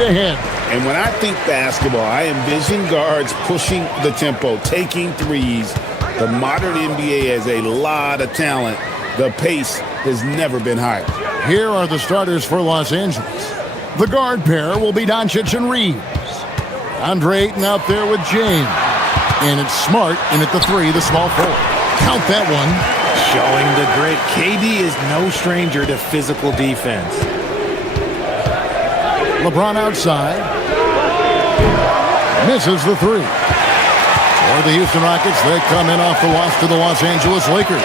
ahead. And when I think basketball, I envision guards pushing the tempo, taking threes. The modern NBA has a lot of talent. The pace has never been higher. Here are the starters for Los Angeles. The guard pair will be Doncic and Reeves. Andre Ayton out there with James. And it's Smart in at the 3, the small forward. Count that one. Showing the grit. KD is no stranger to physical defense. LeBron outside. Misses the 3. For the Houston Rockets, they come in off the loss to the Los Angeles Lakers.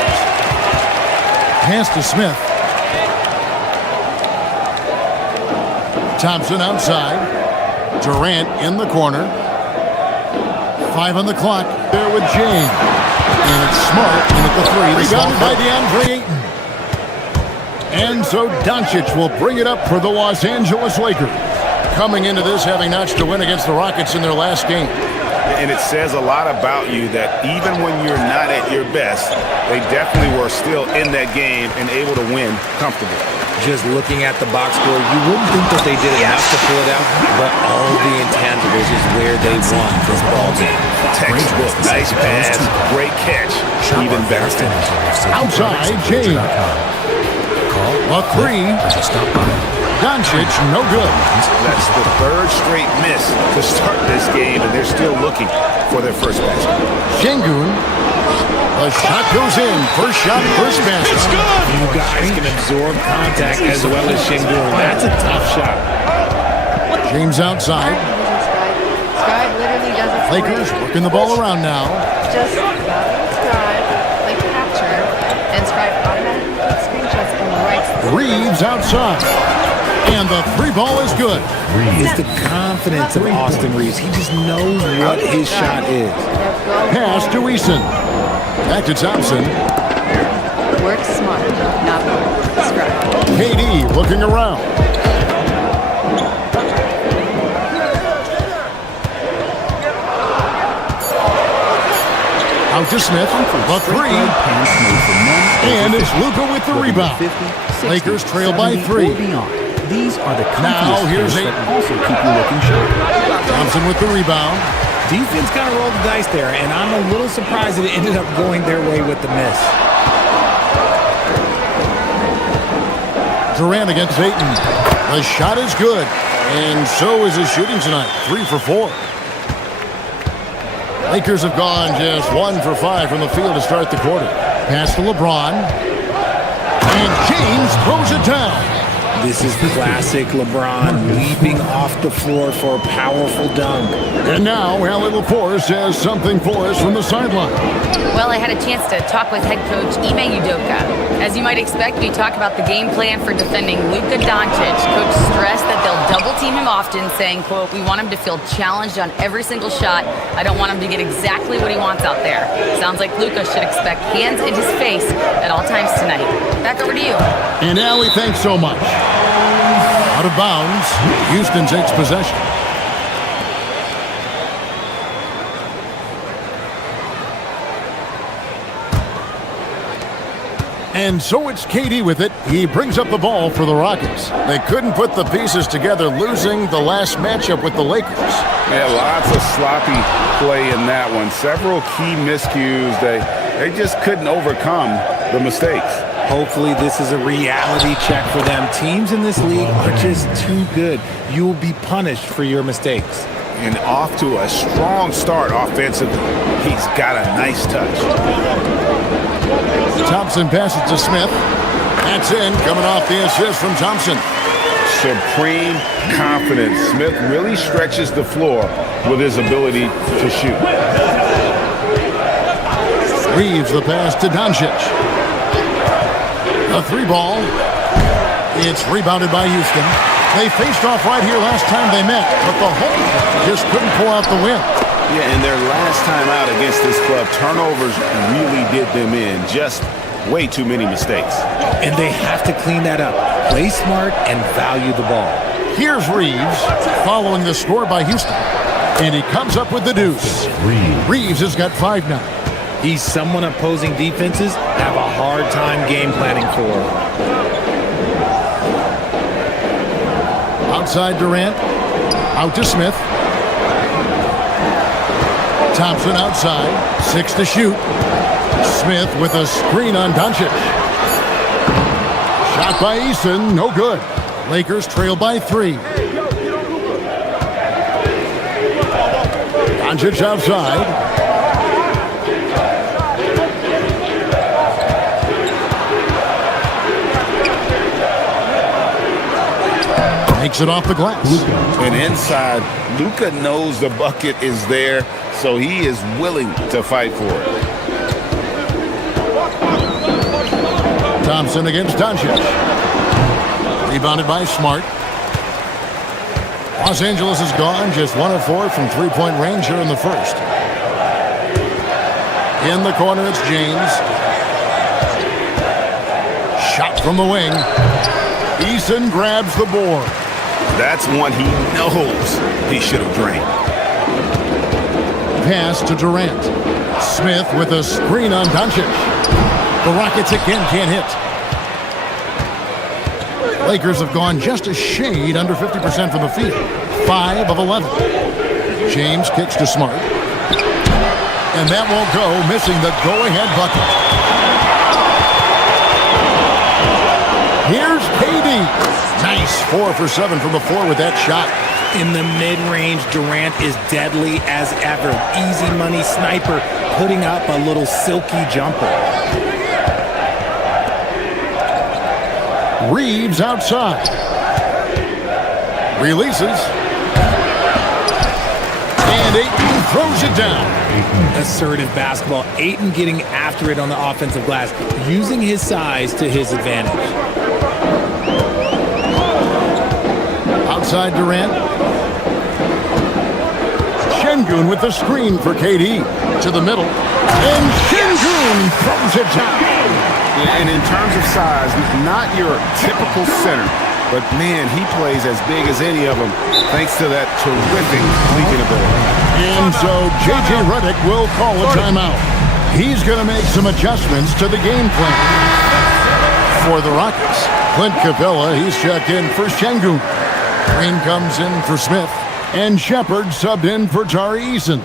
Pass to Smith. Thompson outside. Durant in the corner. 5 on the clock. There with James. And it's Smart in at the 3. Rebounded by DeAndre Ayton. And so Doncic will bring it up for the Los Angeles Lakers. Coming into this having notched a win against the Rockets in their last game. And it says a lot about you that even when you're not at your best, they definitely were still in that game and able to win comfortably. Just looking at the box score, you wouldn't think that they did enough to pull it out, but all the intangibles is where they won this ball game. Textbook, nice pass, great catch, even better finish. Outside, James. A 3. Doncic, no good. That's the 3rd straight miss to start this game, and they're still looking for their first basket. Şengün. The shot goes in. First shot, first basket. It's good. You guys can absorb contact as well as Şengün. That's a tough shot. James outside. Scribe literally does it. Lakers working the ball around now. Just Scribe, like capture, and Scribe automatically takes screenshots and writes. Reeves outside. And the 3 ball is good. It's the confidence of Austin Reeves. He just knows what his shot is. Pass to Eason. Back to Thompson. Work smart, not Scribe. KD looking around. Out to Smith. A 3. And it's Luka with the rebound. Lakers trail by 3. These are the now here's that also keep you looking sharp. Thompson with the rebound. Defense kind of rolled the dice there, and I'm a little surprised that it ended up going their way with the miss. Durant against Ayton. The shot is good, and so is his shooting tonight. 3 for 4. Lakers have gone just 1 for 5 from the field to start the quarter. Pass to LeBron. And James throws it down. This is classic LeBron leaping off the floor for a powerful dunk. And now Allie LaForce has something for us from the sideline. Well, I had a chance to talk with head coach Ime Udoka. As you might expect, we talk about the game plan for defending Luka Doncic. Coach stressed that they'll double team him often, saying, quote, "We want him to feel challenged on every single shot. I don't want him to get exactly what he wants out there." Sounds like Luka should expect hands in his face at all times tonight. Back over to you. And Allie, thanks so much. Out of bounds, Houston takes possession. And so it's KD with it. He brings up the ball for the Rockets. They couldn't put the pieces together, losing the last matchup with the Lakers. Yeah, lots of sloppy play in that one. Several key miscues. They just couldn't overcome the mistakes. Hopefully this is a reality check for them. Teams in this league are just too good. You will be punished for your mistakes. And off to a strong start offensively. He's got a nice touch. Thompson passes to Smith. That's in, coming off the assist from Thompson. Supreme confidence. Smith really stretches the floor with his ability to shoot. Reeves the pass to Doncic. A 3 ball. It's rebounded by Houston. They faced off right here last time they met, but the Hornets just couldn't pull out the win. Yeah, and their last time out against this club, turnovers really did them in. Just way too many mistakes. And they have to clean that up. Play smart and value the ball. Here's Reeves following the score by Houston. And he comes up with the deuce. Reeves has got 5 now. He's someone opposing defenses have a hard time game planning for. Outside Durant. Out to Smith. Thompson outside. 6 to shoot. Smith with a screen on Doncic. Shot by Eason. No good. Lakers trail by 3. Doncic outside. Makes it off the glass. And inside, Luka knows the bucket is there, so he is willing to fight for it. Thompson against Doncic. Rebounded by Smart. Los Angeles is gone, just 1 of 4 from three-point range here in the first. In the corner, it's James. Shot from the wing. Eason grabs the board. That's one he knows he should have drained. Pass to Durant. Smith with a screen on Doncic. The Rockets again can't hit. Lakers have gone just a shade under 50% from the field. 5 of 11. James kicks to Smart. And that won't go, missing the go-ahead bucket. Here's KD. Nice. 4 for 7 from the floor with that shot. In the mid-range, Durant is deadly as ever. Easy money sniper, putting up a little silky jumper. Reeves outside. Releases. And Ayton throws it down. Assertive basketball. Ayton getting after it on the offensive glass, using his size to his advantage. Outside Durant. Şengün with the screen for KD. To the middle. And Şengün throws it down. And in terms of size, not your typical center, but man, he plays as big as any of them thanks to that terrific leaping ability. And so J.J. Redick will call a timeout. He's going to make some adjustments to the game plan. For the Rockets, Clint Capella, he's checked in for Şengün. Green comes in for Smith. And Shepard subbed in for Tari Eason.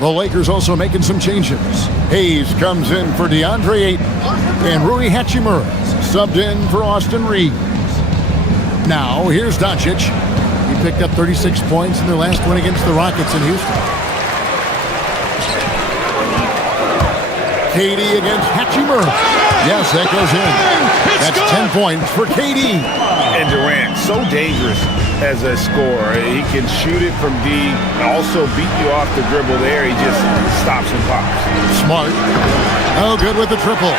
The Lakers also making some changes. Hayes comes in for DeAndre Ayton. And Rui Hachimura subbed in for Austin Reeves. Now, here's Doncic. He picked up 36 points in their last win against the Rockets in Houston. KD against Hachimura. Yes, that goes in. That's 10 points for KD. And Durant, so dangerous as a scorer. He can shoot it from deep, also beat you off the dribble there. He just stops and pops. Smart. Oh, good with the triple.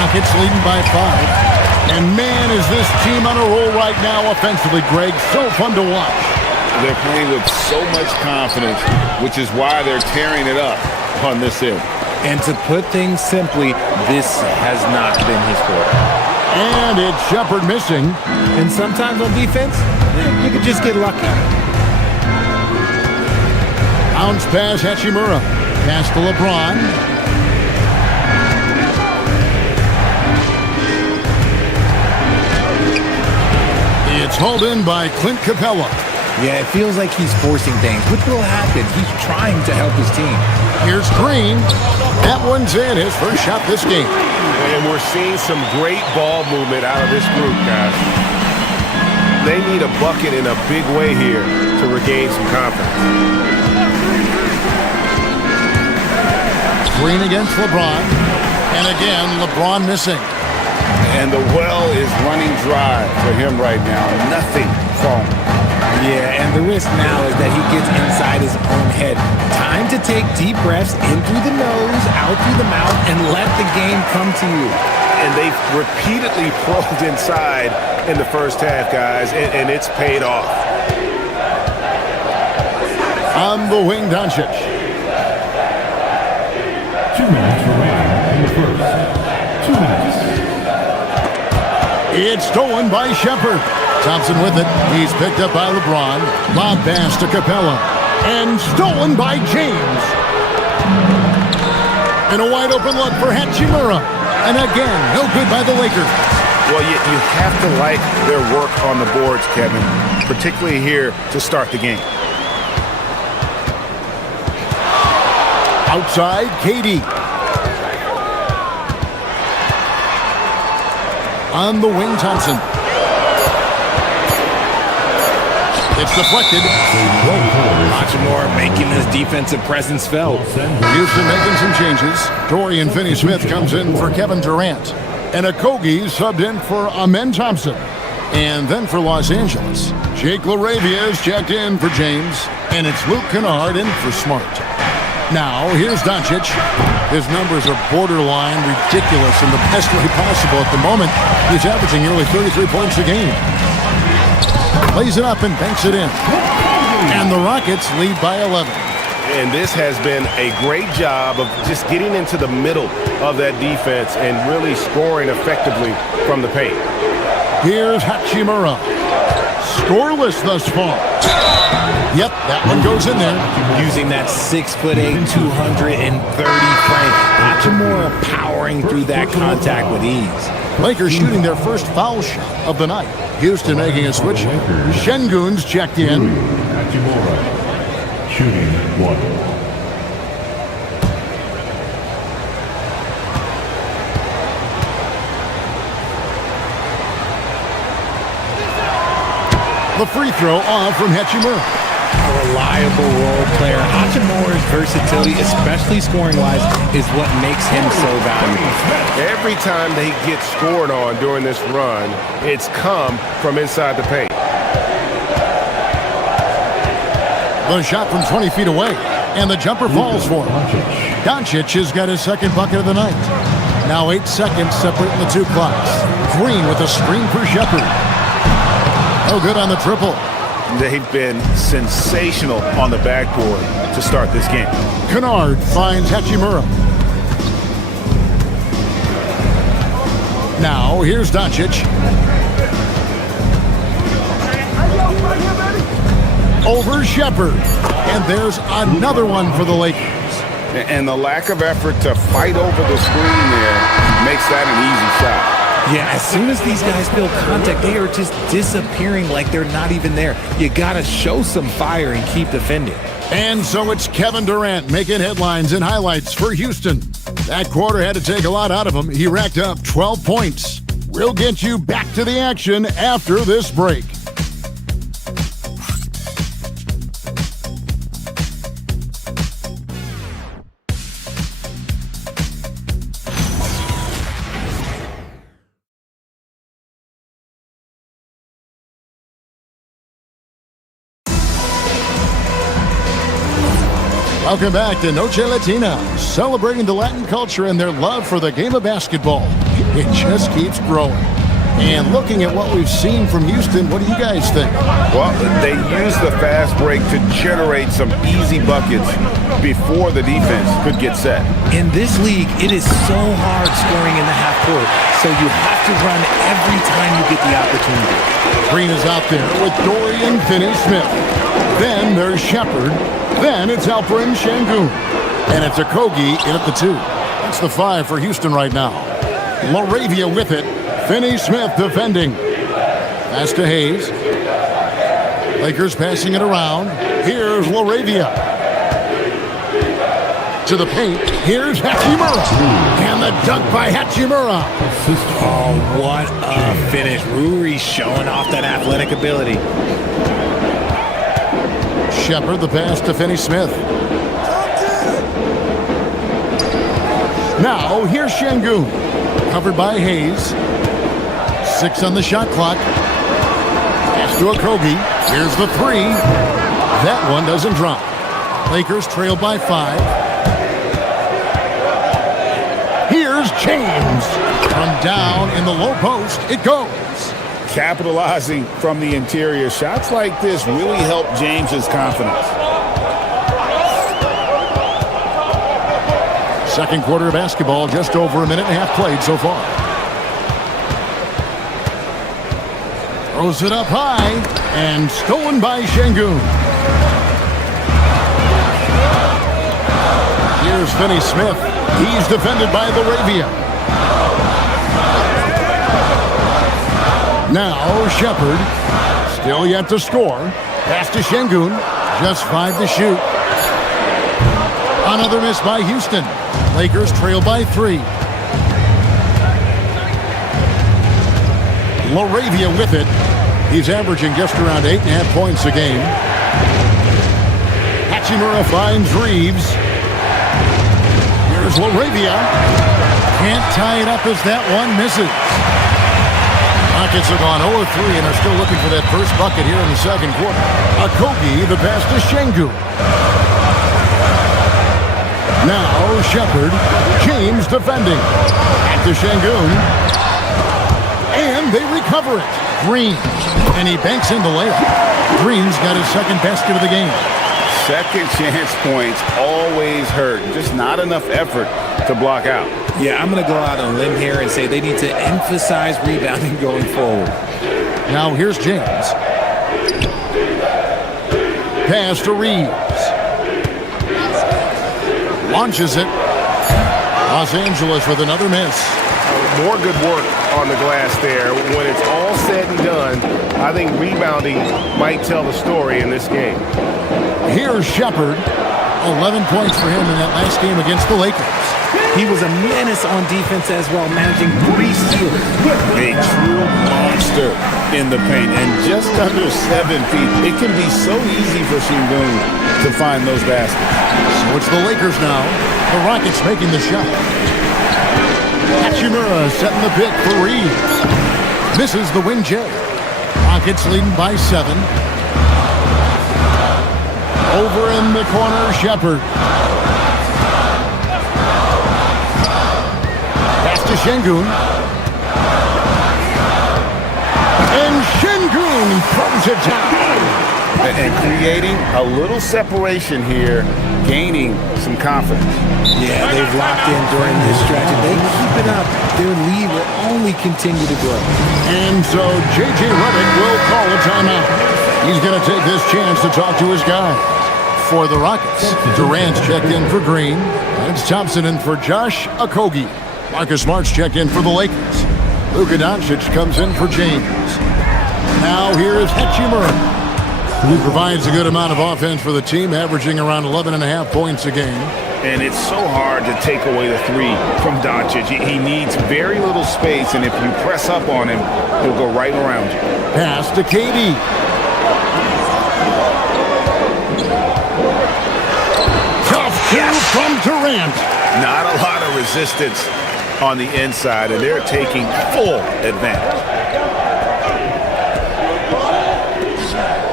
Rockets leading by 5. And man, is this team on a roll right now offensively, Greg. So fun to watch. They're playing with so much confidence, which is why they're tearing it up on this end. And to put things simply, this has not been his quarter. And it's Shepard missing. And sometimes on defense, you could just get lucky. Bounce pass, Hachimura. Pass to LeBron. It's hauled in by Clint Capella. Yeah, it feels like he's forcing things, which will happen. He's trying to help his team. Here's Green. That one's in, his first shot this game. And we're seeing some great ball movement out of this group, guys. They need a bucket in a big way here to regain some confidence. Green against LeBron. And again, LeBron missing. And the well is running dry for him right now. Nothing falling. Yeah, and the risk now is that he gets inside his own head. Time to take deep breaths in through the nose, out through the mouth, and let the game come to you. And they've repeatedly probed inside in the first half, guys, and it's paid off. On the wing, Doncic. 2 minutes remaining in the first. 2 minutes. It's stolen by Shepard. Thompson with it. He's picked up by LeBron. Lob pass to Capella. And stolen by James. And a wide open look for Hachimura. And again, no good by the Lakers. Well, you have to like their work on the boards, Kevin, particularly here to start the game. Outside, Katie. On the wing, Thompson. It's deflected. Hachimura making this defensive presence felt. Houston making some changes. Dorian Finney-Smith comes in for Kevin Durant. And Okogie subbed in for Amen Thompson. And then for Los Angeles, Jake LaRavia is checked in for James. And it's Luke Kennard in for Smart. Now, here's Doncic. His numbers are borderline ridiculous in the best way possible at the moment. He's averaging nearly 33 points a game. Plays it up and banks it in. And the Rockets lead by 11. And this has been a great job of just getting into the middle of that defense and really scoring effectively from the paint. Here's Hachimura. Scoreless thus far. Yep, that one goes in there. Using that 6'8", 230 frame. Hachimura powering through that contact with ease. Lakers shooting their first foul shot of the night. Houston making a switch. Şengün's checked in. Hachimura shooting 1. The free throw off from Hachimura. A reliable role player. Hachimura's versatility, especially scoring-wise, is what makes him so valuable. Every time they get scored on during this run, it's come from inside the paint. The shot from 20 feet away, and the jumper falls for him. Doncic has got his second bucket of the night. Now 8 seconds separating the two clocks. Green with a screen for Shepherd. Oh, good on the triple. They've been sensational on the backboard to start this game. Kennard finds Hachimura. Now, here's Doncic. Over Shepherd. And there's another one for the Lakers. And the lack of effort to fight over the screen there makes that an easy shot. Yeah, as soon as these guys feel contact, they are just disappearing like they're not even there. You got to show some fire and keep defending. And so it's Kevin Durant making headlines and highlights for Houston. That quarter had to take a lot out of him. He racked up 12 points. We'll get you back to the action after this break. Welcome back to Noche Latina, celebrating the Latin culture and their love for the game of basketball. It just keeps growing. And looking at what we've seen from Houston, what do you guys think? Well, they use the fast break to generate some easy buckets before the defense could get set. In this league, it is so hard scoring in the half court, so you have to run every time you get the opportunity. Green is out there with Dorian Finney-Smith. Then there's Shepherd. Then it's Alperen Şengün. And it's Okogie in at the 2. That's the 5 for Houston right now. LaRavia with it. Finney-Smith defending. Pass to Hayes. Lakers passing it around. Here's LaRavia. To the paint. Here's Hachimura. And the dunk by Hachimura. Oh, what a finish. Ruri showing off that athletic ability. Shepherd, the pass to Finney-Smith. Now, here's Şengün. Covered by Hayes. 6 on the shot clock. Pass to Okogie. Here's the 3. That one doesn't drop. Lakers trail by 5. Here's James. From down in the low post, it goes. Capitalizing from the interior. Shots like this really help James's confidence. Second quarter of basketball, just over a minute and a half played so far. Throws it up high, and stolen by Şengün. Here's Finney-Smith. He's defended by LaRavia. Now Shepard, still yet to score. Pass to Şengün, just 5 to shoot. Another miss by Houston. Lakers trail by 3. Laravia with it. He's averaging just around 8.5 points a game. Hachimura finds Reeves. Here's Laravia. Can't tie it up as that one misses. Rockets have gone 0-3 and are still looking for that first bucket here in the second quarter. Okogie, the pass to Şengün. Now Shepard. James defending. Back to Şengün. And they recover it. Green. And he banks in the layup. Green's got his second basket of the game. Second chance points always hurt. Just not enough effort to block out. Yeah, I'm going to go out on a limb here and say they need to emphasize rebounding going forward. Now here's James. Pass to Reeves. Launches it. Los Angeles with another miss. More good work on the glass there. When it's all said and done, I think rebounding might tell the story in this game. Here's Shepard. 11 points for him in that last game against the Lakers. He was a menace on defense as well, managing 3 steals. A true monster in the paint and just under 7 feet. It can be so easy for Şengün to find those baskets. So it's the Lakers now. The Rockets making the shot. Hachimura setting the pick for Reeves. Misses the wing J. Rockets leading by 7. Over in the corner, Shepard. Pass to Şengün. And Şengün throws it down. And creating a little separation here, gaining some confidence. Yeah, they've locked in during this stretch. If they keep it up, their lead will only continue to grow. And so J.J. Redick will call a timeout. He's going to take this chance to talk to his guy. For the Rockets, Durant's checked in for Green. And it's Thompson in for Josh Okogie. Marcus Smart's checked in for the Lakers. Luka Doncic comes in for James. Now here is Hachimura, who provides a good amount of offense for the team, averaging around 11.5 points a game. And it's so hard to take away the 3 from Doncic. He needs very little space, and if you press up on him, he'll go right around you. Pass to KD. Tough kill from Durant. Not a lot of resistance on the inside, and they're taking full advantage.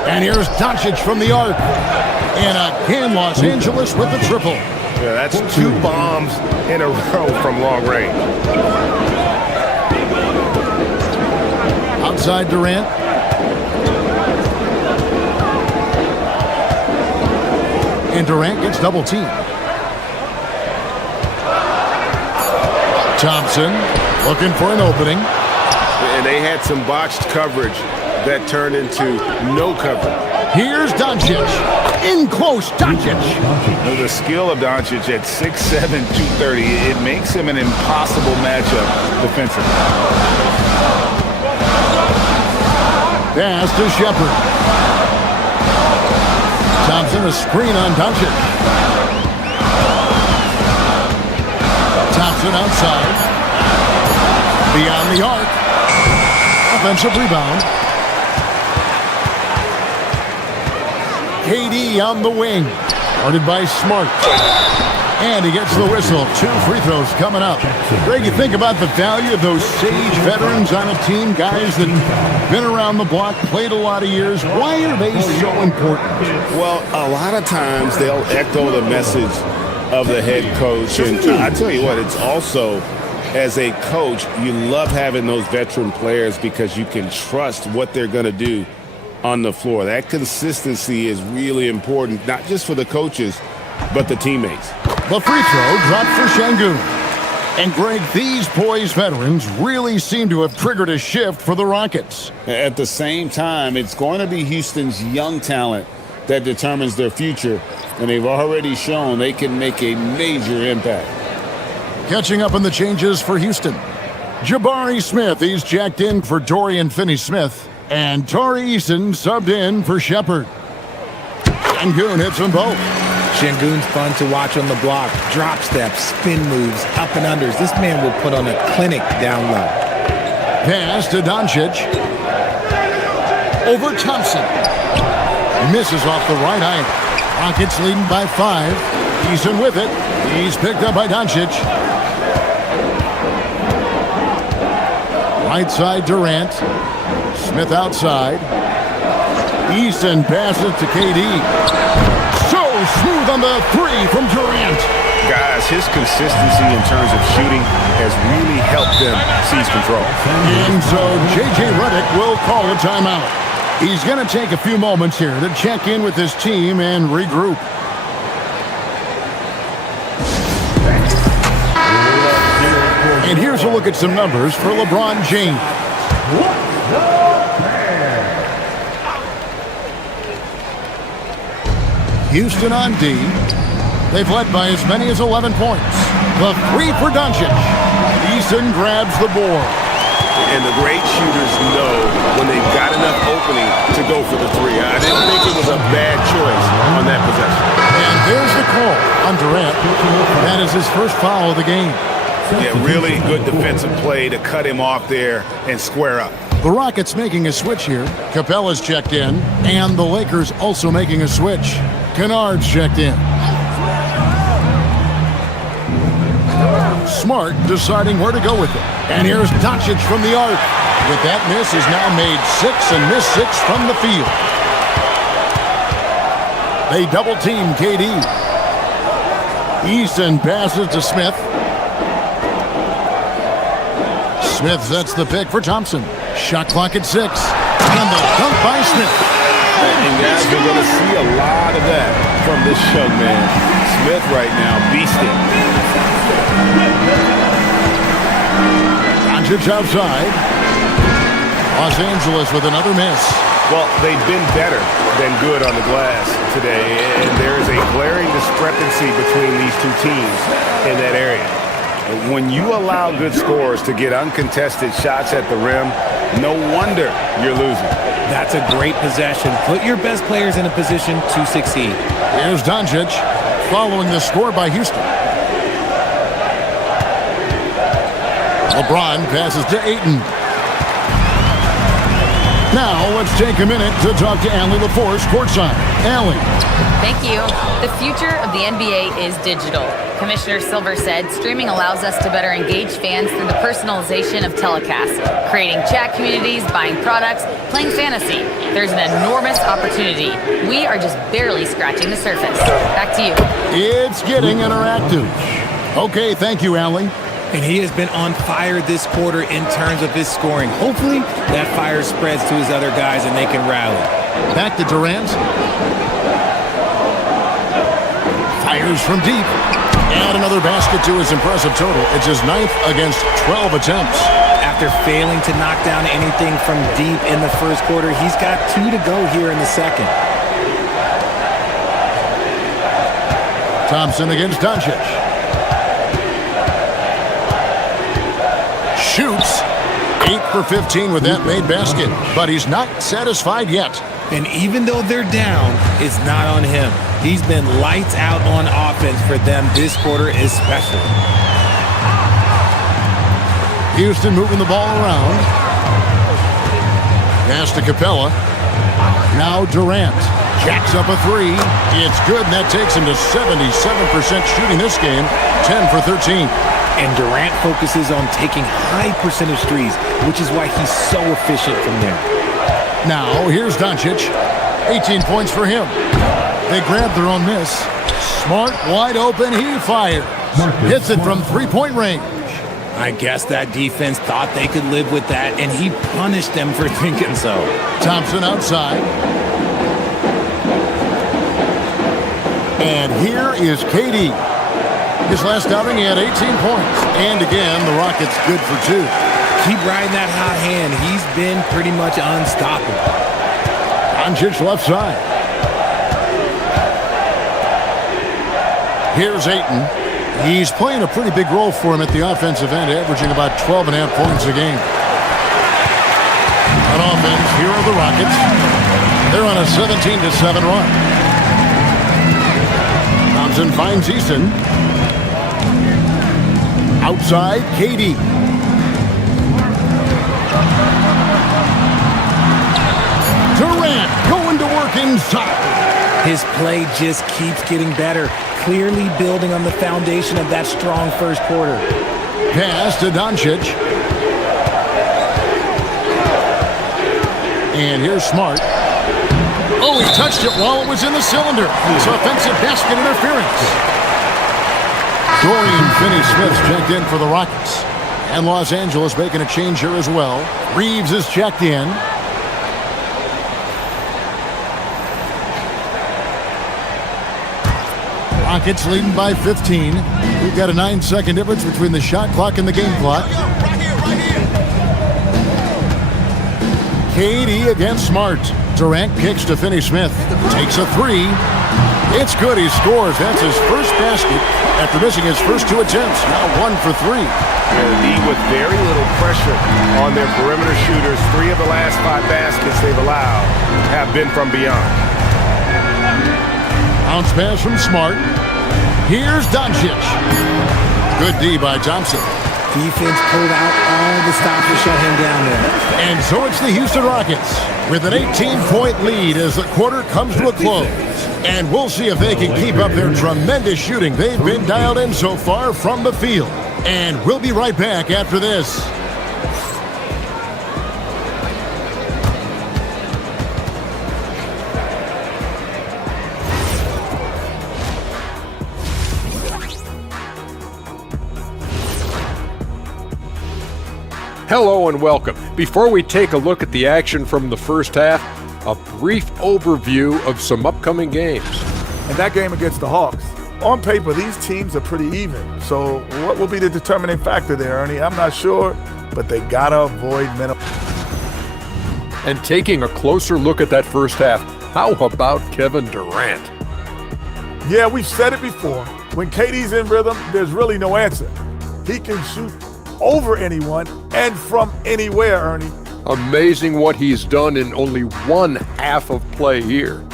And here's Doncic from the arc. And again, Los Angeles with the triple. Yeah, that's 2 bombs in a row from long range. Outside Durant. And Durant gets double teamed. Thompson looking for an opening. And they had some botched coverage that turned into no coverage. Here's Doncic. In close, Doncic. The skill of Doncic at 6'7", 230, it makes him an impossible matchup defensively. Pass to Shepard. Thompson, a screen on Doncic. Thompson outside. Beyond the arc. Offensive rebound. KD on the wing. Guarded by Smart. And he gets the whistle. 2 free throws coming up. Greg, you think about the value of those sage veterans on a team, guys that have been around the block, played a lot of years. Why are they so important? Well, a lot of times they'll echo the message of the head coach. And I tell you what, it's also, as a coach, you love having those veteran players because you can trust what they're going to do on the floor. That consistency is really important, not just for the coaches, but the teammates. The free throw dropped for Şengün. And Greg, these poised veterans really seem to have triggered a shift for the Rockets. At the same time, it's going to be Houston's young talent that determines their future, and they've already shown they can make a major impact. Catching up on the changes for Houston. Jabari Smith, he's checked in for Dorian Finney-Smith. And Torrey Eason subbed in for Shepard. Şengün hits them both. Şengün's fun to watch on the block. Drop steps, spin moves, up and unders. This man will put on a clinic down low. Pass to Doncic. Over Thompson. Misses off the right eye. Rockets leading by 5. Eason with it. He's picked up by Doncic. Right side Durant. Smith outside. Eason passes to KD. So smooth on the 3 from Durant. Guys, his consistency in terms of shooting has really helped them seize control. And so J.J. Redick will call a timeout. He's going to take a few moments here to check in with his team and regroup. And here's a look at some numbers for LeBron James. Houston on D. They've led by as many as 11 points. The 3 for Doncic. Eason grabs the board. And the great shooters know when they've got enough opening to go for the 3. I didn't think it was a bad choice on that possession. And there's the call on Durant. That is his first foul of the game. Yeah, really good defensive play to cut him off there and square up. The Rockets making a switch here. Capella's checked in, and the Lakers also making a switch. Kennard's checked in. Smart deciding where to go with it. And here's Doncic from the arc. With that miss, he's now made 6 and missed 6 from the field. They double team KD. Eason passes to Smith. Smith sets the pick for Thompson. Shot clock at 6. And the dunk by Smith. And guys, we're going to see a lot of that from this young man. Smith right now beasting. Doncic outside. Los Angeles with another miss. Well, they've been better than good on the glass today, and there is a glaring discrepancy between these two teams in that area. When you allow good scorers to get uncontested shots at the rim, no wonder you're losing. That's a great possession. Put your best players in a position to succeed. Here's Doncic following the score by Houston. LeBron passes to Ayton. Now let's take a minute to talk to Allie LaForce courtside. Allie. Thank you. The future of the NBA is digital. Commissioner Silver said streaming allows us to better engage fans through the personalization of telecasts, creating chat communities, buying products, playing fantasy. There's an enormous opportunity. We are just barely scratching the surface. Back to you. It's getting interactive. Okay, thank you, Allie. And he has been on fire this quarter in terms of his scoring. Hopefully, that fire spreads to his other guys and they can rally. Back to Durant. Fires from deep. Add another basket to his impressive total. It's his 9th against 12 attempts. After failing to knock down anything from deep in the first quarter, he's got 2 to go here in the second. Thompson against Doncic. Shoots. 8 for 15 with that made basket. But he's not satisfied yet. And even though they're down, it's not on him. He's been lights out on offense for them this quarter especially. Houston moving the ball around. Pass to Capella. Now Durant. Jacks up a 3. It's good, and that takes him to 77% shooting this game. 10 for 13. And Durant focuses on taking high percentage threes, which is why he's so efficient from there. Now, here's Doncic. 18 points for him. They grab their own miss. Smart, wide open, he fires. Hits it from three-point range. I guess that defense thought they could live with that, and he punished them for thinking so. Thompson outside. And here is KD. His last outing, he had 18 points. And again, the Rockets good for 2. Keep riding that hot hand. He's been pretty much unstoppable. Doncic left side. Here's Ayton. He's playing a pretty big role for him at the offensive end, averaging about 12.5 points a game. On offense, here are the Rockets. They're on a 17-7 run. Thompson finds Easton. Outside, KD. Durant going to work inside. His play just keeps getting better, clearly building on the foundation of that strong first quarter. Pass to Doncic. And here's Smart. Oh, he touched it while it was in the cylinder. It's offensive basket interference. Dorian Finney-Smith's checked in for the Rockets. And Los Angeles making a change here as well. Reeves is checked in. Rockets leading by 15. We've got a 9-second difference between the shot clock and the game clock. KD against Smart. Durant kicks to Finney-Smith. Takes a three. It's good. He scores. That's his first basket after missing his first 2 attempts. Now 1 for 3. The with very little pressure on their perimeter shooters. 3 of the last 5 baskets they've allowed have been from beyond. Bounce pass from Smart. Here's Doncic. Good D by Thompson. Defense pulled out all the stops to shut him down there. And so it's the Houston Rockets with an 18-point lead as the quarter comes to a close. And we'll see if they can keep up their tremendous shooting they've been dialed in so far from the field. And we'll be right back after this. Hello and welcome. Before we take a look at the action from the first half, a brief overview of some upcoming games. And that game against the Hawks, on paper, these teams are pretty even. So what will be the determining factor there, Ernie? I'm not sure, but they gotta avoid minimum. And taking a closer look at that first half, how about Kevin Durant? Yeah, we've said it before. When KD's in rhythm, there's really no answer. He can shoot over anyone and from anywhere, Ernie. Amazing what he's done in only one half of play here.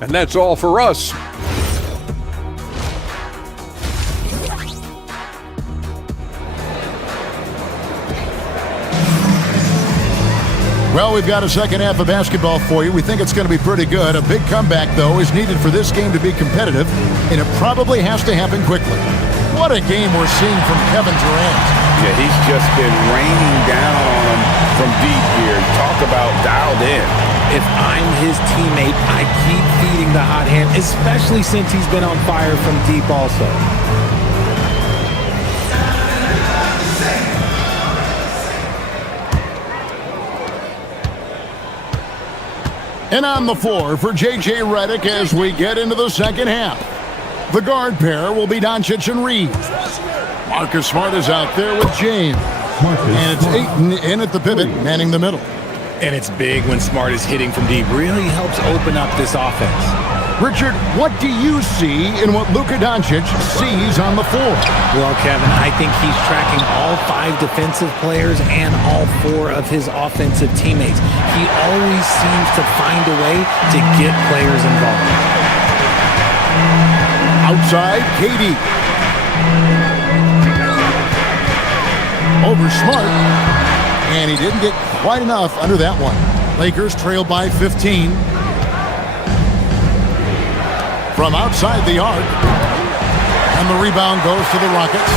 And that's all for us. Well, we've got a second half of basketball for you. We think it's going to be pretty good. A big comeback, though, is needed for this game to be competitive, and it probably has to happen quickly. What a game we're seeing from Kevin Durant. Yeah, he's just been raining down on him from deep here. Talk about dialed in. If I'm his teammate, I keep feeding the hot hand, especially since he's been on fire from deep also. And on the floor for J.J. Redick as we get into the second half. The guard pair will be Doncic and Reeves. Marcus Smart is out there with James. And it's Ayton in at the pivot, manning the middle. And it's big when Smart is hitting from deep. Really helps open up this offense. Richard, what do you see in what Luka Doncic sees on the floor? Well, Kevin, I think he's tracking all 5 defensive players and all 4 of his offensive teammates. He always seems to find a way to get players involved. Outside, KD. Over Smart. And he didn't get quite enough under that one. Lakers trail by 15. From outside the arc. And the rebound goes to the Rockets.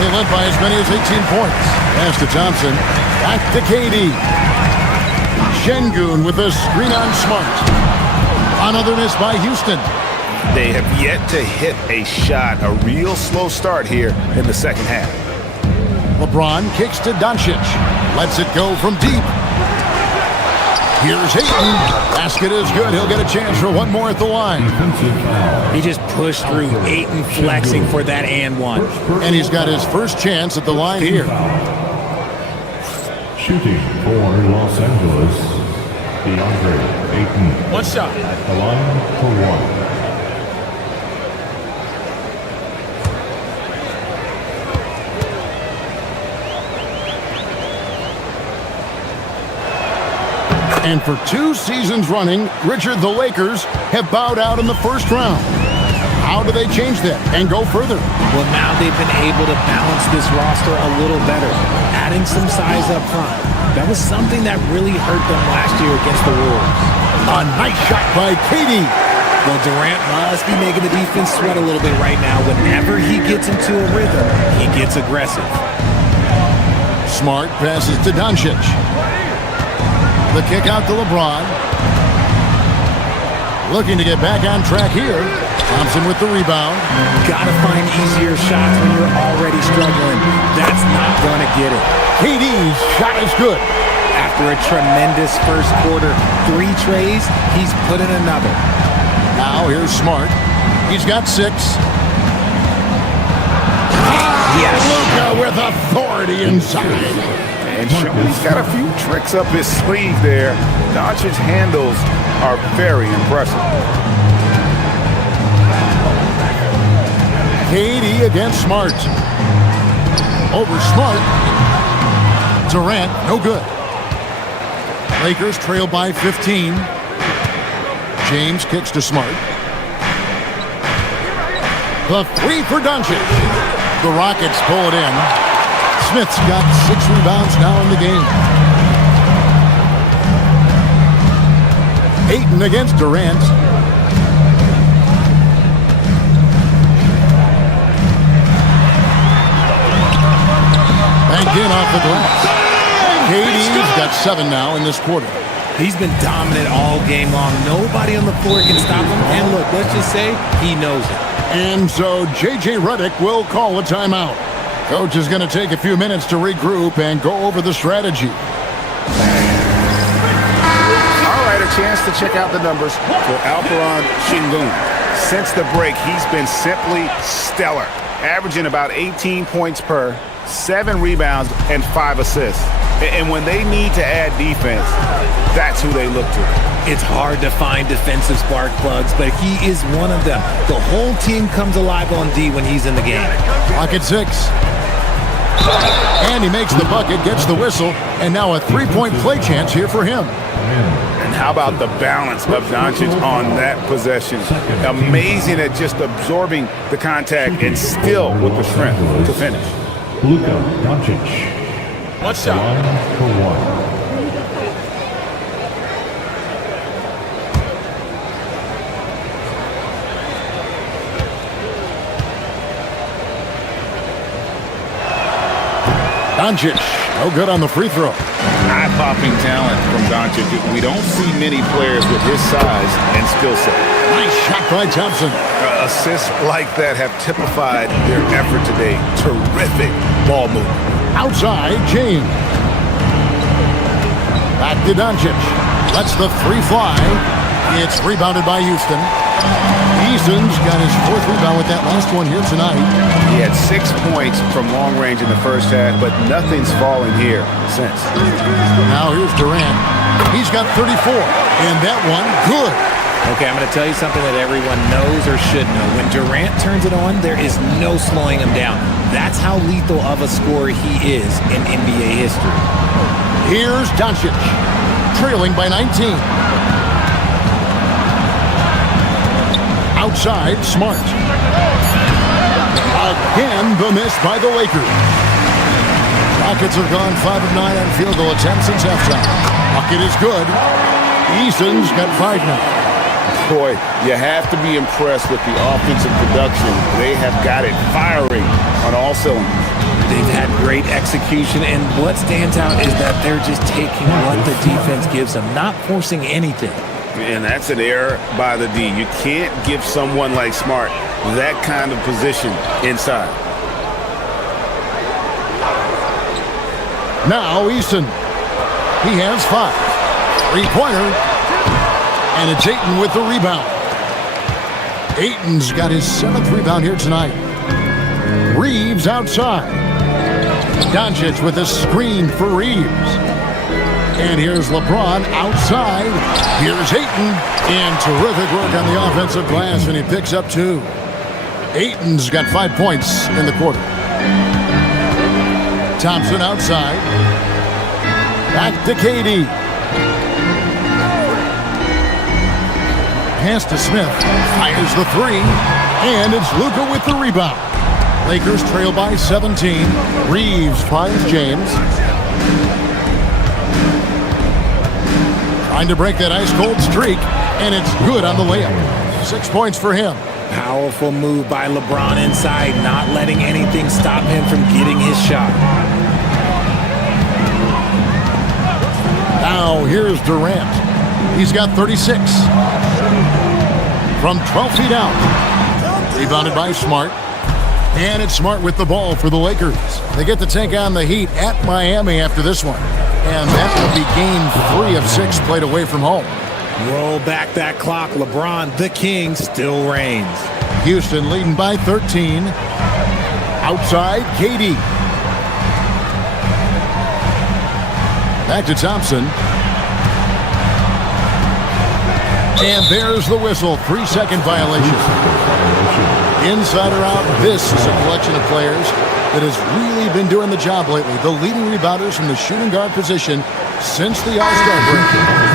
They led by as many as 18 points. Pass to Thompson. Back to KD. Şengün with a screen on Smart. Another miss by Houston. They have yet to hit a shot, a real slow start here in the second half. LeBron kicks to Doncic. Lets it go from deep. Here's Ayton. Basket is good. He'll get a chance for one more at the line. He just pushed through. Ayton flexing for that and one. And he's got his first chance at the line here. Shooting for Los Angeles, DeAndre Ayton. One shot. At the line for one. And for 2 seasons running, Richard, the Lakers have bowed out in the first round. How do they change that and go further? Well, now they've been able to balance this roster a little better, adding some size up front. That was something that really hurt them last year against the Wolves. A nice shot by KD. Well, Durant must be making the defense sweat a little bit right now. Whenever he gets into a rhythm, he gets aggressive. Smart passes to Doncic. The kick out to LeBron. Looking to get back on track here. Thompson with the rebound. Gotta find easier shots when you're already struggling. That's not gonna get it. KD's shot is good. After a tremendous first quarter, 3 trays, he's put in another. Now here's Smart. He's got 6. Yes. Luka with authority inside. And he's got a few tricks up his sleeve there. Doncic's handles are very impressive. KD against Smart. Over Smart. Durant, no good. Lakers trail by 15. James kicks to Smart. The 3 for Doncic. The Rockets pull it in. Smith's got 6 rebounds now in the game. Ayton against Durant. Banked in off the glass. KD's got 7 now in this quarter. He's been dominant all game long. Nobody on the floor can stop him. And look, let's just say he knows it. And so J.J. Redick will call a timeout. Coach is going to take a few minutes to regroup and go over the strategy. All right, a chance to check out the numbers for Alperen Sengun. Since the break, he's been simply stellar, averaging about 18 points per, 7 rebounds, and 5 assists. And when they need to add defense, that's who they look to. It's hard to find defensive spark plugs, but he is one of them. The whole team comes alive on D when he's in the game. Clock at 6. And he makes the bucket, gets the whistle, and now a 3-point play chance here for him. And how about the balance of Doncic on that possession? Amazing at just absorbing the contact and still with the strength to finish. Luka Doncic. One shot. Line for one. Doncic, no good on the free throw. Eye-popping talent from Doncic. We don't see many players with his size and skill set. Nice shot by Thompson. Assists like that have typified their effort today. Terrific ball movement. Outside, James. Back to Doncic. Lets the 3 fly. It's rebounded by Houston. Easton's got his 4th rebound with that last one here tonight. He had 6 points from long range in the first half, but nothing's fallen here since. Now here's Durant. He's got 34, and that one good. Okay, I'm going to tell you something that everyone knows or should know. When Durant turns it on, there is no slowing him down. That's how lethal of a scorer he is in NBA history. Here's Doncic, trailing by 19. Outside, Smart. Again, the miss by the Lakers. Rockets have gone 5 of 9 on field goal attempts since halftime. Bucket is good. Easton's got 5 now. Boy, you have to be impressed with the offensive production. They have got it firing on all cylinders. They've had great execution, and what stands out is that they're just taking what the defense gives them, not forcing anything. And that's an error by the D. You can't give someone like Smart that kind of position inside. Now Easton. He has 5. 3-pointer. And it's Ayton with the rebound. Ayton's got his 7th rebound here tonight. Reeves outside. Doncic with a screen for Reeves. And here's LeBron outside. Here's Ayton. And terrific work on the offensive glass, and he picks up 2. Ayton's got 5 points in the quarter. Thompson outside. Back to KD. Pass to Smith. Fires the 3. And it's Luka with the rebound. Lakers trail by 17. Reeves finds James. Trying to break that ice-cold streak. And it's good on the layup. 6 points for him. Powerful move by LeBron inside, not letting anything stop him from getting his shot. Now here's Durant. He's got 36. From 12 feet out. Rebounded by Smart. And it's Smart with the ball for the Lakers. They get to take on the Heat at Miami after this one. And that will be game 3 of 6 played away from home. Roll back that clock. LeBron, the king, still reigns. Houston leading by 13. Outside, KD. Back to Thompson. And there's the whistle. 3-second violation. Inside or out, this is a collection of players that has really been doing the job lately. The leading rebounders from the shooting guard position since the All-Star break.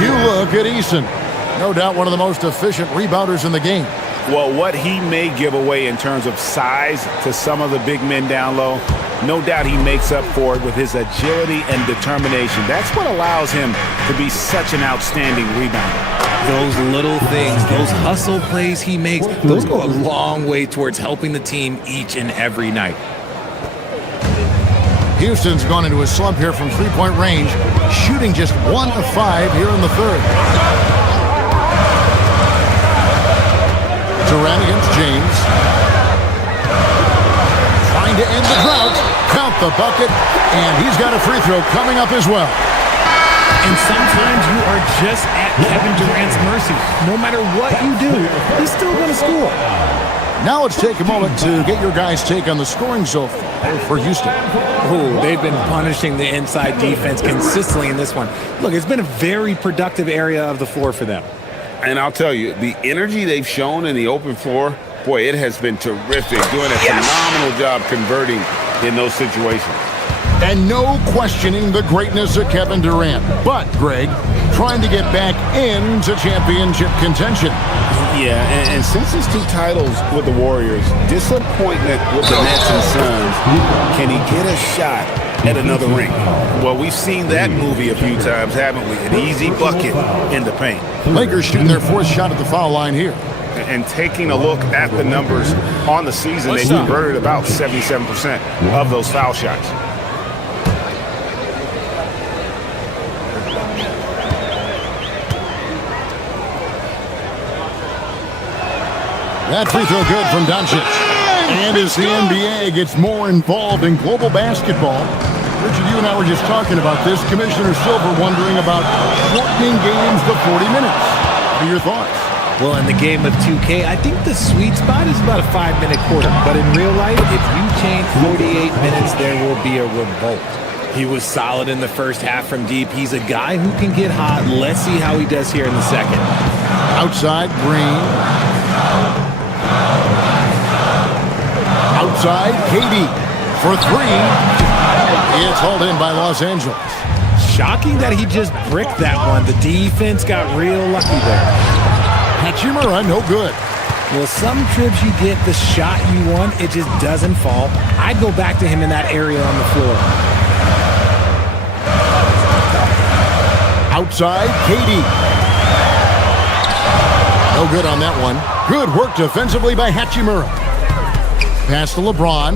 You look at Eason. No doubt one of the most efficient rebounders in the game. Well, what he may give away in terms of size to some of the big men down low, no doubt he makes up for it with his agility and determination. That's what allows him to be such an outstanding rebounder. Those little things, those hustle plays he makes, those go a long way towards helping the team each and every night. Houston's gone into a slump here from three-point range, shooting just 1 of 5 here in the third. Durant against James. Trying to end the drought. Count the bucket. And he's got a free throw coming up as well. And sometimes you are just at Kevin Durant's mercy. No matter what you do, he's still going to score. Now let's take a moment to get your guys' take on the scoring so far for Houston. Oh, they've been punishing the inside defense consistently in this one. Look, it's been a very productive area of the floor for them. And I'll tell you, the energy they've shown in the open floor, boy, it has been terrific. Doing a phenomenal job converting in those situations. And no questioning the greatness of Kevin Durant. But, Greg, trying to get back into championship contention. Yeah, and since his 2 titles with the Warriors, disappointment with the Nets and Suns, can he get a shot at another ring? Well, we've seen that movie a few times, haven't we? An easy bucket in the paint. Lakers shooting their 4th shot at the foul line here. And taking a look at the numbers on the season, they converted about 77% of those foul shots. That free throw good from Doncic. And as the NBA gets more involved in global basketball, Richard, you and I were just talking about this. Commissioner Silver wondering about shortening games to 40 minutes. What are your thoughts? Well, in the game of 2K, I think the sweet spot is about a 5-minute quarter. But in real life, if you change 48 minutes, there will be a revolt. He was solid in the first half from deep. He's a guy who can get hot. Let's see how he does here in the second. Outside, Green. Outside, KD for 3. It's hauled in by Los Angeles. Shocking that he just bricked that one. The defense got real lucky there. Hachimura, no good. Well, some trips you get the shot you want, it just doesn't fall. I'd go back to him in that area on the floor. Outside, KD. No good on that one. Good work defensively by Hachimura. Pass to LeBron.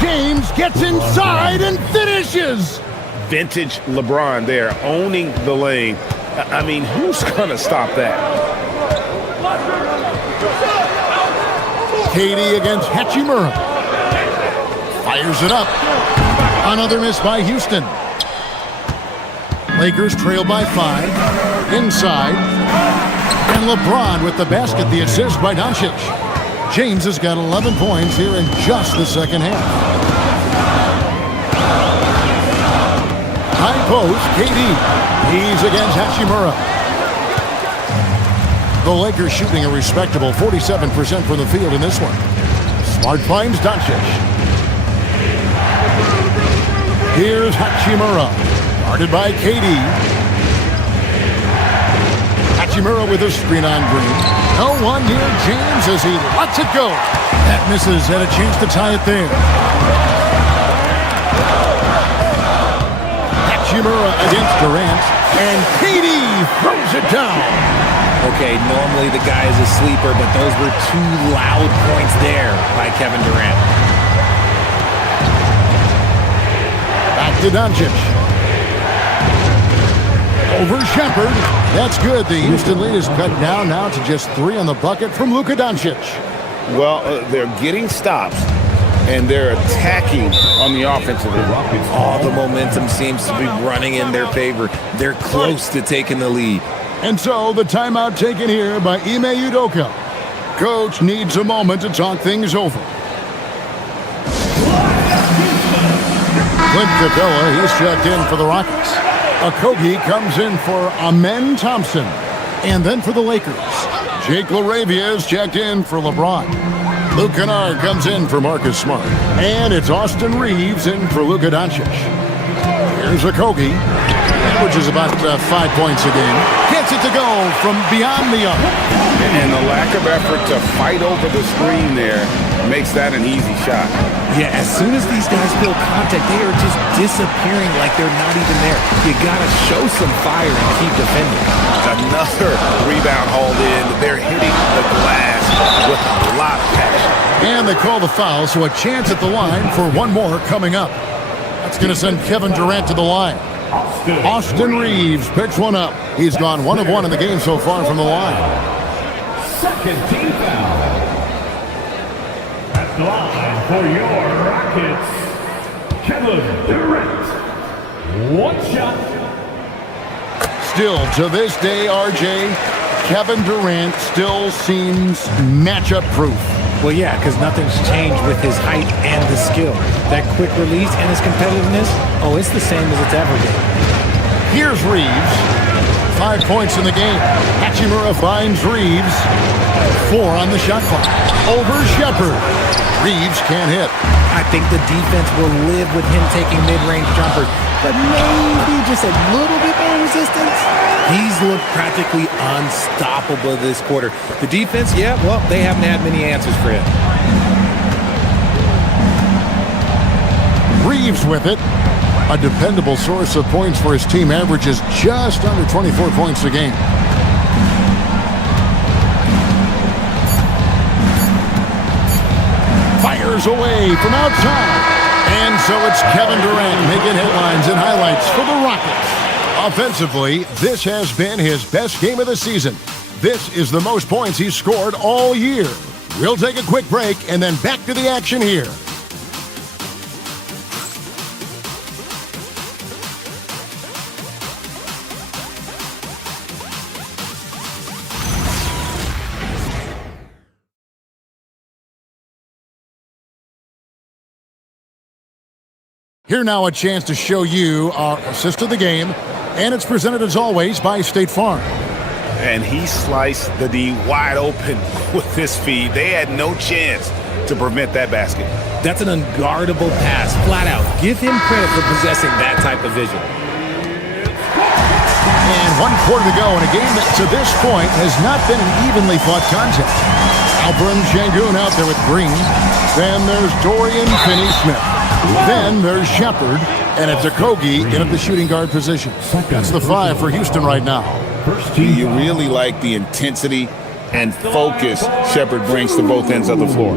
James gets inside and finishes. Vintage LeBron there, owning the lane. I mean, who's going to stop that? KD against Hachimura. Fires it up. Another miss by Houston. Lakers trail by 5. Inside. And LeBron with the basket, the assist by Doncic. James has got 11 points here in just the second half. High post, KD. He's against Hachimura. The Lakers shooting a respectable 47% from the field in this one. Smart finds Doncic. Here's Hachimura. Guarded by KD. Hachimura with a screen on Green. No one near James as he lets it go. That misses, had a chance to tie it there. Hachimura against Durant, and KD throws it down. Okay, normally the guy is a sleeper, but those were two loud points there by Kevin Durant. Back to Doncic. Over Shepherd. That's good. The Houston lead is cut down now to just 3 on the bucket from Luka Doncic. Well, they're getting stops, and they're attacking on the offensive end. All the momentum seems to be running in their favor. They're close to taking the lead. And so the timeout taken here by Ime Udoka. Coach needs a moment to talk things over. Clint Capella, he's checked in for the Rockets. Okogie comes in for Amen Thompson. And then for the Lakers, Jake LaRavia is checked in for LeBron. Luke Kennard comes in for Marcus Smart. And it's Austin Reeves in for Luka Doncic. Here's Okogie. Averages about 5 points a game. Gets it to go from beyond the arc. And the lack of effort to fight over the screen there makes that an easy shot. Yeah, as soon as these guys feel contact, they are just disappearing like they're not even there. You gotta show some fire and keep defending. Another rebound hauled in. They're hitting the glass with a lot of passion. And they call the foul, so a chance at the line for one more coming up. That's going to send Kevin Durant to the line. Austin Reeves picks one up. He's gone 1 of 1 in the game so far from the line. Second team foul. At the line for your Rockets, Kevin Durant. 1 shot. Still, to this day, RJ, Kevin Durant still seems matchup proof. Well, yeah, because nothing's changed with his height and the skill. That quick release and his competitiveness, oh, it's the same as it's ever been. Here's Reeves. 5 points in the game. Hachimura finds Reeves. 4 on the shot clock. Over Shepherd. Reeves can't hit. I think the defense will live with him taking mid-range jumpers, but maybe just a little bit more resistance. He's looked practically unstoppable this quarter. The defense, yeah, well, they haven't had many answers for him. Reeves with it. A dependable source of points for his team, averages just under 24 points a game. Fires away from outside. And so it's Kevin Durant making headlines and highlights for the Rockets. Offensively, this has been his best game of the season. This is the most points he's scored all year. We'll take a quick break and then back to the action here. Here now a chance to show you our assist of the game, and it's presented as always by State Farm. And he sliced the D wide open with his feed. They had no chance to prevent that basket. That's an unguardable pass, flat out. Give him credit for possessing that type of vision. And 1 quarter to go in a game that to this point has not been an evenly fought contest. Alperin Sengun out there with Green. Then there's Dorian Finney-Smith. Then there's Shepherd, and it's Okogie in at the shooting guard position. That's the 5 for Houston right now. You really like the intensity and focus Shepherd brings to both ends of the floor.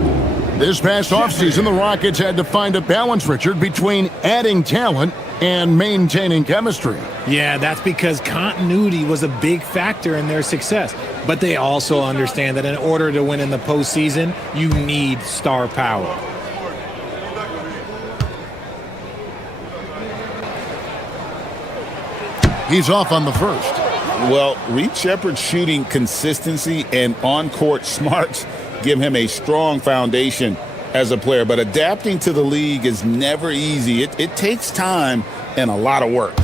This past offseason, the Rockets had to find a balance, Richard, between adding talent and maintaining chemistry. Yeah, that's because continuity was a big factor in their success. But they also understand that in order to win in the postseason, you need star power. He's off on the first. Well, Reed Shepherd's shooting consistency and on-court smarts give him a strong foundation as a player. But adapting to the league is never easy. It takes time and a lot of work.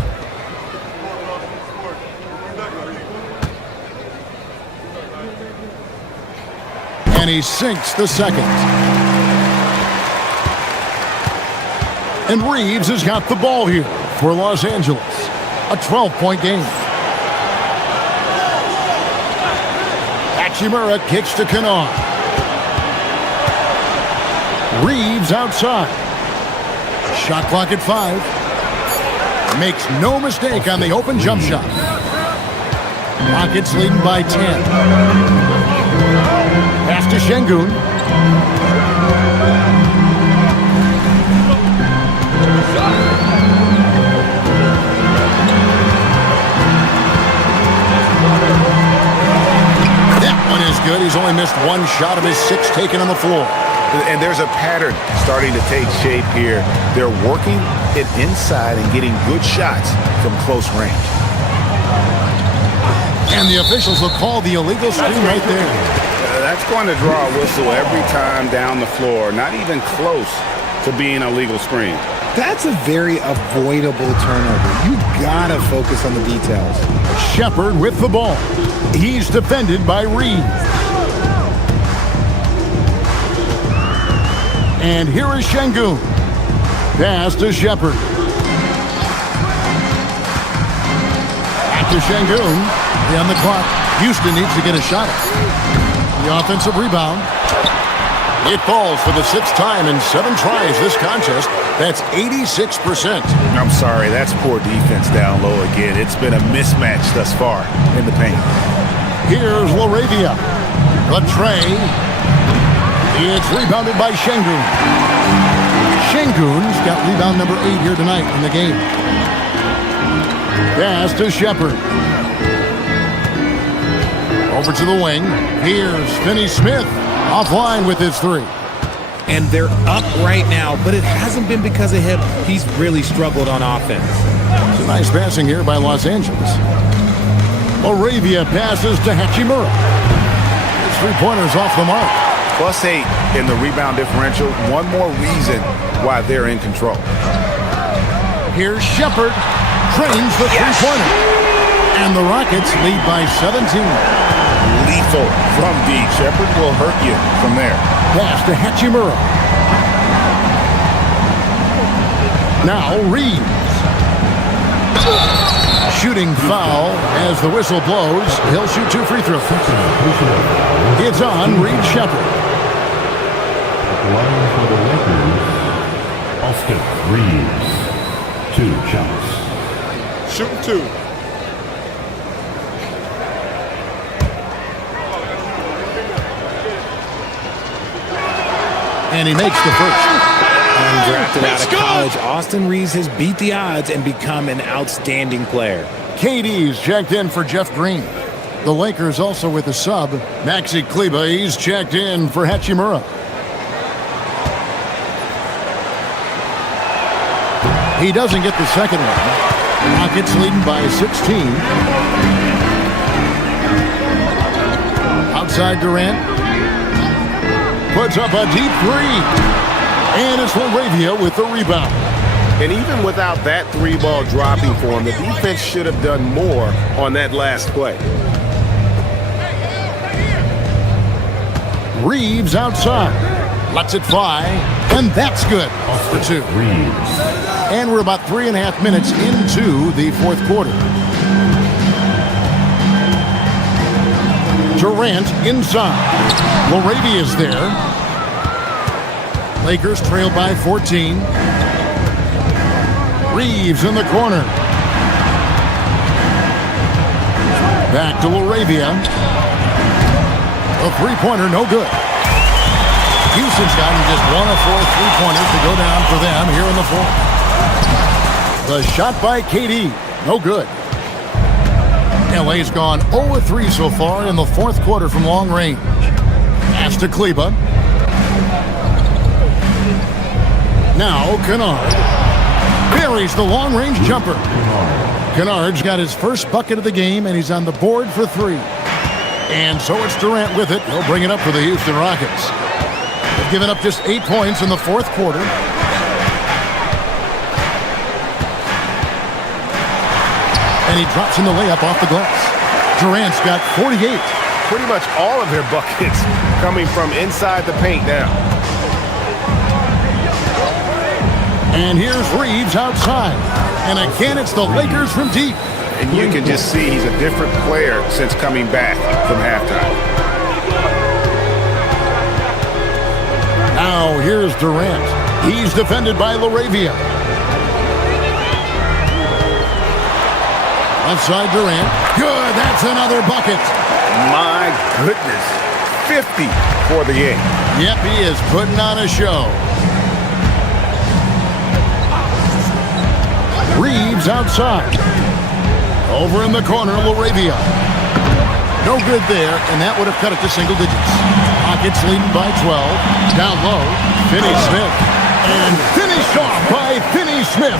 And he sinks the second. And Reeves has got the ball here for Los Angeles. A 12-point game. Hachimura kicks to Kennard. Reeves outside. Shot clock at 5. Makes no mistake on the open jump shot. Rockets leading by 10. Pass to Şengün. That one is good. He's only missed one shot of his 6 taken on the floor. And there's a pattern starting to take shape here. They're working it inside and getting good shots from close range. And the officials will call the illegal screen right there. That's going to draw a whistle every time down the floor. Not even close to being a legal screen. That's a very avoidable turnover. You gotta focus on the details. Shepard with the ball. He's defended by Reed. And here is Şengün. Pass to Shepard. Back to Şengün. On the clock. Houston needs to get a shot. The offensive rebound. It falls for the 6th time in 7 tries this contest. That's 86%. I'm sorry, that's poor defense down low again. It's been a mismatch thus far in the paint. Here's LaRavia. Latre. It's rebounded by Şengün. Şengün's got rebound number 8 here tonight in the game. Pass to Shepard. Over to the wing. Here's Finney-Smith. Offline with his 3. And they're up right now, but it hasn't been because of him. He's really struggled on offense. It's a nice passing here by Los Angeles. LaRavia passes to Hachimura. His 3-pointers off the mark. +8 in the rebound differential. One more reason why they're in control. Here's Shepard. Trains the 3-pointer. And the Rockets lead by 17. Lethal from deep. Shepard will hurt you from there. Pass to Hachimura. Now Reeves. Shooting foul as the whistle blows. He'll shoot 2 free throws. It's on Reed Shepard. Line for the Lakers, Austin Reeves. 2 shots. Shooting 2. And he makes the first. Undrafted out of college, Austin Reeves has beat the odds and become an outstanding player. KD's checked in for Jeff Green. The Lakers also with a sub. Maxi Kleber, he's checked in for Hachimura. He doesn't get the second one. Rockets leading by 16. Outside Durant. Puts up a deep 3. And it's LaRavia with the rebound. And even without that 3-ball dropping for him, the defense should have done more on that last play. Reeves outside. Lets it fly. And that's good for 2. Reeves. And we're about 3.5 minutes into the 4th quarter. Durant inside. LaRavia's there. Lakers trail by 14. Reeves in the corner. Back to LaRavia. A 3-pointer, no good. Houston's gotten just 1 of 4 3-pointers to go down for them here in the 4th. The shot by KD, no good. LA's gone 0 of 3 so far in the 4th quarter from long range. Pass to Kleber. Now Kennard buries the long-range jumper. Kennard's got his first bucket of the game, and he's on the board for 3. And so it's Durant with it. He'll bring it up for the Houston Rockets. They've given up just 8 points in the 4th quarter. And he drops in the layup off the glass. Durant's got 48. Pretty much all of their buckets coming from inside the paint now. And here's Reeves outside. And again, it's the Lakers from deep. And you can just see he's a different player since coming back from halftime. Now here's Durant. He's defended by LaRavia. Left side Durant. Good, that's another bucket. My goodness. 50 for the game. Yep, he is putting on a show. Reeves outside. Over in the corner, LaRavia. No good there, and that would have cut it to single digits. Rockets leading by 12. Down low, Finney Smith. And finished off by Finney Smith.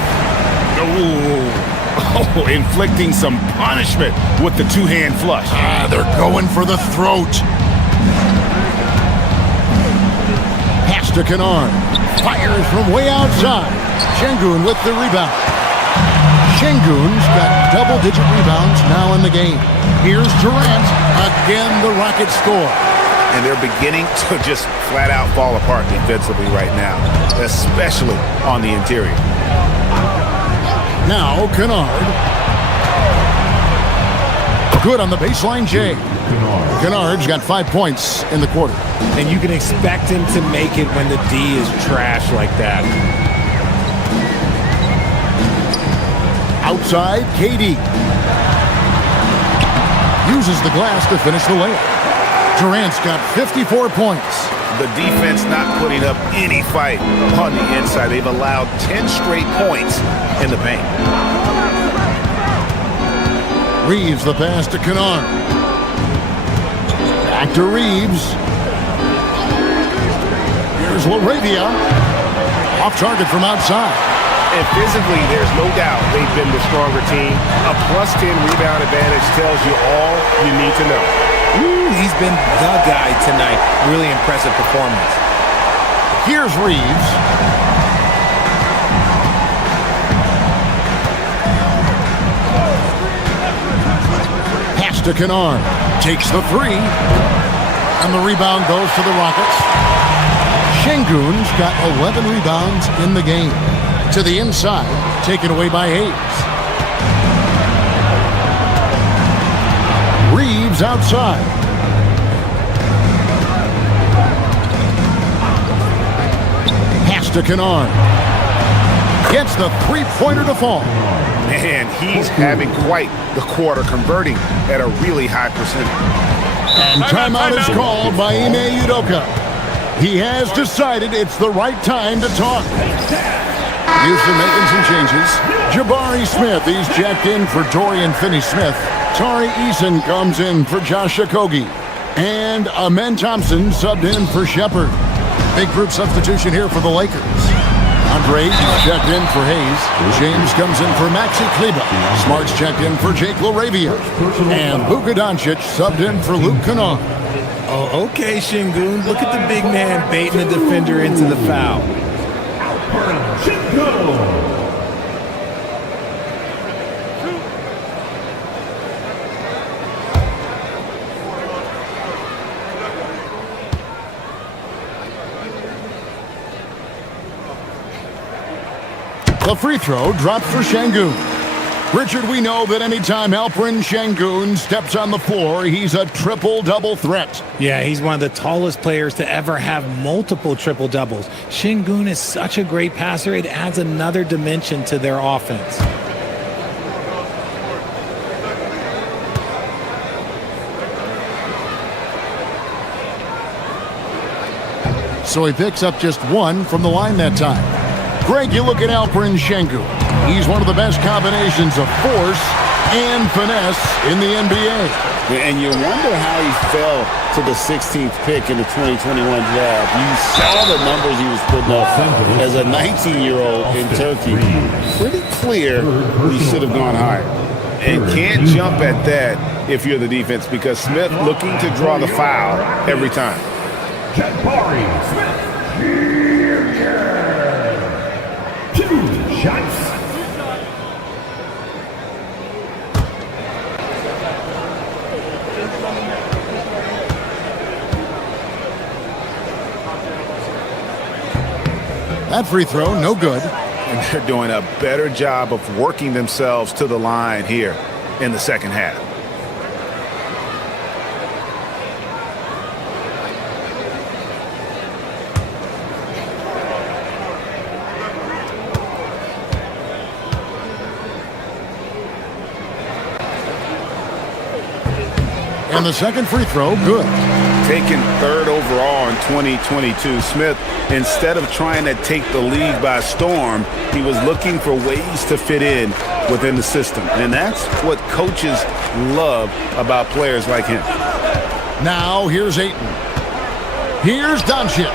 Oh, inflicting some punishment with the two-hand flush. They're going for the throat. Pass to Kennard. Fires from way outside. Şengün with the rebound. Şengün's got double-digit rebounds now in the game. Here's Durant. Again, the Rockets score. And they're beginning to just flat-out fall apart defensively right now, especially on the interior. Now, Kennard. Good on the baseline, Jay. Kennard's got 5 points in the quarter. And you can expect him to make it when the D is trash like that. Outside, KD. Uses the glass to finish the layup. Durant's got 54 points. The defense not putting up any fight on the inside. They've allowed 10 straight points in the paint. Reeves the pass to Kennard. Back to Reeves. Here's LaRavia. Off target from outside. And physically, there's no doubt they've been the stronger team. A +10 rebound advantage tells you all you need to know. He's been the guy tonight. Really impressive performance. Here's Reeves. Pass to Kennard. Takes the three. And the rebound goes to the Rockets. Şengün's got 11 rebounds in the game. To the inside, taken away by Hayes. Reeves outside. Pass to Kennard. Gets the three-pointer to fall. Man, he's having quite the quarter, converting at a really high percentage. And timeout is called by Ime Udoka. He has decided it's the right time to talk. Houston making some changes. Jabari Smith, he's jacked in for Dorian Finney-Smith. Tari Eason comes in for Josh Okogie. And Amen Thompson subbed in for Shepard. Big group substitution here for the Lakers. Andre checked in for Hayes. James comes in for Maxi Kleber. Smart's checked in for Jake LaRavia. And Luka Doncic subbed in for Luke Kennard. Oh, okay, Şengün. Look at the big man baiting the defender into the foul. The free throw dropped for Şengün. Richard, we know that anytime Alperen Şengün steps on the floor, he's a triple-double threat. Yeah, he's one of the tallest players to ever have multiple triple-doubles. Şengün is such a great passer, it adds another dimension to their offense. So he picks up just one from the line that time. Greg, you look at Alperen Şengün. He's one of the best combinations of force and finesse in the NBA. And you wonder how he fell to the 16th pick in the 2021 draft. You saw the numbers he was putting up as a 19-year-old in Turkey. Pretty clear he should have gone higher. And can't jump at that if you're the defense, because Smith looking to draw the foul every time. Jabari Smith, Jr. 2 shots. That free throw, no good. And they're doing a better job of working themselves to the line here in the second half. And the second free throw, good. Taken third overall in 2022, Smith, instead of trying to take the league by storm, he was looking for ways to fit in within the system. And that's what coaches love about players like him. Now here's Ayton. Here's Doncic.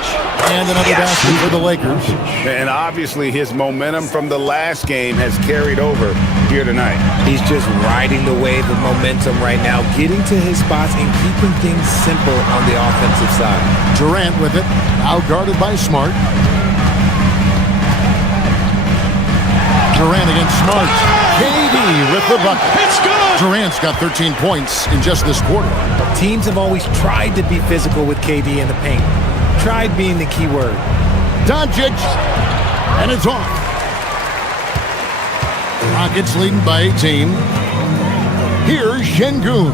And another basket for the Lakers. And obviously his momentum from the last game has carried over here tonight. He's just riding the wave of momentum right now, getting to his spots and keeping things simple on the offensive side. Durant with it, out guarded by Smart. Durant against Smart. KD with the bucket. It's good. Durant's got 13 points in just this quarter. Teams have always tried to be physical with KD in the paint. Tried being the key word. Doncic, and it's off. Rockets leading by 18. Here's Şengün.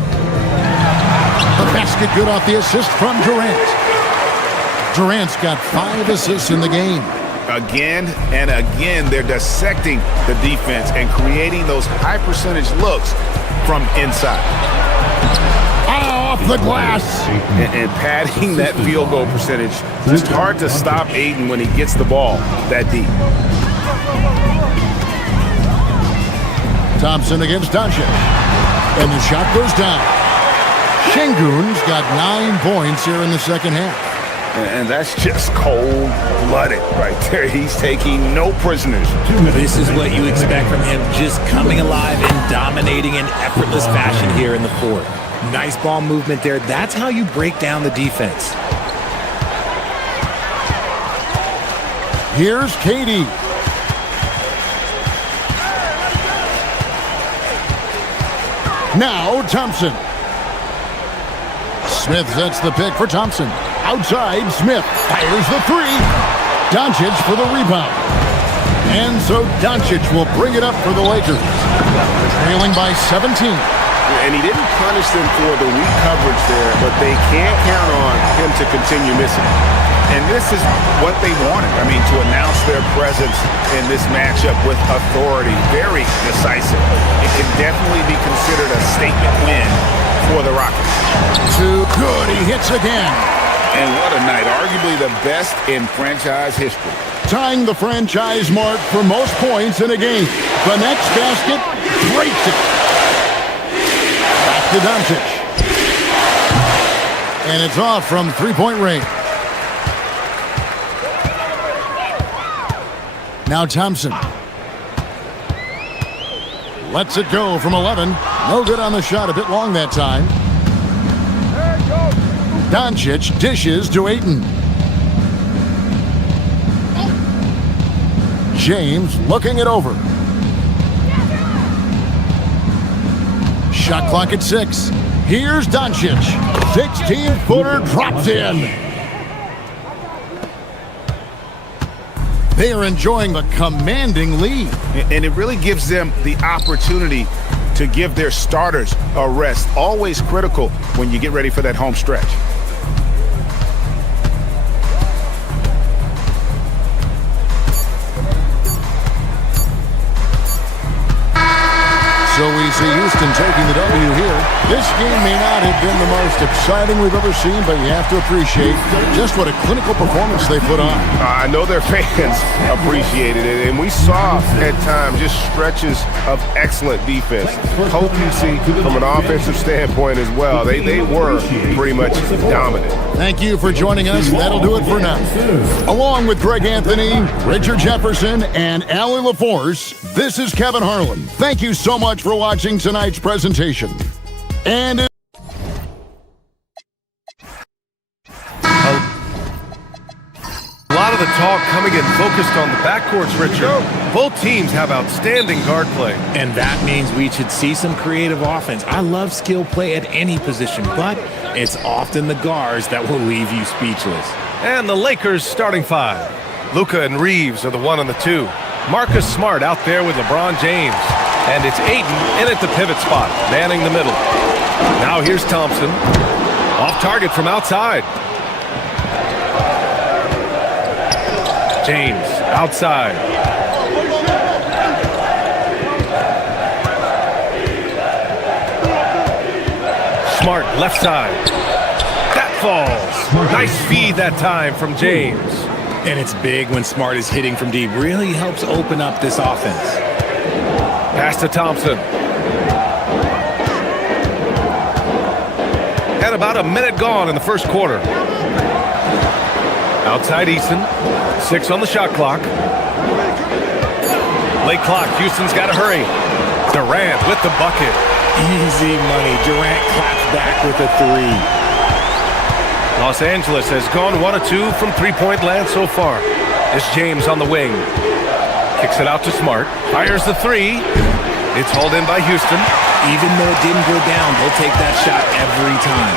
The basket good off the assist from Durant. Durant's got 5 assists in the game. Again and again, they're dissecting the defense and creating those high percentage looks from inside. Off the glass. And padding that field goal percentage. Just hard to stop Ayton when he gets the ball that deep. Thompson against Doncic. And the shot goes down. Şengün's got 9 points here in the second half. And that's just cold-blooded right there. He's taking no prisoners. This is what you expect from him, just coming alive and dominating in effortless fashion here in the fourth. Nice ball movement there. That's how you break down the defense. Here's KD. Now Thompson. Smith sets the pick for Thompson. Outside, Smith fires the three. Doncic for the rebound. And so Doncic will bring it up for the Lakers. Trailing by 17. And he didn't punish them for the weak coverage there, but they can't count on him to continue missing. And this is what they wanted. I mean, to announce their presence in this matchup with authority, very decisive. It can definitely be considered a statement win for the Rockets. Too good. He hits again. And what a night. Arguably the best in franchise history. Tying the franchise mark for most points in a game. The next basket breaks it. Back to Doncic. And it's off from three-point range. Now Thompson. Lets it go from 11. No good on the shot. A bit long that time. Doncic dishes to Ayton. James looking it over. Shot clock at 6. Here's Doncic. 16-footer drops in. They are enjoying the commanding lead. And it really gives them the opportunity to give their starters a rest. Always critical when you get ready for that home stretch. So we see Houston taking the W here. This game may not have been the most exciting we've ever seen, but you have to appreciate just what a clinical performance they put on. I know their fans appreciated it, and we saw at times just stretches of excellent defense. Potency from an offensive standpoint as well. They were pretty much dominant. Thank you for joining us. That'll do it for now. Along with Greg Anthony, Richard Jefferson, and Allie LaForce, this is Kevin Harlan. Thank you so much for watching tonight's presentation. And A lot of the talk coming in focused on the backcourts, Richard. Both teams have outstanding guard play. And that means we should see some creative offense. I love skill play at any position, but it's often the guards that will leave you speechless. And the Lakers starting five. Luka and Reeves are the 1 and the 2. Marcus Smart out there with LeBron James. And it's Ayton in at the pivot spot, manning the middle. Now here's Thompson. Off target from outside. James outside. Smart left side. That falls. Nice feed that time from James. And it's big when Smart is hitting from deep. Really helps open up this offense. Pass to Thompson. Had about a minute gone in the first quarter. Outside Easton. 6 on the shot clock. Late clock. Houston's got to hurry. Durant with the bucket. Easy money. Durant claps back with a 3. Los Angeles has gone 1 of 2 from three-point land so far. It's James on the wing. Kicks it out to Smart. Fires the 3. It's hauled in by Houston. Even though it didn't go down, they'll take that shot every time.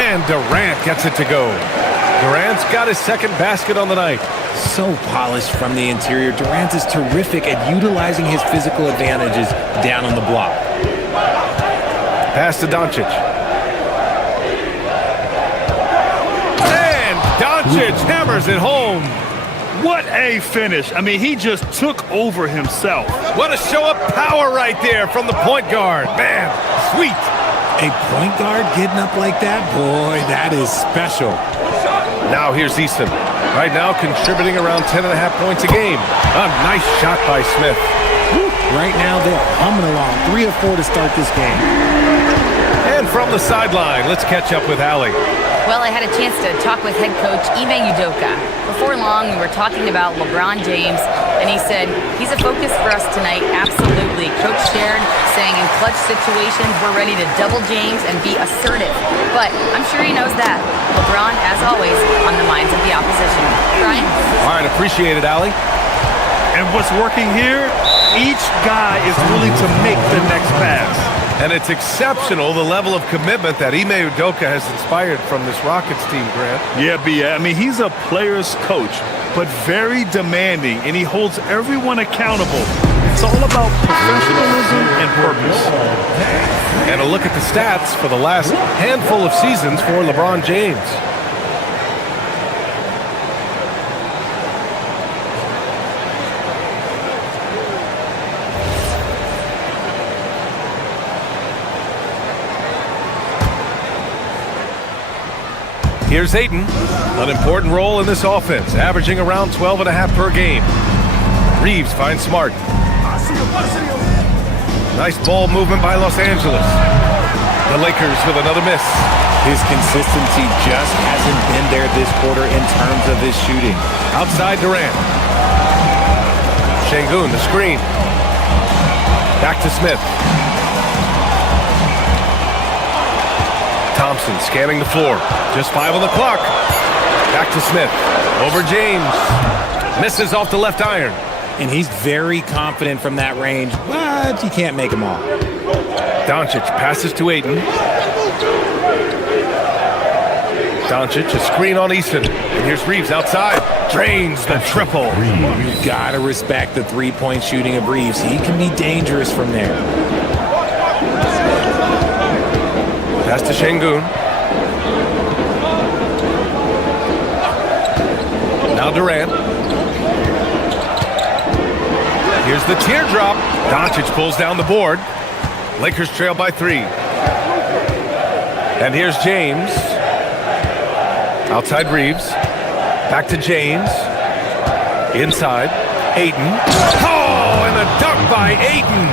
And Durant gets it to go. Durant's got his second basket on the night. So polished from the interior. Durant is terrific at utilizing his physical advantages down on the block. Pass to Doncic. And Doncic hammers it home. What a finish. I mean, he just took over himself. What a show of power right there from the point guard. Man, sweet. A point guard getting up like that? Boy, that is special. Now here's Easton. Right now contributing around 10.5 points a game. A nice shot by Smith. Right now they're humming along. 3 of 4 to start this game. And from the sideline, let's catch up with Allie. Well, I had a chance to talk with head coach Ime Udoka. Before long, we were talking about LeBron James, and he said, he's a focus for us tonight, absolutely. Coach shared, saying in clutch situations, we're ready to double James and be assertive. But I'm sure he knows that. LeBron, as always, on the minds of the opposition. Brian? All right, appreciate it, Allie. And what's working here, each guy is willing to make the next pass. And it's exceptional, the level of commitment that Ime Udoka has inspired from this Rockets team, Grant. Yeah, B. I mean, he's a player's coach, but very demanding, and he holds everyone accountable. It's all about professionalism and purpose. And a look at the stats for the last handful of seasons for LeBron James. Here's Ayton, an important role in this offense, averaging around 12.5 per game. Reeves finds Smart. Nice ball movement by Los Angeles. The Lakers with another miss. His consistency just hasn't been there this quarter in terms of his shooting. Outside Durant. Şengün, the screen. Back to Smith. Thompson scanning the floor. Just 5 on the clock. Back to Smith. Over James. Misses off the left iron. And he's very confident from that range, but he can't make them all. Doncic passes to Ayton. Doncic, a screen on Easton. And here's Reeves outside. Drains the triple. You've got to respect the three-point shooting of Reeves. He can be dangerous from there. Pass to Şengün. Now Durant. Here's the teardrop. Doncic pulls down the board. Lakers trail by 3. And here's James. Outside Reeves. Back to James. Inside. Ayton. Oh, and a dunk by Ayton.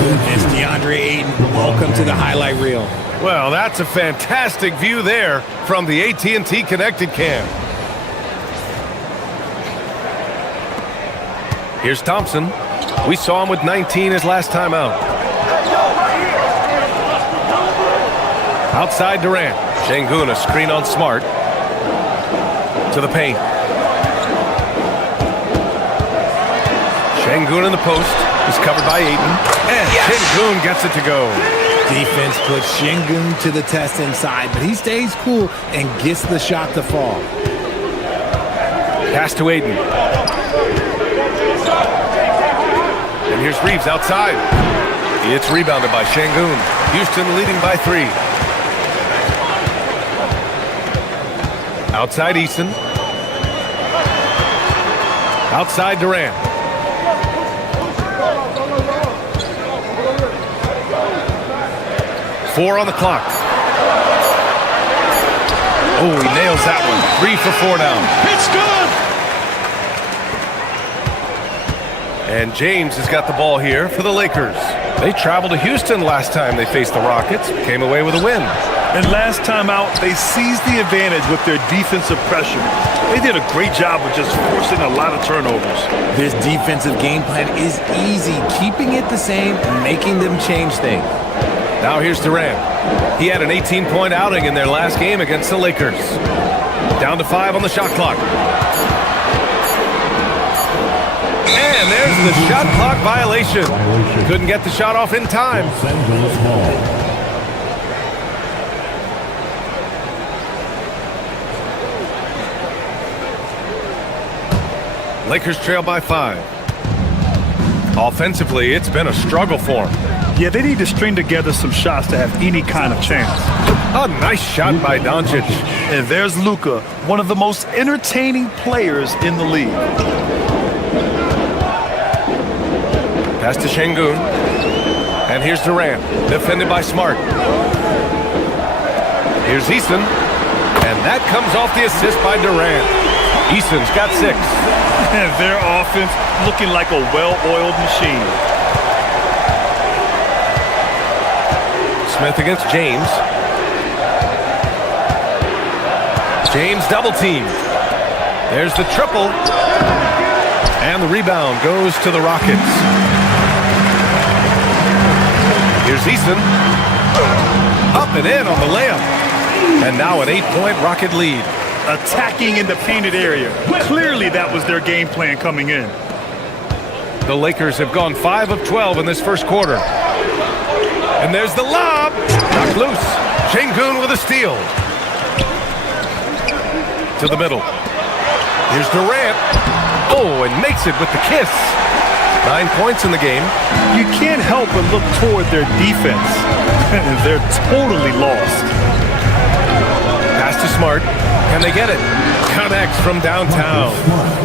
Goodness, DeAndre Ayton, welcome to the highlight reel. Well, that's a fantastic view there from the AT&T Connected cam. Here's Thompson. We saw him with 19 his last time out. Outside Durant. Şengün, a screen on Smart. To the paint. Şengün in the post. He's covered by Ayton. And Şengün gets it to go. Defense puts Şengün to the test inside, but he stays cool and gets the shot to fall. Pass to Aiden. And here's Reeves outside. It's rebounded by Şengün. Houston leading by 3. Outside Eason. Outside Durant. Four on the clock. Oh, he nails that one. 3 for 4 now. It's good! And James has got the ball here for the Lakers. They traveled to Houston last time they faced the Rockets. Came away with a win. And last time out, they seized the advantage with their defensive pressure. They did a great job of just forcing a lot of turnovers. This defensive game plan is easy, keeping it the same, making them change things. Now here's Durant. He had an 18-point outing in their last game against the Lakers. Down to 5 on the shot clock. And there's the shot clock violation. Couldn't get the shot off in time. Lakers trail by 5. Offensively, it's been a struggle for them. Yeah, they need to string together some shots to have any kind of chance. A nice shot by Doncic. And there's Luka, one of the most entertaining players in the league. Pass to Şengün. And here's Durant, defended by Smart. Here's Eason. And that comes off the assist by Durant. Eason's got 6. And their offense looking like a well-oiled machine. Smith against James. James double teamed. There's the triple. And the rebound goes to the Rockets. Here's Eason. Up and in on the layup. And now an 8-point Rocket lead. Attacking in the painted area. Clearly that was their game plan coming in. The Lakers have gone 5 of 12 in this first quarter. And there's the lob. Knocked loose. Şengün with a steal. To the middle. Here's Durant. Oh, and makes it with the kiss. 9 points in the game. You can't help but look toward their defense. They're totally lost. Pass to Smart. Can they get it? Connects from downtown.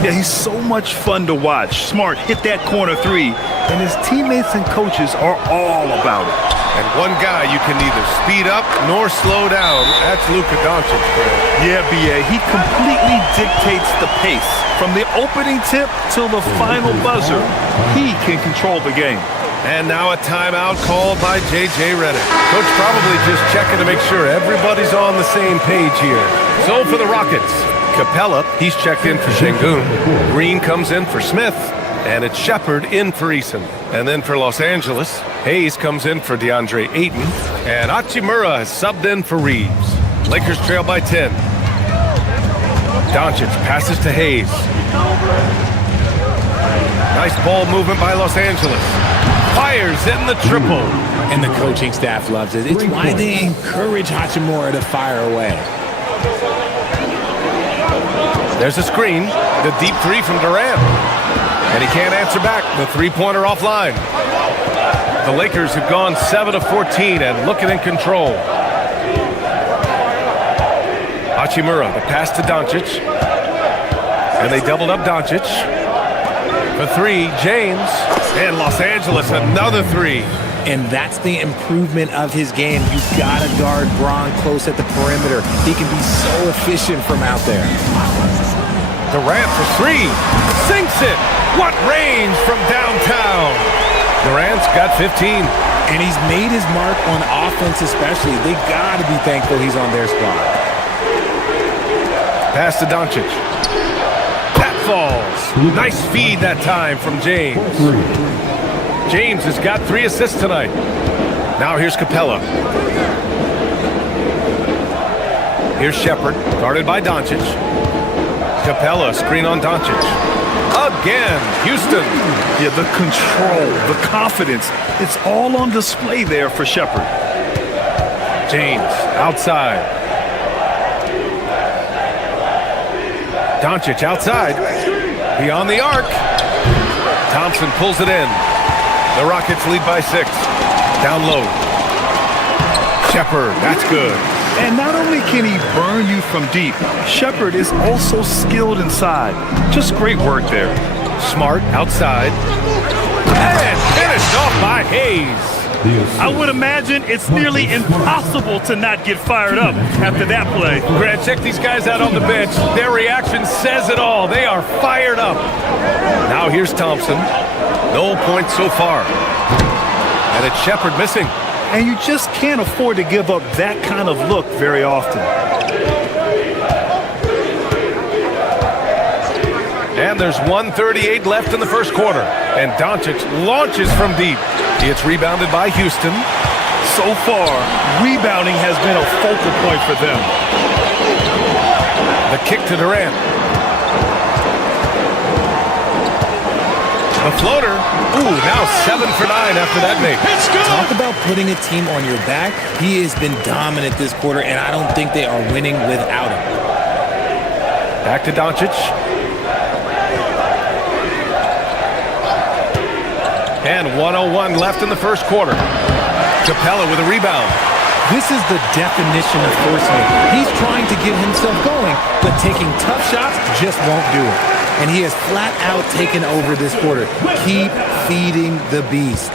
Yeah, he's so much fun to watch. Smart hit that corner 3, and his teammates and coaches are all about it. And one guy you can neither speed up nor slow down. That's Luka Doncic. Yeah, B.A., he completely dictates the pace. From the opening tip till the final buzzer, he can control the game. And now a timeout called by J.J. Redick. Coach probably just checking to make sure everybody's on the same page here. So for the Rockets, Capella, he's checked in for Şengün. Green comes in for Smith. And it's Shepard in for Eason. And then for Los Angeles, Hayes comes in for DeAndre Ayton. And Hachimura has subbed in for Reeves. Lakers trail by 10. Doncic passes to Hayes. Nice ball movement by Los Angeles. Fires in the triple. And the coaching staff loves it. It's why they encourage Hachimura to fire away. There's a screen. The deep 3 from Durant. And he can't answer back. The 3-pointer offline. The Lakers have gone 7 of 14 and looking in control. Hachimura, the pass to Doncic. And they doubled up Doncic. The 3, James. And Los Angeles, another 3. And that's the improvement of his game. You've got to guard Braun close at the perimeter. He can be so efficient from out there. Durant for 3. Sinks it. What range from downtown. Durant's got 15. And he's made his mark on offense especially. They got to be thankful he's on their squad. Pass to Doncic. That falls. Nice feed that time from James. James has got 3 assists tonight. Now here's Capella. Here's Shepard, guarded by Doncic. Capella, screen on Doncic. Again, Houston. Yeah, the control, the confidence, it's all on display there for Shepard. James, outside. Doncic outside. Beyond the arc. Thompson pulls it in. The Rockets lead by 6. Down low. Shepherd, that's good. And not only can he burn you from deep, Shepherd is also skilled inside. Just great work there. Smart outside. And finished off by Hayes. I would imagine it's nearly impossible to not get fired up after that play. Grant, check these guys out on the bench. Their reaction says it all. They are fired up. Now here's Thompson. No points so far. And it's Shepherd missing. And you just can't afford to give up that kind of look very often. And there's 1:38 left in the first quarter. And Doncic launches from deep. It's rebounded by Houston. So far, rebounding has been a focal point for them. The kick to Durant. The floater. Ooh, now 7 for 9 after that make. Talk about putting a team on your back. He has been dominant this quarter, and I don't think they are winning without him. Back to Doncic. And 1:01 left in the first quarter. Capella with a rebound. This is the definition of forcing it. He's trying to get himself going, but taking tough shots just won't do it. And he has flat out taken over this quarter. Keep feeding the beast.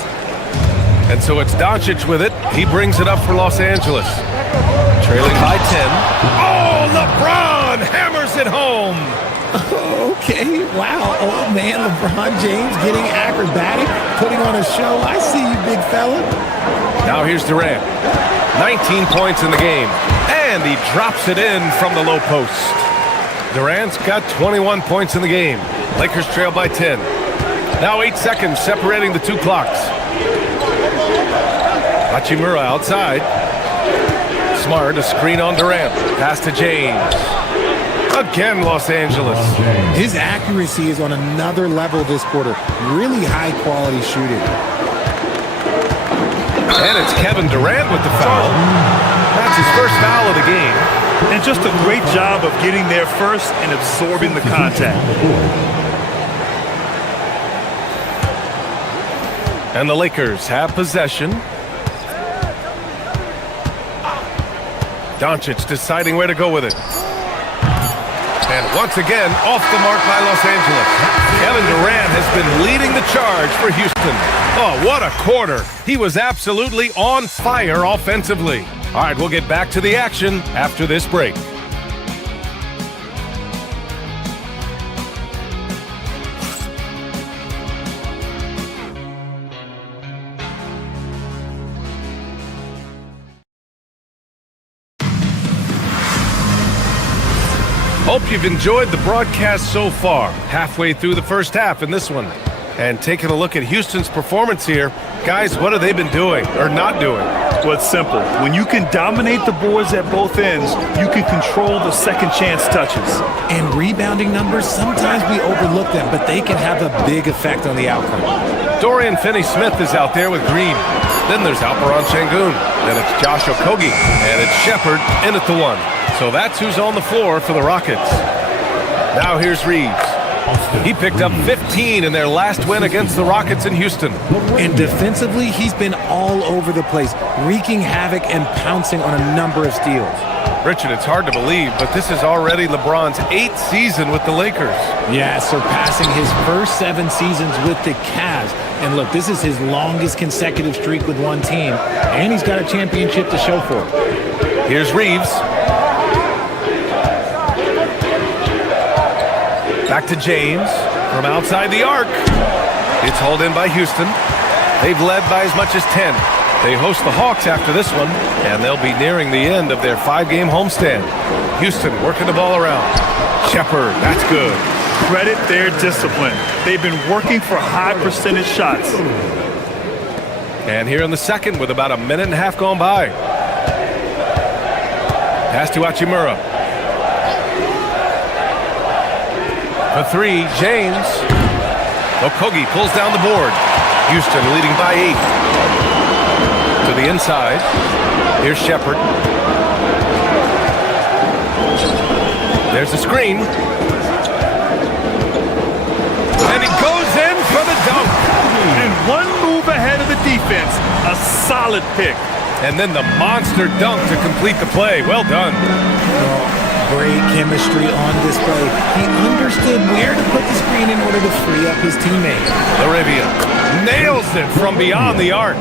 And so it's Doncic with it. He brings it up for Los Angeles. Trailing by 10. Oh, LeBron hammers it home. Okay, wow. Old man LeBron James getting acrobatic, putting on a show. I see you, big fella. Now here's Durant. 19 points in the game. And he drops it in from the low post. Durant's got 21 points in the game. Lakers trail by 10. Now 8 seconds separating the two clocks. Hachimura outside. Smart, a screen on Durant. Pass to James. Again, Los Angeles. His accuracy is on another level this quarter. Really high-quality shooting. And it's Kevin Durant with the foul. That's his first foul of the game. And just a great job of getting there first and absorbing the contact. And the Lakers have possession. Doncic deciding where to go with it. And once again, off the mark by Los Angeles. Kevin Durant has been leading the charge for Houston. Oh, what a quarter. He was absolutely on fire offensively. All right, we'll get back to the action after this break. Hope you've enjoyed the broadcast so far. Halfway through the first half in this one. And taking a look at Houston's performance here, guys, what have they been doing or not doing? Well, it's simple. When you can dominate the boards at both ends, you can control the second chance touches. And rebounding numbers, sometimes we overlook them, but they can have a big effect on the outcome. Dorian Finney-Smith is out there with Green. Then there's Alperon Şengün. Then it's Josh Okogie. And it's Shepherd in at the 1. So that's who's on the floor for the Rockets. Now here's Reeves. He picked up 15 in their last win against the Rockets in Houston. And defensively, he's been all over the place, wreaking havoc and pouncing on a number of steals. Richard, it's hard to believe, but this is already LeBron's 8th season with the Lakers. Yeah, surpassing his first 7 seasons with the Cavs. And look, this is his longest consecutive streak with one team, and he's got a championship to show for it. Here's Reeves. Back to James from outside the arc. It's hauled in by Houston. They've led by as much as 10. They host the Hawks after this one, and they'll be nearing the end of their 5-game homestand. Houston working the ball around. Shepherd, that's good. Credit their discipline. They've been working for high percentage shots. And here in the second with about a minute and a half gone by. Pass to Hachimura. For 3, James. Okogie pulls down the board. Houston leading by 8. To the inside. Here's Shepherd. There's a screen. one move ahead of the defense. A solid pick. And then the monster dunk to complete the play. Well done. Great chemistry on display. He understood where to put the screen in order to free up his teammate. Laravia nails it from beyond the arc.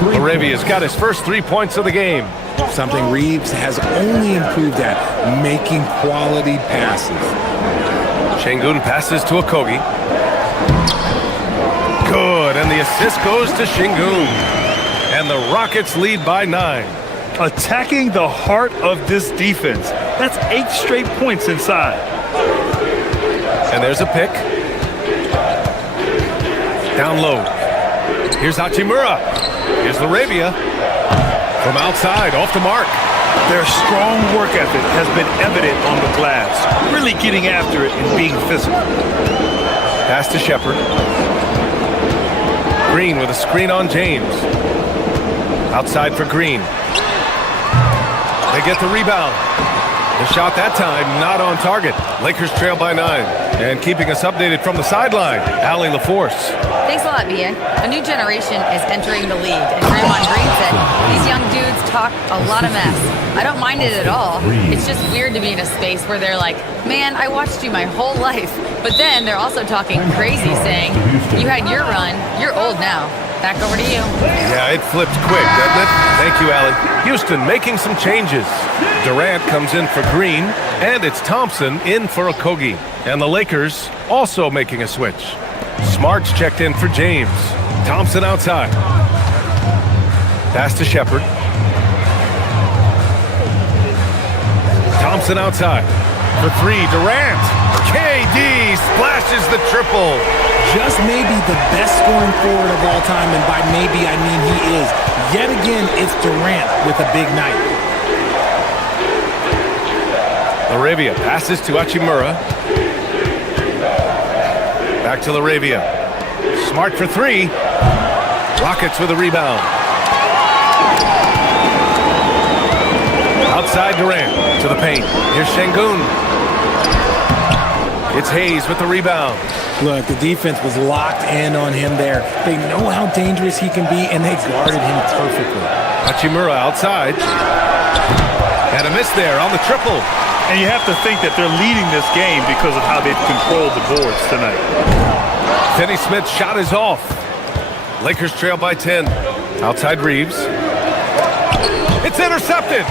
Laravia's got his first 3 points of the game. Something Reeves has only improved at, making quality passes. Şengün passes to Okogie. Good, and the assist goes to Şengün. And the Rockets lead by 9. Attacking the heart of this defense. That's 8 straight points inside. And there's a pick. Down low. Here's Hachimura. Here's Laravia. From outside, off the mark. Their strong work ethic has been evident on the glass. Really getting after it and being physical. Pass to Shepherd. Green with a screen on James. Outside for Green. They get the rebound. The shot that time not on target. Lakers trail by 9. And keeping us updated from the sideline, Allie LaForce. Thanks a lot, BA. A new generation is entering the league, and Draymond Green said these young dudes talk a lot of mess. I don't mind it at all. It's just weird to be in a space where they're like, man, I watched you my whole life. But then they're also talking crazy, saying, you had your run, you're old now. Back over to you. Yeah, it flipped quick, doesn't it? Thank you, Allie. Houston making some changes. Durant comes in for Green, and it's Thompson in for Okogie. And the Lakers also making a switch. Smart's checked in for James. Thompson outside. Pass to Shepherd. Thompson outside. For 3, Durant. KD splashes the triple. Just maybe the best scoring forward of all time, and by maybe I mean he is. Yet again, it's Durant with a big night. Laravia passes to Hachimura. Back to Laravia. Smart for 3. Rockets with a rebound. Outside Durant to the paint. Here's Şengün. It's Hayes with the rebound. Look, the defense was locked in on him there. They know how dangerous he can be, and they guarded him perfectly. Hachimura outside. And a miss there on the triple. And you have to think that they're leading this game because of how they've controlled the boards tonight. Finney Smith's shot is off. Lakers trail by 10. Outside Reeves. It's intercepted.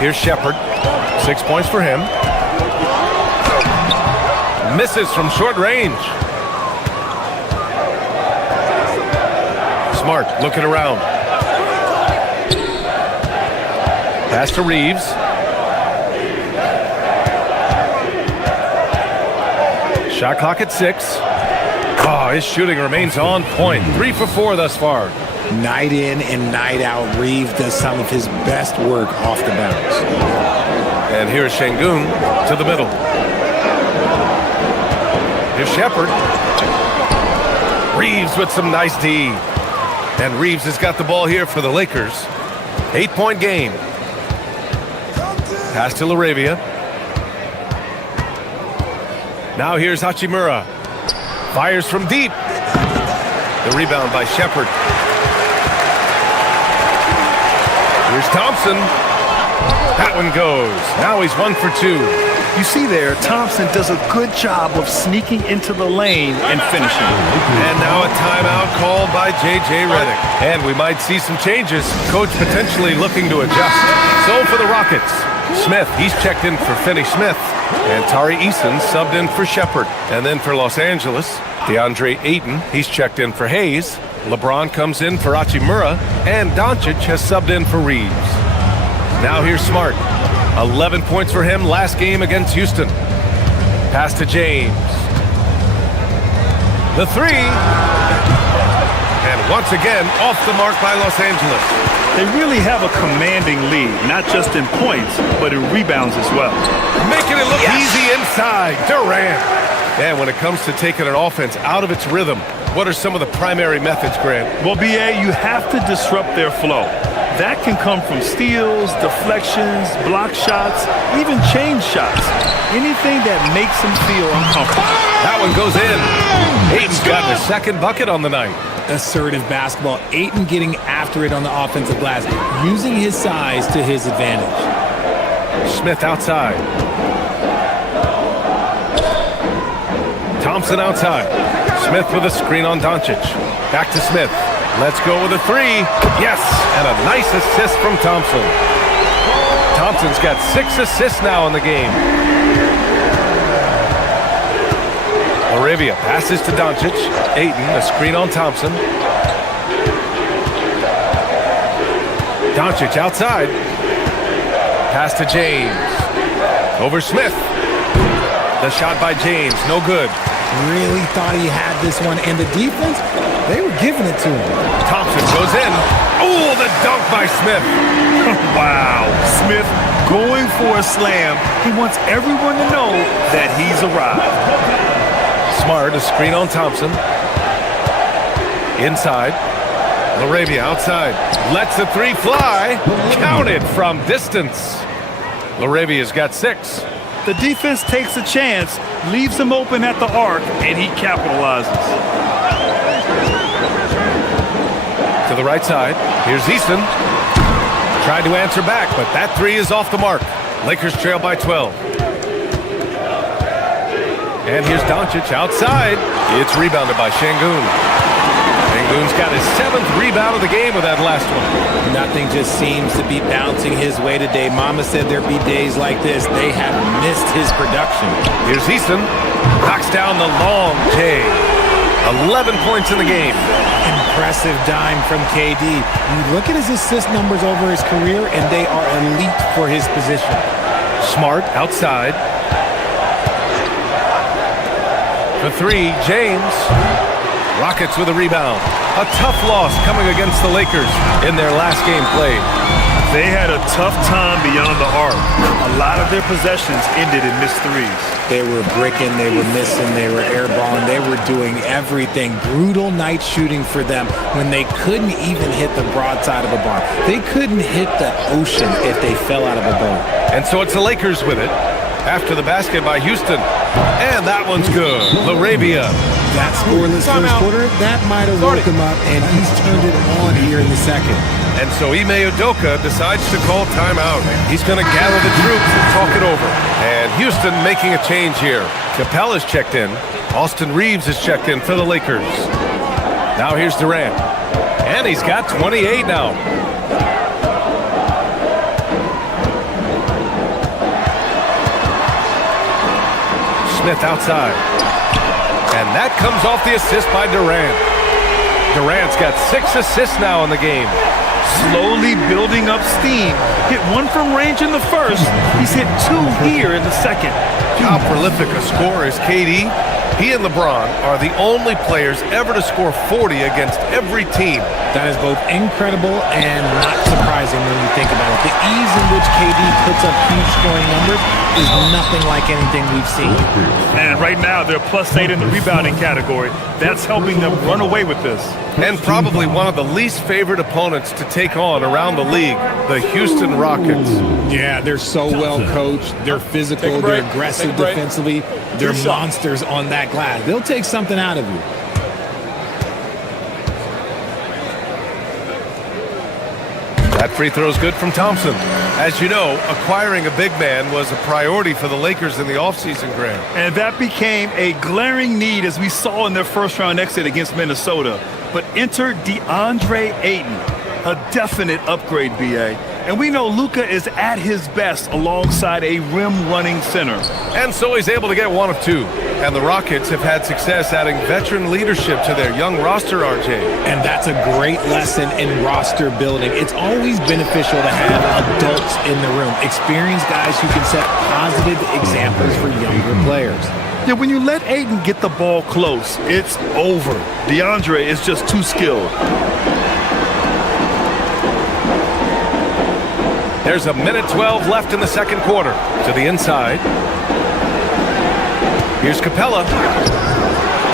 Here's Shepherd. 6 points for him. Misses from short range. Smart looking around. Pass to Reeves. Shot clock at 6. Oh, his shooting remains on point. 3 for 4 thus far. Night in and night out, Reeves does some of his best work off the bounce. And here's Şengün to the middle. Here's Shepherd. Reeves with some nice D. And Reeves has got the ball here for the Lakers. 8-point game. Pass to Laravia. Now here's Hachimura. Fires from deep. The rebound by Shepherd. Here's Thompson. That one goes. Now he's 1 for 2. You see there, Thompson does a good job of sneaking into the lane and finishing. And now a timeout called by J.J. Redick. And we might see some changes. Coach potentially looking to adjust. So for the Rockets, Smith, he's checked in for Finney Smith. And Tari Eason subbed in for Shepherd. And then for Los Angeles, DeAndre Ayton, he's checked in for Hayes. LeBron comes in for Hachimura. And Doncic has subbed in for Reeves. Now here's Smart. 11 points for him last game against Houston. Pass to James. The 3. And once again, off the mark by Los Angeles. They really have a commanding lead, not just in points, but in rebounds as well. Making it look easy inside. Durant. And when it comes to taking an offense out of its rhythm, what are some of the primary methods, Grant? Well, BA, you have to disrupt their flow. That can come from steals, deflections, block shots, even change shots. Anything that makes him feel uncomfortable. That one goes in. Ayton's got the second bucket on the night. Assertive basketball. Ayton getting after it on the offensive glass, using his size to his advantage. Smith outside. Thompson outside. Smith with a screen on Doncic. Back to Smith. Let's go with a three. Yes, and a nice assist from Thompson. Thompson's got 6 assists now in the game. Laravia passes to Doncic. Ayton, a screen on Thompson. Doncic outside. Pass to James. Over Smith. The shot by James, no good. Really thought he had this one, and the defense, they were giving it to him. Thompson goes in. Oh, the dunk by Smith. Wow. Smith going for a slam. He wants everyone to know that he's arrived. Smart, a screen on Thompson. Inside. Laravia outside. Lets the three fly. Counted from distance. Laravia's got 6. The defense takes a chance, leaves him open at the arc, and he capitalizes. To the right side. Here's Easton. Tried to answer back, but that three is off the mark. Lakers trail by 12. And here's Doncic outside. It's rebounded by Şengün. Şengün's got his 7th rebound of the game with that last one. Nothing just seems to be bouncing his way today. Mama said there'd be days like this. They have missed his production. Here's Easton. Knocks down the long J. 11 points in the game. Impressive dime from KD. You look at his assist numbers over his career, and they are elite for his position. Smart outside. For 3, James. Rockets with a rebound. A tough loss coming against the Lakers in their last game played. They had a tough time beyond the arc. A lot of their possessions ended in missed threes. They were bricking, they were missing, they were airballing, they were doing everything. Brutal night shooting for them when they couldn't even hit the broadside of a barn. They couldn't hit the ocean if they fell out of a boat. And so it's the Lakers with it. After the basket by Houston. And that one's good. Laravia. That scoreless first quarter, that might have woke him up, and he's turned it on here in the second. And so Ime Udoka decides to call timeout. He's going to gather the troops and talk it over. And Houston making a change here. Capella's checked in. Austin Reeves is checked in for the Lakers. Now here's Durant. And he's got 28 now. Smith outside. And that comes off the assist by Durant. Durant's got 6 assists now in the game. Slowly building up steam. Hit 1 from range in the first. He's hit 2 here in the second. How prolific a scorer is KD? He and LeBron are the only players ever to score 40 against every team. That is both incredible and not surprising when you think about it. The ease in which KD puts up huge scoring numbers is nothing like anything we've seen. And right now, they're +8 in the rebounding category. That's helping them run away with this. And probably one of the least favorite opponents to take on around the league, the Houston Rockets. Yeah, they're so well coached. They're physical. They're aggressive defensively. They're monsters on that glass. They'll take something out of you. That free throw is good from Thompson. As you know, acquiring a big man was a priority for the Lakers in the offseason, Graham. And that became a glaring need, as we saw in their first-round exit against Minnesota. But enter DeAndre Ayton, a definite upgrade, B.A. And we know Luka is at his best alongside a rim-running center. And so he's able to get 1 of 2. And the Rockets have had success adding veteran leadership to their young roster, RJ. And that's a great lesson in roster building. It's always beneficial to have adults in the room, experienced guys who can set positive examples for younger players. Yeah, when you let Ayton get the ball close, it's over. DeAndre is just too skilled. There's 1:12 left in the second quarter. To the inside. Here's Capella.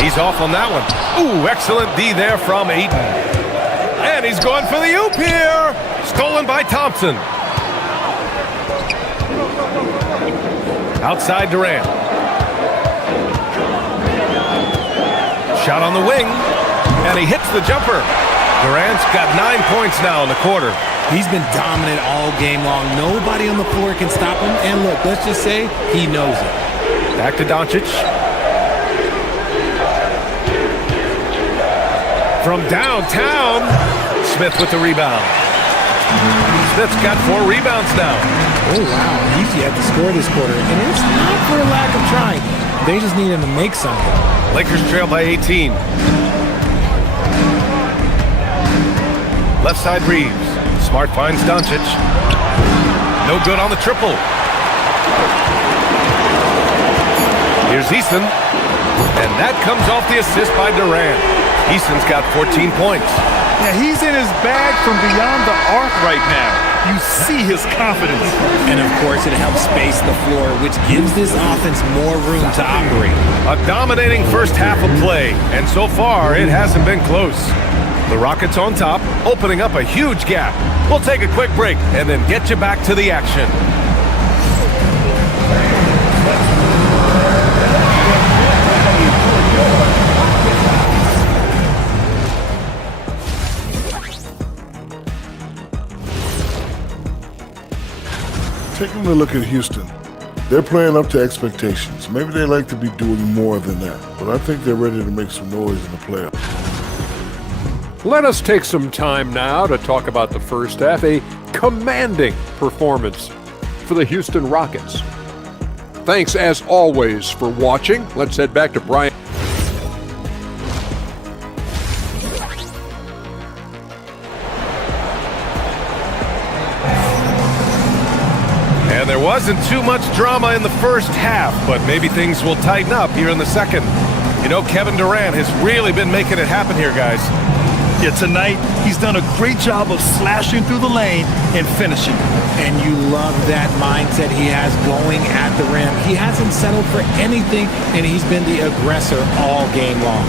He's off on that one. Ooh, excellent D there from Ayton. And he's going for the oop here. Stolen by Thompson. Outside Durant. Shot on the wing, and he hits the jumper. Durant's got 9 points now in the quarter. He's been dominant all game long. Nobody on the floor can stop him. And look, let's just say he knows it. Back to Doncic. From downtown, Smith with the rebound. Smith's got 4 rebounds now. Oh, wow. He's yet to score this quarter. And it's not for a lack of trying. They just need him to make something. Lakers trail by 18. Left side Reeves. Smart finds Doncic. No good on the triple. Here's Eason. And that comes off the assist by Durant. Eason's got 14 points. Yeah, he's in his bag from beyond the arc right now. You see his confidence. And, of course, it helps space the floor, which gives this offense more room to operate. A dominating first half of play, and so far it hasn't been close. The Rockets on top, opening up a huge gap. We'll take a quick break and then get you back to the action. Taking a look at Houston, they're playing up to expectations. Maybe they like to be doing more than that, but I think they're ready to make some noise in the playoffs. Let us take some time now to talk about the first half, a commanding performance for the Houston Rockets. Thanks as always for watching. Let's head back to Brian. And there wasn't too much drama in the first half, but maybe things will tighten up here in the second. You know, Kevin Durant has really been making it happen here, guys. Yeah, tonight, he's done a great job of slashing through the lane and finishing. And you love that mindset he has going at the rim. He hasn't settled for anything, and he's been the aggressor all game long.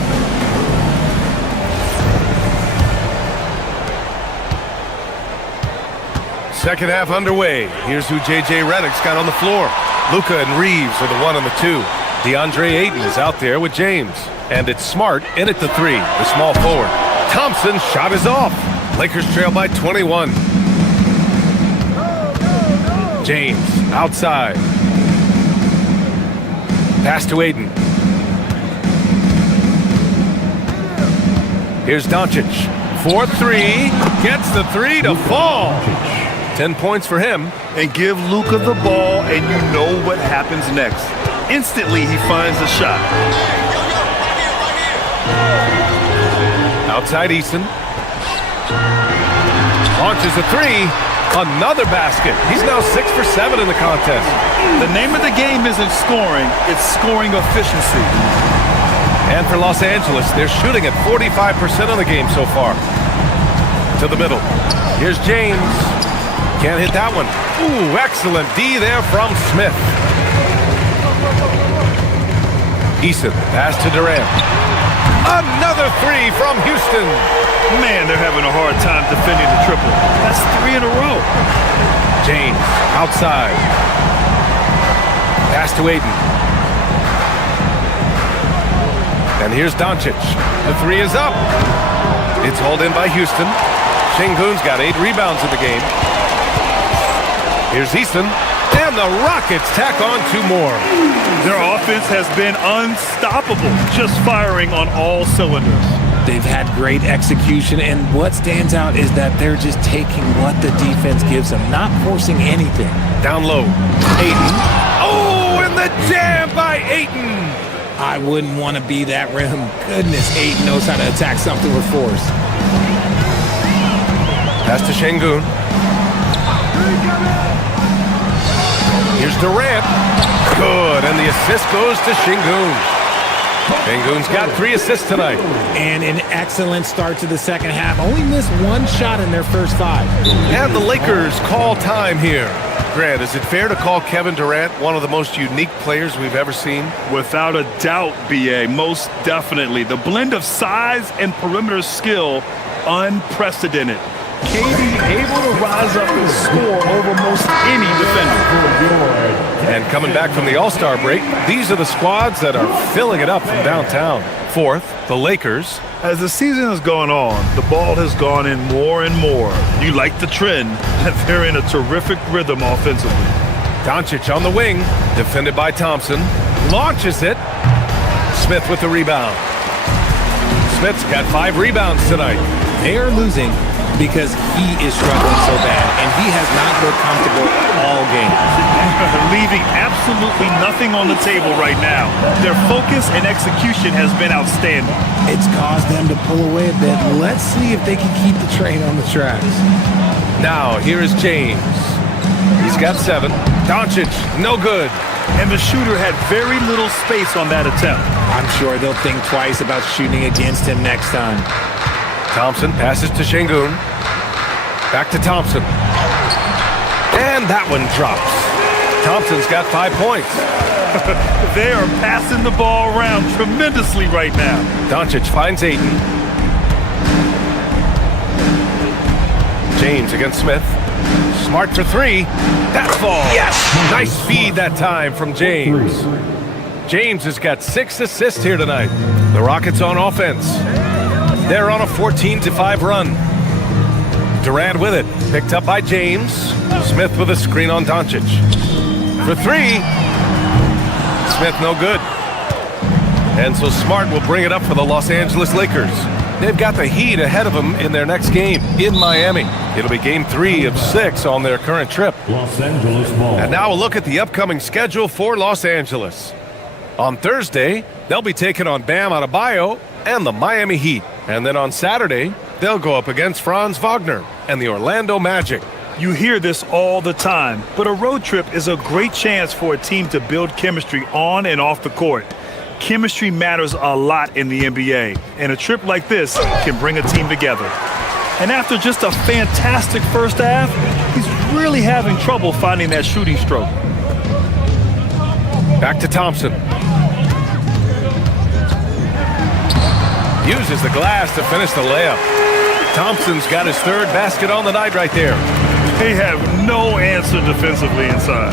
Second half underway. Here's who J.J. Redick's got on the floor. Luka and Reeves are the 1 and the 2. DeAndre Ayton is out there with James. And it's Smart in at the 3, the small forward. Thompson's shot is off. Lakers trail by 21. James outside. Pass to Ayton. Here's Doncic. 4-3. Gets the 3 to fall. 10 points for him. And give Luka the ball, and you know what happens next. Instantly, he finds a shot. Outside Eason. Launches a 3. Another basket. He's now 6 for 7 in the contest. The name of the game isn't scoring, it's scoring efficiency. And for Los Angeles, they're shooting at 45% of the game so far. To the middle. Here's James. Can't hit that one. Ooh, excellent D there from Smith. Eason, pass to Durant. Another 3 from Houston. Man, they're having a hard time defending the triple. That's 3 in a row. James, outside. Pass to Ayton. And here's Doncic. The 3 is up. It's hauled in by Houston. Şengün's got 8 rebounds in the game. Here's Eason. And the Rockets tack on 2 more. Their offense has been unstoppable, just firing on all cylinders. They've had great execution, and what stands out is that they're just taking what the defense gives them, not forcing anything. Down low. Ayton. Oh, and the jam by Ayton. I wouldn't want to be that rim. Goodness, Ayton knows how to attack something with force. Pass to Şengün. Here's Durant. Good, and the assist goes to Şengün. Şengün's got 3 assists tonight. And an excellent start to the second half. Only missed 1 shot in their first 5. And the Lakers call time here. Grant, is it fair to call Kevin Durant one of the most unique players we've ever seen? Without a doubt, B.A., most definitely. The blend of size and perimeter skill, unprecedented. KD able to rise up and score over most any defender. And coming back from the All-Star break, these are the squads that are filling it up from downtown. Fourth, the Lakers. As the season has gone on, the ball has gone in more and more. You like the trend that they're in a terrific rhythm offensively. Doncic on the wing, defended by Thompson. Launches it. Smith with the rebound. Smith's got 5 rebounds tonight. They are losing because he is struggling so bad, and he has not looked comfortable all game. Leaving absolutely nothing on the table right now. Their focus and execution has been outstanding. It's caused them to pull away a bit. Let's see if they can keep the train on the tracks. Now, here is James. He's got 7. Doncic, no good. And the shooter had very little space on that attempt. I'm sure they'll think twice about shooting against him next time. Thompson passes to Şengün. Back to Thompson. And that one drops. Thompson's got 5 points. They are passing the ball around tremendously right now. Doncic finds Ayton. James against Smith. Smart for 3. That falls. Yes! Nice feed that time from James. James has got 6 assists here tonight. The Rockets on offense. They're on a 14-5 run. Durant with it. Picked up by James. Smith with a screen on Doncic. For 3. Smith no good. And so Smart will bring it up for the Los Angeles Lakers. They've got the Heat ahead of them in their next game in Miami. It'll be game 3 of 6 on their current trip. Los Angeles ball. And now a look at the upcoming schedule for Los Angeles. On Thursday, they'll be taking on Bam Adebayo and the Miami Heat. And then on Saturday, they'll go up against Franz Wagner and the Orlando Magic. You hear this all the time, but a road trip is a great chance for a team to build chemistry on and off the court. Chemistry matters a lot in the NBA, and a trip like this can bring a team together. And after just a fantastic first half, he's really having trouble finding that shooting stroke. Back to Thompson. Uses the glass to finish the layup. Thompson's got his 3rd basket on the night right there. They have no answer defensively inside.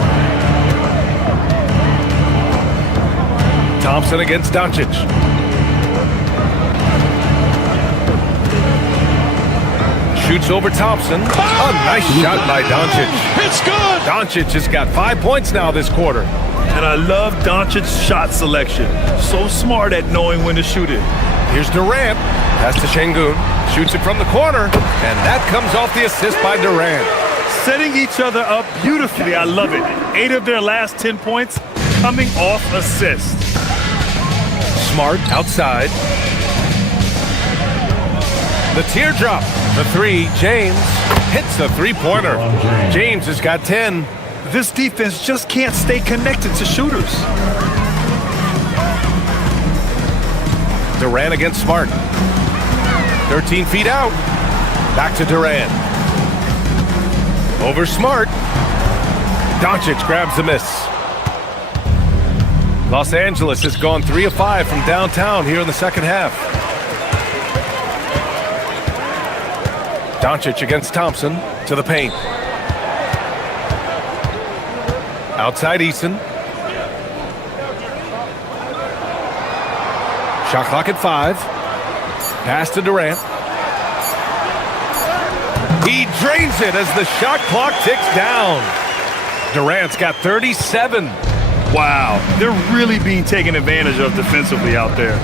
Thompson against Doncic. Shoots over Thompson. A nice shot by Doncic. It's good! Doncic has got 5 points now this quarter. And I love Doncic's shot selection. So smart at knowing when to shoot it. Here's Durant. Pass to Şengün. Shoots it from the corner. And that comes off the assist by Durant. Setting each other up beautifully. I love it. 8 of their last 10 points coming off assists. Smart outside. The teardrop. The 3. James hits the 3-pointer. James has got 10. This defense just can't stay connected to shooters. Durant against Smart. 13 feet out. Back to Durant. Over Smart. Doncic grabs the miss. Los Angeles has gone 3 of 5 from downtown here in the second half. Doncic against Thompson to the paint. Outside Eason. Shot clock at 5. Pass to Durant. He drains it as the shot clock ticks down. Durant's got 37. Wow, they're really being taken advantage of defensively out there.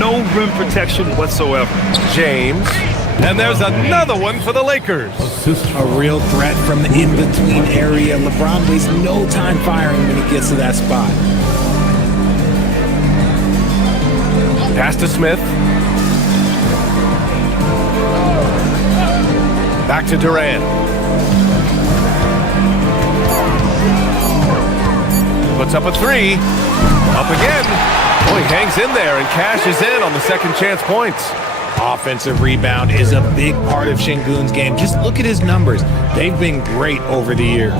No rim protection whatsoever. James. And there's another one for the Lakers. A real threat from the in-between area. LeBron wastes no time firing when he gets to that spot. Pass to Smith. Back to Durant. Puts up a 3. Up again. Oh, he hangs in there and cashes in on the second chance points. Offensive rebound is a big part of Şengün's game. Just look at his numbers. They've been great over the years.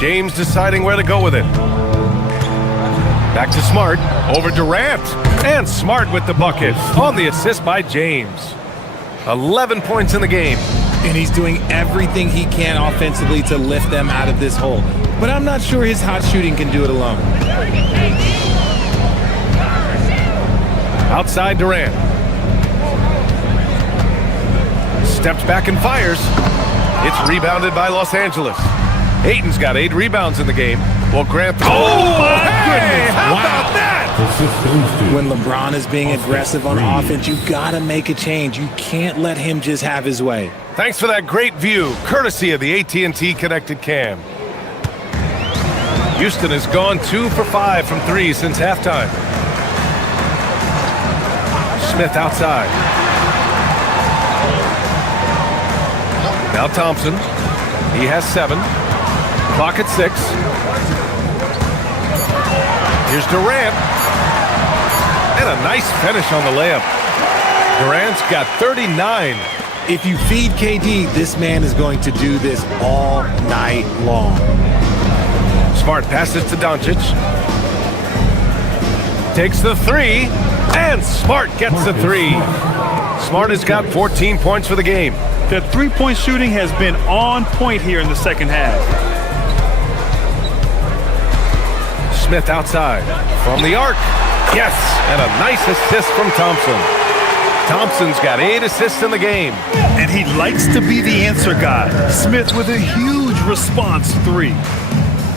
James deciding where to go with it. Back to Smart, over Durant, and Smart with the bucket on the assist by James. 11 points in the game. And he's doing everything he can offensively to lift them out of this hole. But I'm not sure his hot shooting can do it alone. Outside Durant. Steps back and fires. It's rebounded by Los Angeles. Ayton's got 8 rebounds in the game. Well, Grant. Oh, my goodness. How about that? When LeBron is being aggressive on offense, you got to make a change. You can't let him just have his way. Thanks for that great view, courtesy of the AT&T Connected Cam. Houston has gone 2 for 5 from 3 since halftime. Smith outside. Now Thompson. He has 7. Clock at 6. Here's Durant. And a nice finish on the layup. Durant's got 39. If you feed KD, this man is going to do this all night long. Smart passes to Doncic. Takes the 3. And Smart gets the 3. Smart has got 14 points for the game. The three-point shooting has been on point here in the second half. Smith outside from the arc. Yes, and a nice assist from Thompson. Thompson's got 8 assists in the game. And he likes to be the answer guy. Smith with a huge response 3.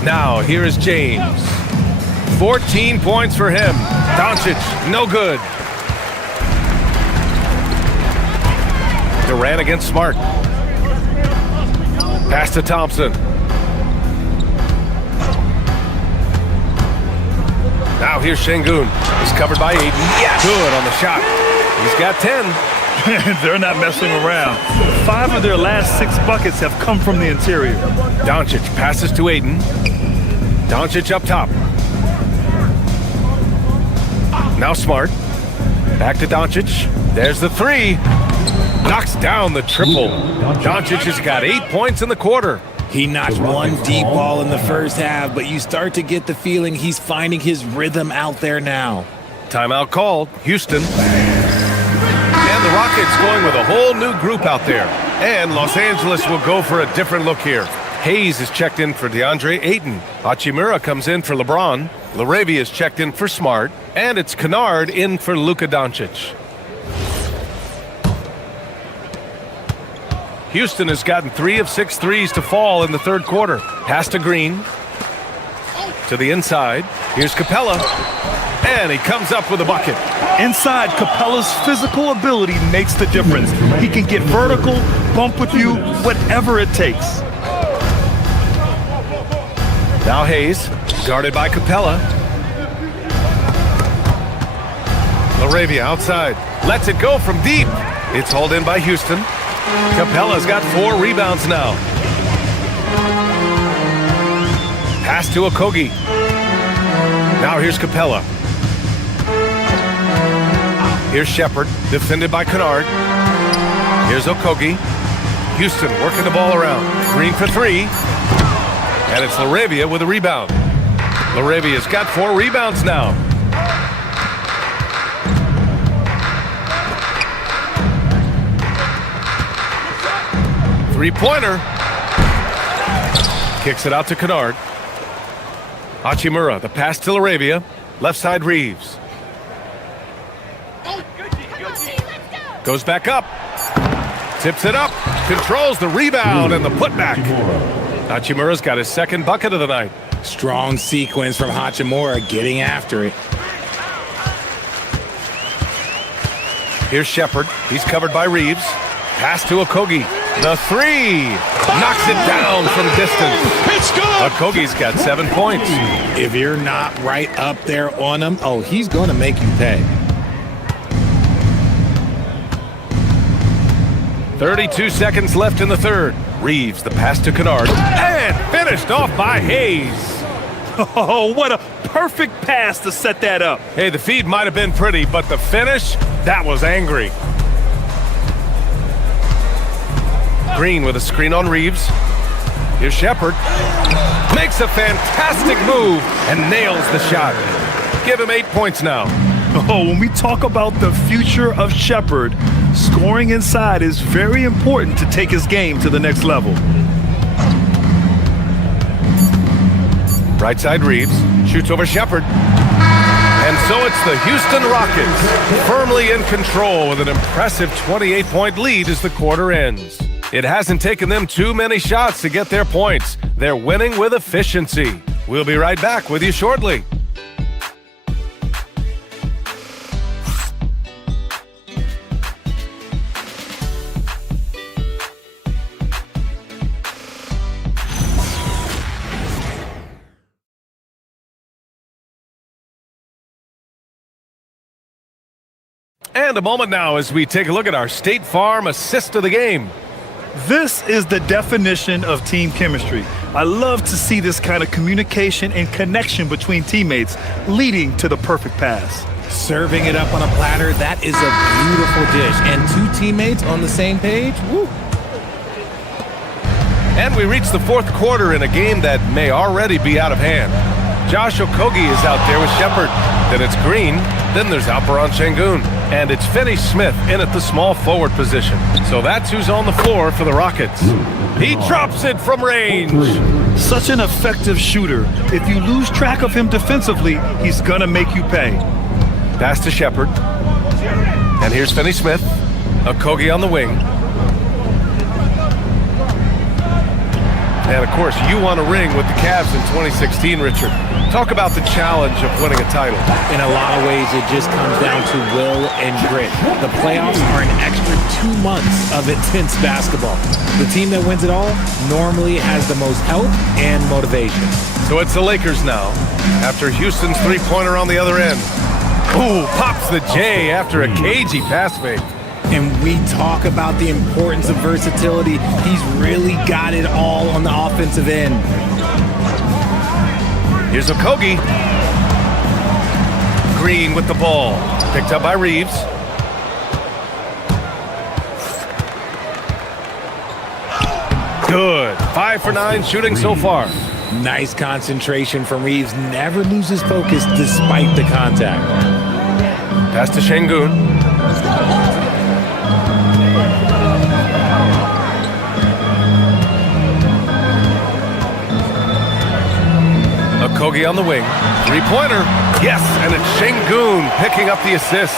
Now here is James. 14 points for him. Doncic, no good. Durant against Smart. Pass to Thompson. Now here's Şengün. He's covered by Ayton. Yes! Good on the shot. He's got 10. They're not messing around. 5 of their last 6 buckets have come from the interior. Doncic passes to Ayton. Doncic up top. Now Smart. Back to Doncic. There's the 3. Knocks down the triple. Doncic has got 8 points in the quarter. He notched 1 deep ball in the first half, but you start to get the feeling he's finding his rhythm out there now. Timeout called. Houston. And the Rockets going with a whole new group out there. And Los Angeles will go for a different look here. Hayes is checked in for DeAndre Ayton. Hachimura comes in for LeBron. LaRavia is checked in for Smart. And it's Kennard in for Luka Doncic. Houston has gotten 3 of 6 threes to fall in the third quarter. Pass to Green. To the inside. Here's Capella. And he comes up with a bucket. Inside, Capella's physical ability makes the difference. He can get vertical, bump with you, whatever it takes. Now Hayes, guarded by Capella. LaRavia outside. Lets it go from deep. It's hauled in by Houston. Capella's got 4 rebounds now. Pass to Okogie. Now here's Capella. Here's Shepherd, defended by Kennard. Here's Okogie. Houston working the ball around. Green for 3. And it's LaRavia with a rebound. LaRavia's got 4 rebounds now. Three-pointer. Kicks it out to Kennard. Hachimura, the pass to LaRavia. Left side Reeves. Goes back up. Tips it up. Controls the rebound and the putback. Hachimura's got his 2nd bucket of the night. Strong sequence from Hachimura getting after it. Here's Shepherd. He's covered by Reeves. Pass to Okogie. The 3. Knocks it down from distance. It's good. Okogie's got 7 points. If you're not right up there on him, oh, he's going to make you pay. 32 seconds left in the third. Reeves, the pass to Kennard. And finished off by Hayes. Oh, what a perfect pass to set that up. Hey, the feed might have been pretty, but the finish, that was angry. Green with a screen on Reeves. Here's Shepherd. Makes a fantastic move and nails the shot. Give him 8 points now. Oh, when we talk about the future of Shepherd, scoring inside is very important to take his game to the next level. Right side Reeves, shoots over Shepherd. And so it's the Houston Rockets, firmly in control with an impressive 28-point lead as the quarter ends. It hasn't taken them too many shots to get their points. They're winning with efficiency. We'll be right back with you shortly. And a moment now as we take a look at our State Farm assist of the game. This is the definition of team chemistry. I love to see this kind of communication and connection between teammates leading to the perfect pass. Serving it up on a platter, that is a beautiful dish. And two teammates on the same page, woo. And we reach the fourth quarter in a game that may already be out of hand. Josh Okogie is out there with Shepherd. Then it's Green. Then there's Alperon Şengün. And it's Finney Smith in at the small forward position. So that's who's on the floor for the Rockets. He drops it from range. Such an effective shooter. If you lose track of him defensively, he's going to make you pay. Pass to Shepherd. And here's Finney Smith. Okogie on the wing. And, of course, you won a ring with the Cavs in 2016, Richard. Talk about the challenge of winning a title. In a lot of ways, it just comes down to will and grit. The playoffs are an extra 2 months of intense basketball. The team that wins it all normally has the most help and motivation. So it's the Lakers now, after Houston's three-pointer on the other end. Ooh, pops the J after a cagey pass fake. And we talk about the importance of versatility. He's really got it all on the offensive end. Here's Okogie. Green with the ball. Picked up by Reeves. Good. 5 for 9 shooting so far. Nice concentration from Reeves. Never loses focus despite the contact. Pass to Şengün. Okogie on the wing. Three-pointer. Yes, and it's Şengün picking up the assist.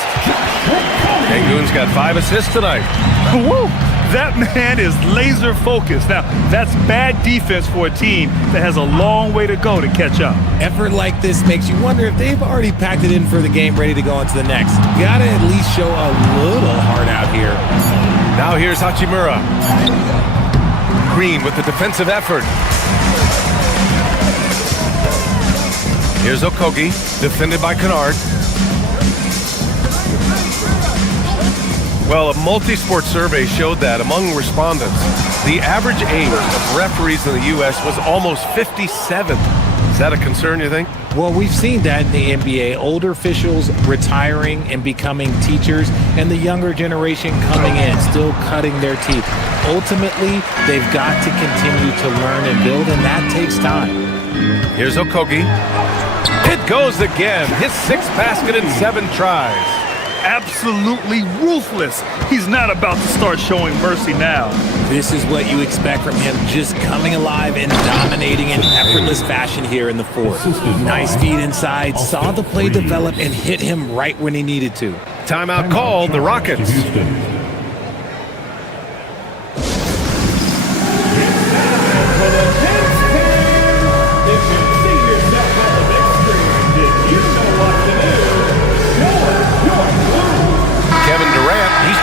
Şengün's got 5 assists tonight. Woo! That man is laser focused. Now, that's bad defense for a team that has a long way to go to catch up. Effort like this makes you wonder if they've already packed it in for the game ready to go on to the next. You gotta at least show a little heart out here. Now here's Hachimura. Green with the defensive effort. Here's Okogie, defended by Kennard. Well, a multi-sport survey showed that among respondents, the average age of referees in the U.S. was almost 57. Is that a concern, you think? Well, we've seen that in the NBA. Older officials retiring and becoming teachers, and the younger generation coming in, still cutting their teeth. Ultimately, they've got to continue to learn and build, and that takes time. Here's Okogie. It goes again. His 6th basket in 7 tries. Absolutely ruthless. He's not about to start showing mercy now. This is what you expect from him, just coming alive and dominating in effortless fashion here in the fourth. Nice feed inside, saw the play develop and hit him right when he needed to. Timeout called, the Rockets.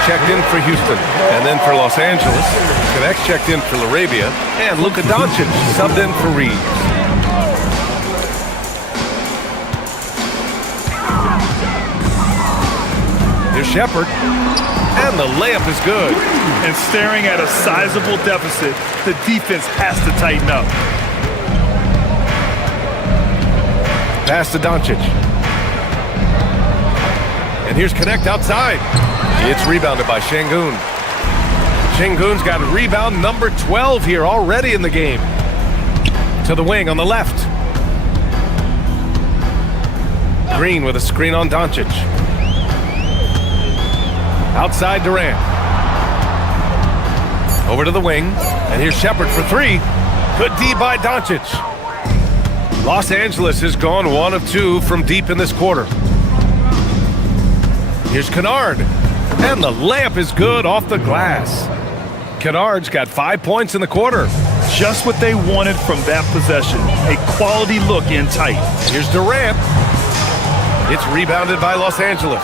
Checked in for Houston, and then for Los Angeles, Connecticut checked in for Laravia, and Luka Doncic subbed in for Reeves. Here's Shepherd, and the layup is good. And staring at a sizable deficit, the defense has to tighten up. Pass to Doncic. And here's Connect outside. It's rebounded by Şengün. Şengün's got rebound number 12 here already in the game. To the wing on the left. Green with a screen on Doncic. Outside Durant. Over to the wing. And here's Shepard for three. Good D by Doncic. Los Angeles has gone 1 of 2 from deep in this quarter. Here's Kennard. And the layup is good off the glass. Kennard's got 5 points in the quarter. Just what they wanted from that possession. A quality look in tight. Here's Durant. It's rebounded by Los Angeles.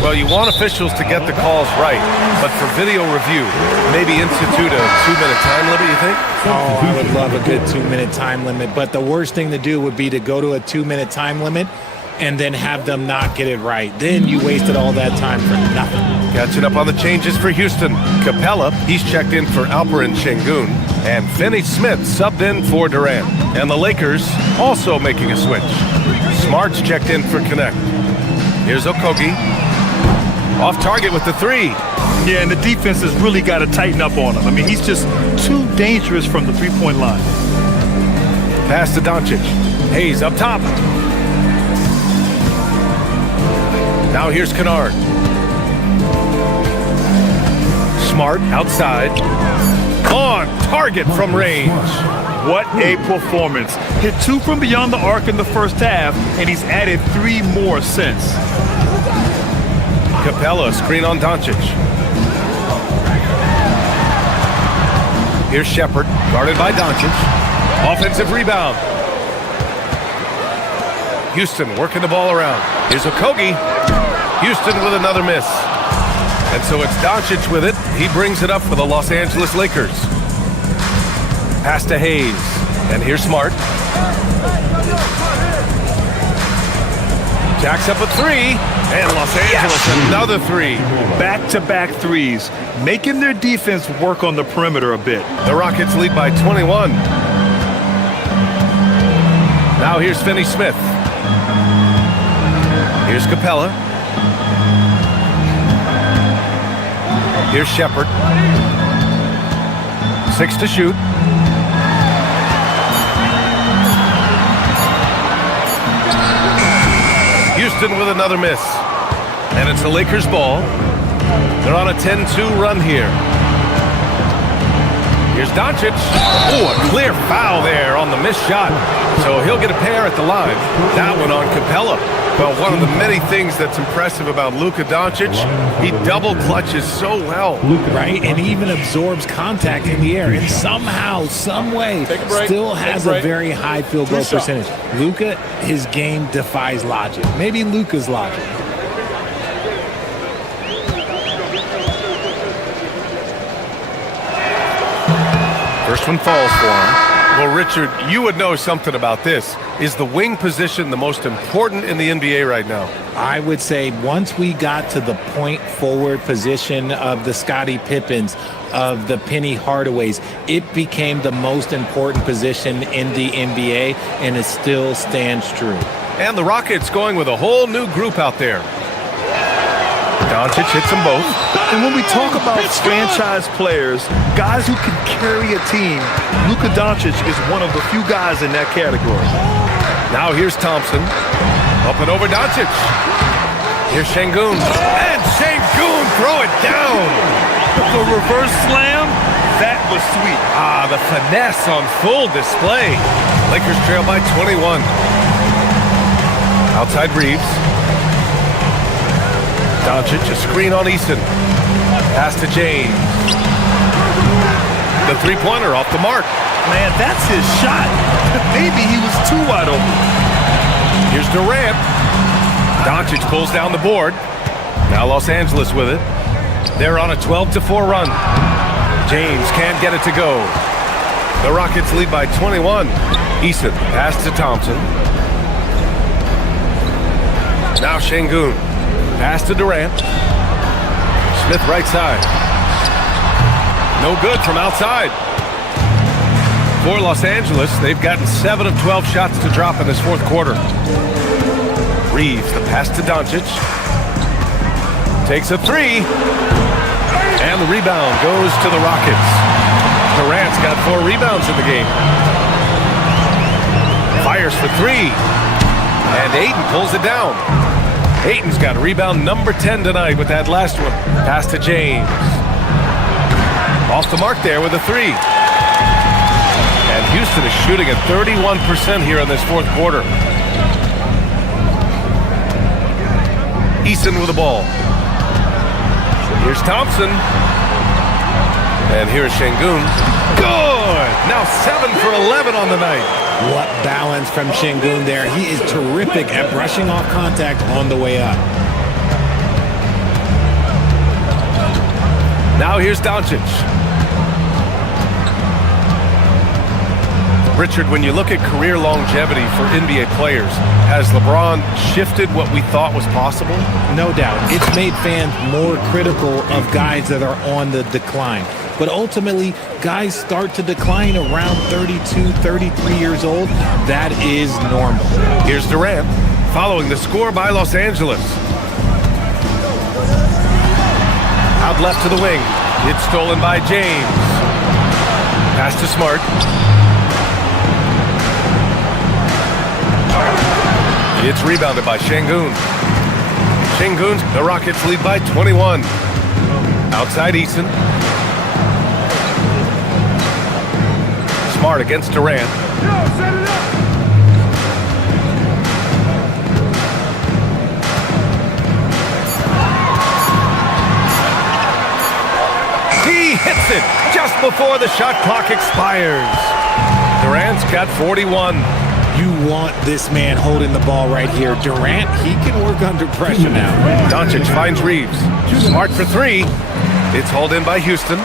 Well, you want officials to get the calls right, but for video review, maybe institute a 2-minute time limit, you think? Oh, I would love a good 2-minute time limit, but the worst thing to do would be to go to a 2-minute time limit and then have them not get it right. Then you wasted all that time for nothing. Catching up on the changes for Houston. Capella, he's checked in for Alperen Şengün, and Finney Smith subbed in for Durant. And the Lakers also making a switch. Smart's checked in for Connect. Here's Okogie. Off target with the three. Yeah, and the defense has really got to tighten up on him. I mean, he's just too dangerous from the three-point line. Pass to Doncic. Hayes up top. Now here's Kennard. Smart outside. On target from range. What a performance. Hit 2 from beyond the arc in the first half, and he's added 3 more since. Capella, screen on Doncic. Here's Shepard, guarded by Doncic. Offensive rebound. Houston working the ball around. Here's Okogie. Houston with another miss. And so it's Doncic with it. He brings it up for the Los Angeles Lakers. Pass to Hayes. And here's Smart. Jacks up a three. And Los Angeles another three. Back-to-back threes, making their defense work on the perimeter a bit. The Rockets lead by 21. Now here's Finney Smith. Here's Capella. Here's Shepard. 6 to shoot. Houston with another miss. And it's the Lakers ball. They're on a 10-2 run here. Here's Doncic. Oh, a clear foul there on the missed shot. So he'll get a pair at the line. That one on Capella. Well, one of the many things that's impressive about Luka Doncic, he double clutches so well. Right, and he even absorbs contact in the air. And somehow, some way, still has a very high field goal percentage. Luka, his game defies logic. Maybe Luka's logic. First one falls for him. Well, Richard, you would know something about this. Is the wing position the most important in the NBA right now? I would say once we got to the point forward position of the Scottie Pippens, of the Penny Hardaways, it became the most important position in the NBA, and it still stands true. And the Rockets going with a whole new group out there. Doncic hits them both. And when we talk about franchise players, guys who can carry a team, Luka Doncic is one of the few guys in that category. Now here's Thompson. Up and over Doncic. Here's Şengün. And Şengün throw it down. The reverse slam, that was sweet. Ah, the finesse on full display. Lakers trail by 21. Outside Reeves. Doncic, a screen on Easton. Pass to James. The three-pointer off the mark. Man, that's his shot. Maybe he was too wide open. Here's Durant. Doncic pulls down the board. Now Los Angeles with it. They're on a 12-4 run. James can't get it to go. The Rockets lead by 21. Easton, pass to Thompson. Now Şengün. Pass to Durant. Smith right side. No good from outside. For Los Angeles, they've gotten 7 of 12 shots to drop in this fourth quarter. Reeves, the pass to Doncic. Takes a three. And the rebound goes to the Rockets. Durant's got 4 rebounds in the game. Fires for three. And Ayton pulls it down. Ayton's got rebound number 10 tonight with that last one. Pass to James. Off the mark there with a three. And Houston is shooting at 31% here in this fourth quarter. Eason with the ball. Here's Thompson. And here's Şengün. Good! Now 7 for 11 on the night. What balance from Şengün there. He is terrific at brushing off contact on the way up. Now here's Doncic. Richard, when you look at career longevity for NBA players, has LeBron shifted what we thought was possible? No doubt. It's made fans more critical of guys that are on the decline. But ultimately, guys start to decline around 32, 33 years old. That is normal. Here's Durant, following the score by Los Angeles. Out left to the wing. It's stolen by James. Pass to Smart. It's rebounded by Şengün. Şengün, the Rockets lead by 21. Outside Eason. Smart against Durant. He hits it just before the shot clock expires. Durant's got 41. You want this man holding the ball right here. Durant, he can work under pressure now. Doncic finds Reeves. Smart for three. It's hauled in by Houston.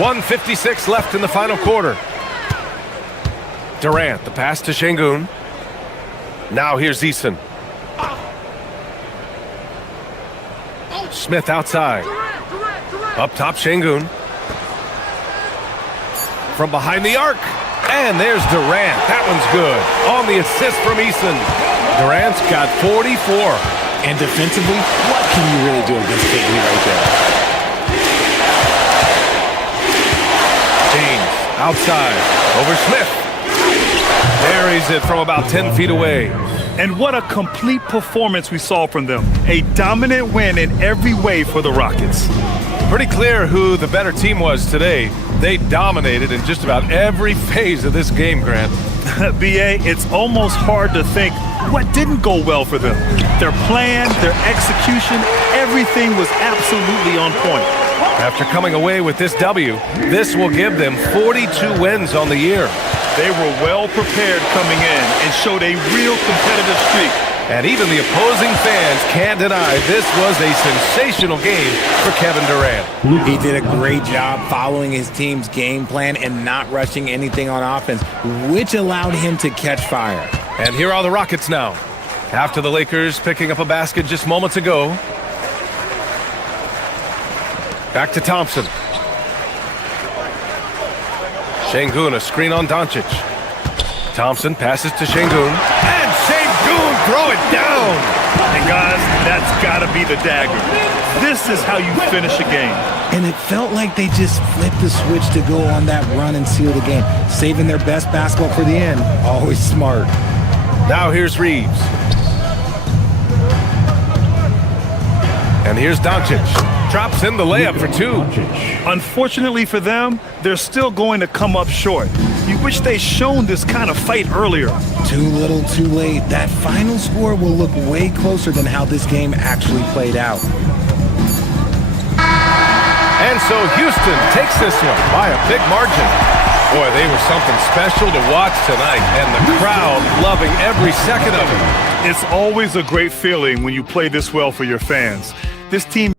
1:56 left in the final quarter. Durant, the pass to Şengün. Now here's Eason. Smith outside. Up top, Şengün. From behind the arc. And there's Durant. That one's good. On the assist from Eason. Durant's got 44. And defensively, what can you really do against KD right there? James outside. Over Smith. Buries it from about 10 feet away. And what a complete performance we saw from them. A dominant win in every way for the Rockets. Pretty clear who the better team was today. They dominated in just about every phase of this game, Grant. BA, it's almost hard to think what didn't go well for them. Their plan, their execution, everything was absolutely on point. After coming away with this W, this will give them 42 wins on the year. They were well prepared coming in and showed a real competitive streak. And even the opposing fans can't deny this was a sensational game for Kevin Durant. He did a great job following his team's game plan and not rushing anything on offense, which allowed him to catch fire. And here are the Rockets now. After the Lakers picking up a basket just moments ago. Back to Thompson. Şengün, a screen on Doncic. Thompson passes to Şengün. And Şengün, throw it down! And guys, that's got to be the dagger. This is how you finish a game. And it felt like they just flipped the switch to go on that run and seal the game. Saving their best basketball for the end. Always smart. Now here's Reeves. And here's Doncic. Drops in the layup for two. Unfortunately for them, they're still going to come up short. You wish they'd shown this kind of fight earlier. Too little, too late. That final score will look way closer than how this game actually played out. And so Houston takes this one by a big margin. Boy, they were something special to watch tonight, and the crowd loving every second of it. It's always a great feeling when you play this well for your fans. This team...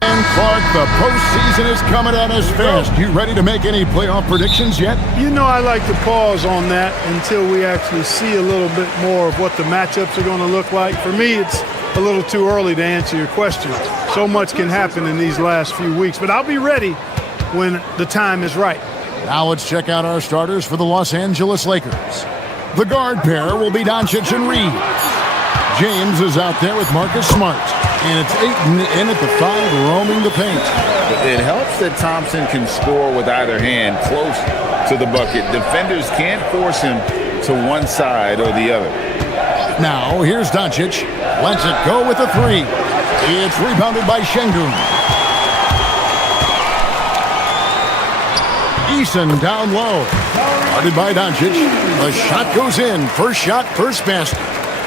And Clark, the postseason is coming at us fast. You ready to make any playoff predictions yet? You know, I like to pause on that until we actually see a little bit more of what the matchups are going to look like. For me, it's a little too early to answer your question. So much can happen in these last few weeks, but I'll be ready when the time is right. Now let's check out our starters for the Los Angeles Lakers. The guard pair will be Doncic and Reeves. James is out there with Marcus Smart. And it's Ayton in at the 5, roaming the paint. It helps that Thompson can score with either hand close to the bucket. Defenders can't force him to one side or the other. Now, here's Doncic. Lets it go with a 3. It's rebounded by Şengün. Eason down low. Guarded by Doncic. The shot goes in. First shot, first basket.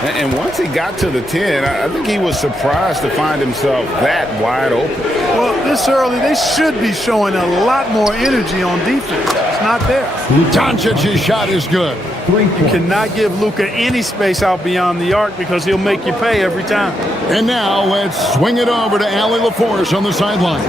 And once he got to the 10, I think he was surprised to find himself that wide open. Well, this early, they should be showing a lot more energy on defense. It's not there. Doncic's shot is good. You cannot give Luka any space out beyond the arc because he'll make you pay every time. And now let's swing it over to Allie LaForce on the sideline.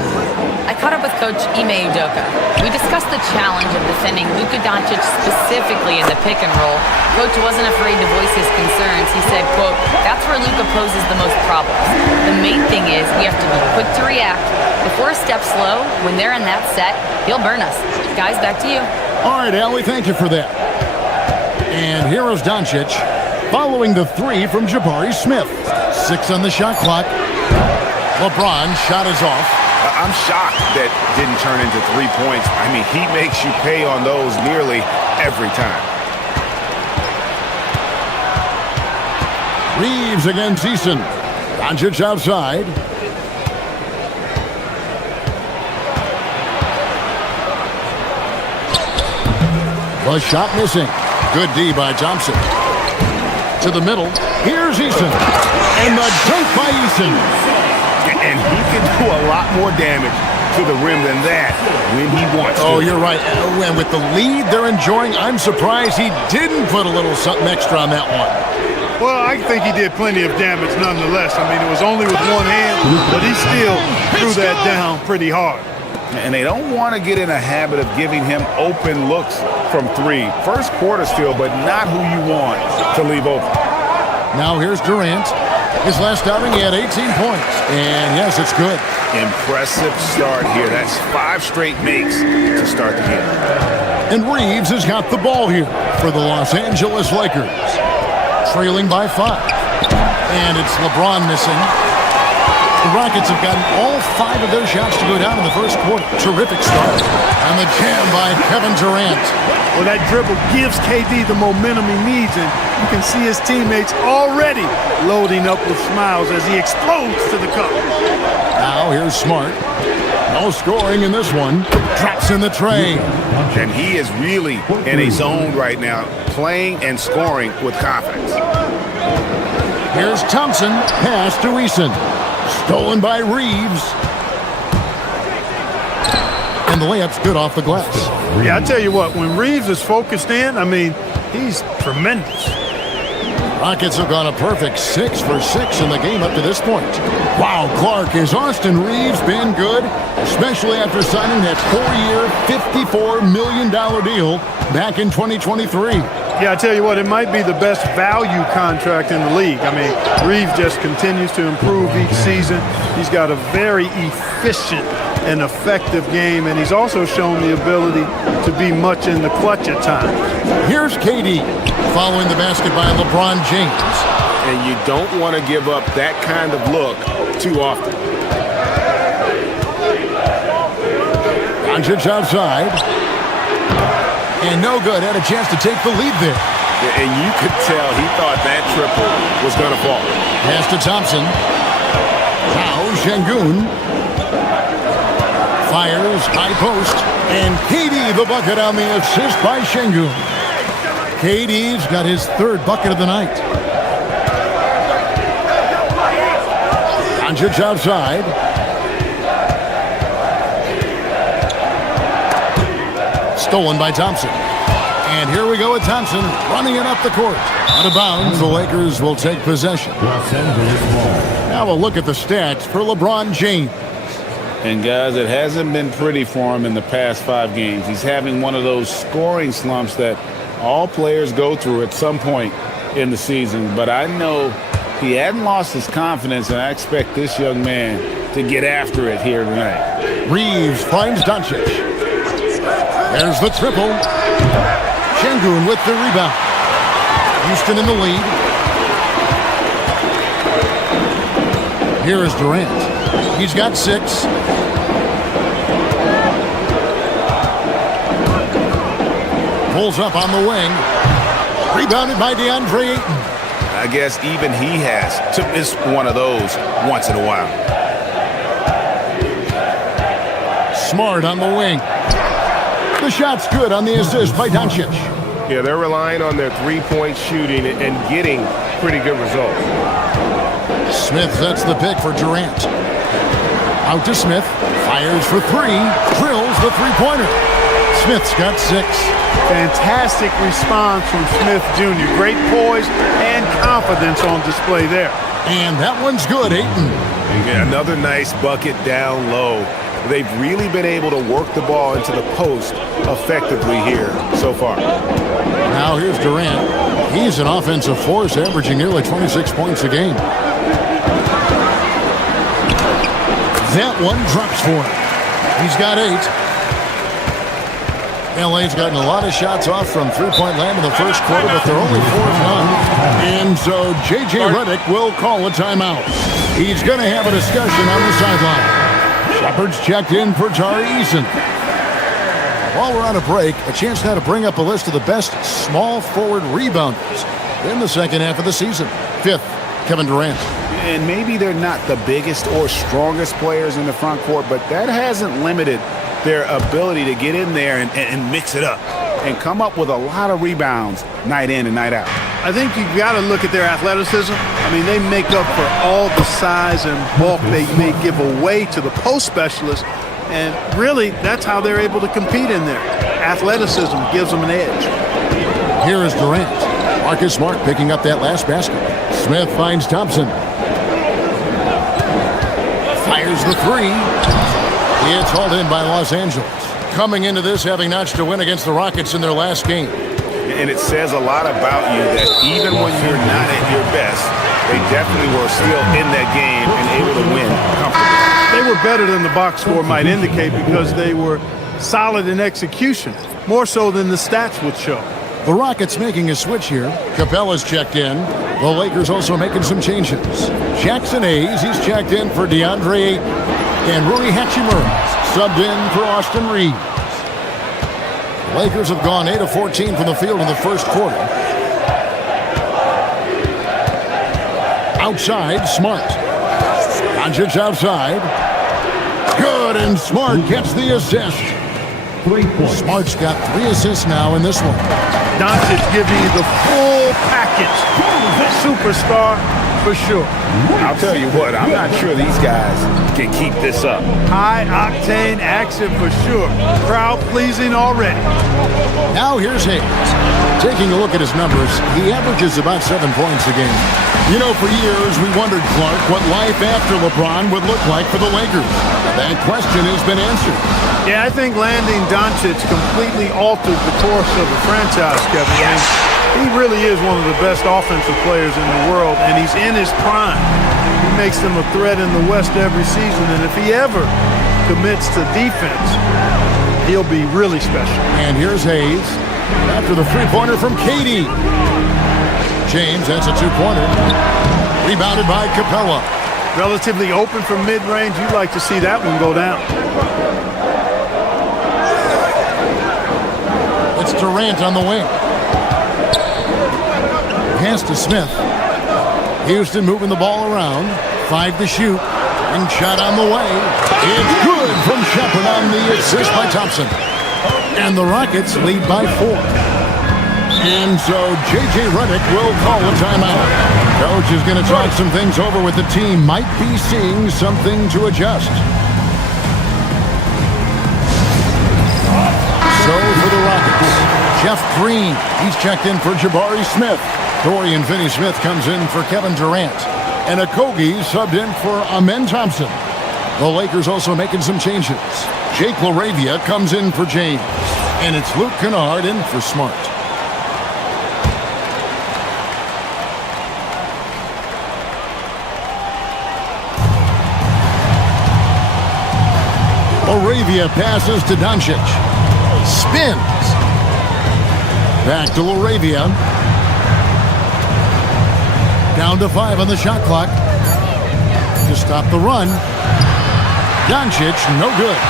I caught up with Coach Ime Udoka. We discussed the challenge of defending Luka Doncic specifically in the pick and roll. Coach wasn't afraid to voice his concerns. He said, quote, "That's where Luka poses the most problems. The main thing is we have to be quick to react. If we're a step slow, when they're in that set, he'll burn us." Guys, back to you. All right, Allie, thank you for that. And here is Doncic following the 3 from Jabari Smith. 6 on the shot clock. LeBron's shot is off. I'm shocked that didn't turn into 3 points. I mean, he makes you pay on those nearly every time. Reeves against Eason. Doncic outside. The shot missing. Good D by Thompson. To the middle. Here's Eason. And the dunk by Eason. And he can do a lot more damage to the rim than that when he wants to. Oh, you're right. And with the lead they're enjoying, I'm surprised he didn't put a little something extra on that one. Well, I think he did plenty of damage nonetheless. I mean, it was only with one hand, but he still threw that down pretty hard. And they don't want to get in a habit of giving him open looks from 3. First quarter still, but not who you want to leave open. Now here's Durant. His last outing, he had 18 points. And yes, it's good. Impressive start here. That's 5 straight makes to start the game. And Reeves has got the ball here for the Los Angeles Lakers. Trailing by 5. And it's LeBron missing. The Rockets have gotten all 5 of their shots to go down in the first quarter. Terrific start. And the jam by Kevin Durant. Well, that dribble gives KD the momentum he needs, and you can see his teammates already loading up with smiles as he explodes to the cup. Now here's Smart. No scoring in this one. Drops in the tray. And he is really in a zone right now, playing and scoring with confidence. Here's Thompson. Pass to Eason. Stolen by Reeves. And the layup's good off the glass. Yeah, I tell you what, when Reeves is focused in, I mean, he's tremendous. Rockets have gone a perfect 6 for 6 in the game up to this point. Wow, Clark, has Austin Reeves been good? Especially after signing that 4-year, $54 million deal back in 2023. Yeah, I tell you what, it might be the best value contract in the league. I mean, Reeves just continues to improve each season. He's got a very efficient and effective game, and he's also shown the ability to be much in the clutch at times. Here's KD following the basket by LeBron James. And you don't want to give up that kind of look too often. Doncic outside. And no good. Had a chance to take the lead there. And you could tell he thought that triple was going to fall. Pass to Thompson. Now Şengün fires high post. And KD the bucket on the assist by Şengün. KD's got his 3rd bucket of the night. Doncic outside. Stolen by Thompson. And here we go with Thompson running it up the court. Out of bounds, the Lakers will take possession. Now we'll look at the stats for LeBron James. And guys, it hasn't been pretty for him in the past 5 games. He's having one of those scoring slumps that all players go through at some point in the season. But I know he hadn't lost his confidence, and I expect this young man to get after it here tonight. Reeves finds Doncic. There's the triple. Şengün with the rebound. Houston in the lead. Here is Durant. He's got 6. Pulls up on the wing. Rebounded by DeAndre Ayton. I guess even he has to miss one of those once in a while. Smart on the wing. The shot's good on the assist by Doncic. Yeah, they're relying on their three-point shooting and getting pretty good results. Smith sets the pick for Durant. Out to Smith. Fires for 3. Drills the three-pointer. Smith's got 6. Fantastic response from Smith Jr. Great poise and confidence on display there. And that one's good, Ayton. Yeah, another nice bucket down low. They've really been able to work the ball into the post effectively here so far. Now here's Durant. He's an offensive force, averaging nearly 26 points a game. That one drops for him. He's got 8. LA's gotten a lot of shots off from three-point land in the first quarter, but they're only 4 of 9. And so J.J. Redick will call a timeout. He's going to have a discussion on the sideline. Shepard's checked in for Tari Eason. While we're on a break, a chance now to bring up a list of the best small forward rebounders in the second half of the season. 5th, Kevin Durant. And maybe they're not the biggest or strongest players in the front court, but that hasn't limited their ability to get in there and mix it up and come up with a lot of rebounds night in and night out. I think you've got to look at their athleticism. I mean, they make up for all the size and bulk they may give away to the post specialists, and really, that's how they're able to compete in there. Athleticism gives them an edge. Here is Durant. Marcus Smart picking up that last basket. Smith finds Thompson. Fires the 3. It's hauled in by Los Angeles. Coming into this having notched a win against the Rockets in their last game. And it says a lot about you that even when you're not at your best, they definitely were still in that game and able to win comfortably. They were better than the box score might indicate because they were solid in execution, more so than the stats would show. The Rockets making a switch here. Capella's checked in. The Lakers also making some changes. Jackson Hayes, he's checked in for DeAndre Ayton. And Rui Hachimura subbed in for Austin Reeves. The Lakers have gone 8 of 14 from the field in the first quarter. Outside, Smart. Doncic outside. Good, and Smart gets the assist. Smart's got 3 assists now in this one. Doncic giving you the full package. Superstar for sure. I'll tell you what, I'm not sure these guys can keep this up. High-octane action for sure. Crowd-pleasing already. Now here's Hayes. Taking a look at his numbers, he averages about 7 points a game. You know, for years we wondered, Clark, what life after LeBron would look like for the Lakers. That question has been answered. Yeah, I think landing Doncic completely altered the course of the franchise, Kevin. I mean, he really is one of the best offensive players in the world, and he's in his prime. He makes them a threat in the West every season, and if he ever commits to defense, he'll be really special. And here's Hayes after the three-pointer from Katie. James, that's a 2-pointer. Rebounded by Capella. Relatively open from mid-range. You'd like to see that one go down. It's Durant on the wing. Pass to Smith. Houston moving the ball around. 5 to shoot. And shot on the way. It's good from Shepard on the assist by Thompson. And the Rockets lead by 4. And so J.J. Redick will call a timeout. Coach is going to talk some things over with the team. Might be seeing something to adjust. So for the Rockets, Jeff Green. He's checked in for Jabari Smith. Dorian Finney-Smith comes in for Kevin Durant. And Okogie subbed in for Amen Thompson. The Lakers also making some changes. Jake LaRavia comes in for James. And it's Luke Kennard in for Smart. LaRavia passes to Doncic. Spins. Back to LaRavia. Down to 5 on the shot clock. to stop the run. Doncic, no good.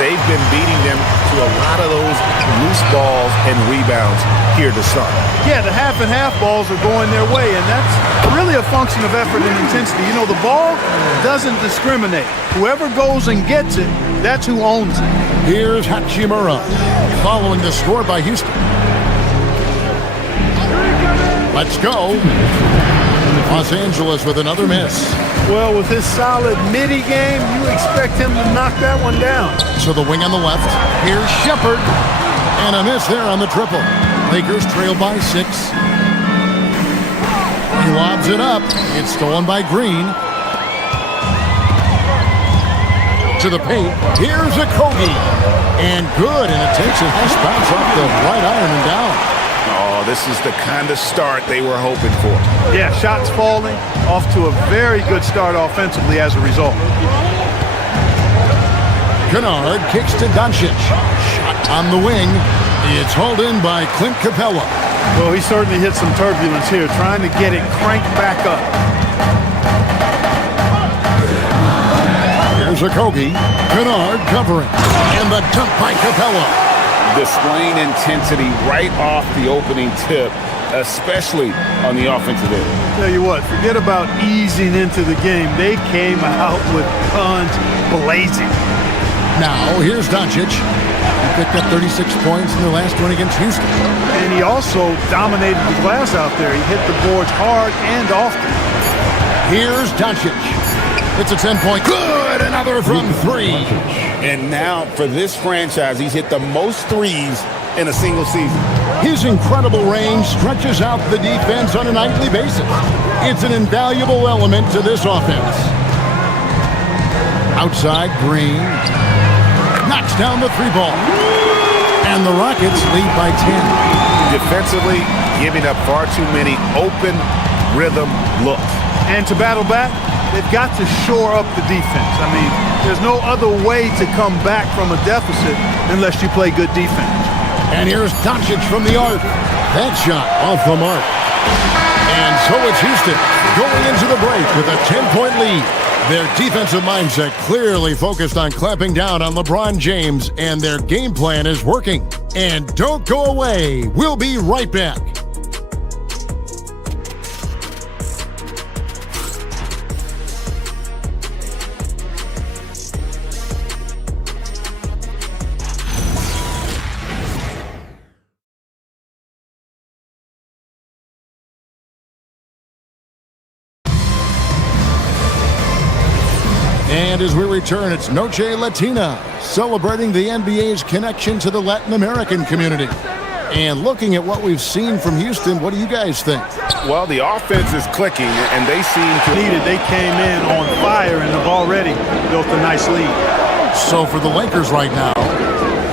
They've been beating them to a lot of those loose balls and rebounds here to start. Yeah, the half and half balls are going their way, and that's really a function of effort and intensity. You know, the ball doesn't discriminate. Whoever goes and gets it, that's who owns it. Here's Hachimura following the score by Houston. Let's go. Los Angeles with another miss. Well, with his solid midi game, you expect him to knock that one down. So the wing on the left. Here's Shepard. And a miss there on the triple. Lakers trail by 6. He lobs it up. It's stolen by Green. To the paint. Here's a Kogi. And good. And it takes a nice bounce off the right iron and down. Oh, this is the kind of start they were hoping for. Yeah, shots falling, off to a very good start offensively as a result. Kennard kicks to Doncic. Shot on the wing. It's hauled in by Clint Capella. Well, he certainly hit some turbulence here, trying to get it cranked back up. Here's a Kogi. Kennard covering. And the dunk by Capella. Displaying intensity right off the opening tip, especially on the offensive end. Tell you what, forget about easing into the game. They came out with guns blazing. Now, here's Doncic. He picked up 36 points in their last one against Houston. And he also dominated the glass out there. He hit the boards hard and often. Here's Doncic. It's a 10-point. Good! Another from 3. And now, for this franchise, he's hit the most threes in a single season. His incredible range stretches out the defense on a nightly basis. It's an invaluable element to this offense. Outside, Green knocks down the 3-ball. And the Rockets lead by 10. Defensively, giving up far too many open rhythm looks. And to battle back, they've got to shore up the defense. I mean, there's no other way to come back from a deficit unless you play good defense. And here's Doncic from the arc. That shot off the mark. And so it's Houston going into the break with a 10-point lead. Their defensive mindset clearly focused on clamping down on LeBron James, and their game plan is working. And don't go away. We'll be right back. And as we return, it's Noche Latina, celebrating the NBA's connection to the Latin American community. And looking at what we've seen from Houston, what do you guys think? Well, the offense is clicking, and they seem to... They came in on fire and have already built a nice lead. So for the Lakers right now,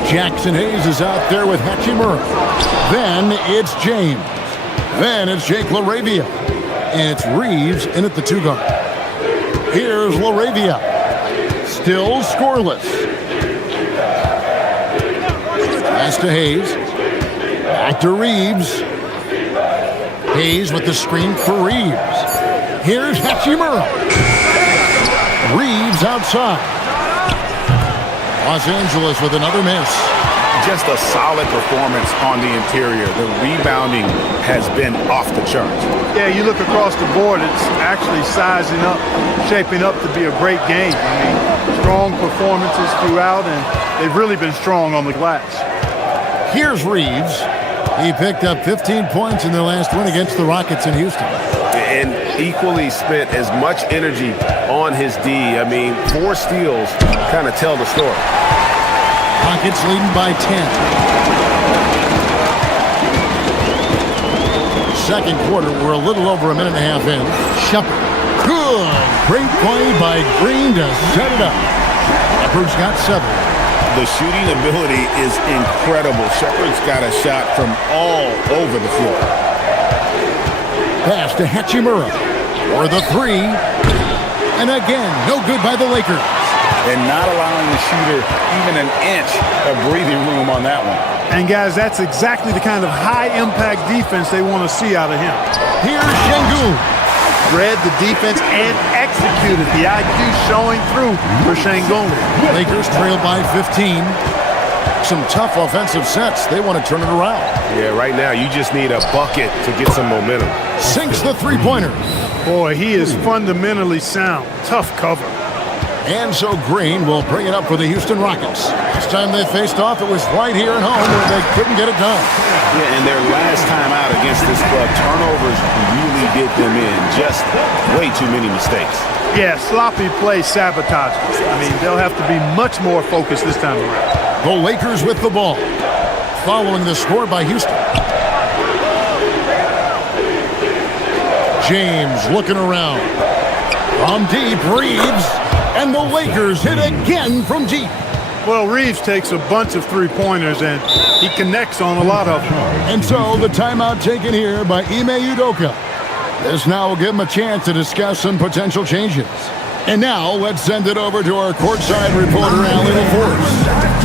Jackson Hayes is out there with Hachimura. Then it's James. Then it's Jake LaRavia. And it's Reeves in at the 2-guard. Here's LaRavia. Still scoreless. Pass to Hayes. Back to Reeves. Hayes with the screen for Reeves. Here's Hachimura. Reeves outside. Los Angeles with another miss. Just a solid performance on the interior. The rebounding has been off the charts. Yeah, you look across the board, it's actually sizing up, shaping up to be a great game. I mean, strong performances throughout, and they've really been strong on the glass. Here's Reeves. He picked up 15 points in their last win against the Rockets in Houston. And equally spent as much energy on his D. I mean, 4 steals kind of tell the story. Rockets leading by 10. Second quarter, we're a little over a minute and a half in. Shepard. Good. Great play by Green to set it up. Shepard's got 7. The shooting ability is incredible. Shepard's got a shot from all over the floor. Pass to Hachimura for the 3. And again, no good by the Lakers. And not allowing the shooter even an inch of breathing room on that one. And guys, that's exactly the kind of high-impact defense they want to see out of him. Here's Şengün. read the defense and executed. The IQ showing through for Şengün. Lakers trail by 15. Some tough offensive sets. They want to turn it around. Yeah, right now you just need a bucket to get some momentum. Sinks the three-pointer. Boy, he is fundamentally sound. Tough cover. And so Green will bring it up for the Houston Rockets. Last time they faced off, it was right here at home where they couldn't get it done. Yeah, and their last time out against this club, turnovers really did them in. Just way too many mistakes. Yeah, sloppy play sabotage. I mean, they'll have to be much more focused this time around. The Lakers with the ball. Following the score by Houston. James looking around. From deep, Reeves. And the Lakers hit again from deep. Well, Reeves takes a bunch of three-pointers, and he connects on a lot of them. And so the timeout taken here by Ime Udoka. This now will give him a chance to discuss some potential changes. And now let's send it over to our courtside reporter, Allie LaForce.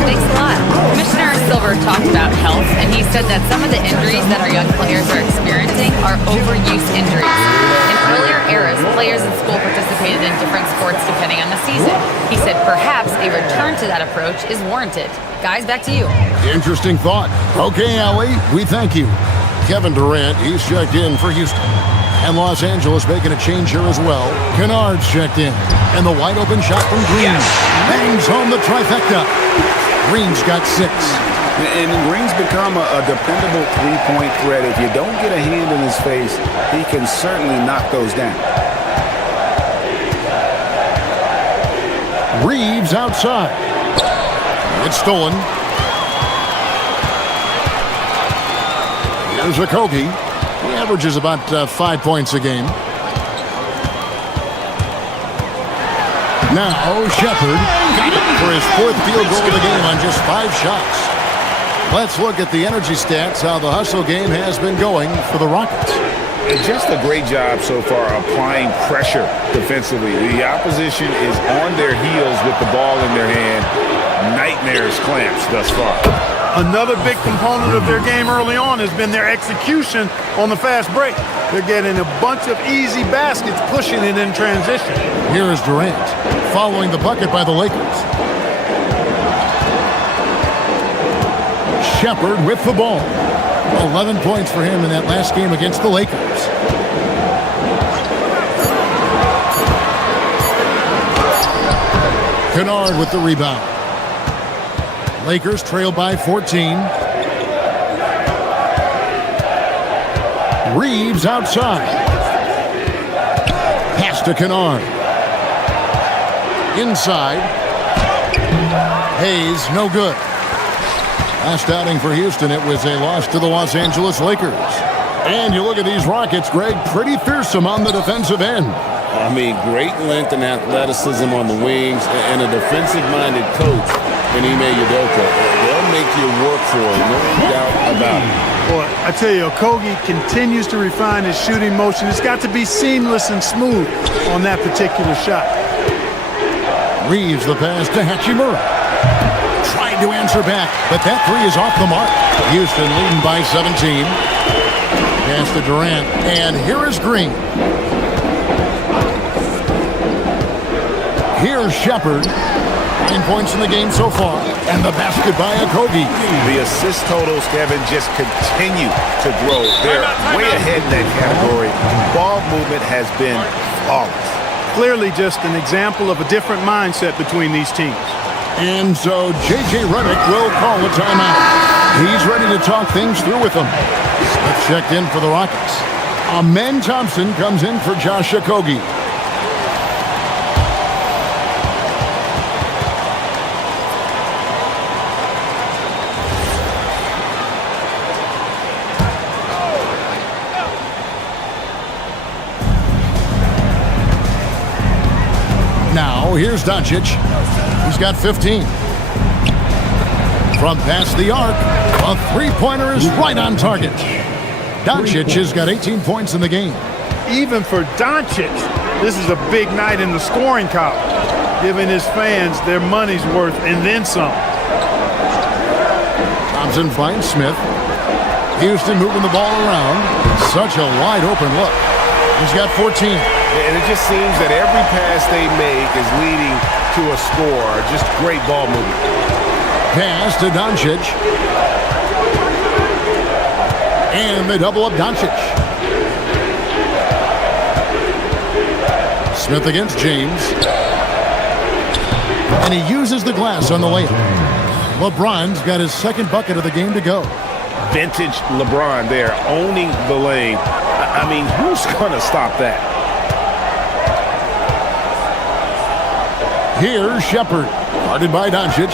Thanks a lot. Commissioner Silver talked about health, and he said that some of the injuries that our young players are experiencing are overuse injuries. In earlier eras, players in school participated in different sports depending on the season. He said perhaps a return to that approach is warranted. Guys, back to you. Interesting thought. Okay, Allie, we thank you. Kevin Durant, he's checked in for Houston. And Los Angeles making a change here as well. Kennard's checked in. And the wide-open shot from Green. Bangs home the trifecta. Green's got 6. And Green's become a dependable three-point threat. If you don't get a hand in his face, he can certainly knock those down. Reeves outside. It's stolen. Here's Okogie. He averages about 5 points a game. Now, Shepard got it for his 4th field goal of the game on just 5 shots. Let's look at the energy stats, how the hustle game has been going for the Rockets. Just a great job so far applying pressure defensively. The opposition is on their heels with the ball in their hand. Nightmares clamps thus far. Another big component of their game early on has been their execution on the fast break. They're getting a bunch of easy baskets, pushing it in transition. Here is Durant, following the bucket by the Lakers. Shepard with the ball. 11 points for him in that last game against the Lakers. Kennard with the rebound. Lakers trail by 14. Reeves outside. Pass to Kennard. Inside. Hayes, no good. Last outing for Houston, it was a loss to the Los Angeles Lakers. And you look at these Rockets, Greg, pretty fearsome on the defensive end. I mean, great length and athleticism on the wings, and a defensive-minded coach in Ime Udoka. They'll make you work for it, no doubt about it. Boy, I tell you, Okogie continues to refine his shooting motion. It's got to be seamless and smooth on that particular shot. Reeves the pass to Hachimura. Tried to answer back, but that three is off the mark. Houston leading by 17. Pass to Durant, and here is Green. Here's Shepard. 9 points in the game so far, and the basket by Okogie. The assist totals, Kevin, just continue to grow. They're way ahead in that category. Ball movement has been flawless. Clearly just an example of a different mindset between these teams. And so J.J. Redick will call a timeout. He's ready to talk things through with them. Smith checked in for the Rockets. Amen Thompson comes in for Josh Okogie. Now, here's Doncic. He's got 15. From past the arc, a three-pointer is right on target. Doncic has got 18 points in the game. Even for Doncic, this is a big night in the scoring column, giving his fans their money's worth and then some. Thompson finds Smith. Houston moving the ball around. Such a wide-open look. He's got 14. And it just seems that every pass they make is leading to a score. Just great ball movement. Pass to Doncic. And they double up Doncic. Smith against James. And he uses the glass on the layup. LeBron's got his second bucket of the game to go. Vintage LeBron there, owning the lane. I mean, who's going to stop that? Here's Shepard, guarded by Doncic.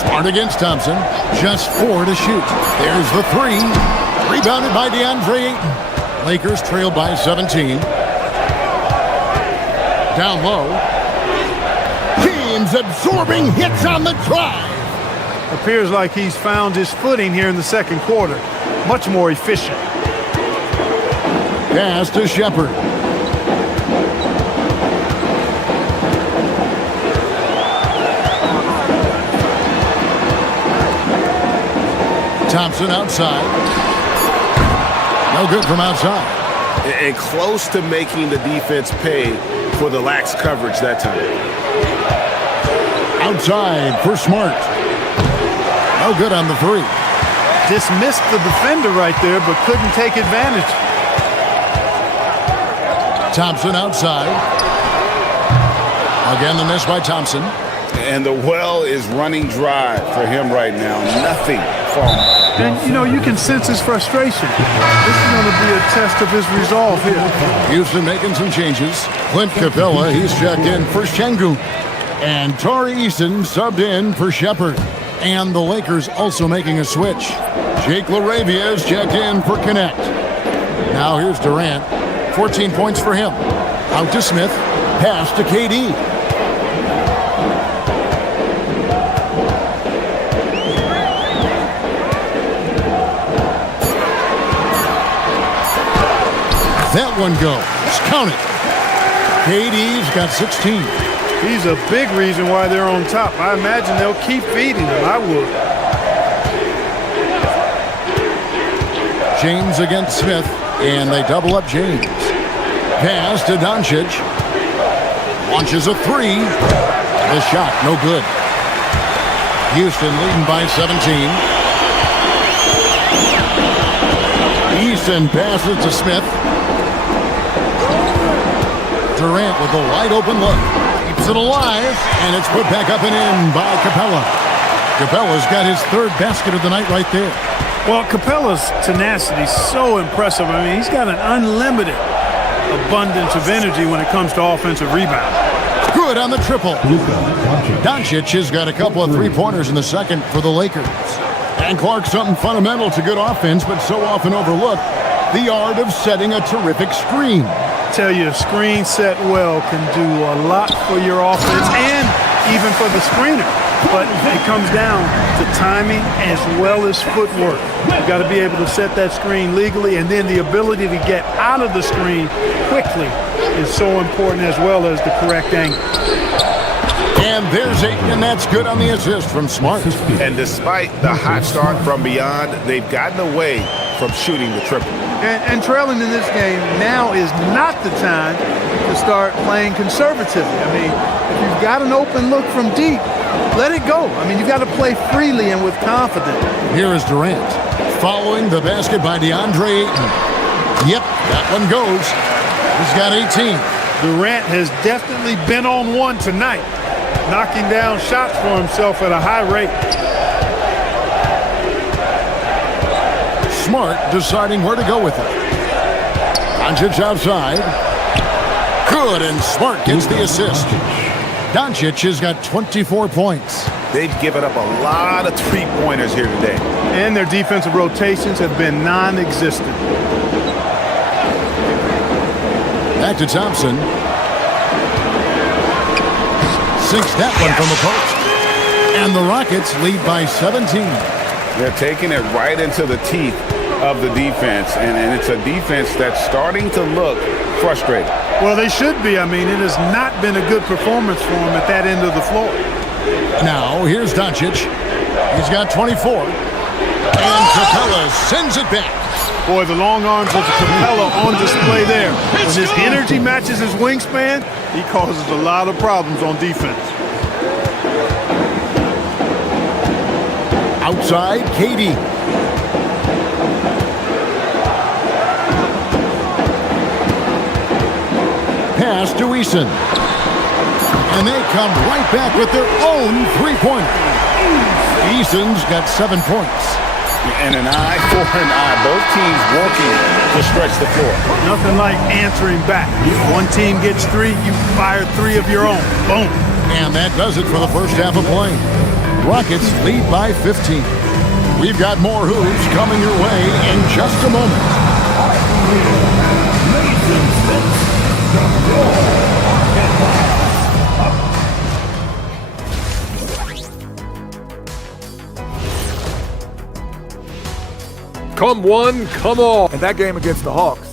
Smart against Thompson. Just 4 to shoot. There's the 3. Rebounded by DeAndre Ayton. Lakers trail by 17. Down low. James absorbing hits on the drive. Appears like he's found his footing here in the second quarter. Much more efficient. Pass to Shepard. Thompson outside. No good from outside. And close to making the defense pay for the lax coverage that time. Outside for Smart. No good on the 3. Dismissed the defender right there, but couldn't take advantage. Thompson outside. Again, the miss by Thompson. And the well is running dry for him right now. Nothing falling. And, you know, you can sense his frustration. This is going to be a test of his resolve here. Houston making some changes. Clint Capella, he's checked in for Şengün. And Tari Eason subbed in for Shepard. And the Lakers also making a switch. Jake LaRavia is checked in for Connect. Now here's Durant. 14 points for him. Out to Smith. Pass to KD. That one goes. Count it. KD's got 16. He's a big reason why they're on top. I imagine they'll keep feeding him. I would. James against Smith, and they double up James. Pass to Doncic. Launches a 3. The shot, no good. Houston leading by 17. Easton passes to Smith. Durant with a wide open look. Keeps it alive, and it's put back up and in by Capella. Capella's got his 3rd basket of the night right there. Well, Capella's tenacity is so impressive. I mean, he's got an unlimited abundance of energy when it comes to offensive rebound. Good on the triple. Doncic has got a couple of 3-pointers in the second for the Lakers. And Clark, something fundamental to good offense, but so often overlooked, the art of setting a terrific screen. Tell you, a screen set well can do a lot for your offense and even for the screener. But it comes down to timing as well as footwork. You've got to be able to set that screen legally, and then the ability to get out of the screen quickly is so important, as well as the correct angle. And there's Ayton, and that's good on the assist from Smart. And despite the hot start from beyond, they've gotten away from shooting the triple. And trailing in this game now is not the time to start playing conservatively. I mean, if you've got an open look from deep, let it go. I mean, you've got to play freely and with confidence. Here is Durant following the basket by DeAndre Ayton. Yep, that one goes. He's got 18. Durant has definitely been on one tonight, knocking down shots for himself at a high rate. Smart deciding where to go with it. Doncic outside. Good, and Smart gets the assist. Doncic has got 24 points. They've given up a lot of 3-pointers here today. And their defensive rotations have been non-existent. Back to Thompson. Sinks that one from the post. And the Rockets lead by 17. They're taking it right into the teeth of the defense, and it's a defense that's starting to look frustrated. Well, they should be. I mean, it has not been a good performance for them at that end of the floor. Now, here's Doncic. He's got 24. And Capella sends it back. Boy, the long arms of Capella on display there. When his energy matches his wingspan, he causes a lot of problems on defense. Outside, Katie. Pass to Eason. And they come right back with their own three-pointer. Eason's got 7 points. And an eye for an eye. Both teams working to stretch the floor. Nothing like answering back. One team gets 3, you fire 3 of your own. Boom. And that does it for the first half of play. Rockets lead by 15. We've got more hoops coming your way in just a moment. Come one, come all. And that game against the Hawks,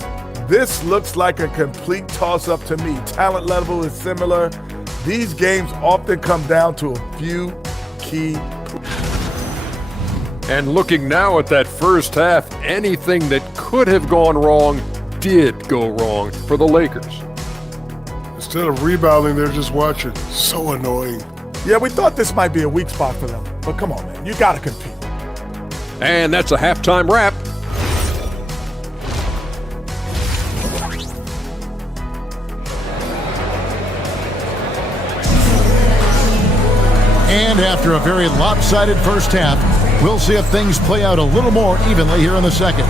this looks like a complete toss-up to me. Talent level is similar. These games often come down to a few key. And looking now at that first half, anything that could have gone wrong did go wrong for the Lakers. Instead of rebounding, they're just watching. So annoying. Yeah, we thought this might be a weak spot for them. But come on, man. You got to compete. And that's a halftime wrap. And after a very lopsided first half, we'll see if things play out a little more evenly here in the second.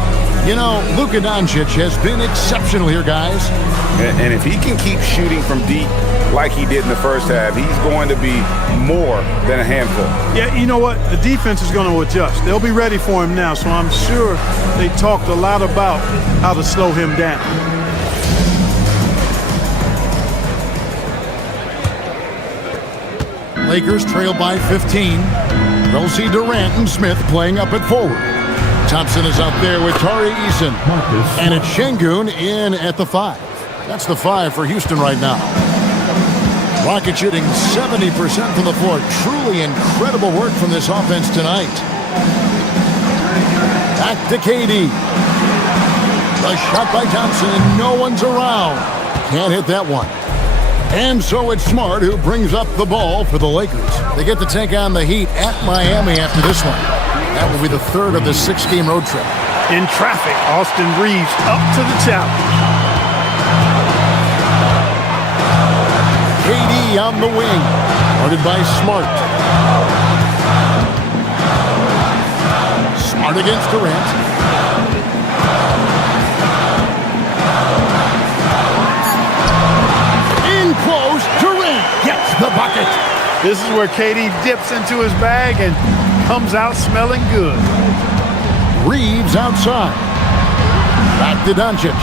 You know, Luka Doncic has been exceptional here, guys. And if he can keep shooting from deep like he did in the first half, he's going to be more than a handful. Yeah, you know what? The defense is going to adjust. They'll be ready for him now, so I'm sure they talked a lot about how to slow him down. Lakers trail by 15. We'll see Durant and Smith playing up at forward. Thompson is out there with Tari Eason. And it's Şengün in at the 5. That's the 5 for Houston right now. Rockets shooting 70% from the floor. Truly incredible work from this offense tonight. Back to KD. The shot by Thompson, and no one's around. Can't hit that one. And so it's Smart who brings up the ball for the Lakers. They get to take on the Heat at Miami after this one. That will be the third of the 6-game road trip. In traffic, Austin Reeves up to the challenge. KD on the wing, guarded by Smart. Smart against Durant. In close, Durant gets the bucket. This is where KD dips into his bag and comes out smelling good. Reeves outside. Back to Doncic.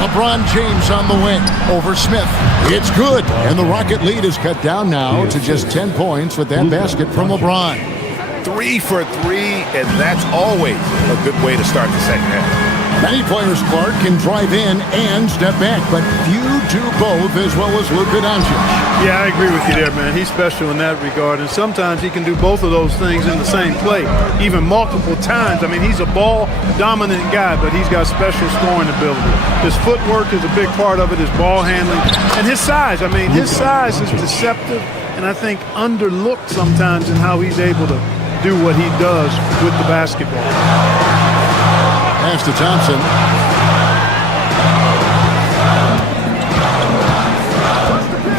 LeBron James on the wing over Smith. It's good. And the Rocket lead is cut down now to just 10 points with that basket from LeBron. 3 for 3, and that's always a good way to start the second half. Many players, Clark, can drive in and step back, but few do both as well as Luka Doncic. Yeah, I agree with you there, man. He's special in that regard, and sometimes he can do both of those things in the same play, even multiple times. I mean, he's a ball-dominant guy, but he's got special scoring ability. His footwork is a big part of it, his ball handling, and his size. I mean, his size is deceptive, and I think underlooked sometimes in how he's able to do what he does with the basketball. Pass to Thompson.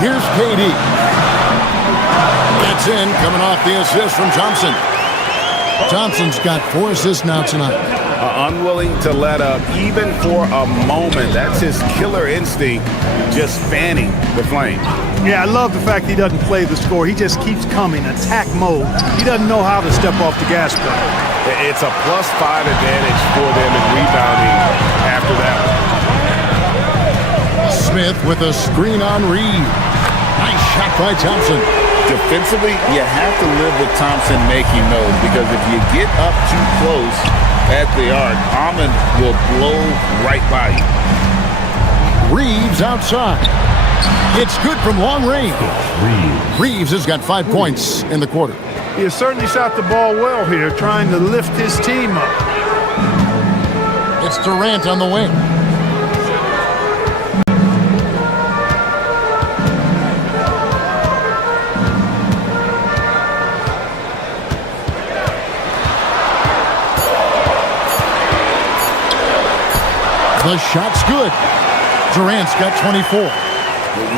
Here's KD. That's in, coming off the assist from Thompson. Thompson's got 4 assists now tonight. Unwilling to let up even for a moment. That's his killer instinct, just fanning the flame. Yeah, I love the fact he doesn't play the score. He just keeps coming, attack mode. He doesn't know how to step off the gas pedal. It's a +5 advantage for them in rebounding after that one. Smith with a screen on Reed. Nice shot by Thompson. Defensively, you have to live with Thompson making those, because if you get up too close at the arc, Ahmed will blow right by you. Reeves outside. It's good from long range. Reeves has got 5 points in the quarter. He has certainly shot the ball well here, trying to lift his team up. It's Durant on the wing. The shot's good. Durant's got 24.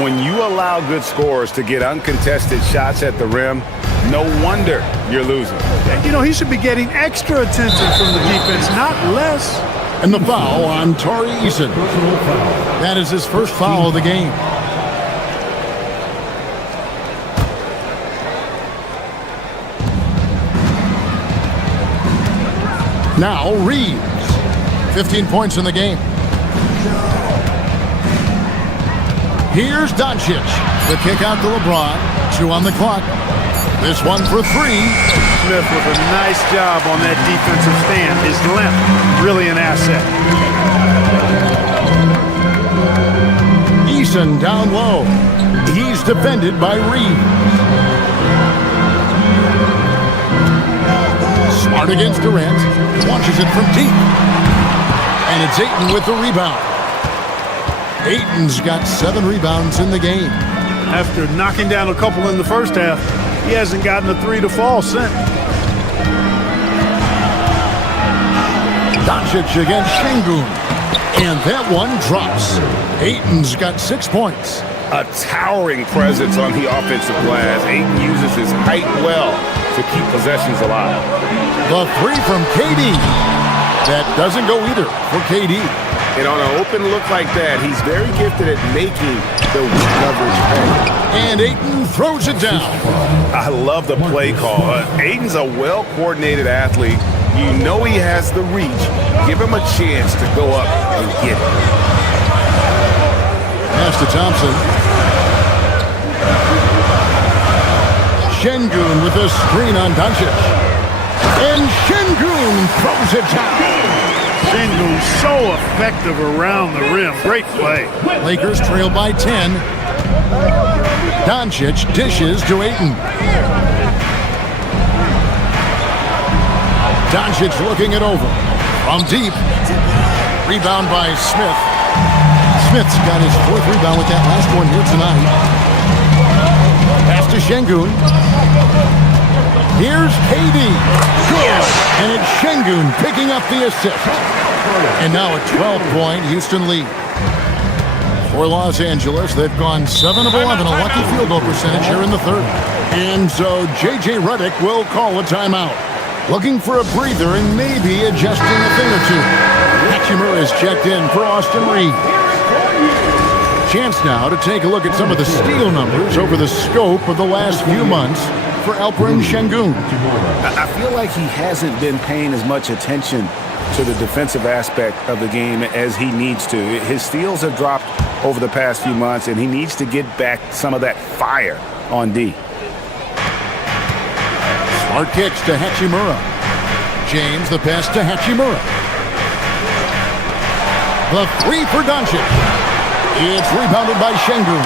When you allow good scorers to get uncontested shots at the rim, no wonder you're losing. You know, he should be getting extra attention from the defense, not less. And the foul on Tari Eason. That is his first foul of the game. Now Reeves. 15 points in the game. Here's Doncic. The kick out to LeBron. 2 on the clock. This one for 3. Smith with a nice job on that defensive stand. His length, really an asset. Eason down low. He's defended by Reeves. Smart against Durant. Launches it from deep. And it's Ayton with the rebound. Ayton's got 7 rebounds in the game. After knocking down a couple in the first half, he hasn't gotten a 3 to fall since. Doncic against Şengün. And that one drops. Ayton's got 6 points. A towering presence on the offensive glass. Ayton uses his height well to keep possessions alive. The 3 from KD. That doesn't go either for KD. And on an open look like that, he's very gifted at making the coverage pay. And Ayton throws it down. I love the play call. Ayton's a well-coordinated athlete. You know he has the reach. Give him a chance to go up and get it. Pass to Thompson. Şengün with a screen on Doncic. And Şengün throws it down. Şengün's so effective around the rim. Great play. Lakers trail by 10. Doncic dishes to Ayton. Doncic looking it over. From deep. Rebound by Smith. Smith's got his 4th rebound with that last one here tonight. Pass to Şengün. Here's KD. Good. And it's Şengün picking up the assist. And now a 12-point Houston lead. For Los Angeles, they've gone 7 of 11, a lucky field goal percentage here in the 3rd. And so J.J. Redick will call a timeout. Looking for a breather and maybe adjusting a thing or two. Hachimura is checked in for Austin Reeves. Chance now to take a look at some of the steal numbers over the scope of the last few months for Alperen Şengün. I feel like he hasn't been paying as much attention to the defensive aspect of the game as he needs to. His steals have dropped over the past few months, and he needs to get back some of that fire on D. Smart kicks to Hachimura. James, the pass to Hachimura. The 3 for Doncic. It's rebounded by Şengün.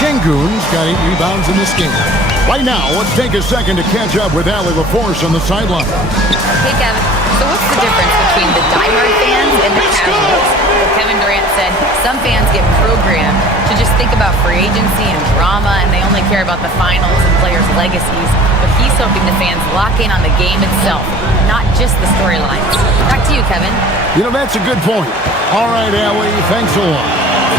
Şengün's got 8 rebounds in this game. Right now, let's take a second to catch up with Allie LaForce on the sideline. Hey, Kevin. So what's the difference between the diehard fans and the casuals? Kevin Durant said some fans get programmed to just think about free agency and drama, and they only care about the finals and players' legacies. But he's hoping the fans lock in on the game itself, not just the storylines. Back to you, Kevin. You know, that's a good point. All right, Allie, thanks a lot.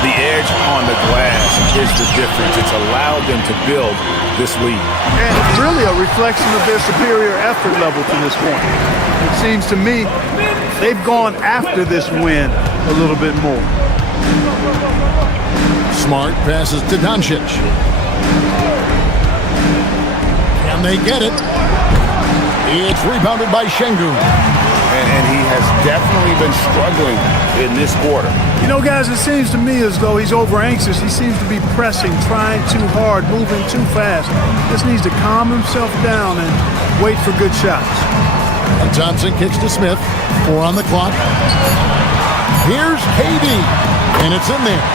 The edge on the glass is the difference. It's allowed them to build this lead. And it's really a reflection of their superior effort level to this point. It seems to me they've gone after this win a little bit more. Smart passes to Doncic. Can they get it? It's rebounded by Şengün. And he has definitely been struggling in this quarter. You know, guys, it seems to me as though he's over-anxious. He seems to be pressing, trying too hard, moving too fast. Just needs to calm himself down and wait for good shots. And Thompson kicks to Smith. 4 on the clock. Here's KD. And it's in there.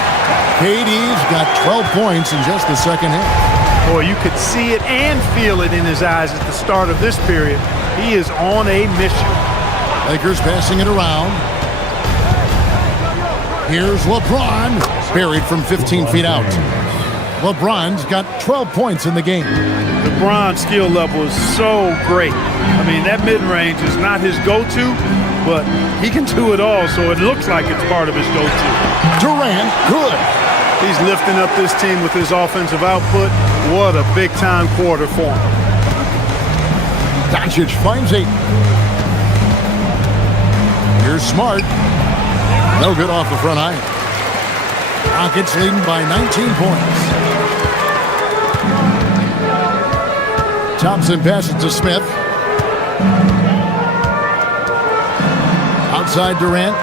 KD's got 12 points in just the second half. Boy, you could see it and feel it in his eyes at the start of this period. He is on a mission. Lakers passing it around. Here's LeBron, buried from 15 feet out. LeBron's got 12 points in the game. LeBron's skill level is so great. I mean, that mid-range is not his go-to, but he can do it all, so it looks like it's part of his go-to. Durant, good. He's lifting up this team with his offensive output. What a big-time quarter for him. Doncic finds 8. Here's Smart. No good off the front iron. Rockets leading by 19 points. Thompson passes to Smith. Outside Durant.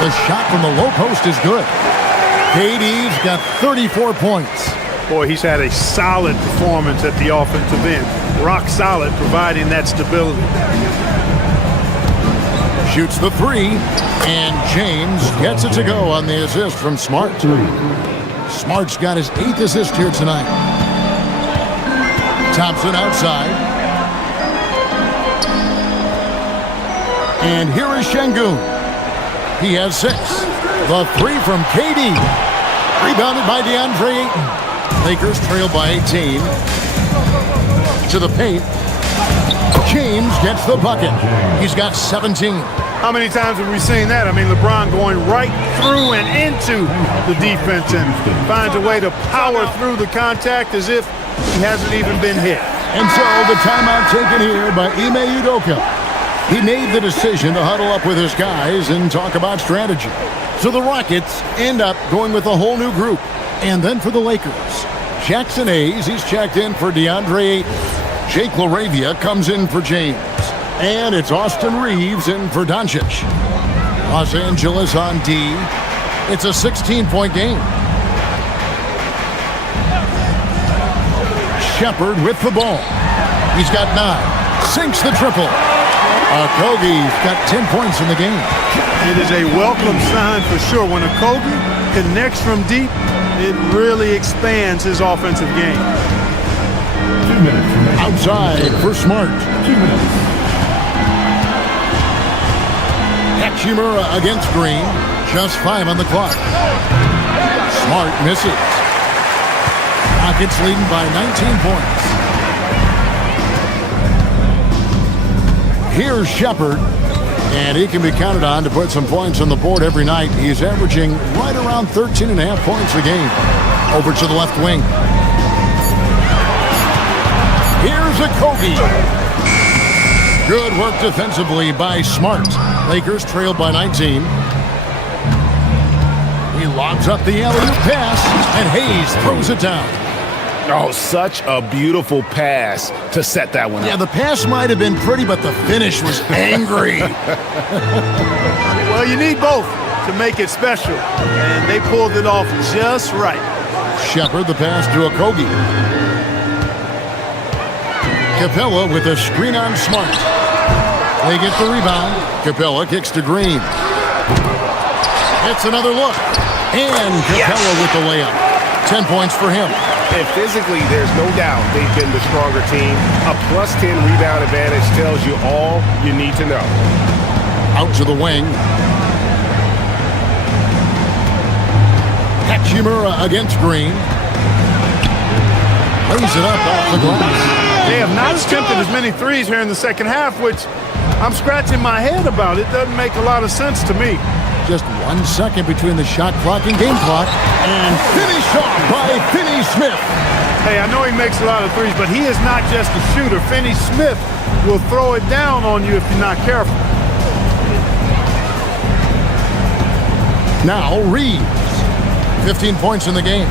The shot from the low post is good. KD's got 34 points. Boy, he's had a solid performance at the offensive end. Rock solid, providing that stability. Shoots the 3, and James gets it to go on the assist from Smart. Smart's got his 8th assist here tonight. Thompson outside. And here is Şengün. He has 6. The 3 from KD. Rebounded by DeAndre Ayton. Lakers trail by 18. To the paint. James gets the bucket. He's got 17. How many times have we seen that? I mean, LeBron going right through and into the defense and finds a way to power through the contact as if he hasn't even been hit. And so the timeout taken here by Ime Udoka. He made the decision to huddle up with his guys and talk about strategy. So the Rockets end up going with a whole new group. And then for the Lakers, Jackson Hayes, he's checked in for DeAndre Ayton. Jake LaRavia comes in for James. And it's Austin Reeves in for Doncic. Los Angeles on D. It's a 16-point game. Shepard with the ball. He's got 9. Sinks the triple. Okogie's got 10 points in the game. It is a welcome sign for sure. When Okogie connects from deep, it really expands his offensive game. 2 minutes. Outside for Smart. 2 minutes. Hachimura against Green. Just 5 on the clock. Smart misses. Rockets leading by 19 points. Here's Shepard, and he can be counted on to put some points on the board every night. He's averaging right around 13.5 points a game. Over to the left wing. Here's Okogie. Good work defensively by Smart. Lakers trailed by 19. He lobs up the alley-oop pass, and Hayes throws it down. Oh, such a beautiful pass to set that one up. Yeah, the pass might have been pretty, but the finish was angry. Well, you need both to make it special, and they pulled it off just right. Shepard, the pass to Okogie. Capella with a screen on Smart. They get the rebound. Capella kicks to Green. It's another look. And Capella with the layup. 10 points for him. And physically, there's no doubt they've been the stronger team. A plus 10 rebound advantage tells you all you need to know. Out to the wing. Hachimura against Green. Lays it up off the glass. They have not attempted as many threes here in the second half, which I'm scratching my head about. It doesn't make a lot of sense to me. Just 1 second between the shot clock and game clock. And finished off by Finney Smith. Hey, I know he makes a lot of threes, but he is not just a shooter. Finney Smith will throw it down on you if you're not careful. Now Reeves. 15 points in the game.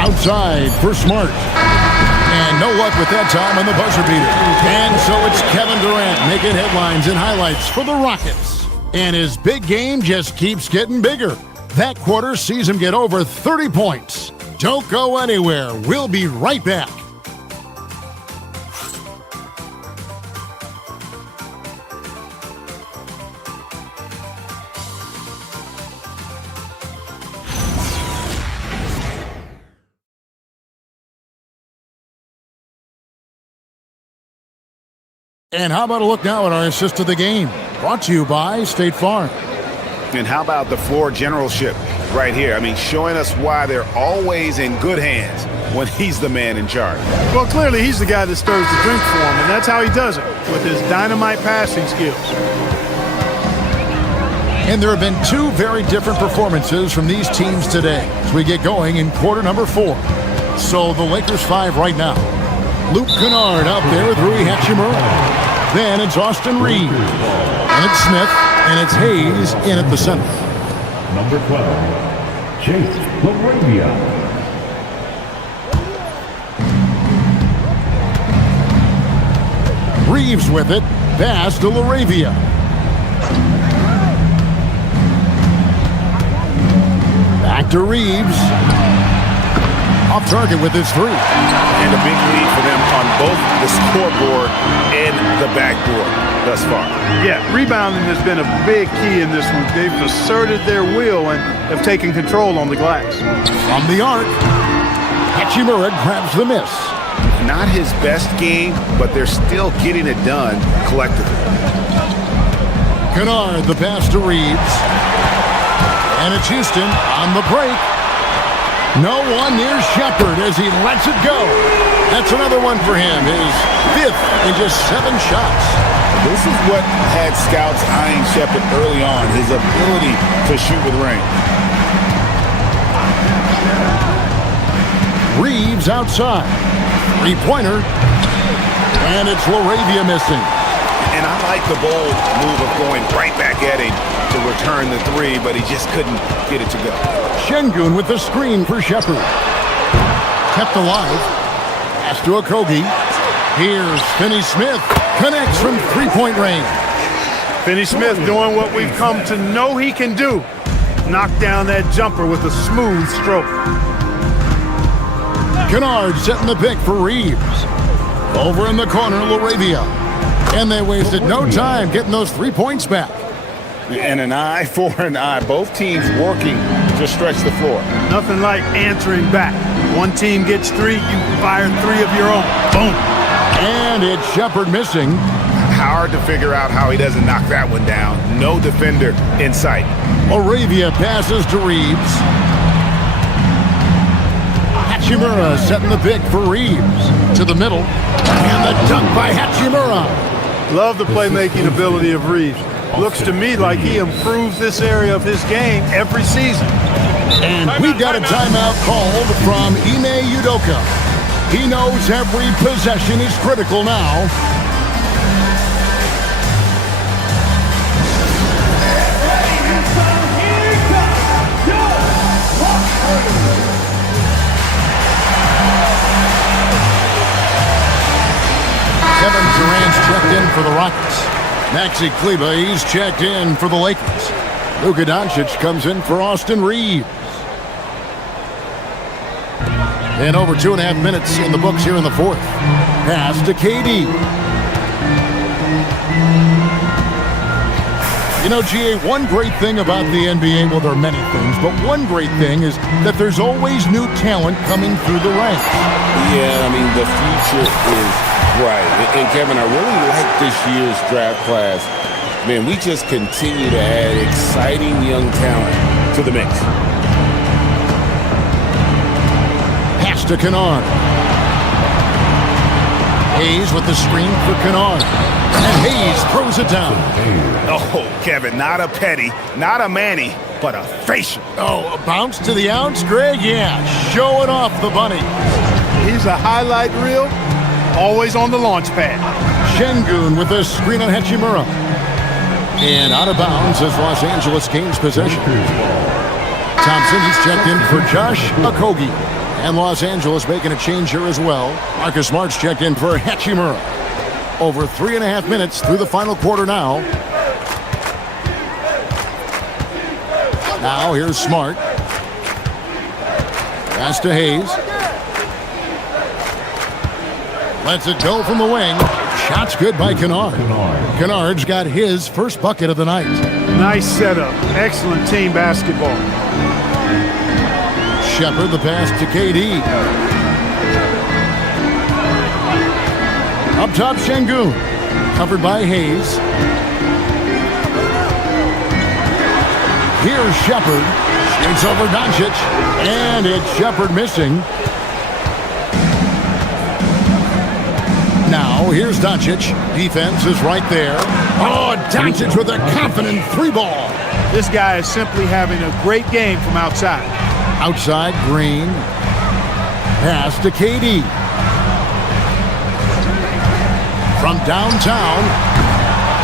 Outside for Smart. And no luck with that time on the buzzer beater. And so it's Kevin Durant making headlines and highlights for the Rockets. And his big game just keeps getting bigger. That quarter sees him get over 30 points. Don't go anywhere. We'll be right back. And how about a look now at our assist of the game? Brought to you by State Farm. And how about the floor generalship right here? I mean, showing us why they're always in good hands when he's the man in charge. Well, clearly he's the guy that stirs the drink for him, and that's how he does it, with his dynamite passing skills. And there have been two very different performances from these teams today as we get going in quarter number 4. So the Lakers 5 right now. Luke Kennard out there with Rui Hachimura. Then it's Austin Reeves. And it's Smith. And it's Hayes in at the center. Number 12, Chase LaRavia. Reeves with it. Pass to LaRavia. Back to Reeves. Off target with his 3. And a big lead for them on both the scoreboard and the backboard thus far. Yeah, rebounding has been a big key in this one. They've asserted their will and have taken control on the glass. From the arc, Hachimura grabs the miss. Not his best game, but they're still getting it done collectively. Kennard, the pass to Reeves. And it's Houston on the break. No one near Shepherd as he lets it go. That's another one for him, his 5th in just 7 shots. This is what had scouts eyeing Shepherd early on, his ability to shoot with range. Reeves outside. 3-pointer. And it's LaRavia missing. And I like the bold move of going right back at him to return the 3, but he just couldn't get it to go. Şengün with the screen for Shepherd. Kept alive. Pass to Okogie. Here's Finney Smith. Connects from 3-point range. Finney Smith doing what we've come to know he can do. Knock down that jumper with a smooth stroke. Kennard setting the pick for Reeves. Over in the corner, LaRavia. And they wasted no time getting those 3 points back. And an eye for an eye. Both teams working to stretch the floor. Nothing like answering back. One team gets 3, you fire 3 of your own. Boom. And it's Shepherd missing. Hard to figure out how he doesn't knock that one down. No defender in sight. LaRavia passes to Reeves. Hachimura setting the pick for Reeves. To the middle. And the dunk by Hachimura. Love the playmaking ability of Reeves. Looks to me like he improves this area of his game every season. And we've got a timeout called from Ime Udoka. He knows every possession is critical now. Kevin Durant's checked in for the Rockets. Maxi Kleber, he's checked in for the Lakers. Luka Doncic comes in for Austin Reeves. And over 2.5 minutes in the books here in the 4th. Pass to KD. You know, GA, one great thing about the NBA, well, there are many things, but one great thing is that there's always new talent coming through the ranks. Yeah, I mean, the future is bright. And Kevin, I really like this year's draft class. Man, we just continue to add exciting young talent to the mix. Pass to Kennard. Hayes with the screen for Kennard. And Hayes throws it down. Oh, Kevin, not a petty, not a Manny, but a facial. Oh, a bounce to the ounce, Greg? Yeah, showing off the bunny. He's a highlight reel, always on the launch pad. Şengün with the screen on Hachimura. And out of bounds as Los Angeles gains possession. Thompson, he's checked in for Josh Okogie. And Los Angeles making a change here as well. Marcus Smart's checked in for Hachimura. Over 3.5 minutes through the final quarter now. Now here's Smart. Pass to Hayes. Lets it go from the wing. Shot's good by Kennard. Kennard's got his first bucket of the night. Nice setup. Excellent team basketball. Shepherd the pass to KD. Up top, Şengün. covered by Hayes. Here's Shepard. Shoots over Doncic. And it's Shepard missing. Now, here's Doncic. Defense is right there. Oh, Doncic with a confident three ball. This guy is simply having a great game from outside. Outside, Green. Pass to KD. From downtown,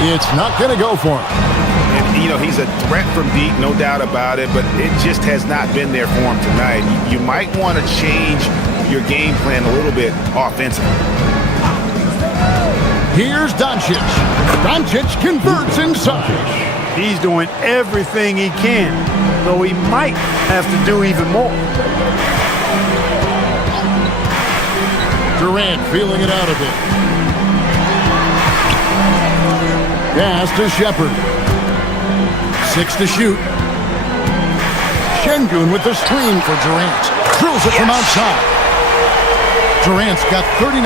it's not going to go for him. And, you know, he's a threat from deep, no doubt about it, but it just has not been there for him tonight. You might want to change your game plan a little bit offensively. Here's Doncic. Doncic converts inside. He's doing everything he can, though he might have to do even more. Durant feeling it out a bit. Pass to Shepard. 6 to shoot. Şengün with the screen for Durant. Drills it from outside. Durant's got 39.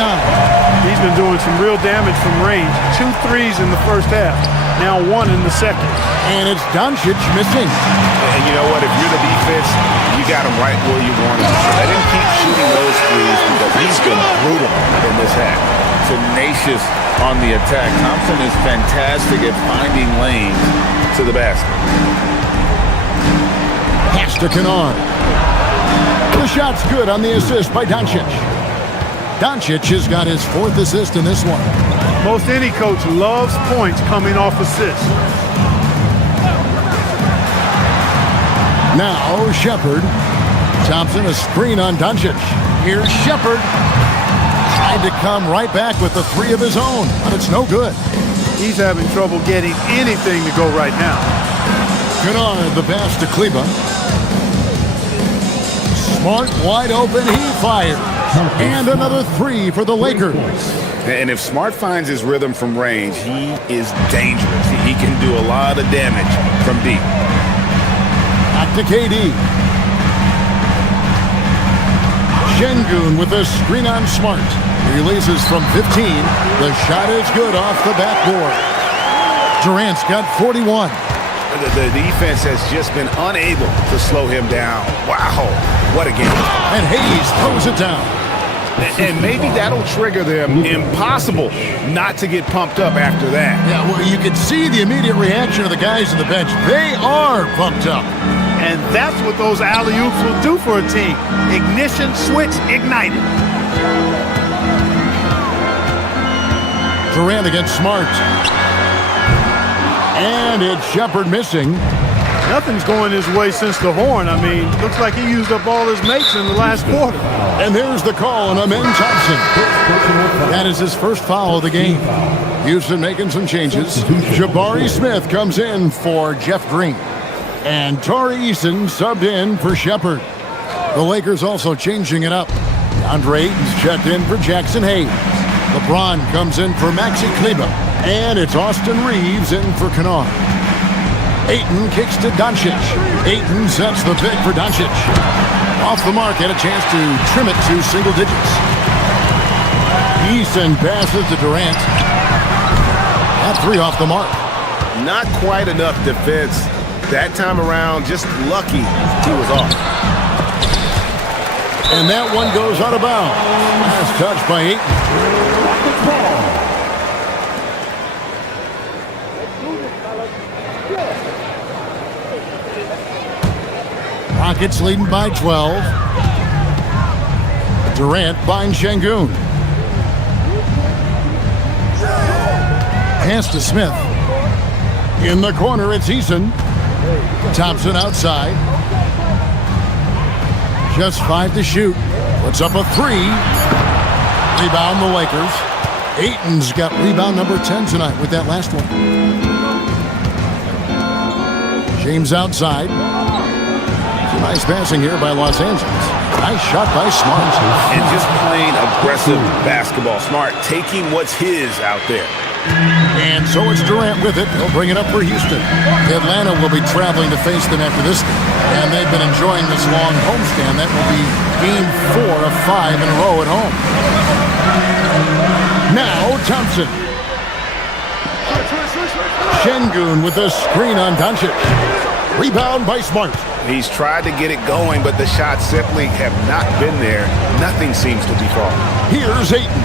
He's been doing some real damage from range. 2 threes in the first half. Now 1 in the second. And it's Doncic missing. And you know what? If you're the defense, you got him right where you want him. Let him keep shooting those threes because he's been brutal in this half. Tenacious on the attack. Thompson is fantastic at finding lanes to the basket. Pass to Kennard. The shot's good on the assist by Doncic. Doncic has got his 4th assist in this one. Most any coach loves points coming off assists. Now Shepard. Thompson a screen on Doncic. Here's Shepard. Tried to come right back with the 3 of his own, but it's no good. He's having trouble getting anything to go right now. Kennard the pass to Kleba. Smart wide open, he fires. And another 3 for the Lakers. And if Smart finds his rhythm from range, he is dangerous. He can do a lot of damage from deep. Back to KD. Şengün with a screen on Smart. Releases from 15. The shot is good off the backboard. Durant's got 41. The defense has just been unable to slow him down. Wow, what a game. And Hayes throws it down. And maybe that'll trigger them. Impossible not to get pumped up after that. Yeah, well, you can see the immediate reaction of the guys on the bench. They are pumped up. And that's what those alley-oops will do for a team. Ignition, switch, ignited. Durant against Smart. And it's Shepard missing. Nothing's going his way since the horn. I mean, looks like he used up all his mates in the last quarter. And there's the call on Amen Thompson. That is his first foul of the game. Houston making some changes. Jabari Smith comes in for Jeff Green. And Tari Eason subbed in for Shepard. The Lakers also changing it up. DeAndre Ayton's checked in for Jackson Hayes. LeBron comes in for Maxi Kleber. And it's Austin Reeves in for Kennard. Ayton kicks to Doncic. Ayton sets the pick for Doncic. Off the mark, had a chance to trim it to single digits. Eason passes to Durant. That 3 off the mark. Not quite enough defense that time around. Just lucky he was off. And that one goes out of bounds. Last touch by Ayton. Rockets leading by 12. Durant finds Şengün. Pass to Smith. In the corner, it's Eason. Thompson outside. Just 5 to shoot. Puts up a 3. Rebound the Lakers. Ayton's got rebound number 10 tonight with that last one. James outside. Nice passing here by Los Angeles. Nice shot by Smart. And just playing aggressive basketball. Smart taking what's his out there. And so it's Durant with it. He'll bring it up for Houston. Atlanta will be traveling to face them after this game. And they've been enjoying this long homestand. That will be game 4 of 5 in a row at home. Now Thompson. Şengün with a screen on Doncic. Rebound by Smart. He's tried to get it going, but the shots simply have not been there. Nothing seems to be falling. Here's Ayton.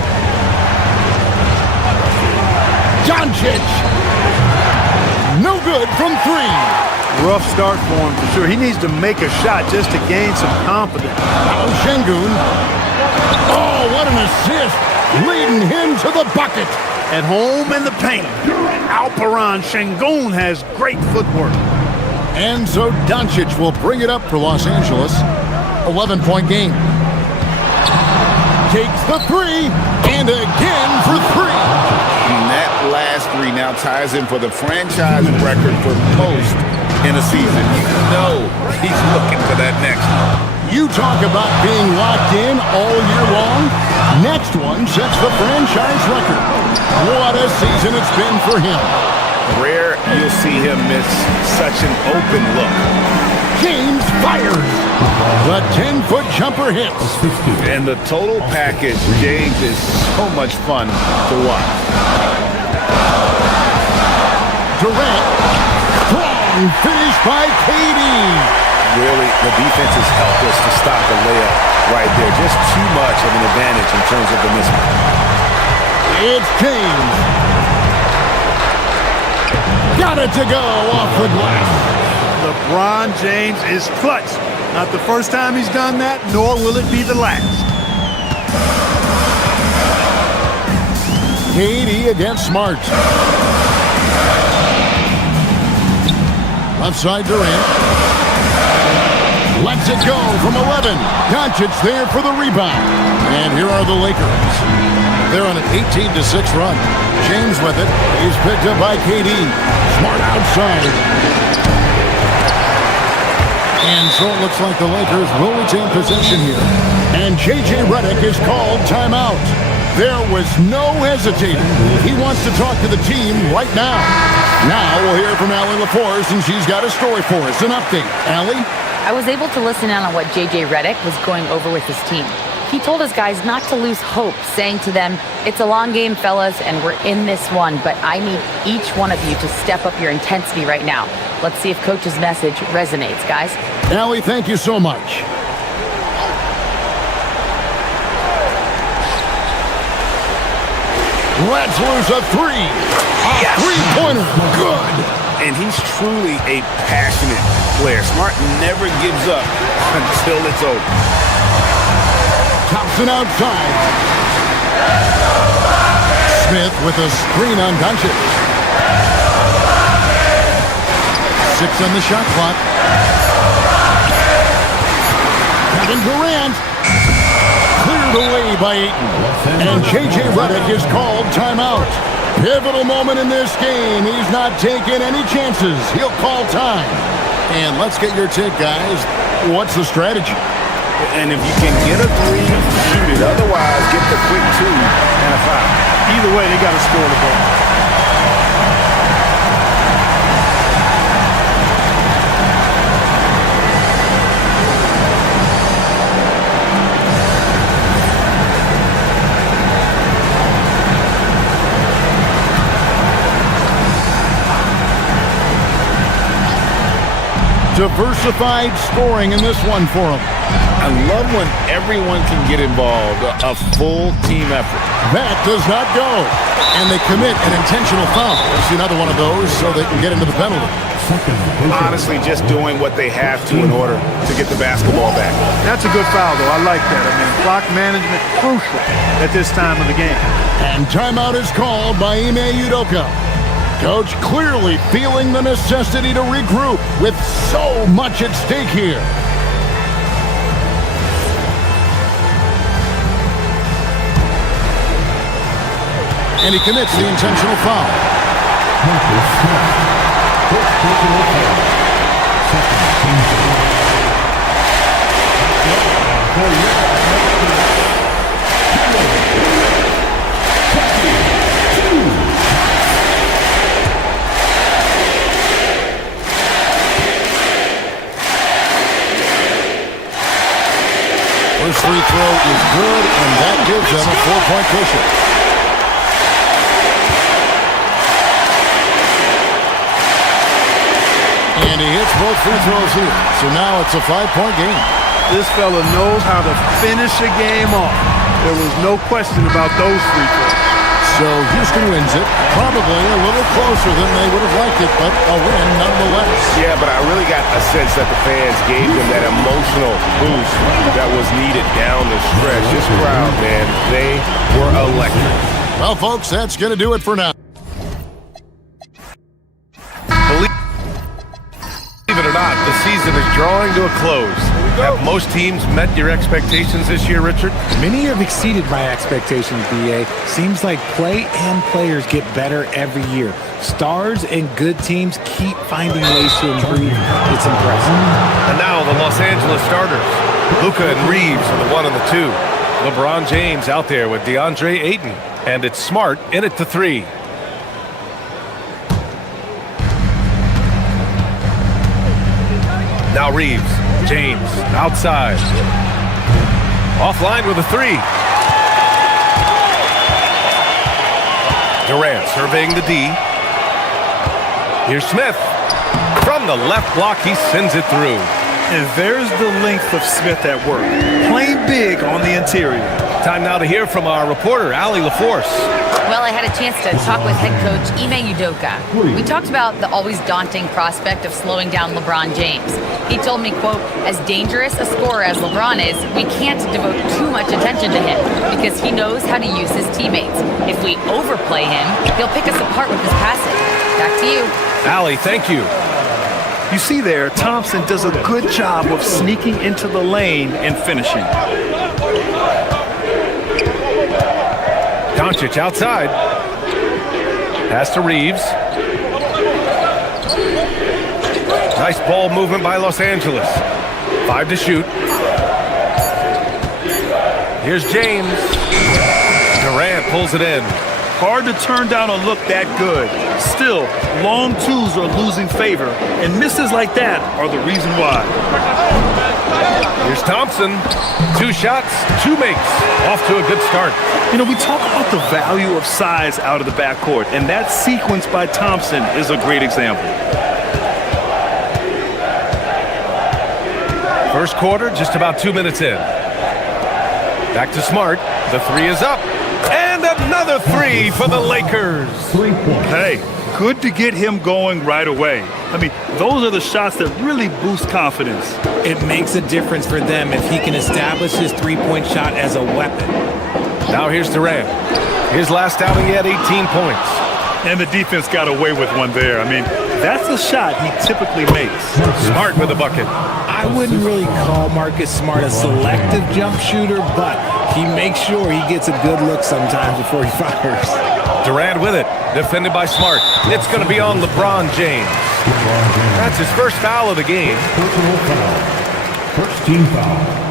Doncic. No good from 3. Rough start for him for sure. He needs to make a shot just to gain some confidence. Now Şengün. Oh, what an assist. Leading him to the bucket. At home in the paint, Alperen Şengün has great footwork. And so Doncic will bring it up for Los Angeles. 11-point game. Takes the 3, and again for 3. And that last 3 now ties him for the franchise record for most in a season. You know he's looking for that next one. You talk about being locked in all year long. Next one sets the franchise record. What a season it's been for him. Rare you'll see him miss such an open look. James fires. The 10-foot jumper hits. And the total package, James, is so much fun to watch. Durant. Strong finish by KD. Really, the defense has helped us to stop the layup right there. Just too much of an advantage in terms of the mismatch. It's James. Got it to go off the glass. LeBron James is clutch. Not the first time he's done that, nor will it be the last. KD against Smart. Left side Durant. Lets it go from 11. Doncic there for the rebound. And here are the Lakers. They're on an 18-6 run. James with it. He's picked up by KD. Smart outside. And so it looks like the Lakers will retain possession here. And J.J. Redick is called timeout. There was no hesitating. He wants to talk to the team right now. Now we'll hear from Allie LaForce, and she's got a story for us. An update. Allie? I was able to listen in on what J.J. Redick was going over with his team. He told his guys not to lose hope, saying to them, "It's a long game, fellas, and we're in this one, but I need each one of you to step up your intensity right now." Let's see if Coach's message resonates, guys. Allie, thank you so much. Let's lose a 3. A three-pointer. Good. And he's truly a passionate player. Smart never gives up until it's over. Thompson outside. Smith with a screen on Doncic. 6 on the shot clock. Kevin Durant. Cleared away by Ayton. And J.J. Redick is called timeout. Pivotal moment in this game. He's not taking any chances. He'll call time. And let's get your take, guys. What's the strategy? And if you can get a 3, shoot it. Otherwise, get the quick 2 and a foul. Either way, they got to score the ball. Diversified scoring in this one for him. I love when everyone can get involved, a full team effort. That does not go. And they commit an intentional foul. Let's see another one of those so they can get into the penalty. Honestly, just doing what they have to in order to get the basketball back. That's a good foul, though. I like that. I mean, clock management crucial at this time of the game. And timeout is called by Ime Udoka. Coach clearly feeling the necessity to regroup with so much at stake here. And he commits the intentional foul. First free throw is good, and that gives them a 4-point cushion. And he hits both free throws here. So now it's a 5-point game. This fella knows how to finish a game off. There was no question about those free throws. So Houston wins it. Probably a little closer than they would have liked it, but a win nonetheless. Yeah, but I really got a sense that the fans gave them that emotional boost that was needed down the stretch. This crowd, man, they were electric. Well, folks, that's going to do it for now. Believe it or not, the season is drawing to a close. Have most teams met your expectations this year, Richard? Many have exceeded my expectations, BA. Seems like play and players get better every year. Stars and good teams keep finding ways to improve. It's impressive. And now the Los Angeles starters. Luka and Reeves are the 1 and the 2. LeBron James out there with DeAndre Ayton. And it's Smart in at the 3. Now Reeves, James, outside. Offline with a 3. Durant surveying the D. Here's Smith. From the left block, he sends it through. And there's the length of Smith at work. Playing big on the interior. Time now to hear from our reporter, Allie LaForce. Well, I had a chance to talk with head coach Ime Udoka. We talked about the always daunting prospect of slowing down LeBron James. He told me, quote, as dangerous a scorer as LeBron is, we can't devote too much attention to him because he knows how to use his teammates. If we overplay him, he'll pick us apart with his passing. Back to you. Allie, thank you. You see there, Thompson does a good job of sneaking into the lane and finishing. Doncic outside. Pass to Reeves. Nice ball movement by Los Angeles. 5 to shoot. Here's James. Durant pulls it in. Hard to turn down a look that good. Still, long twos are losing favor, and misses like that are the reason why. Here's Thompson. 2 shots, 2 makes. Off to a good start. You know, we talk about the value of size out of the backcourt, and that sequence by Thompson is a great example. First quarter, just about 2 minutes in. Back to Smart. The 3 is up. And another 3 for the Lakers. Hey, good to get him going right away. I mean, those are the shots that really boost confidence. It makes a difference for them if he can establish his three-point shot as a weapon. Now here's Durant. His last outing, he had 18 points. And the defense got away with one there. I mean, that's a shot he typically makes. Smart with a bucket. I wouldn't really call Marcus Smart a selective jump shooter, but he makes sure he gets a good look sometimes before he fires. Durant with it, defended by Smart. It's going to be on LeBron James. That's his first foul of the game. Personal foul. First team foul.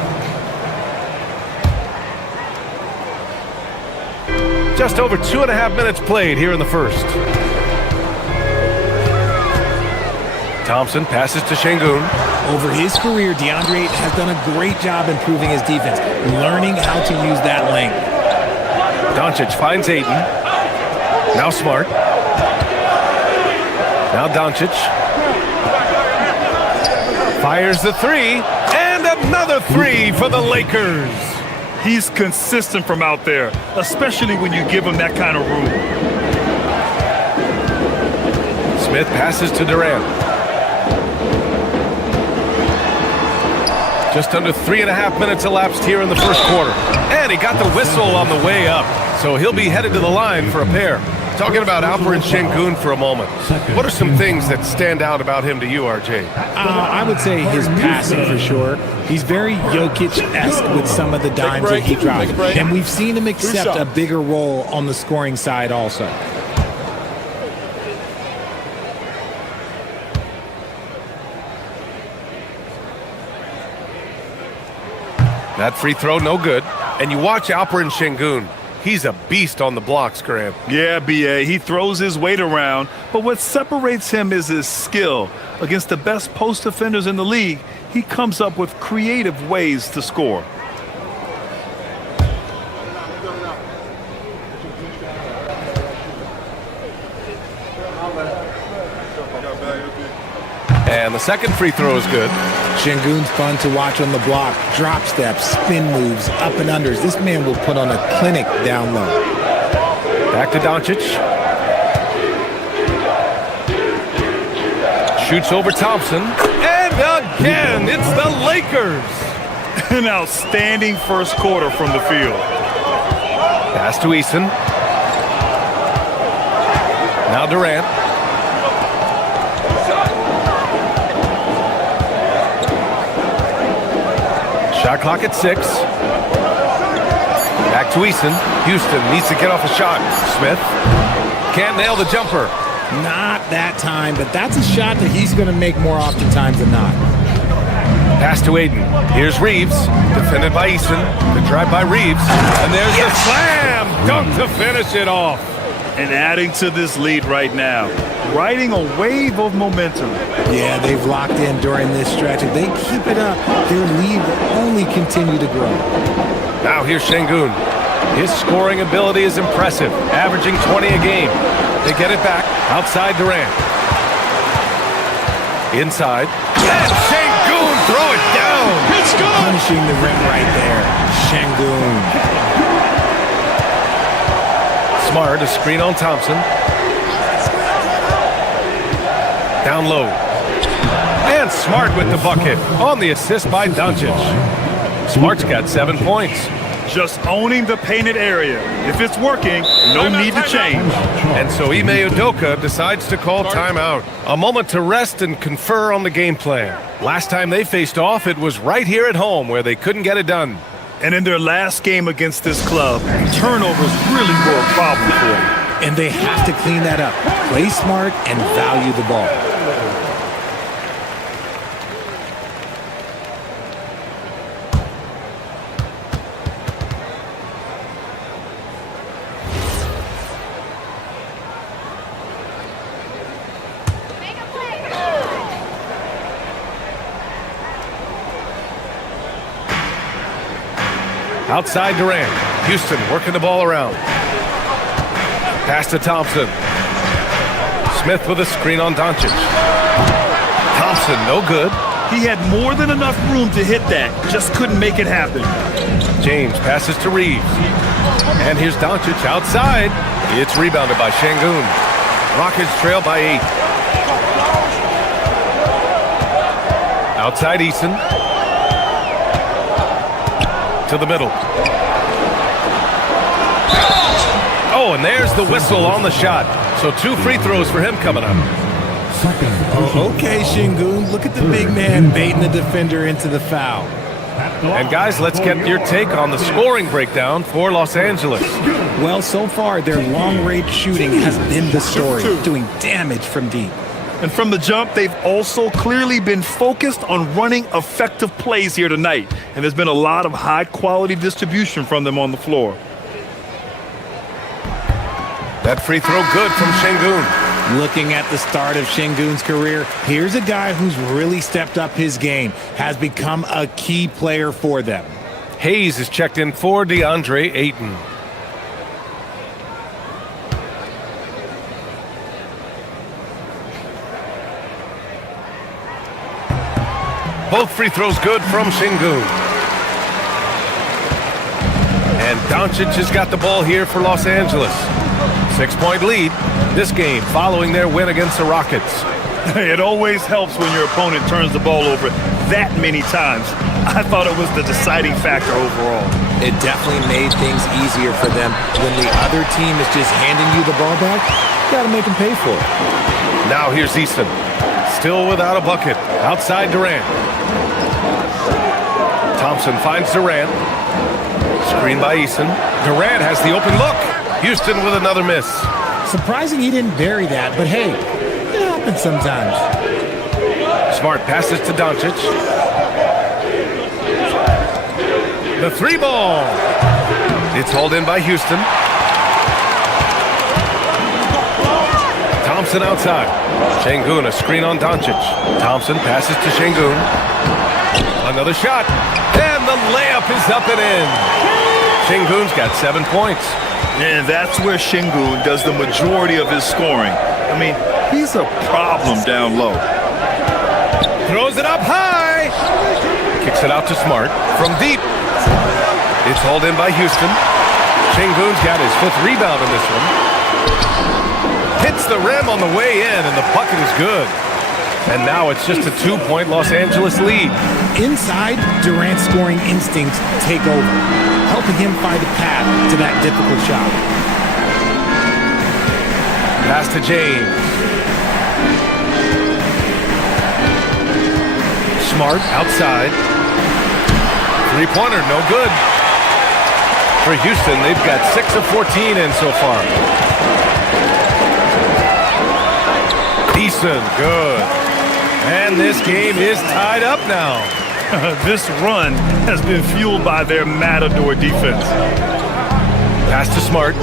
Just over 2.5 minutes played here in the first. Thompson passes to Şengün. Over his career, DeAndre has done a great job improving his defense, learning how to use that length. Doncic finds Ayton. Now Smart. Now Doncic. Fires the 3. And another 3 for the Lakers. He's consistent from out there, especially when you give him that kind of room. Smith passes to Durant. Just under 3.5 minutes elapsed here in the first quarter. And he got the whistle on the way up. So he'll be headed to the line for a pair. Talking about Alperen Şengün for a moment. What are some things that stand out about him to you, RJ? I would say his passing for sure. He's very Jokic-esque with some of the dimes that he drops. And we've seen him accept a bigger role on the scoring side also. That free throw, no good. And you watch Alperen Şengün. He's a beast on the blocks, Graham. Yeah, B.A., he throws his weight around, but what separates him is his skill. Against the best post defenders in the league, he comes up with creative ways to score. And the second free throw is good. Şengün's fun to watch on the block. Drop steps, spin moves, up and unders. This man will put on a clinic down low. Back to Doncic. Shoots over Thompson. And again, it's the Lakers. An outstanding first quarter from the field. Pass to Eason. Now Durant. Shot clock at 6. Back to Eason. Houston needs to get off a shot. Smith can't nail the jumper. Not that time, but that's a shot that he's going to make more oftentimes than not. Pass to Aiden. Here's Reeves. Defended by Eason. The drive by Reeves. And there's the slam dunk to finish it off. And adding to this lead right now. Riding a wave of momentum. Yeah, they've locked in during this stretch. If they keep it up, their lead will only continue to grow. Now here's Şengün. His scoring ability is impressive, averaging 20 a game. They get it back outside Durant. Inside. And Şengün throw it down. It's good. Punishing the rim right there. Şengün. Smart, a screen on Thompson. Down low. And Smart with the bucket on the assist by Doncic. Smart's got 7 points. Just owning the painted area. If it's working, no need to change. And so Ime Udoka decides to call timeout. A moment to rest and confer on the game plan. Last time they faced off, it was right here at home where they couldn't get it done. And in their last game against this club, turnovers really were a problem for them. And they have to clean that up. Play smart and value the ball. Outside Durant. Houston working the ball around. Pass to Thompson. Smith with a screen on Doncic. Thompson, no good. He had more than enough room to hit that. Just couldn't make it happen. James passes to Reeves. And here's Doncic outside. It's rebounded by Şengün. Rockets trail by 8. Outside Eason. To the middle. Oh, and there's the whistle on the shot. So 2 free throws for him coming up. Okay, Şengün, look at the big man baiting the defender into the foul. And guys, let's get your take on the scoring breakdown for Los Angeles. Well, so far, their long-range shooting has been the story, doing damage from deep. And from the jump, they've also clearly been focused on running effective plays here tonight. And there's been a lot of high-quality distribution from them on the floor. That free throw good from Şengün. Looking at the start of Şengün's career, here's a guy who's really stepped up his game, has become a key player for them. Hayes is checked in for DeAndre Ayton. Both free throws good from Şengün. And Doncic has got the ball here for Los Angeles. 6-point lead this game following their win against the Rockets. It always helps when your opponent turns the ball over that many times. I thought it was the deciding factor overall. It definitely made things easier for them. When the other team is just handing you the ball back, you got to make them pay for it. Now here's Easton. Still without a bucket. Outside Durant. Thompson finds Durant. Screen by Eason. Durant has the open look. Houston with another miss. Surprising he didn't bury that, but hey, it happens sometimes. Smart passes to Doncic. The 3 ball. It's hauled in by Houston. Thompson outside. Şengün, a screen on Doncic. Thompson passes to Şengün. Another shot. And the layup is up and in. Şengün's got 7 points. And that's where Şengün does the majority of his scoring. I mean, he's a problem down low. Throws it up high. Kicks it out to Smart from deep. It's hauled in by Houston. Sengun's got his 5th rebound in this one. Hits the rim on the way in, and the bucket is good. And now it's just a 2-point Los Angeles lead. Inside, Durant's scoring instincts take over, helping him find a path to that difficult shot. Pass to James. Smart outside. 3-pointer, no good. For Houston, they've got 6 of 14 in so far. Decent, good. And this game is tied up now. This run has been fueled by their Matador defense. Pass to Smart.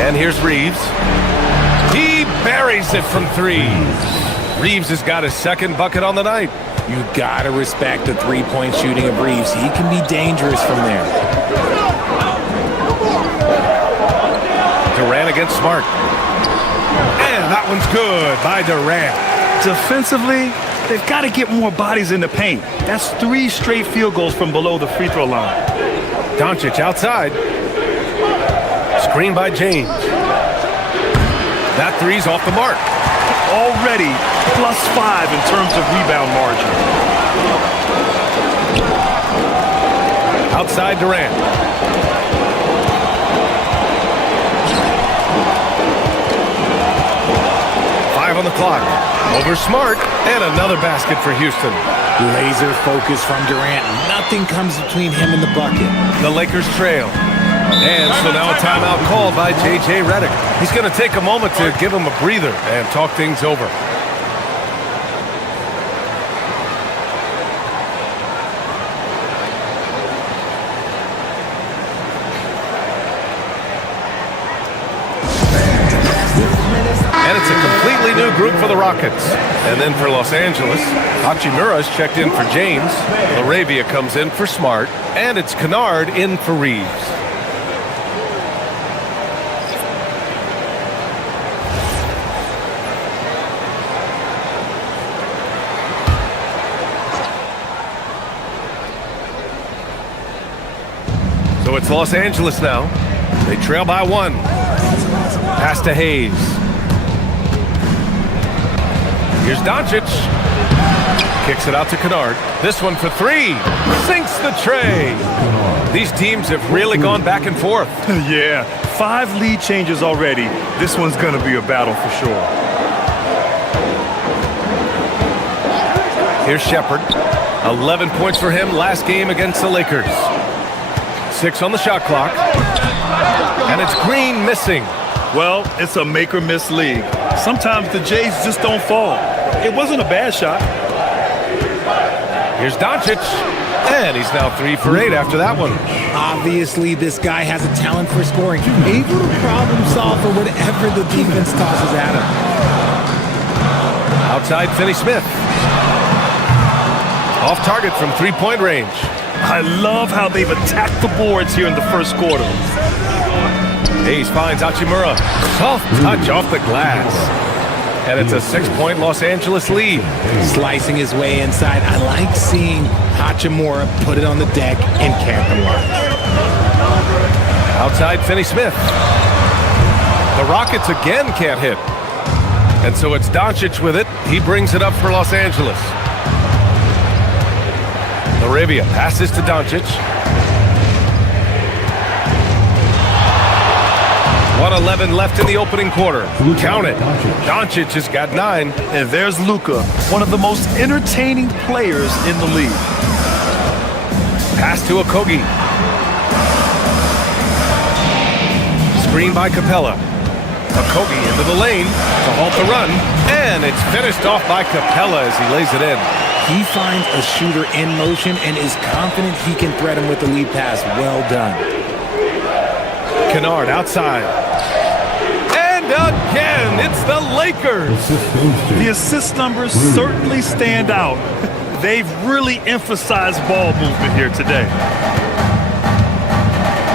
And here's Reeves. He buries it from 3. Reeves has got his 2nd bucket on the night. You gotta respect the 3-point shooting of Reeves. He can be dangerous from there. Durant against Smart. And that one's good by Durant. Defensively, they've got to get more bodies in the paint. That's 3 straight field goals from below the free throw line. Doncic outside. Screen by James. That 3's off the mark. Already +5 in terms of rebound margin. Outside Durant. On the clock. Over Smart, and another basket for Houston. Laser focus from Durant. Nothing comes between him and the bucket. The Lakers trail. And so now a timeout called by J.J. Redick. He's going to take a moment to give him a breather and talk things over. And it's a completely new group for the Rockets. And then for Los Angeles, Hachimura's checked in for James. Laravia comes in for Smart. And it's Kennard in for Reeves. So it's Los Angeles now. They trail by 1. Pass to Hayes. Here's Doncic. Kicks it out to Kennard. This one for 3. Sinks the tray. These teams have really gone back and forth. Yeah, 5 lead changes already. This one's going to be a battle for sure. Here's Shepherd. 11 points for him last game against the Lakers. 6 on the shot clock. And it's Green missing. Well, it's a make-or-miss league. Sometimes the Jays just don't fall. It wasn't a bad shot. Here's Doncic. And he's now 3 for 8 after that one. Obviously, this guy has a talent for scoring. Able to problem solve for whatever the defense tosses at him. Outside Finney-Smith. Off target from 3-point range. I love how they've attacked the boards here in the first quarter. Hayes finds Hachimura. Soft touch off the glass. And it's a 6-point Los Angeles lead. Slicing his way inside. I like seeing Hachimura put it on the deck and capitalize. Outside Finney-Smith. The Rockets again can't hit. And so it's Doncic with it. He brings it up for Los Angeles. Laravia passes to Doncic. 1:11 left in the opening quarter. Count it. Doncic has got 9. And there's Luka, one of the most entertaining players in the league. Pass to Okogie. Screen by Capella. Okogie into the lane to halt the run. And it's finished off by Capella as he lays it in. He finds a shooter in motion and is confident he can thread him with the lead pass. Well done. Kennard outside. And again, it's the Lakers. The assist numbers certainly stand out. They've really emphasized ball movement here today.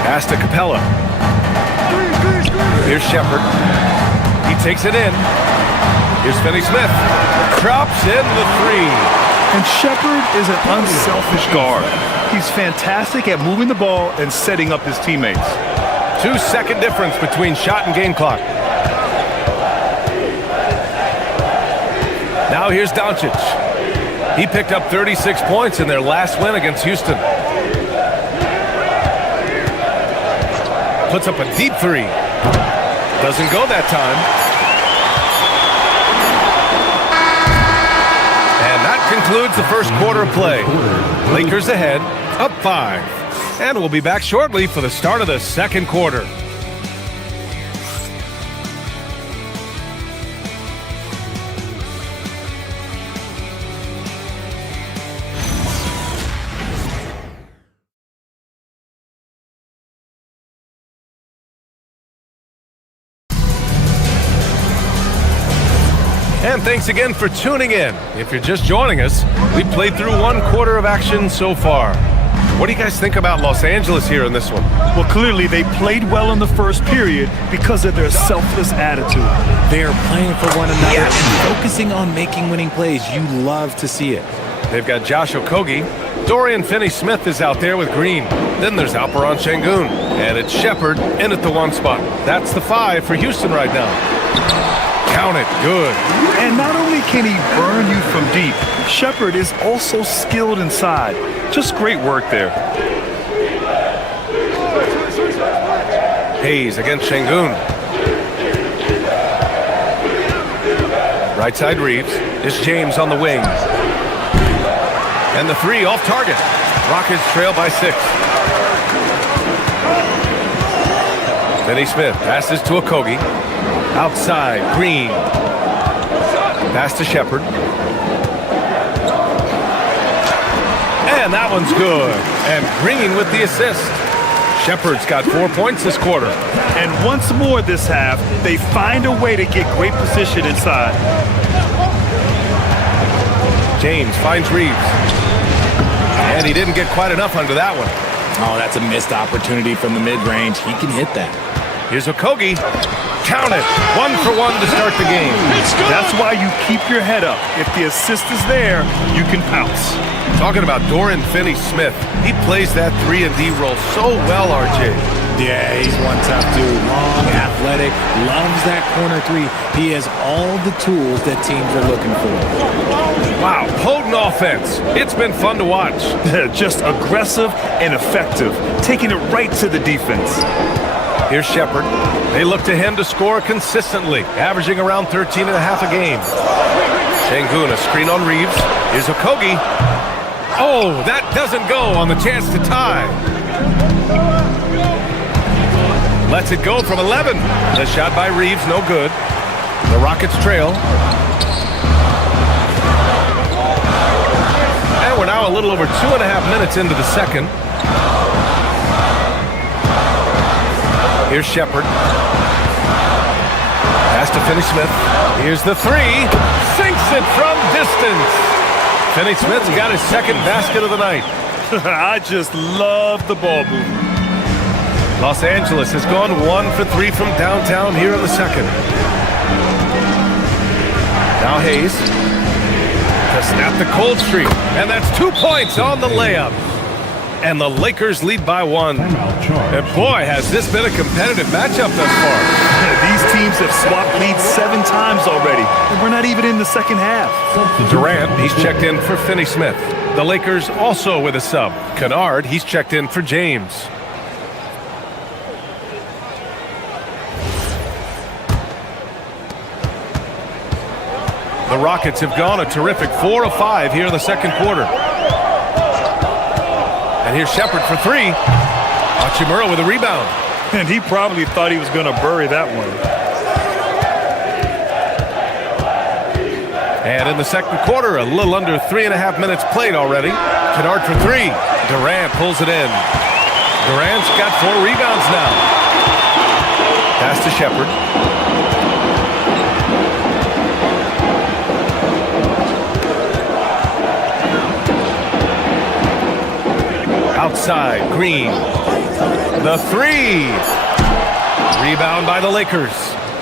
Pass to Capella. Here's Shepherd. He takes it in. Here's Finney-Smith. Drops in the three. And Shepherd is an unselfish guard. He's fantastic at moving the ball and setting up his teammates. 2-second difference between shot and game clock. Now here's Doncic. He picked up 36 points in their last win against Houston. Puts up a deep three. Doesn't go that time. And that concludes the first quarter of play. Lakers ahead, up 5. And we'll be back shortly for the start of the second quarter. And thanks again for tuning in. If you're just joining us, we've played through one quarter of action so far. What do you guys think about Los Angeles here in this one? Well, clearly they played well in the first period because of their selfless attitude. They are playing for one another and focusing on making winning plays. You love to see it. They've got Josh Okogie. Dorian Finney-Smith is out there with Green. Then there's Alperon Şengün. And it's Shepherd in at the 1 spot. That's the 5 for Houston right now. Count it. Good. And not only can he burn you from deep, Shepherd is also skilled inside. Just great work there. Hayes against Şengün. Right side Reeves. It's James on the wing. And the 3 off target. Rockets trail by 6. Finney-Smith passes to Okogie. Outside, Green. Pass to Shepherd. And that one's good. And Green with the assist. Shepherd's got 4 points this quarter. And once more this half, they find a way to get great position inside. James finds Reeves. And he didn't get quite enough under that one. Oh, that's a missed opportunity from the mid-range. He can hit that. Here's Okogie. Count it. 1 for 1 to start the game. That's why you keep your head up. If the assist is there, you can pounce. Talking about Dorian Finney-Smith, he plays that 3 and D role so well, RJ. Yeah, he's one tough dude. Long, athletic, loves that corner 3. He has all the tools that teams are looking for. Wow, potent offense. It's been fun to watch. Just aggressive and effective, taking it right to the defense. Here's Shepherd. They look to him to score consistently, averaging around 13 and a half a game. Şengün, a screen on Reeves. Here's Okogie. Oh, that doesn't go on the chance to tie. Lets it go from 11. The shot by Reeves, no good. The Rockets trail. And we're now a little over 2.5 minutes into the second. Here's Shepherd. Pass to Finney-Smith. Here's the 3. Sinks it from distance. Finney-Smith's got his second basket of the night. I just love the ball movement. Los Angeles has gone 1 for 3 from downtown here in the second. Now Hayes to snap the cold streak. And that's 2 points on the layup. And the Lakers lead by 1. And boy, has this been a competitive matchup thus far. These teams have swapped leads 7 times already. And we're not even in the second half. Durant, he's checked in for Finney-Smith. The Lakers also with a sub. Kennard, he's checked in for James. The Rockets have gone a terrific 4 of 5 here in the second quarter. And here's Shepherd for 3. Hachimura with a rebound. And he probably thought he was going to bury that one. And in the second quarter, a little under 3.5 minutes played already. Kennard for 3. Durant pulls it in. Durant's got 4 rebounds now. Pass to Shepherd. Outside, Green. The 3. Rebound by the Lakers.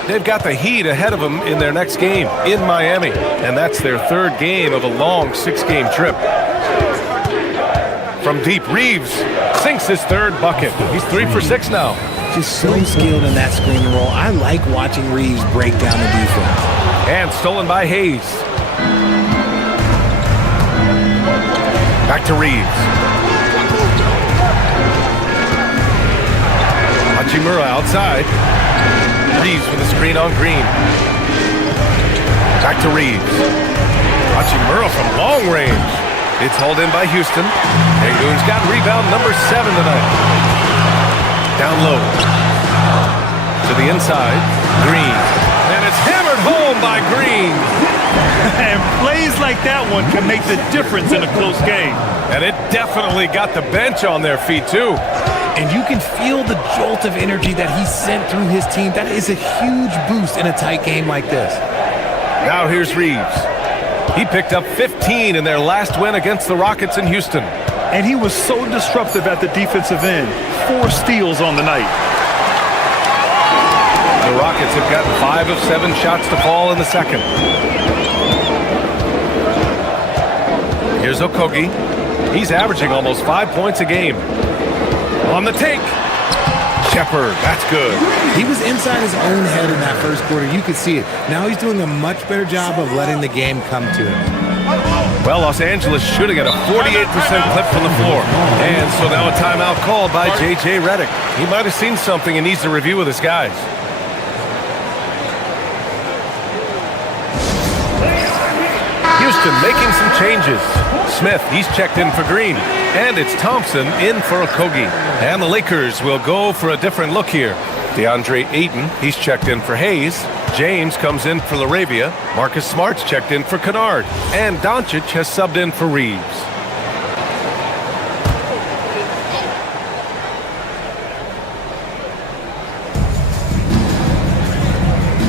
they've got the Heat ahead of them in their next game in Miami, and that's their third game of a long 6-game trip. From deep, Reeves sinks his third bucket. He's 3 for 6 now. Just so skilled in that screen and roll. I like watching Reeves break down the defense. And stolen by Hayes. Back to Reeves. Hachimura outside. Reeves with a screen on Green. Back to Reeves. Hachimura from long range. It's hauled in by Houston. Sengun's got rebound number 7 tonight. Down low. To the inside. Green. And it's hammered home by Green. And plays like that one can make the difference in a close game. And it definitely got the bench on their feet, too. And you can feel the jolt of energy that he sent through his team. That is a huge boost in a tight game like this. Now here's Reeves. He picked up 15 in their last win against the Rockets in Houston. And he was so disruptive at the defensive end. 4 steals on the night. The Rockets have gotten 5 of 7 shots to fall in the second. Here's Okogie. He's averaging almost 5 points a game. On the take. Shepard, that's good. He was inside his own head in that first quarter. You could see it. Now he's doing a much better job of letting the game come to him. Well, Los Angeles shooting at a 48% clip from the floor. And so now a timeout called by J.J. Redick. He might have seen something and needs to review with his guys. Houston making some changes. Smith, he's checked in for Green. And it's Thompson in for Okogie. And the Lakers will go for a different look here. DeAndre Ayton, he's checked in for Hayes. James comes in for LaRavia. Marcus Smart's checked in for Kennard. And Doncic has subbed in for Reeves.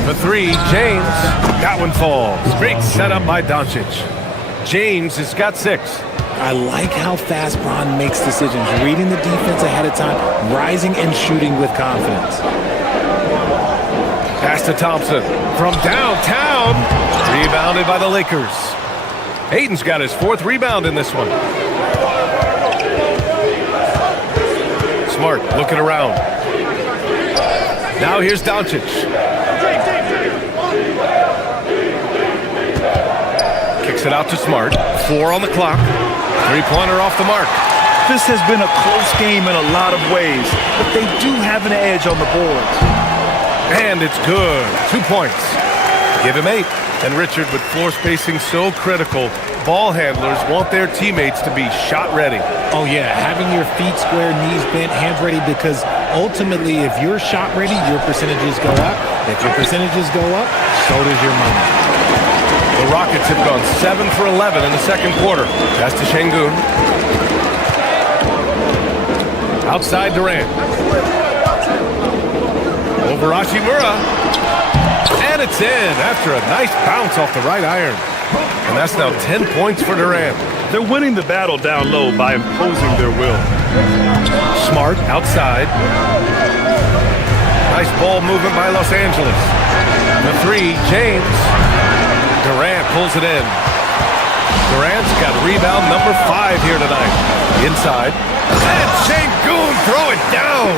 For 3, James. That one falls. Great setup by Doncic. James has got 6. I like how fast Bron makes decisions, reading the defense ahead of time, rising and shooting with confidence. Pass to Thompson from downtown. Rebounded by the Lakers. Ayton's got his 4th rebound in this one. Smart looking around. Now here's Doncic. Kicks it out to Smart. 4 on the clock. 3-pointer off the mark. This has been a close game in a lot of ways, but they do have an edge on the boards. And it's good. 2 points. Give him 8. And Richard, with floor spacing so critical, ball handlers want their teammates to be shot ready. Oh, yeah. Having your feet square, knees bent, hands ready, because ultimately, if you're shot ready, your percentages go up. If your percentages go up, so does your money. The Rockets have gone 7 for 11 in the second quarter. Pass to Sengun. Outside Durant. Over Hachimura. And it's in after a nice bounce off the right iron. And that's now 10 points for Durant. They're winning the battle down low by imposing their will. Smart outside. Nice ball movement by Los Angeles. The 3, James. Durant pulls it in. Durant's got rebound number 5 here tonight. Inside. And Sengun throw it down.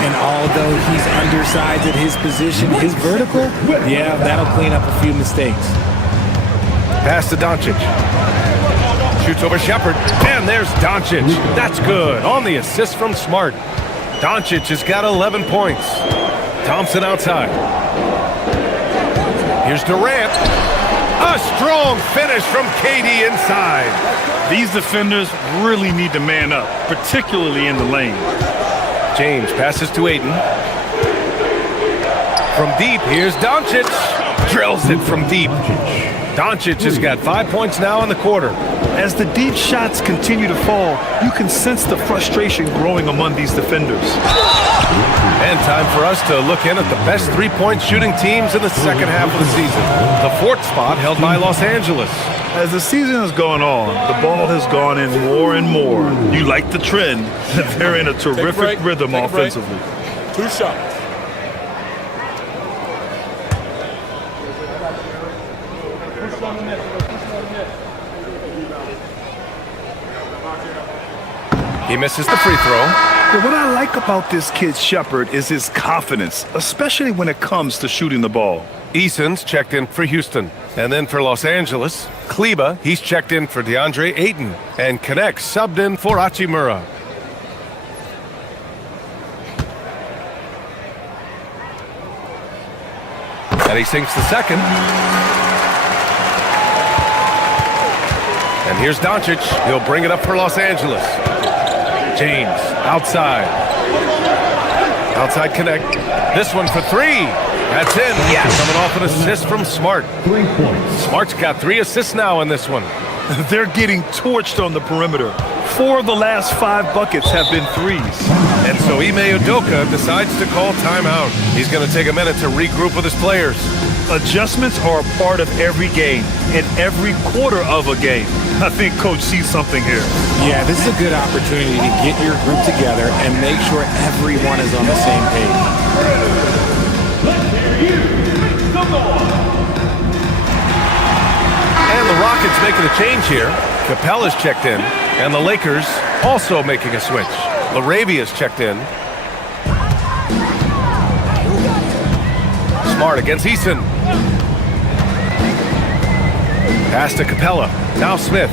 And although he's undersized at his position, his vertical, yeah, that'll clean up a few mistakes. Pass to Doncic. Shoots over Shepard. And there's Doncic. That's good. On the assist from Smart. Doncic has got 11 points. Thompson outside. Here's Durant. A strong finish from KD inside. These defenders really need to man up, particularly in the lane. James passes to Ayton. From deep, here's Doncic. Drills it from deep. Doncic has got 5 points now in the quarter. As the deep shots continue to fall, you can sense the frustration growing among these defenders. And time for us to look in at the best three-point shooting teams in the second half of the season. The 4th spot held by Los Angeles. As the season has gone on, the ball has gone in more and more. You like the trend. They're in a terrific rhythm offensively. 2 shots. He misses the free throw. But what I like about this kid Shepherd is his confidence, especially when it comes to shooting the ball. Eason's checked in for Houston. And then for Los Angeles, Kleba, he's checked in for DeAndre Ayton. And Connect subbed in for Hachimura. And he sinks the second. And here's Doncic. He'll bring it up for Los Angeles. James, outside. Outside Connect. This one for three. That's in. Yes. Coming off an assist from Smart. 3 points. Smart's got 3 assists now in this one. They're getting torched on the perimeter. 4 of the last 5 buckets have been threes. And so Ime Udoka decides to call timeout. He's going to take a minute to regroup with his players. Adjustments are a part of every game, in every quarter of a game. I think Coach sees something here. Yeah, this is a good opportunity to get your group together and make sure everyone is on the same page. And the Rockets making a change here. Capella's checked in. And the Lakers also making a switch. Laravia's checked in. Smart against Eason. Pass to Capella. Now Smith.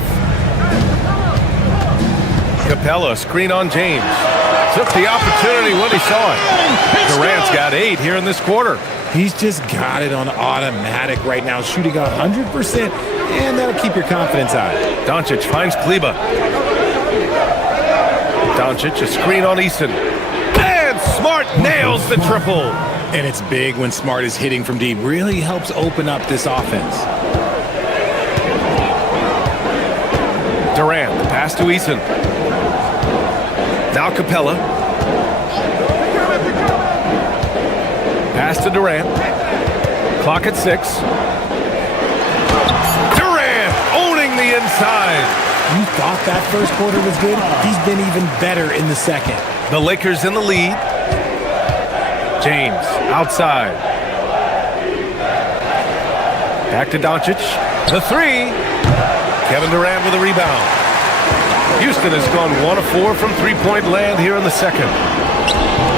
Capella, screen on James. Took the opportunity when he saw it. Durant's got 8 here in this quarter. He's just got it on automatic right now, shooting 100%, and that'll keep your confidence high. Doncic finds Kleba. Doncic, a screen on Eason. And Smart nails the triple. And it's big when Smart is hitting from deep. Really helps open up this offense. Durant, the pass to Eason. Now Capella. Pass to Durant. Clock at 6. Durant owning the inside. You thought that first quarter was good? He's been even better in the second. The Lakers in the lead. James outside. Back to Doncic. The 3. Kevin Durant with a rebound. Houston has gone 1 of 4 from three-point land here in the second.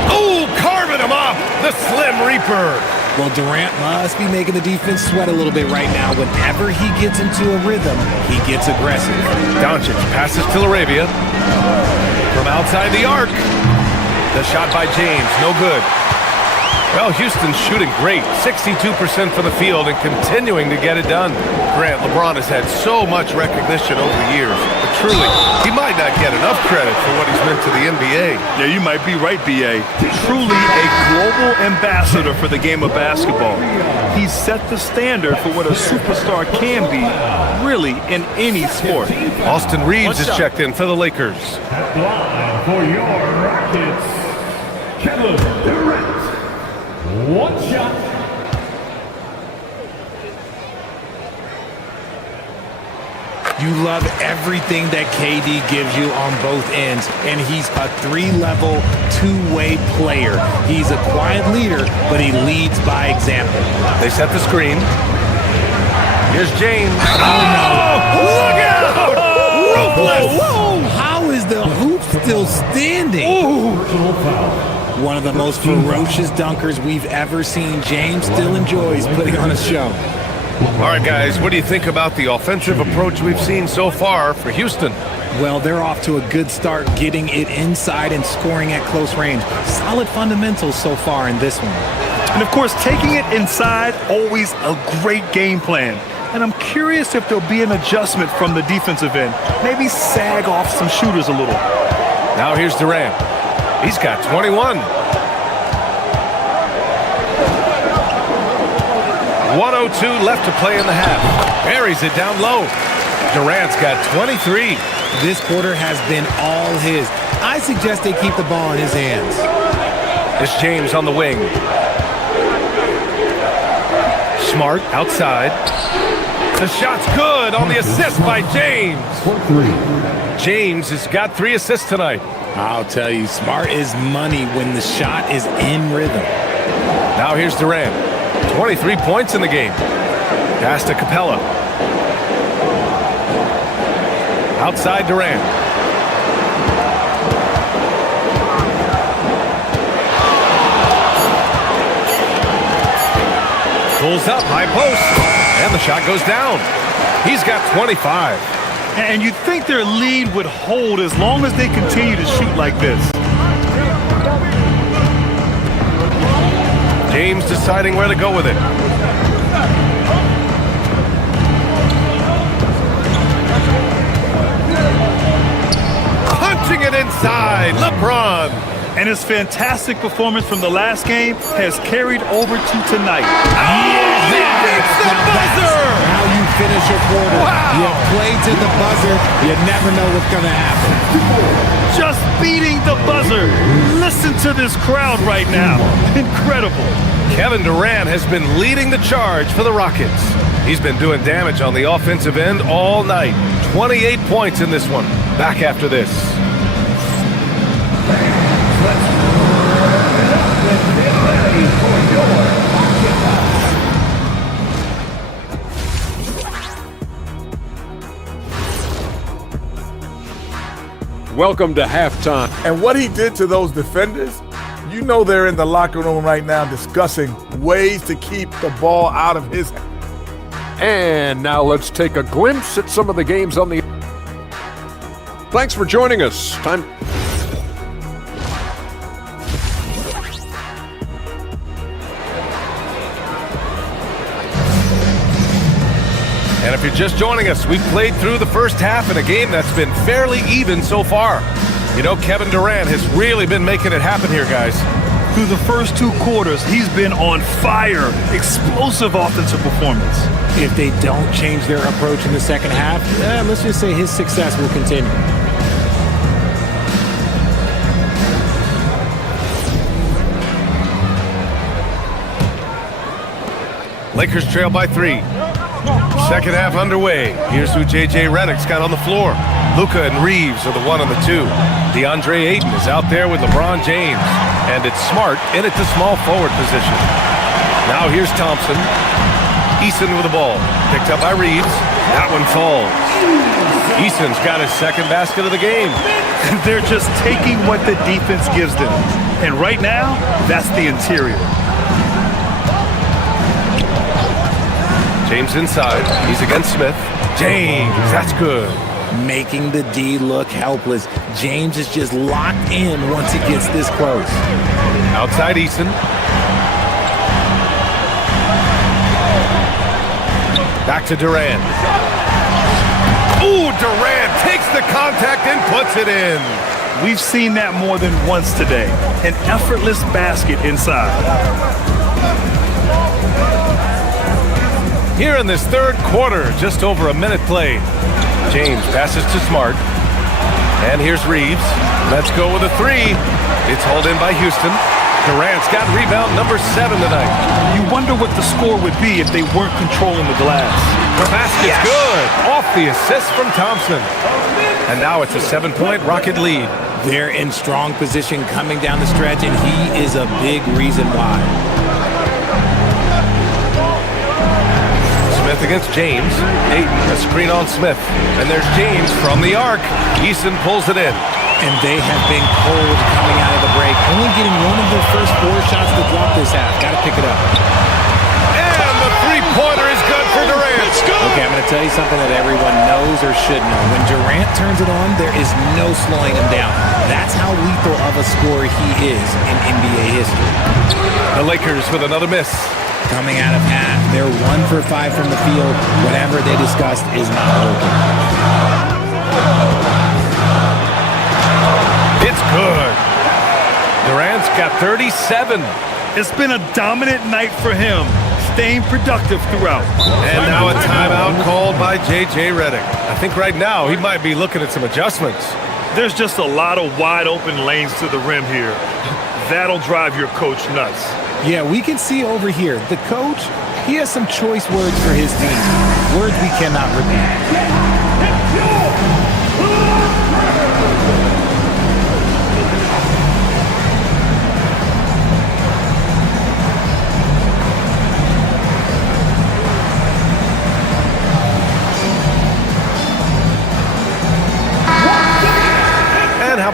Oh, carving him up. The Slim Reaper. Well, Durant must be making the defense sweat a little bit right now. Whenever he gets into a rhythm, he gets aggressive. Doncic passes to Laravia. From outside the arc. The shot by James, no good. Well, Houston's shooting great. 62% from the field and continuing to get it done. Grant, LeBron has had so much recognition over the years. But truly, he might not get enough credit for what he's meant to the NBA. Yeah, you might be right, B.A. Truly a global ambassador for the game of basketball. He's set the standard for what a superstar can be, really, in any sport. Austin Reeves is checked in for the Lakers. At the line for your Rockets, Kevin Durant. 1 shot. You love everything that KD gives you on both ends, and he's a 3-level, 2-way player. He's a quiet leader, but he leads by example. They set the screen. Here's James. Oh, no. Look out! Ruthless! Whoa! How is the hoop still standing? Personal foul. One of the most ferocious dunkers we've ever seen. James still enjoys putting on a show. All right, guys, what do you think about the offensive approach we've seen so far for Houston? Well, they're off to a good start getting it inside and scoring at close range. Solid fundamentals so far in this one. And, of course, taking it inside, always a great game plan. And I'm curious if there'll be an adjustment from the defensive end. Maybe sag off some shooters a little. Now here's Durant. He's got 21. 1:02 left to play in the half. Buries it down low. Durant's got 23. This quarter has been all his. I suggest they keep the ball in his hands. It's James on the wing. Smart outside. The shot's good on the assist by James. James has got 3 assists tonight. I'll tell you, Smart is money when the shot is in rhythm. Now here's Durant. 23 points in the game. Pass to Capella. Outside Durant. Pulls up, high post, and the shot goes down. He's got 25. And you'd think their lead would hold as long as they continue to shoot like this. James deciding where to go with it. Punching it inside, LeBron. And his fantastic performance from the last game has carried over to tonight. He beats the buzzer! How you finish your quarter. Wow. You play to the buzzer. You never know what's going to happen. Just beating the buzzer. Listen to this crowd right now. Incredible. Kevin Durant has been leading the charge for the Rockets. He's been doing damage on the offensive end all night. 28 points in this one. Back after this. Welcome to halftime. And what he did to those defenders, you know they're in the locker room right now discussing ways to keep the ball out of his hand. And now let's take a glimpse at some of the games on the... Thanks for joining us. Time... And if you're just joining us, we've played through the first half in a game that's been fairly even so far. You know, Kevin Durant has really been making it happen here, guys. Through the first 2 quarters, he's been on fire. Explosive offensive performance. If they don't change their approach in the second half, let's just say his success will continue. Lakers trail by 3. Second half underway. Here's who J.J. Redick's got on the floor. Luka and Reeves are the 1 and the 2. DeAndre Ayton is out there with LeBron James. And it's Smart in at the small forward position. Now here's Thompson. Eason with the ball. Picked up by Reeves. That one falls. Eason's got his second basket of the game. They're just taking what the defense gives them. And right now, that's the interior. James inside. He's against Smith. James, that's good. Making the D look helpless. James is just locked in once he gets this close. Outside Eason. Back to Durant. Ooh, Durant takes the contact and puts it in. We've seen that more than once today. An effortless basket inside. Here in this third quarter, just over a minute played. James passes to Smart. And here's Reeves. Let's go with a 3. It's hauled in by Houston. Durant's got rebound number 7 tonight. You wonder what the score would be if they weren't controlling the glass. The basket's good. Off the assist from Thompson. And now it's a 7-point Rocket lead. They're in strong position coming down the stretch, and he is a big reason why. Smith against James. Ayton, a screen on Smith. And there's James from the arc. Eason pulls it in. And they have been cold coming out of the break. Only getting one of their first 4 shots to drop this half. Got to pick it up. And the 3-pointer is good for Durant. Okay, I'm going to tell you something that everyone knows or should know. When Durant turns it on, there is no slowing him down. That's how lethal of a scorer he is in NBA history. The Lakers with another miss. Coming out of half, they're 1 for 5 from the field. Whatever they discussed is not working. It's good. Durant's got 37. It's been a dominant night for him, staying productive throughout. And now a timeout called by J.J. Redick. I think right now he might be looking at some adjustments. There's just a lot of wide open lanes to the rim here. That'll drive your coach nuts. Yeah, we can see over here, the coach, he has some choice words for his team. Words we cannot repeat.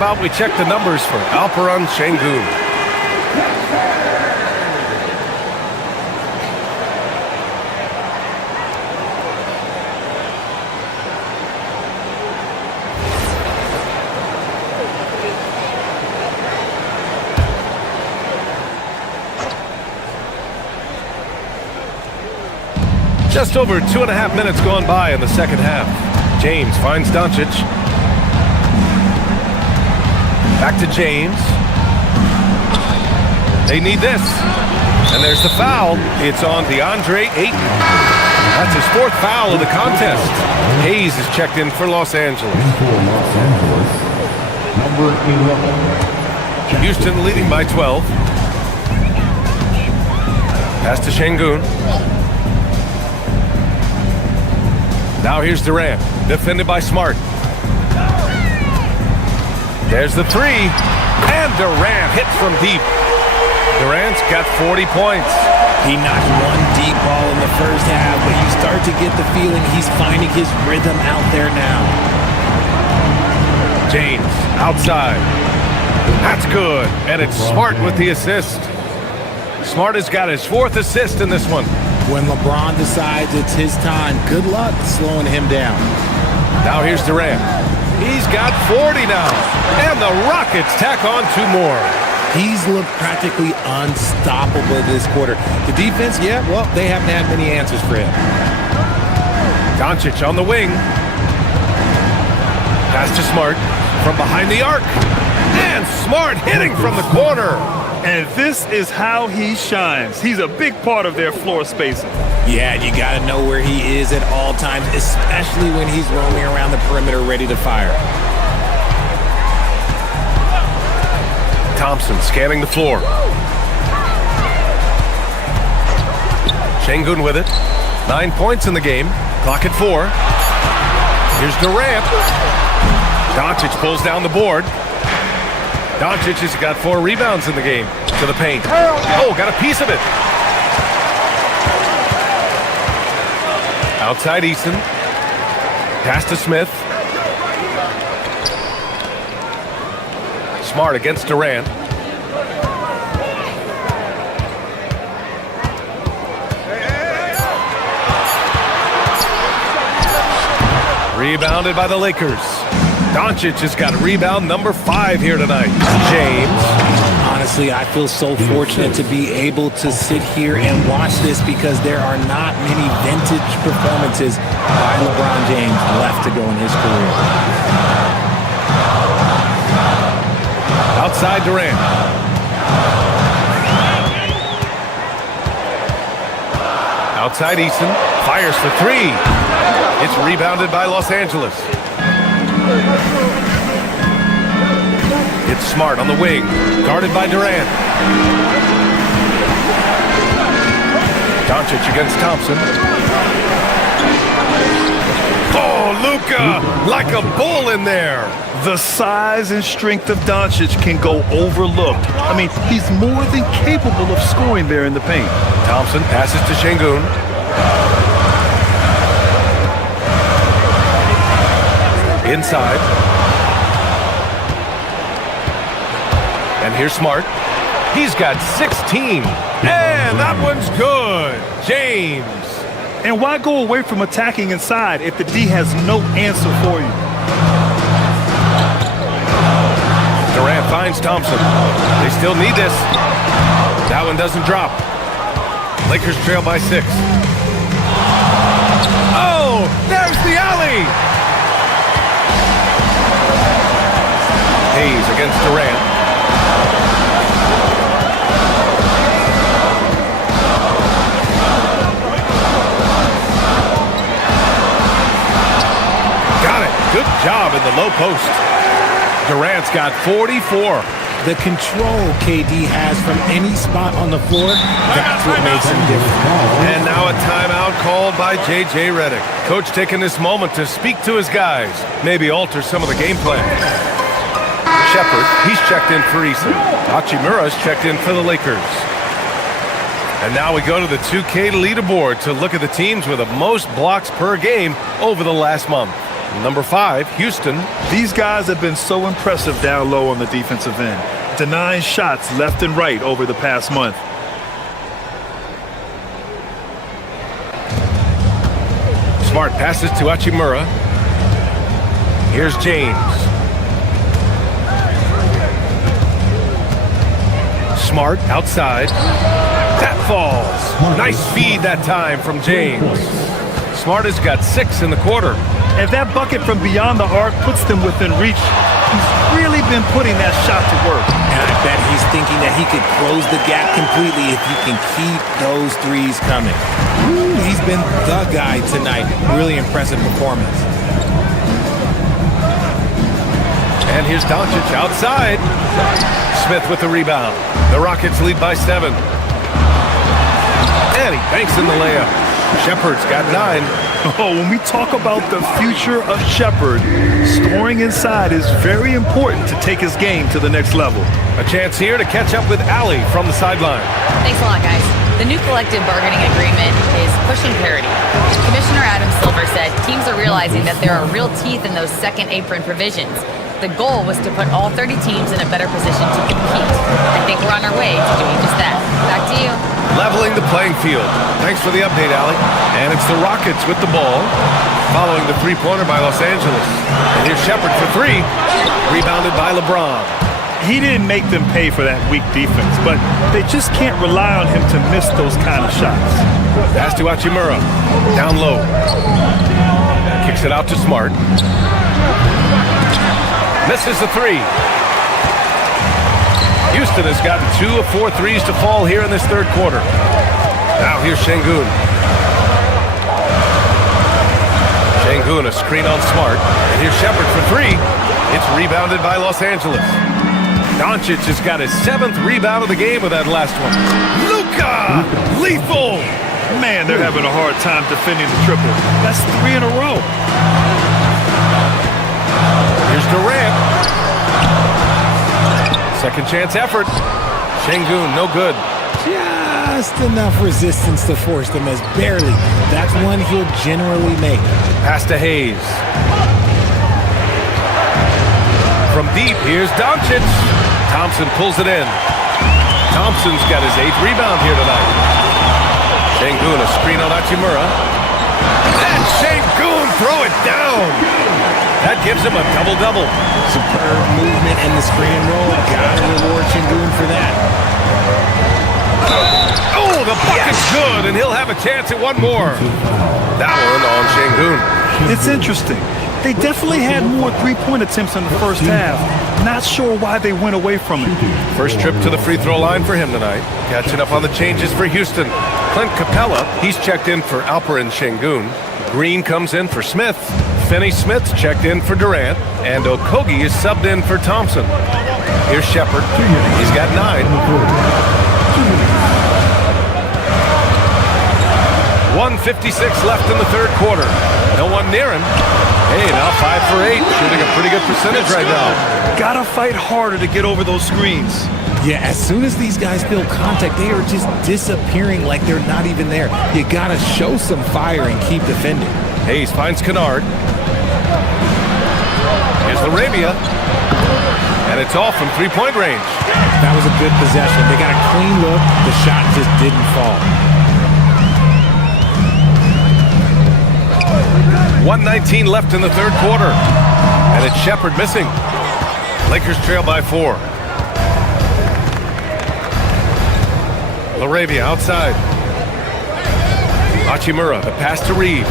about we check the numbers for Alperen Şengün? Just over 2.5 minutes gone by in the second half. James finds Doncic. Back to James. They need this. And there's the foul. It's on DeAndre Ayton. That's his 4th foul of the contest. Hayes is checked in for Los Angeles. Number 11. Houston leading by 12. Pass to Şengün. Now here's Durant, defended by Smart. There's the 3, and Durant hits from deep. Durant's got 40 points. He knocked one deep ball in the first half, but you start to get the feeling he's finding his rhythm out there now. James, outside. That's good, and it's Smart with the assist. Smart has got his 4th assist in this one. When LeBron decides it's his time, good luck slowing him down. Now here's Durant. He's got 40 now, and the Rockets tack on 2 more. He's looked practically unstoppable this quarter. The defense, yeah, well, they haven't had many answers for him. Doncic on the wing. Pass to Smart from behind the arc. And Smart hitting from the corner. And this is how he shines. He's a big part of their floor spacing. Yeah, you got to know where he is at all times, especially when he's roaming around the perimeter ready to fire. Thompson scanning the floor. Şengün with it. 9 points in the game. Clock at 4. Here's Durant. Doncic pulls down the board. Doncic has got 4 rebounds in the game. To the paint. Oh, got a piece of it. Outside Easton. Pass to Smith. Smart against Durant. Rebounded by the Lakers. Doncic has got rebound number 5 here tonight. James. Honestly, I feel so fortunate to be able to sit here and watch this because there are not many vintage performances by LeBron James left to go in his career. Outside Durant. Outside Easton. Fires for 3. It's rebounded by Los Angeles. It's Smart on the wing, guarded by Durant. Doncic against Thompson. Oh, Luka, like a bull in there. The size and strength of Doncic can go overlooked. I mean, he's more than capable of scoring there in the paint. Thompson passes to Şengün. Inside. And here's Smart. He's got 16. And that one's good. James. And why go away from attacking inside if the D has no answer for you? Durant finds Thompson. They still need this. That one doesn't drop. Lakers trail by 6. Oh, there's the alley. Hayes against Durant. Got it. Good job in the low post. Durant's got 44. The control KD has from any spot on the floor, that's what makes him different. And now a timeout called by J.J. Redick. Coach taking this moment to speak to his guys, maybe alter some of the game plan. Shepard, he's checked in for Eason. Hachimura's checked in for the Lakers. And now we go to the 2K leaderboard to look at the teams with the most blocks per game over the last month. Number 5, Houston. These guys have been so impressive down low on the defensive end, denying shots left and right over the past month. Smart passes to Hachimura. Here's James. Smart outside. That falls. Nice feed that time from James. Smart has got 6 in the quarter. And that bucket from beyond the arc puts them within reach. He's really been putting that shot to work. And I bet he's thinking that he could close the gap completely if he can keep those threes coming. Ooh, he's been the guy tonight. Really impressive performance. And here's Doncic outside. Smith with the rebound. The Rockets lead by 7. And he banks in the layup. Shepard's got 9. Oh, when we talk about the future of Shepard, scoring inside is very important to take his game to the next level. A chance here to catch up with Allie from the sideline. Thanks a lot, guys. The new collective bargaining agreement is pushing parity. Commissioner Adam Silver said teams are realizing that there are real teeth in those second apron provisions. The goal was to put all 30 teams in a better position to compete. I think we're on our way to doing just that. Back to you. Leveling the playing field. Thanks for the update, Allie. And it's the Rockets with the ball, following the three-pointer by Los Angeles. And here's Shepard for 3, rebounded by LeBron. He didn't make them pay for that weak defense, but they just can't rely on him to miss those kind of shots. Pass to Hachimura, down low. Kicks it out to Smart. Misses the 3. Houston has gotten 2 of 4 threes to fall here in this third quarter. Now here's Şengün. Şengün, a screen on Smart. And here's Shepard for 3. It's rebounded by Los Angeles. Doncic has got his 7th rebound of the game with that last one. Luka! Lethal! Man, they're having a hard time defending the triple. That's 3 in a row. Here's Durant. Second chance effort. Şengün, no good. Just enough resistance to force them as barely. That's one he'll generally make. Pass to Hayes. From deep, here's Doncic. Thompson pulls it in. Thompson's got his 8th rebound here tonight. Şengün, a screen on Hachimura. And Şengün, throw it down. That gives him a double-double. Superb movement in the screen and roll. Gotta reward Şengün for that. Oh, the bucket's good, and he'll have a chance at one more. That one on Şengün. It's interesting. They definitely had more three-point attempts in the first half. Not sure why they went away from it. First trip to the free throw line for him tonight. Catching up on the changes for Houston. Clint Capella, he's checked in for Alperen Şengün. Green comes in for Smith. Finney-Smith's checked in for Durant. And Okogie is subbed in for Thompson. Here's Shepard. He's got 9. 1:56 left in the third quarter. No one near him. Hey, now 5 for 8. Shooting a pretty good percentage right now. Gotta fight harder to get over those screens. Yeah, as soon as these guys feel contact, they are just disappearing like they're not even there. You gotta show some fire and keep defending. Hayes finds Kennard. Here's Arabia. And it's off from three-point range. That was a good possession. They got a clean look. The shot just didn't fall. 1:19 left in the third quarter. And it's Shepard missing. Lakers trail by 4. Arabia outside. Hachimura, the pass to Reeves.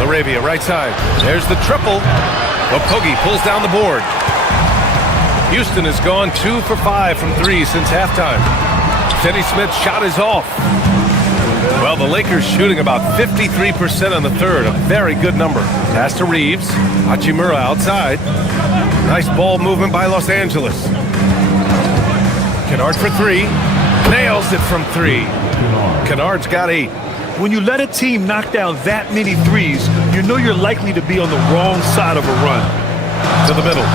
Arabia right side. There's the triple. Okogie pulls down the board. Houston has gone 2 for 5 from 3 since halftime. Finney-Smith's shot is off. Well, the Lakers shooting about 53% in the third, a very good number. Pass to Reeves. Hachimura outside. Nice ball movement by Los Angeles. Kennard for 3. Nails it from 3. Kennard's got 8. When you let a team knock down that many threes, you know you're likely to be on the wrong side of a run. To the middle.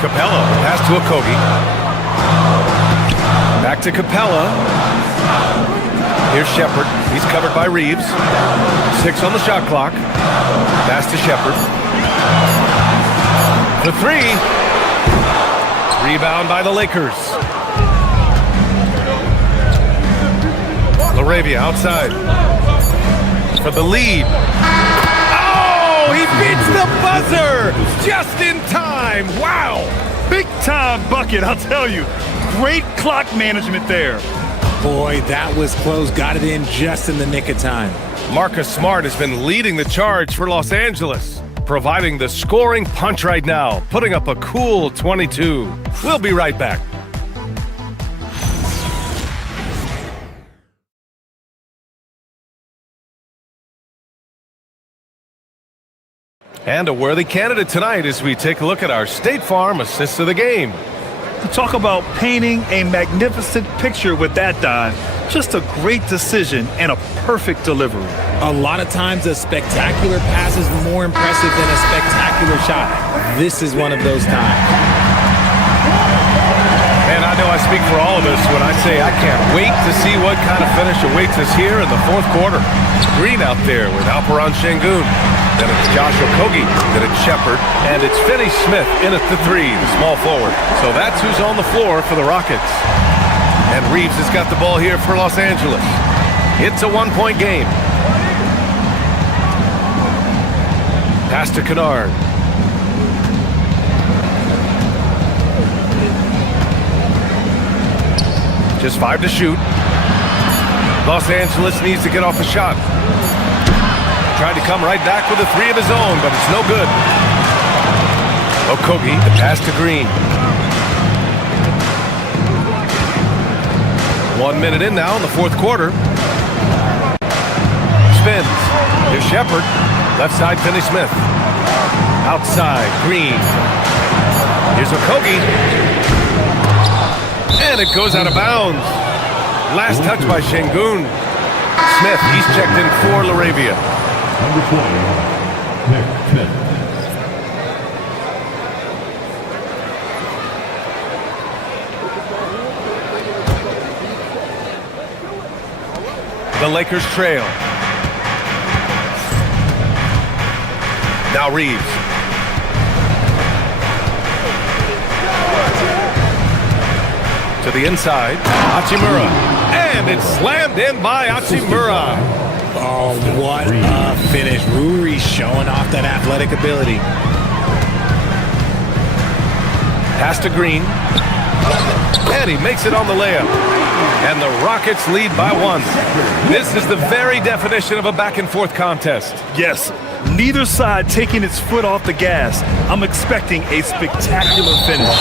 Capella, pass to Okogie. Back to Capella. Here's Here's Shepard. He's covered by Reeves. 6 on the shot clock. Pass to Shepard. The 3. Rebound by the Lakers. LaRavia outside for the lead. Oh, he beats the buzzer just in time. Wow. Big time bucket, I'll tell you. Great clock management there. Boy, that was close. Got it in just in the nick of time. Marcus Smart has been leading the charge for Los Angeles, providing the scoring punch right now, putting up a cool 22. We'll be right back. And a worthy candidate tonight as we take a look at our State Farm Assists of the Game. Talk about painting a magnificent picture with that dime. Just a great decision and a perfect delivery. A lot of times a spectacular pass is more impressive than a spectacular shot. This is one of those times. And I know I speak for all of us when I say I can't wait to see what kind of finish awaits us here in the fourth quarter. Green out there with Alperon Şengün. Then it's Josh Okogie. Then it's Shepard. And it's Finney Smith in at the 3, the small forward. So that's who's on the floor for the Rockets. And Reeves has got the ball here for Los Angeles. It's a 1-point game. Pass to Kennard. Just 5 to shoot. Los Angeles needs to get off a shot. Tried to come right back with a 3 of his own, but it's no good. Okogie, the pass to Green. 1 minute in now in the fourth quarter. Spins. Here's Shepard. Left side, Finney Smith. Outside, Green. Here's Okogie. And it goes out of bounds. Last touch by Şengün. Smith, he's checked in for LaRavia. Number 20, Nick Smith. The Lakers trail. Now Reeves. To the inside, Hachimura. And it's slammed in by Hachimura. Oh, what a finish. Ruri showing off that athletic ability. Pass to Green. And he makes it on the layup. And the Rockets lead by 1. This is the very definition of a back-and-forth contest. Yes, neither side taking its foot off the gas. I'm expecting a spectacular finish.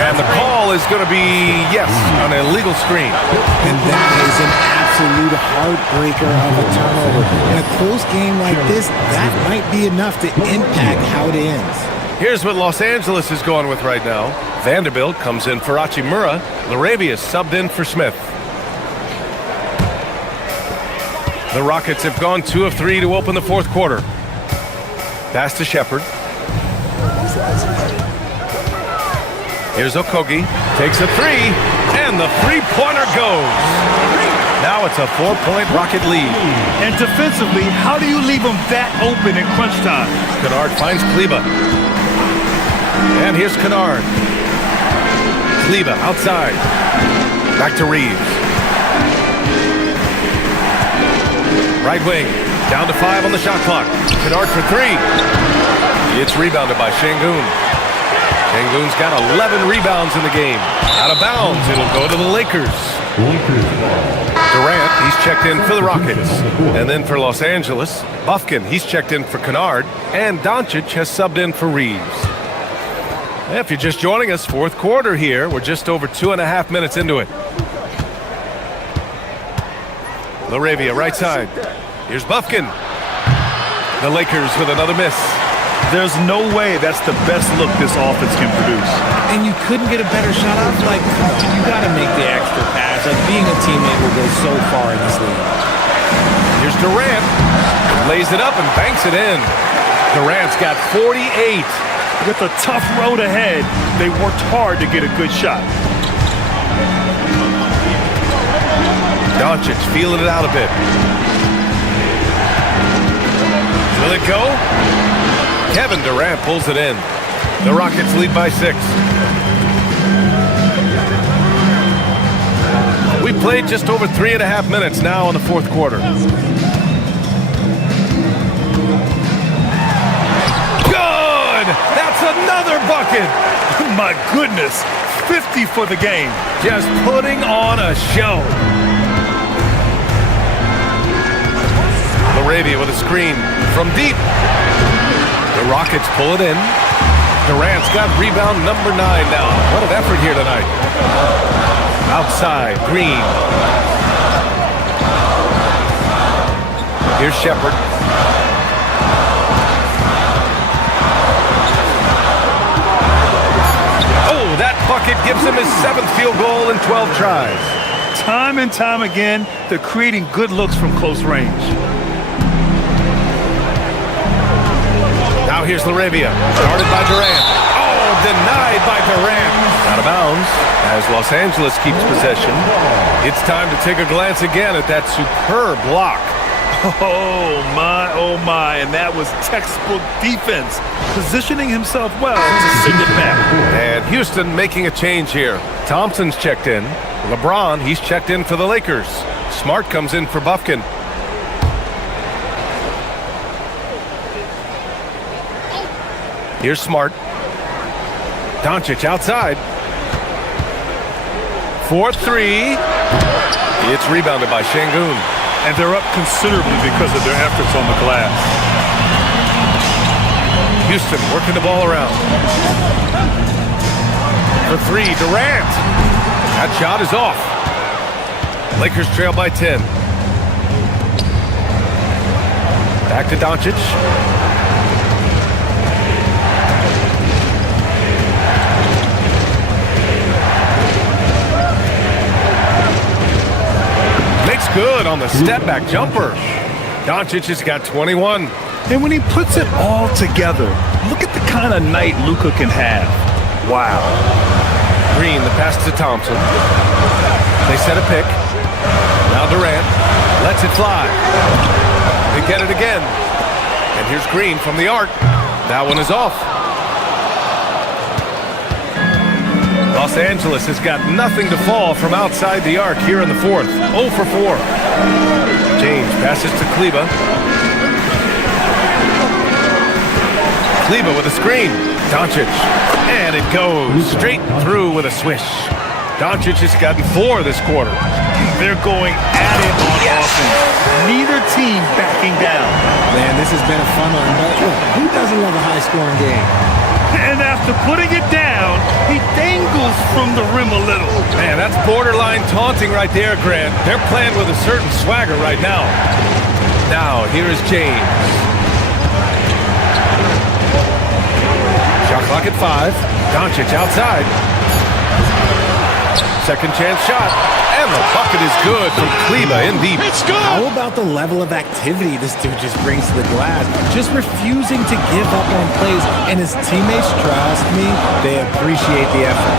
And the call is going to be, yes, an illegal screen. And that is an absolute heartbreaker of a turnover. In a close game like this, that might be enough to impact how it ends. Here's what Los Angeles is going with right now. Vanderbilt comes in for Hachimura. LaRavia subbed in for Smith. The Rockets have gone 2 of 3 to open the fourth quarter. Pass to Shepard. Here's Okogie. Takes a 3. And the three-pointer goes. Now it's a 4-point Rocket lead. And defensively, how do you leave them that open in crunch time? Kennard finds Kleber. And here's Kennard. Kleber outside. Back to Reeves. Right wing. Down to 5 on the shot clock. Kennard for 3. It's rebounded by Şengün. Şengün's got 11 rebounds in the game. Out of bounds. It'll go to the Lakers. Durant, he's checked in for the Rockets. And then for Los Angeles, Bufkin, he's checked in for Kennard. And Doncic has subbed in for Reeves. If you're just joining us, fourth quarter here. We're just over 2.5 minutes into it. LaRavia, right side. Here's Bufkin. The Lakers with another miss. There's no way that's the best look this offense can produce. And you couldn't get a better shot off? Like, you got to make the extra pass. Like, being a teammate will go so far in this league. Here's Durant. Lays it up and banks it in. Durant's got 48. With a tough road ahead, they worked hard to get a good shot. Doncic feeling it out a bit. Will it go? Kevin Durant pulls it in. The Rockets lead by 6. We played just over 3.5 minutes now in the fourth quarter. Good! That's another bucket! My goodness, 50 for the game. Just putting on a show. Laravia with a screen from deep. The Rockets pull it in. Durant's got rebound number 9 now. What an effort here tonight. Outside, Green. Here's Shepherd. Oh, that bucket gives him his 7th field goal in 12 tries. Time and time again, they're creating good looks from close range. Now here's Laravia, guarded by Durant. Oh, denied by Durant. Out of bounds as Los Angeles keeps possession. It's time to take a glance again at that superb block. Oh my, and that was textbook defense. Positioning himself well to send it back. And Houston making a change here. Thompson's checked in. LeBron, he's checked in for the Lakers. Smart comes in for Bufkin. Here's Smart. Doncic outside. 4-3. It's rebounded by Şengün. And they're up considerably because of their efforts on the glass. Houston working the ball around. For 3, Durant. That shot is off. Lakers trail by 10. Back to Doncic. Makes good on the step-back jumper. Doncic has got 21. And when he puts it all together, look at the kind of night Luka can have. Wow. Green, the pass to Thompson. They set a pick. Now Durant lets it fly. They get it again. And here's Green from the arc. That one is off. Los Angeles has got nothing to fall from outside the arc here in the fourth. 0 for 4. James passes to Kleber. Kleber with a screen. Doncic. And it goes straight through with a swish. Doncic has gotten 4 this quarter. They're going at it on offense. Neither team backing down. Man, this has been a fun one. But look, who doesn't love a high-scoring game? And after putting it down, he dangles from the rim a little. Man, that's borderline taunting right there, Grant. They're playing with a certain swagger right now. Now, here is James. Shot clock at 5. Doncic outside. Second chance shot. And the bucket is good from Kleber in deep. It's good. How about the level of activity this dude just brings to the glass? Just refusing to give up on plays. And his teammates, trust me, they appreciate the effort.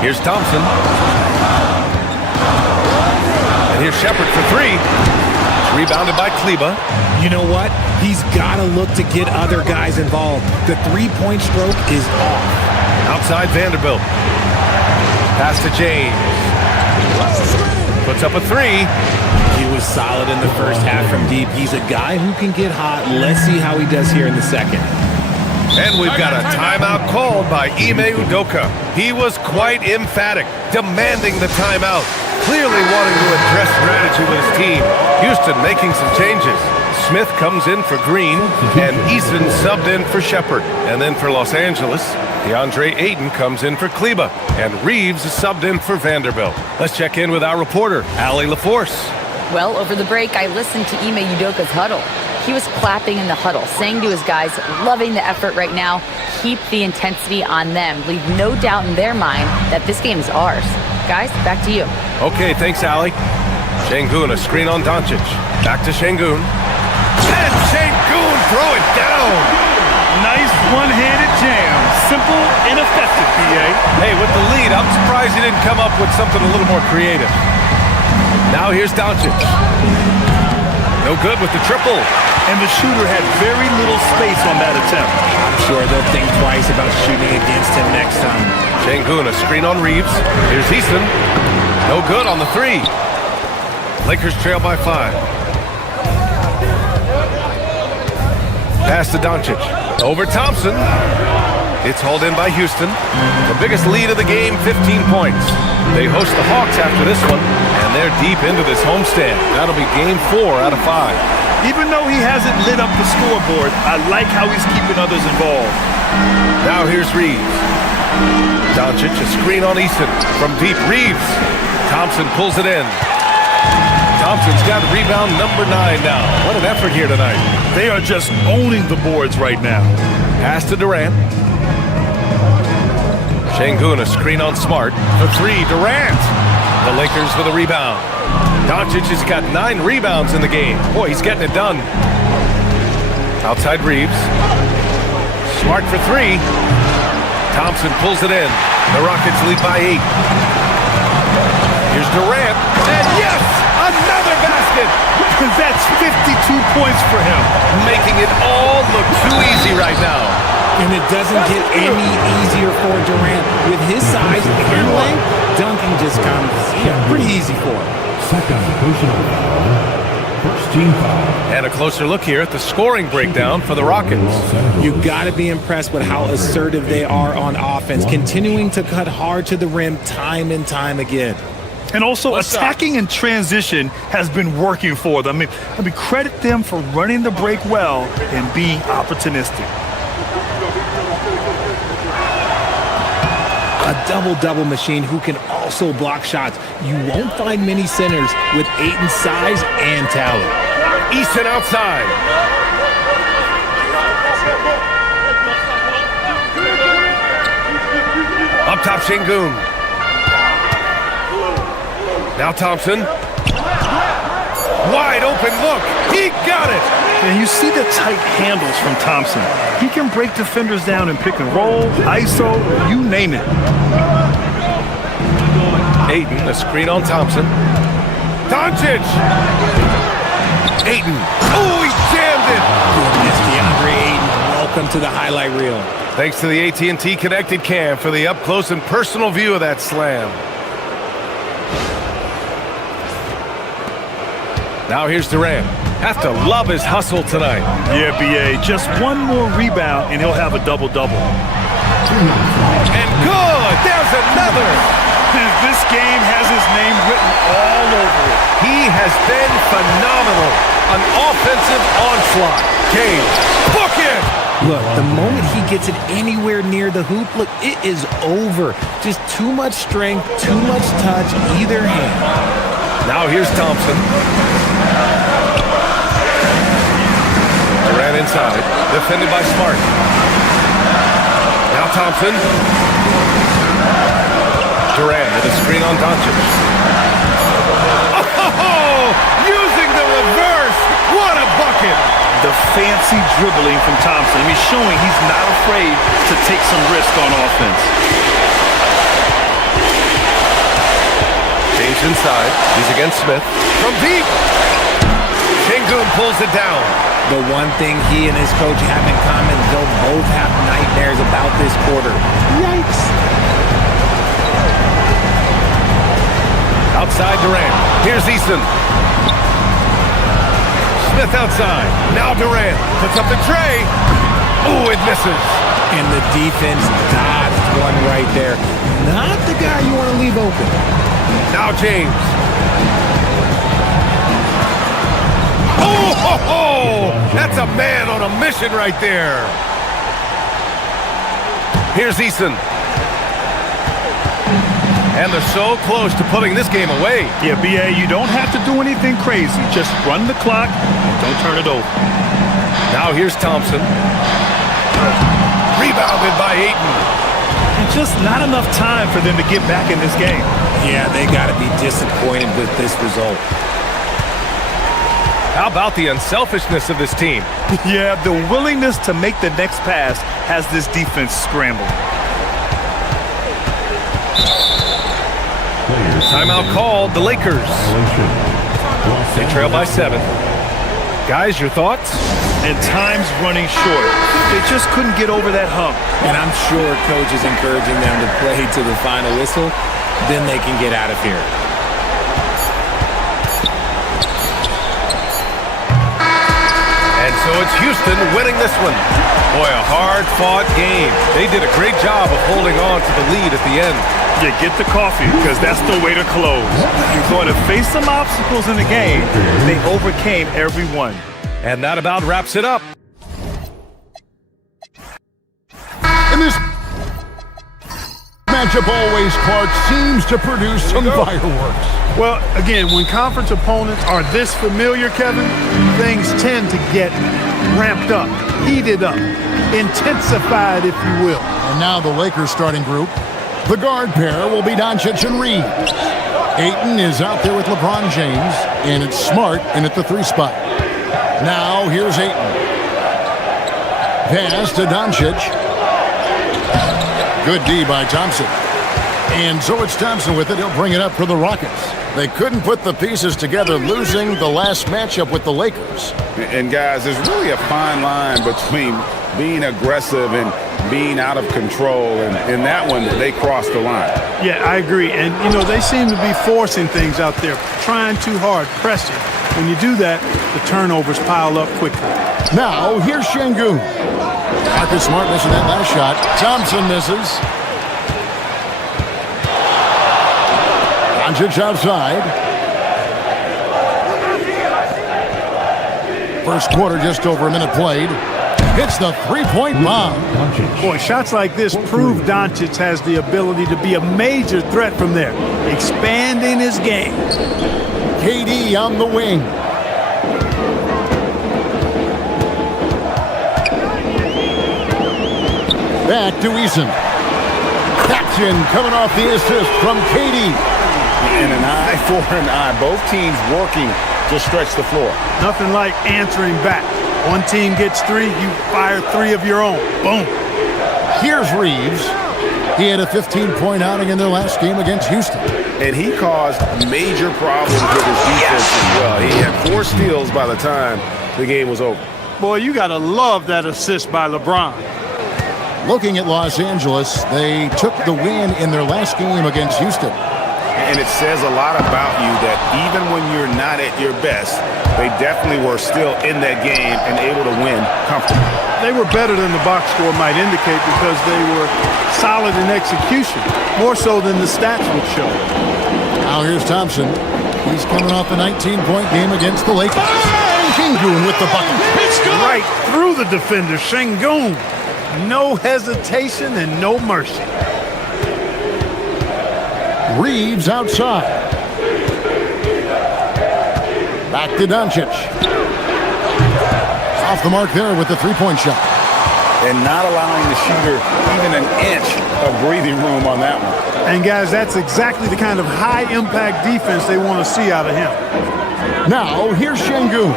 Here's Thompson. And here's Shepherd for 3. It's rebounded by Kleber. You know what? He's got to look to get other guys involved. The three-point stroke is off. Outside Vanderbilt. Pass to James. Puts up a 3. He was solid in the first half from deep. He's a guy who can get hot. Let's see how he does here in the second. And we've got a timeout called by Ime Udoka. He was quite emphatic, demanding the timeout, clearly wanting to address strategy with his team. Houston making some changes. Smith comes in for Green, and Eason subbed in for Shepherd. And then for Los Angeles, DeAndre Ayton comes in for Kleber, and Reeves is subbed in for Vanderbilt. Let's check in with our reporter, Allie LaForce. Well, over the break, I listened to Ime Udoka's huddle. He was clapping in the huddle, saying to his guys, loving the effort right now, keep the intensity on them. Leave no doubt in their mind that this game is ours. Guys, back to you. Okay, thanks, Allie. Şengün, a screen on Doncic. Back to Şengün. And Şengün throw it down. Nice one-handed jam. Simple and effective, PA. Hey, with the lead, I'm surprised he didn't come up with something a little more creative. Now here's Doncic. No good with the triple. And the shooter had very little space on that attempt. I'm sure they'll think twice about shooting against him next time. Şengün, a screen on Reeves. Here's Easton. No good on the three. Lakers trail by 5. Pass to Doncic. Over Thompson. It's hauled in by Houston. The biggest lead of the game, 15 points. They host the Hawks after this one, and they're deep into this homestand. That'll be game 4 out of 5. Even though he hasn't lit up the scoreboard, I like how he's keeping others involved. Now here's Reeves. Doncic, a screen on Easton. From deep, Reeves. Thompson pulls it in. Thompson's got rebound number 9 now. What an effort here tonight. They are just owning the boards right now. Pass to Durant. Şengün, a screen on Smart. The 3, Durant. The Lakers with a rebound. Doncic has got 9 rebounds in the game. Boy, he's getting it done. Outside Reeves. Smart for 3. Thompson pulls it in. The Rockets lead by 8. Here's Durant. And yes! Another basket! That's 52 points for him. Making it all look too easy right now. And it doesn't get any easier for Durant. With his size and length, dunking just comes pretty easy for him. Second personal foul. First team foul. And a closer look here at the scoring breakdown for the Rockets. You got to be impressed with how assertive they are on offense, continuing to cut hard to the rim time and time again. And also, attacking in transition has been working for them. I mean, credit them for running the break well and being opportunistic. A double-double machine who can also block shots. You won't find many centers with Ayton's size and talent. Easton outside. Up top, Şengün. Now Thompson. Wide open look. He got it. And you see the tight handles from Thompson. He can break defenders down in pick and roll, ISO, you name it. Ayton, a screen on Thompson. Doncic. Ayton. Oh, he jammed it. Goodness, DeAndre Ayton, welcome to the highlight reel. Thanks to the AT&T Connected Cam for the up-close and personal view of that slam. Now here's Durant. Have to love his hustle tonight. Yeah, B.A., just one more rebound and he'll have a double-double. And good! There's another! This game has his name written all over it. He has been phenomenal. An offensive onslaught. Cage. Book it! Look, the moment he gets it anywhere near the hoop, look, it is over. Just too much strength, too much touch, either hand. Now here's Thompson. Durant inside, defended by Smart. Now Thompson. Durant with a screen on Doncic. Oh, using the reverse. What a bucket. The fancy dribbling from Thompson. He's showing he's not afraid to take some risk on offense. James inside. He's against Smith. From deep. Şengün pulls it down. The one thing he and his coach have in common, they'll both have nightmares about this quarter. Yikes. Outside Durant. Here's Easton. Smith outside. Now Durant puts up the tray. Oh, it misses. And the defense dodged one right there. Not the guy you want to leave open. Now James. Oh, that's a man on a mission right there. Here's Easton. And they're so close to putting this game away. Yeah, B.A., you don't have to do anything crazy. Just run the clock and don't turn it over. Now here's Thompson. Rebounded by Ayton. And just not enough time for them to get back in this game. Yeah, they got to be disappointed with this result. How about the unselfishness of this team? Yeah, the willingness to make the next pass has this defense scrambled. Players Timeout called. The Lakers. They trail by 7. Guys, your thoughts? And time's running short. They just couldn't get over that hump. And I'm sure coach is encouraging them to play to the final whistle. Then they can get out of here. And so it's Houston winning this one. Boy, a hard-fought game. They did a great job of holding on to the lead at the end. Yeah, get the coffee, because that's the way to close. You're going to face some obstacles in the game. They overcame every one. And that about wraps it up. In this matchup, always, Clark seems to produce some fireworks. Well, again, when conference opponents are this familiar, Kevin, things tend to get ramped up, heated up, intensified, if you will. And now the Lakers starting group. The guard pair will be Doncic and Reeves. Ayton is out there with LeBron James, and it's Smart in at the 3 spot. Now here's Ayton. Pass to Doncic. Good D by Thompson. And so it's Thompson with it. He'll bring it up for the Rockets. They couldn't put the pieces together, losing the last matchup with the Lakers. And guys, there's really a fine line between being aggressive and being out of control. And in that one, they crossed the line. Yeah, I agree. And, you know, they seem to be forcing things out there, trying too hard, pressing. When you do that, the turnovers pile up quickly. Now, here's Şengün. Marcus Smart missing that last shot. Thompson misses. Doncic outside. First quarter, just over a minute played. Hits the three-point bomb. Boy, shots like this prove Doncic has the ability to be a major threat from there, expanding his game. KD on the wing. Back to Eason. Captain coming off the assist from KD. And an eye for an eye. Both teams working to stretch the floor. Nothing like answering back. One team gets 3, you fire 3 of your own. Boom. Here's Reeves. He had a 15-point outing in their last game against Houston. And he caused major problems with his defense as well. He had 4 steals by the time the game was over. Boy, you got to love that assist by LeBron. Looking at Los Angeles, they took the win in their last game against Houston. And it says a lot about you that even when you're not at your best, they definitely were still in that game and able to win comfortably. They were better than the box score might indicate because they were solid in execution, more so than the stats would show. Now here's Thompson. He's coming off a 19-point game against the Lakers. Şengün with the bucket. Right through the defender, Şengün. No hesitation and no mercy. Reeves outside. Back to Doncic. Off the mark there with the three-point shot. And not allowing the shooter even an inch of breathing room on that one. And guys, that's exactly the kind of high-impact defense they want to see out of him. Now, here's Şengün.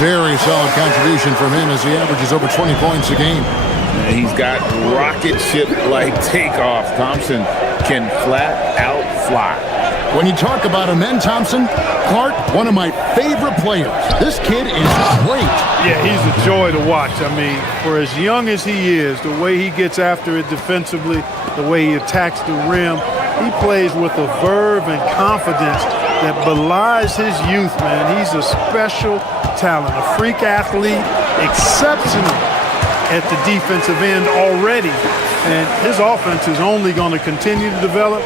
Very solid contribution from him as he averages over 20 points a game. And he's got rocket ship-like takeoff. Thompson can flat out fly. When you talk about him, then Thompson, Clark, one of my favorite players. This kid is great. Yeah, he's a joy to watch. I mean, for as young as he is, the way he gets after it defensively, the way he attacks the rim, he plays with a verve and confidence that belies his youth, man. He's a special talent, a freak athlete, exceptional at the defensive end already. And his offense is only going to continue to develop.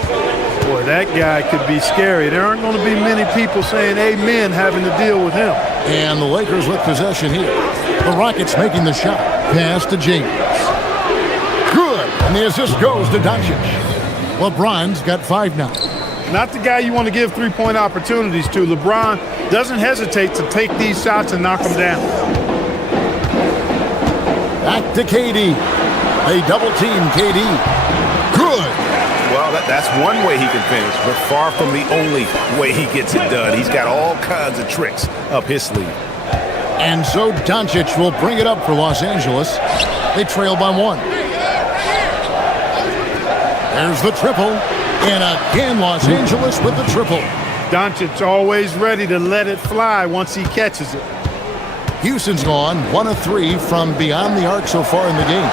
Boy, that guy could be scary. There aren't going to be many people saying amen having to deal with him. And the Lakers with possession here. The Rockets making the shot. Pass to James. Good. And the assist goes to Doncic. LeBron's got 5 now. Not the guy you want to give three-point opportunities to. LeBron doesn't hesitate to take these shots and knock them down. Back to KD. They double-team KD. Good. Well, that's one way he can finish, but far from the only way he gets it done. He's got all kinds of tricks up his sleeve. And so Doncic will bring it up for Los Angeles. They trail by 1. There's the triple. And again, Los Angeles with the triple. Doncic always ready to let it fly once he catches it. Houston's gone 1 of 3 from beyond the arc so far in the game.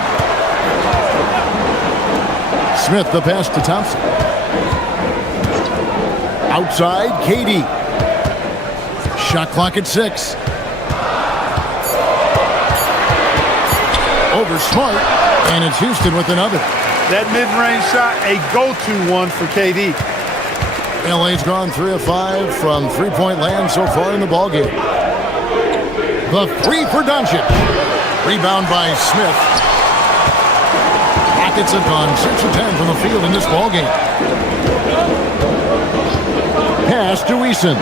Smith the pass to Thompson. Outside, KD. Shot clock at 6. Over Smart, and it's Houston with another. That mid-range shot, a go-to one for KD. LA's gone 3 of 5 from three-point land so far in the ballgame. The 3 for Doncic. Rebound by Smith. Rockets have gone 6 of 10 from the field in this ballgame. Pass to Eason.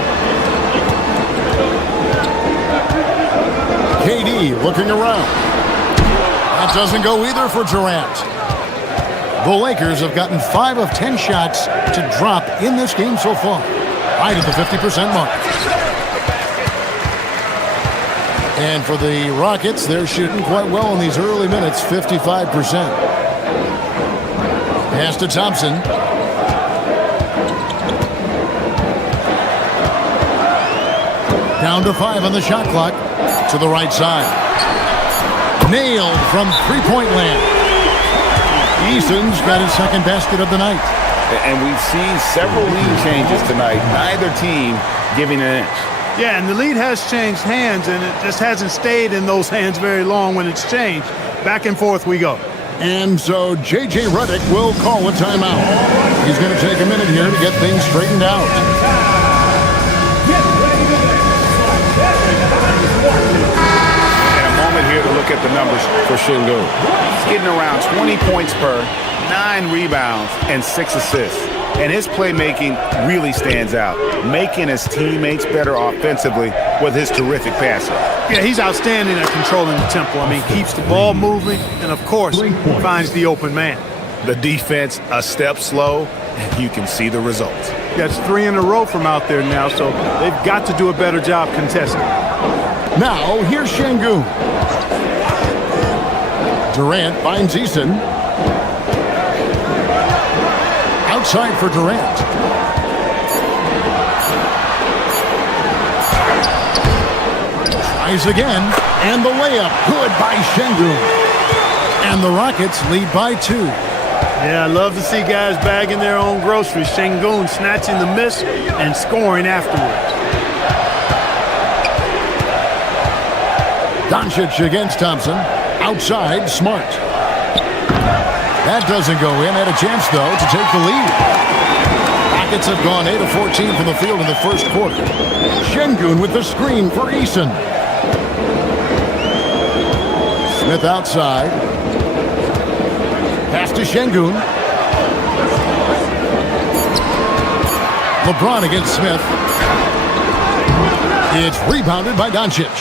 KD looking around. That doesn't go either for Durant. The Lakers have gotten 5 of 10 shots to drop in this game so far. Right at the 50% mark. And for the Rockets, they're shooting quite well in these early minutes, 55%. Pass to Thompson. Down to 5 on the shot clock. To the right side. Nailed from three-point land. Eason's got his second basket of the night. And we've seen several lead changes tonight. Neither team giving an inch. Yeah, and the lead has changed hands, and it just hasn't stayed in those hands very long when it's changed. Back and forth we go. And so J.J. Redick will call a timeout. He's going to take a minute here to get things straightened out. Here to look at the numbers for Şengün. He's getting around 20 points per, 9 rebounds, and 6 assists. And his playmaking really stands out, making his teammates better offensively with his terrific passing. Yeah, he's outstanding at controlling the tempo. I mean, keeps the ball moving and, of course, finds the open man. The defense a step slow, and you can see the results. That's 3 in a row from out there now, so they've got to do a better job contesting. Now, here's Şengün. Durant finds Eason. Outside for Durant. Tries again, and the layup good by Şengün. And the Rockets lead by 2. Yeah, I love to see guys bagging their own groceries. Şengün snatching the miss and scoring afterwards. Doncic against Thompson. Outside, Smart. That doesn't go in. Had a chance, though, to take the lead. Rockets have gone 8 of 14 from the field in the first quarter. Şengün with the screen for Eason. Smith outside. Pass to Şengün. LeBron against Smith. It's rebounded by Doncic.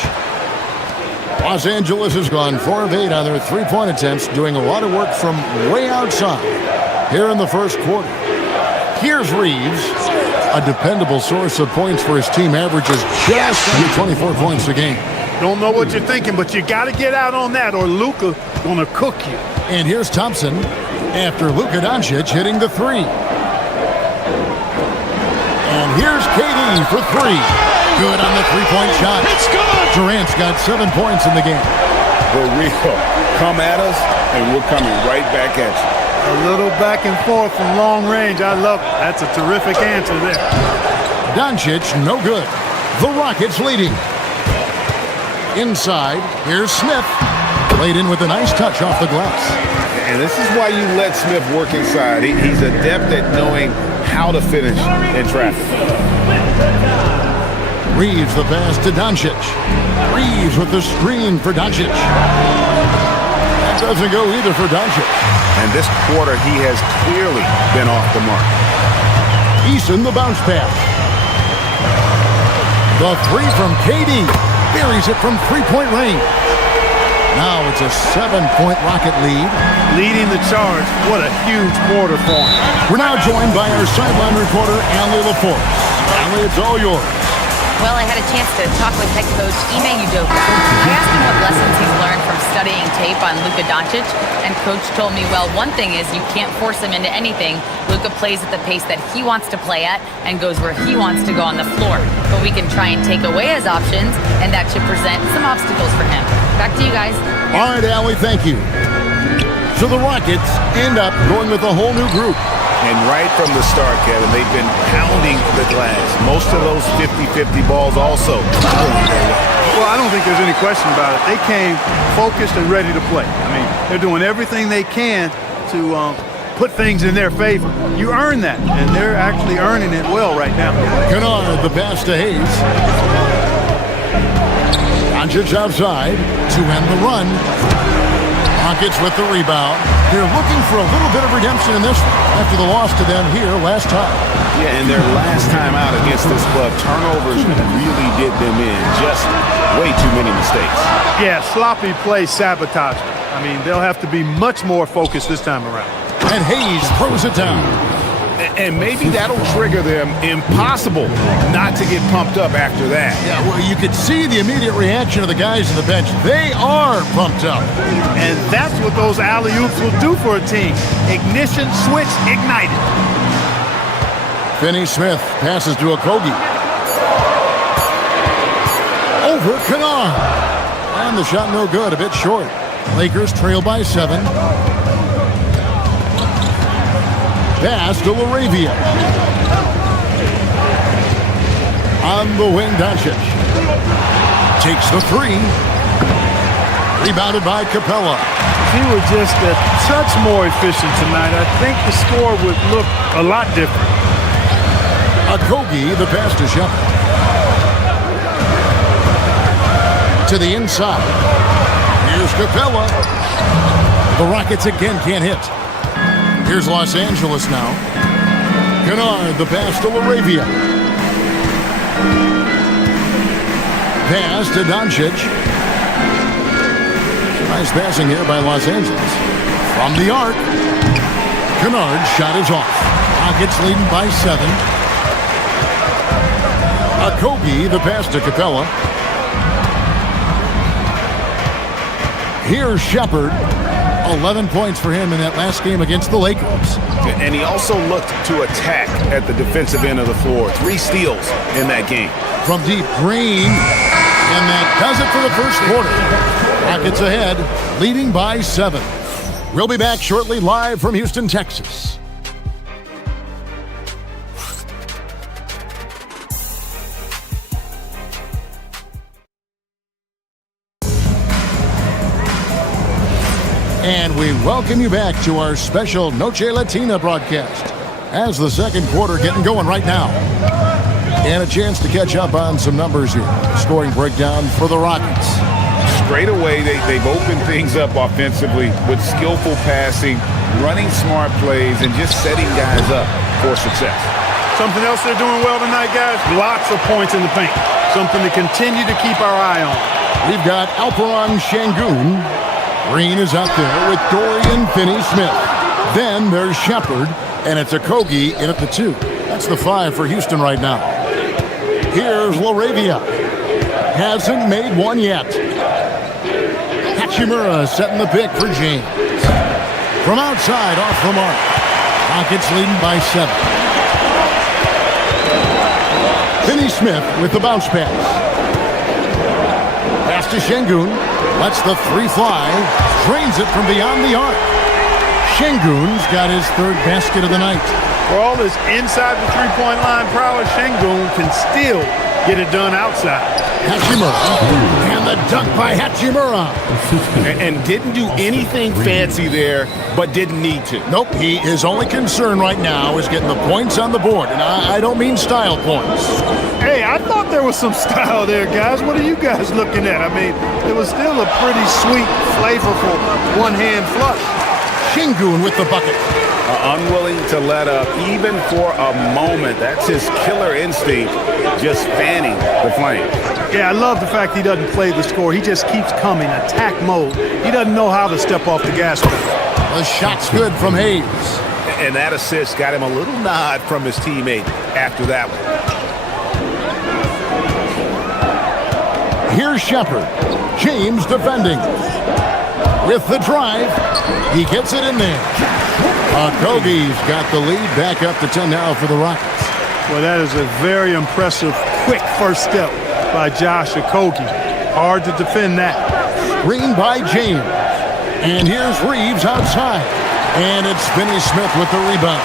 Los Angeles has gone 4 of 8 on their three-point attempts, doing a lot of work from way outside here in the first quarter. Here's Reeves, a dependable source of points for his team, averages just under 24 points a game. Don't know what you're thinking, but you got to get out on that or Luka going to cook you. And here's Thompson after Luka Doncic hitting the 3. And here's KD for 3. Good on the three-point shot. It's good. Durant's got 7 points in the game. For real. Come at us, and we're coming right back at you. A little back and forth from long range. I love it. That's a terrific answer there. Doncic, no good. The Rockets leading. Inside, here's Smith. Laid in with a nice touch off the glass. And this is why you let Smith work inside. He's adept at knowing how to finish in traffic. Reeves the pass to Doncic. Reeves with the screen for Doncic. That doesn't go either for Doncic. And this quarter, he has clearly been off the mark. Eason the bounce pass. The 3 from KD. Buries it from three-point range. Now it's a 7-point Rocket lead. Leading the charge. What a huge quarter for him. We're now joined by our sideline reporter, Allie LaForce. Allie, it's all yours. Well, I had a chance to talk with head coach Ime Udoka. I asked him what lessons he's learned from studying tape on Luka Doncic, and coach told me, well, one thing is you can't force him into anything. Luka plays at the pace that he wants to play at and goes where he wants to go on the floor. But we can try and take away his options, and that should present some obstacles for him. Back to you guys. All right, Allie, thank you. So the Rockets end up going with a whole new group. And right from the start, Kevin, they've been pounding the glass. Most of those 50-50 balls also. Well, I don't think there's any question about it. They came focused and ready to play. I mean, they're doing everything they can to put things in their favor. You earn that, and they're actually earning it well right now. Kennard, the pass to Hayes. Doncic outside to end the run. Rockets with the rebound. They're looking for a little bit of redemption in this one after the loss to them here last time. Yeah, and their last time out against this club, turnovers really did them in. Just way too many mistakes. Yeah, sloppy play sabotage. I mean, they'll have to be much more focused this time around. And Hayes throws it down. And maybe that'll trigger them. Impossible not to get pumped up after that. Yeah, well, you could see the immediate reaction of the guys on the bench. They are pumped up. And that's what those alley-oops will do for a team. Ignition, switch, ignited. Finney-Smith passes to Okogie. Over Kennard. And the shot no good, a bit short. Lakers trail by 7. Pass to LaRavia. On the wing, Doncic. Takes the 3. Rebounded by Capella. If he were just a touch more efficient tonight, I think the score would look a lot different. Okogie, the pass to Shepard. To the inside. Here's Capella. The Rockets again can't hit. Here's Los Angeles now. Kennard, the pass to LaRavia. Pass to Doncic. Nice passing here by Los Angeles. From the arc. Kennard's shot is off. Rockets leading by 7. Okogie, the pass to Capella. Here's Shepard. 11 points for him in that last game against the Lakers. And he also looked to attack at the defensive end of the floor. 3 steals in that game. From deep, Green. And that does it for the first quarter. Rockets ahead, leading by 7. We'll be back shortly live from Houston, Texas. And we welcome you back to our special Noche Latina broadcast as the second quarter getting going right now. And a chance to catch up on some numbers here. Scoring breakdown for the Rockets. Straight away, they've opened things up offensively with skillful passing, running smart plays, and just setting guys up for success. Something else they're doing well tonight, guys, lots of points in the paint. Something to continue to keep our eye on. We've got Alperon Şengün. Green is out there with Dorian Finney-Smith. Then there's Shepard, and it's Okogie in at the 2. That's the 5 for Houston right now. Here's LaRavia. Hasn't made one yet. Hachimura setting the pick for James. From outside, off the mark. Rockets leading by 7. Finney-Smith with the bounce pass. Pass to Şengün. Lets the 3 fly. Drains it from beyond the arc. Şengün's got his 3rd basket of the night. For all his inside the three-point line prowess, Şengün can still get it done outside. Hachimura. And the dunk by Hachimura. And didn't do anything fancy there, but didn't need to. Nope. His only concern right now is getting the points on the board. And I don't mean style points. Hey, I thought there was some style there, guys. What are you guys looking at? I mean, it was still a pretty sweet, flavorful one-hand flush. Şengün with the bucket. Unwilling to let up even for a moment. That's his killer instinct, just fanning the flame. Yeah, I love the fact he doesn't play the score. He just keeps coming, attack mode. He doesn't know how to step off the gas pedal. The shot's good from Hayes. And that assist got him a little nod from his teammate after that one. Here's Shepard. James defending. With the drive, he gets it in there. Okogie's got the lead, back up to 10 now for the Rockets. Well, that is a very impressive, quick first step by Josh Okogie. Hard to defend that. Screen by James. And here's Reeves outside. And it's Finney Smith with the rebound.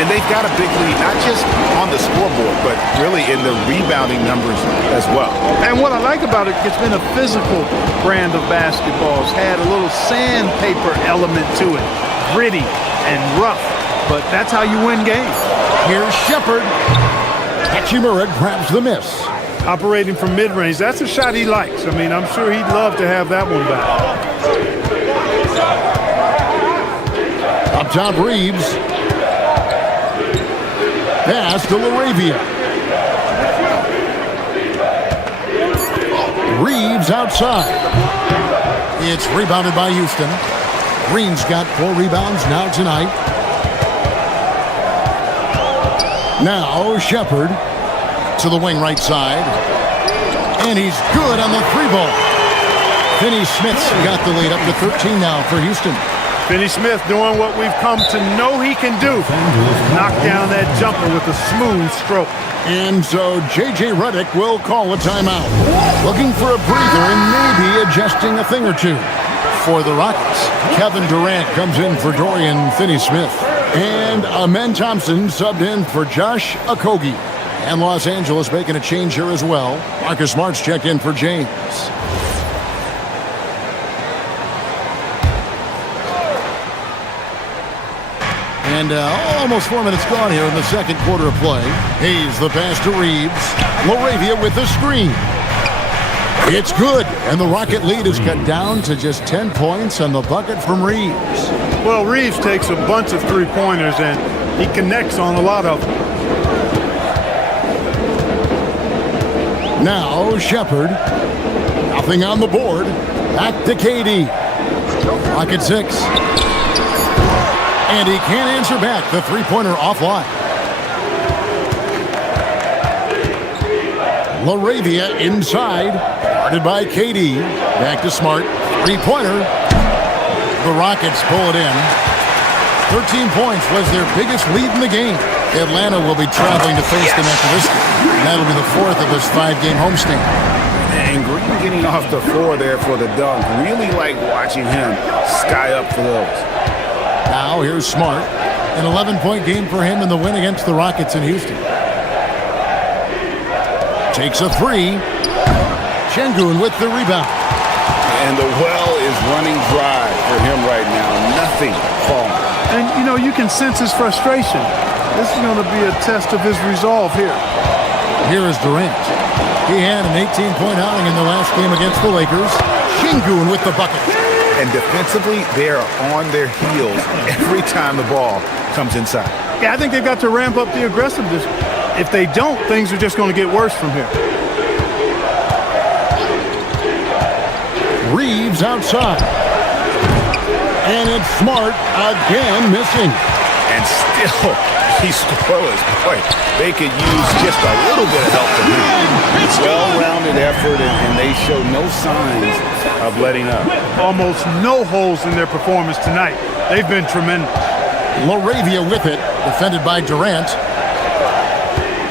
And they've got a big lead, not just on the scoreboard, but really in the rebounding numbers as well. And what I like about it, it's been a physical brand of basketball. It's had a little sandpaper element to it. Gritty and rough, but that's how you win games. Here's Shepard. Hachimura grabs the miss. Operating from mid-range, that's a shot he likes. I mean, I'm sure he'd love to have that one back. Up top, Reeves. Pass to LaRavia. Reeves outside. It's rebounded by Houston. Green's got 4 rebounds now tonight. Now Shepard to the wing right side. And he's good on the 3-ball. Finney Smith's got the lead up to 13 now for Houston. Finney Smith doing what we've come to know he can do. Knock down that jumper with a smooth stroke. And so J.J. Redick will call a timeout. Looking for a breather and maybe adjusting a thing or two. For the Rockets, Kevin Durant comes in for Dorian Finney-Smith. And Amen Thompson subbed in for Josh Okogie. And Los Angeles making a change here as well. Marcus Smart's checked in for James. And almost 4 minutes gone here in the second quarter of play. Hayes the pass to Reeves. LaRavia with the screen. It's good, and the Rocket lead is cut down to just 10 points on the bucket from Reeves. Well, Reeves takes a bunch of three-pointers, and he connects on a lot of them. Now Shepard. Nothing on the board. Back to KD. Rocket 6. And he can't answer back. The three-pointer offline. LaRavia inside. Guarded by KD. Back to Smart. Three-pointer. The Rockets pull it in. 13 points was their biggest lead in the game. Atlanta will be traveling to face them after this game. That'll be the 4th of his 5-game homestand. And Green getting off the floor there for the dunk. Really like watching him sky up for those. Now here's Smart. An 11-point game for him in the win against the Rockets in Houston. Takes a 3. Şengün with the rebound. And the well is running dry for him right now. Nothing falling. And, you know, you can sense his frustration. This is going to be a test of his resolve here. Here is Durant. He had an 18-point outing in the last game against the Lakers. Şengün with the bucket. And defensively, they are on their heels every time the ball comes inside. Yeah, I think they've got to ramp up the aggressiveness. If they don't, things are just going to get worse from here. Reeves outside. And it's Smart again missing. And still, he's scoreless. Boy, they could use just a little bit of help from him. Well-rounded effort, and they show no signs of letting up. Almost no holes in their performance tonight. They've been tremendous. LaRavia with it, defended by Durant.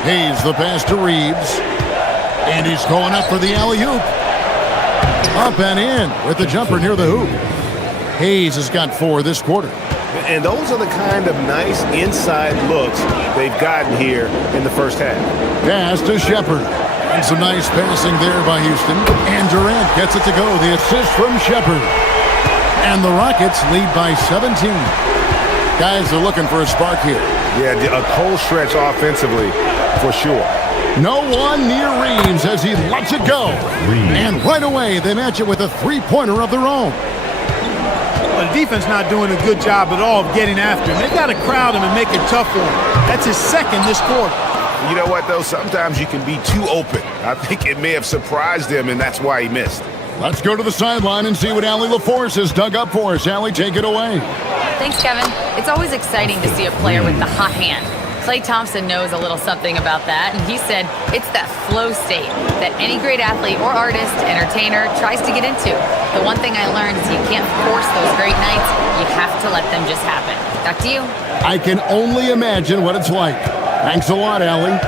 Hayes the pass to Reeves. And he's going up for the alley-oop. Up and in with the jumper near the hoop. Hayes has got 4 this quarter. And those are the kind of nice inside looks they've gotten here in the first half. Pass to Shepard. And some nice passing there by Houston. And Durant gets it to go. The assist from Shepard. And the Rockets lead by 17. Guys are looking for a spark here. Yeah, a cold stretch offensively for sure. No one near Reeves as he lets it go. And right away, they match it with a three-pointer of their own. Well, the defense not doing a good job at all of getting after him. They've got to crowd him and make it tough for him. That's his second this quarter. You know what, though? Sometimes you can be too open. I think it may have surprised him, and that's why he missed. Let's go to the sideline and see what Allie LaForce has dug up for us. Allie, take it away. Thanks, Kevin. It's always exciting to see a player with the hot hand. Klay Thompson knows a little something about that, and he said it's that flow state that any great athlete or artist, entertainer, tries to get into. The one thing I learned is you can't force those great nights. You have to let them just happen. Back to you. I can only imagine what it's like. Thanks a lot, Allie.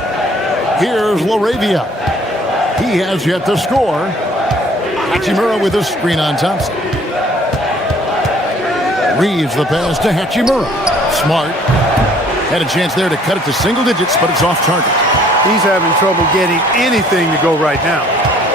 Here's LaRavia. He has yet to score. Hachimura with a screen on Thompson. Reeves the pass to Hachimura. Smart. Had a chance there to cut it to single digits, but it's off target. He's having trouble getting anything to go right now.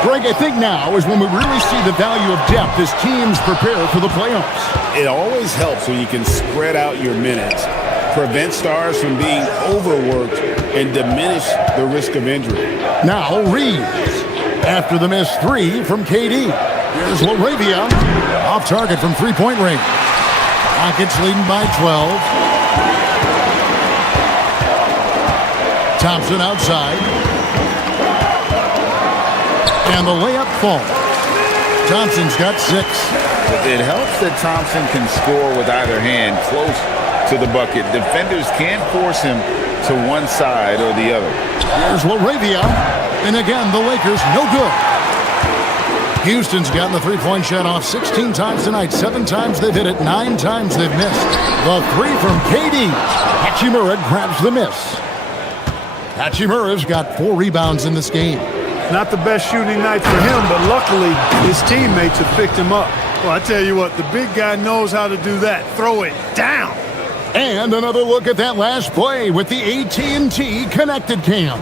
Greg, I think now is when we really see the value of depth as teams prepare for the playoffs. It always helps when you can spread out your minutes, prevent stars from being overworked, and diminish the risk of injury. Now Reeves, after the missed three from KD. Here's LaRavia, off target from three-point range. Rockets leading by 12. Thompson outside. And the layup falls. Thompson's got 6. It helps that Thompson can score with either hand close to the bucket. Defenders can't force him to one side or the other. Here's LaRavia. And again, the Lakers no good. Houston's gotten the three-point shot off 16 times tonight. 7 times they've hit it. 9 times they've missed. The three from KD. Hachimura grabs the miss. Hachimura's got 4 rebounds in this game. Not the best shooting night for him, but luckily his teammates have picked him up. Well, I tell you what, the big guy knows how to do that. Throw it down. And another look at that last play with the AT&T Connected Cam.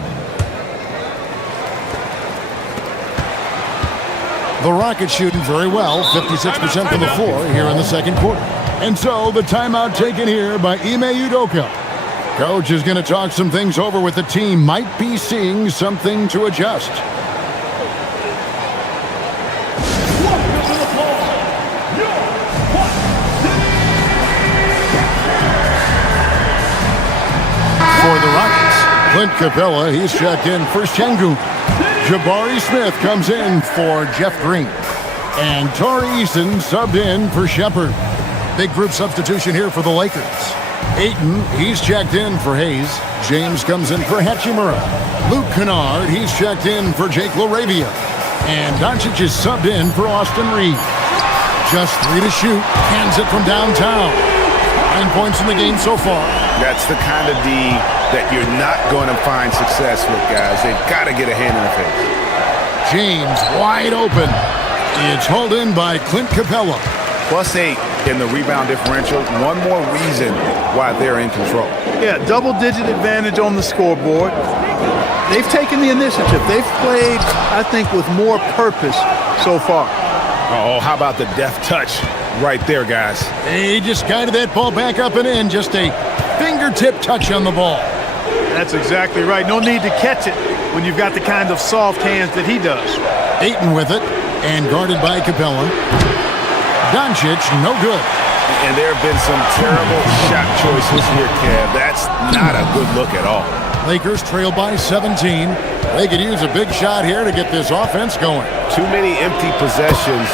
The Rockets shooting very well, 56% from the floor here in the second quarter. And so the timeout taken here by Ime Udoka. Coach is going to talk some things over with the team. Might be seeing something to adjust. For the Rockets, Clint Capella, he's checked in for Şengün. Jabari Smith comes in for Jeff Green. And Tari Eason subbed in for Shepard. Big group substitution here for the Lakers. Ayton, he's checked in for Hayes. James comes in for Hachimura. Luke Kennard, he's checked in for Jake LaRavia. And Doncic is subbed in for Austin Reeves. Just 3 to shoot. Hands it from downtown. 9 points in the game so far. That's the kind of D that you're not going to find success with, guys. They've got to get a hand in the face. James wide open. It's hauled in by Clint Capella. +8 in the rebound differential. One more reason why they're in control. Yeah, double-digit advantage on the scoreboard. They've taken the initiative. They've played, I think, with more purpose so far. Oh, how about the deft touch right there, guys? He just guided that ball back up and in. Just a fingertip touch on the ball. That's exactly right. No need to catch it when you've got the kind of soft hands that he does. Ayton with it and guarded by Capella. Doncic, no good. And there have been some terrible shot choices here, Kev. That's not a good look at all. Lakers trail by 17. They could use a big shot here to get this offense going. Too many empty possessions.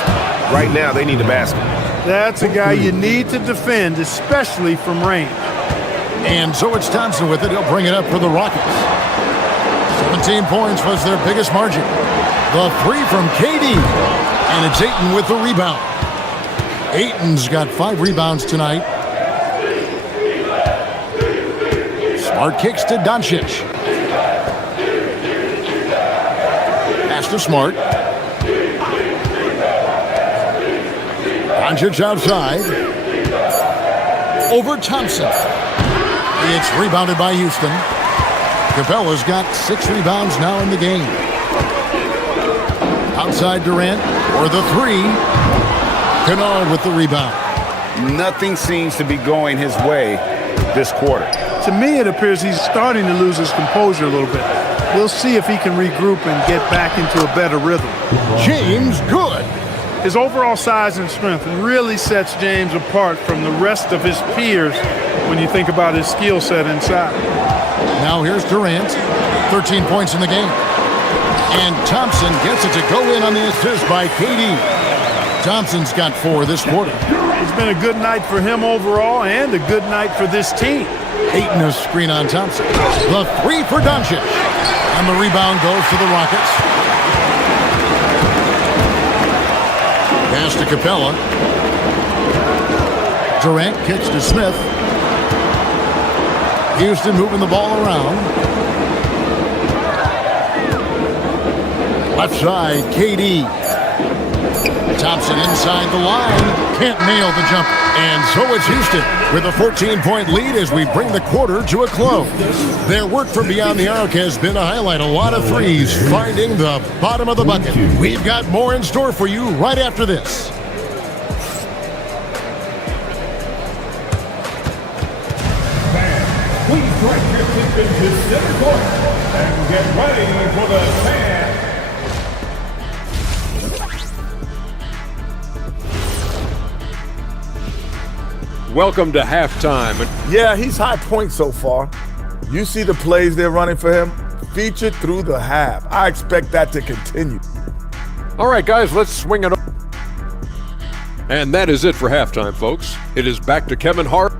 Right now, they need a basket. That's a guy you need to defend, especially from range. And so it's Thompson with it. He'll bring it up for the Rockets. 17 points was their biggest margin. The three from KD. And it's Ayton with the rebound. Ayton's got 5 rebounds tonight. Smart kicks to Doncic. Pass to Smart. Doncic outside. Over Thompson. It's rebounded by Houston. Capella's got 6 rebounds now in the game. Outside Durant or the 3. Kennard with the rebound. Nothing seems to be going his way this quarter. To me, it appears he's starting to lose his composure a little bit. We'll see if he can regroup and get back into a better rhythm. James, good. His overall size and strength really sets James apart from the rest of his peers when you think about his skill set inside. Now here's Durant. 13 points in the game. And Thompson gets it to go in on the assist by KD. Thompson's got 4 this quarter. It's been a good night for him overall and a good night for this team. Ayton a screen on Thompson. The three for Doncic. And the rebound goes to the Rockets. Pass to Capella. Durant kicks to Smith. Houston moving the ball around. Left side, KD. Thompson inside the line. Can't nail the jumper. And so it's Houston with a 14-point lead as we bring the quarter to a close. Their work from beyond the arc has been a highlight. A lot of threes finding the bottom of the bucket. We've got more in store for you right after this. Please direct your attention to center court and get ready for the fan. Welcome to halftime. Yeah, he's high point so far. You see the plays they're running for him? Featured through the half. I expect that to continue. All right, guys, let's swing it up. And that is it for halftime, folks. It is back to Kevin Hart.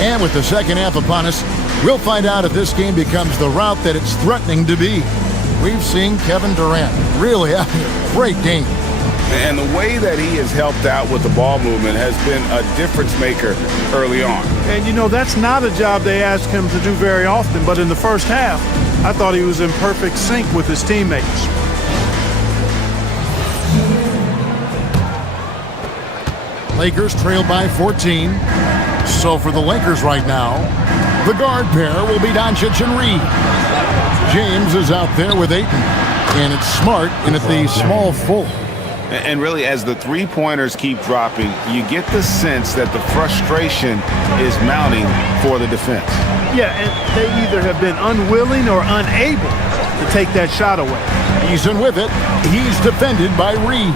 And with the second half upon us, we'll find out if this game becomes the route that it's threatening to be. We've seen Kevin Durant really having a great game. And the way that he has helped out with the ball movement has been a difference maker early on. And, you know, that's not a job they ask him to do very often, but in the first half, I thought he was in perfect sync with his teammates. Lakers trail by 14. So for the Lakers right now, the guard pair will be Doncic and Reed. James is out there with Ayton, and it's Smart in at the small forward. And really, as the three-pointers keep dropping, you get the sense that the frustration is mounting for the defense. Yeah, and they either have been unwilling or unable to take that shot away. Eason with it. He's defended by Reed.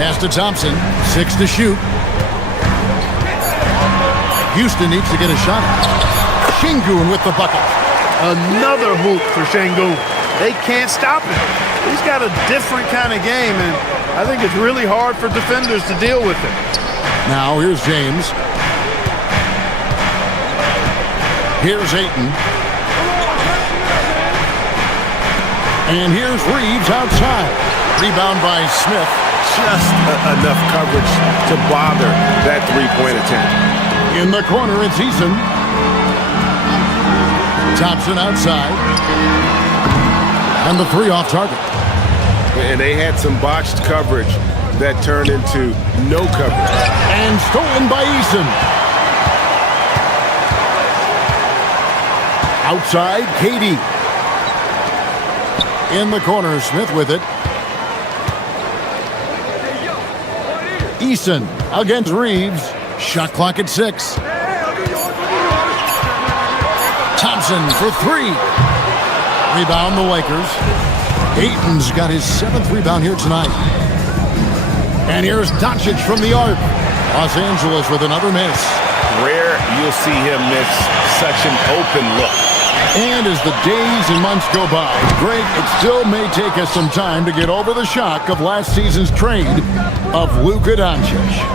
Pass to Thompson. 6 to shoot. Houston needs to get a shot. Şengün with the bucket. Another hoop for Şengün. They can't stop him. He's got a different kind of game, and I think it's really hard for defenders to deal with him. Now here's James. Here's Ayton. And here's Reeves outside. Rebound by Smith. Just enough coverage to bother that three-point attempt. In the corner, it's Eason. Thompson outside. And the three off target. And they had some botched coverage that turned into no coverage. And stolen by Eason. Outside, KD. In the corner, Smith with it. Eason against Reeves. Shot clock at 6. Thompson for 3. Rebound the Lakers. Ayton's got his 7th rebound here tonight. And here's Doncic from the arc. Los Angeles with another miss. Rare you'll see him miss such an open look. And as the days and months go by, Greg, it still may take us some time to get over the shock of last season's trade of Luka Doncic.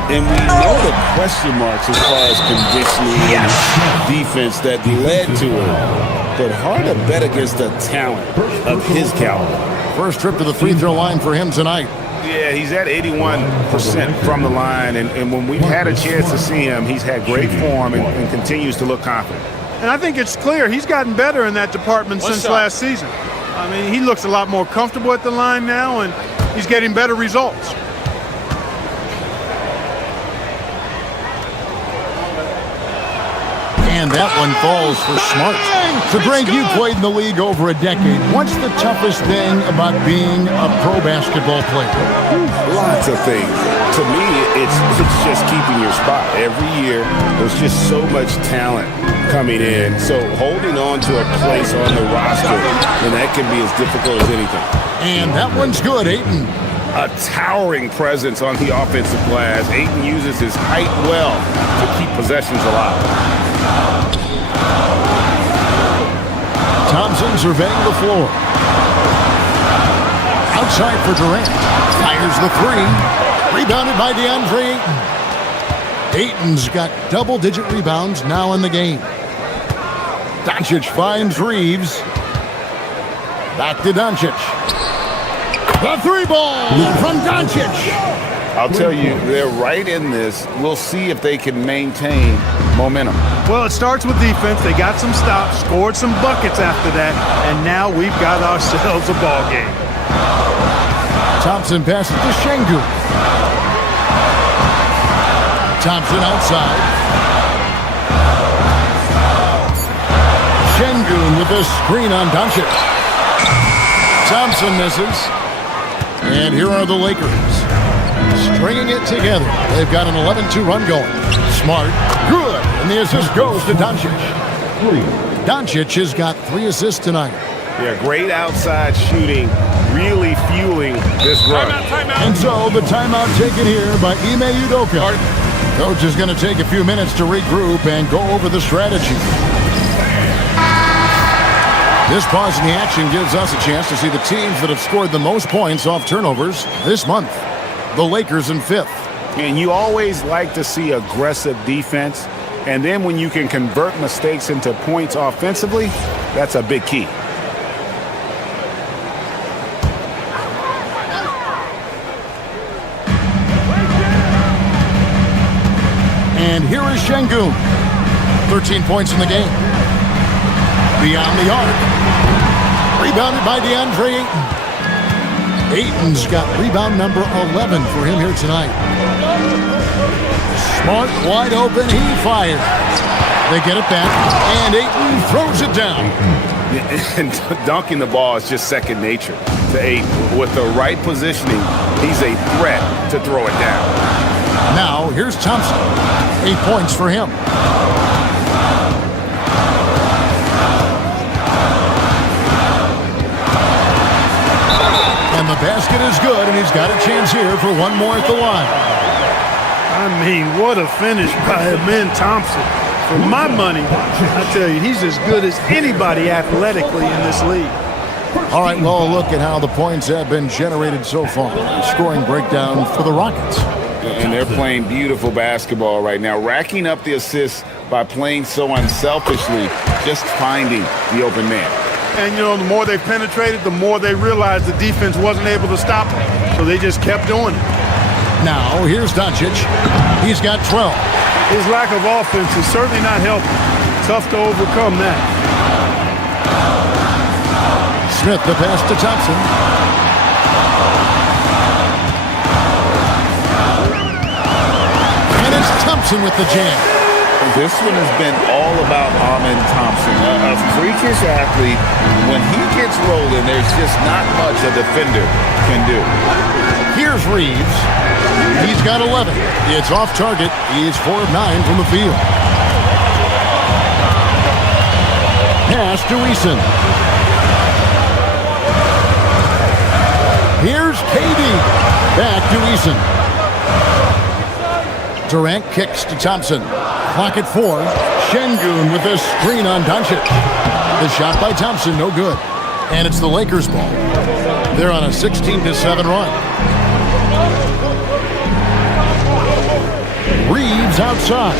And we know the question marks as far as conditioning and defense that led to it. But hard to bet against the talent of his caliber. First trip to the free throw line for him tonight. Yeah, he's at 81% from the line. And when we've had a chance to see him, he's had great form and continues to look confident. And I think it's clear he's gotten better in that department since last season. I mean, he looks a lot more comfortable at the line now, and he's getting better results. And that one falls for Smart. So, Greg, you played in the league over a decade. What's the toughest thing about being a pro basketball player? Lots of things. To me, it's just keeping your spot. Every year, there's just so much talent coming in. So holding on to a place on the roster, and that can be as difficult as anything. And that one's good, Ayton. A towering presence on the offensive glass. Ayton uses his height well to keep possessions alive. Thompson surveying the floor. outside for Durant. Fires the three. Rebounded by DeAndre Ayton. Ayton's got double-digit rebounds now in the game. Doncic finds Reeves. Back to Doncic. The three ball from Doncic. I'll tell you, they're right in this. We'll see if they can maintain momentum. Well, it starts with defense. They got some stops, scored some buckets after that, and now we've got ourselves a ball game. Thompson passes to Şengün. Thompson outside. Şengün with a screen on Doncic. Thompson misses. And here are the Lakers. Stringing it together. They've got an 11-2 run going. Smart. Good. And the assist goes to Doncic. Doncic has got 3 assists tonight. Yeah, great outside shooting, really fueling this run. Timeout. And so the timeout taken here by Ime Udoka. Coach is going to take a few minutes to regroup and go over the strategy. This pause in the action gives us a chance to see the teams that have scored the most points off turnovers this month. The Lakers in 5th. And you always like to see aggressive defense. And then when you can convert mistakes into points offensively, that's a big key. And here is Şengün. 13 points in the game. Beyond the arc. Rebounded by DeAndre Ayton. Ayton's got rebound number 11 for him here tonight. Smart, wide open, he fires. They get it back, and Ayton throws it down. And dunking the ball is just second nature to Ayton. With the right positioning, he's a threat to throw it down. Now, here's Thompson. 8 points for him. And the basket is good, and he's got a chance here for one more at the line. I mean, what a finish by Amen Thompson. For my money, I tell you, he's as good as anybody athletically in this league. All right, well, look at how the points have been generated so far. Scoring breakdown for the Rockets. And they're playing beautiful basketball right now, racking up the assists by playing so unselfishly, just finding the open man. And, you know, the more they penetrated, the more they realized the defense wasn't able to stop them. So they just kept doing it. Now, here's Doncic. He's got 12. His lack of offense is certainly not helping. Tough to overcome that. Smith, the pass to Thompson. And it's Thompson with the jam. This one has been all about Amen Thompson, a freakish athlete. When he gets rolling, there's just not much a defender can do. Here's Reeves. He's got 11. It's off target. He's 4 of 9 from the field. Pass to Eason. Here's KD. Back to Eason. Durant kicks to Thompson. Clock at 4. Şengün with a screen on Doncic. The shot by Thompson, no good. And it's the Lakers' ball. They're on a 16-7 run. Reeves outside.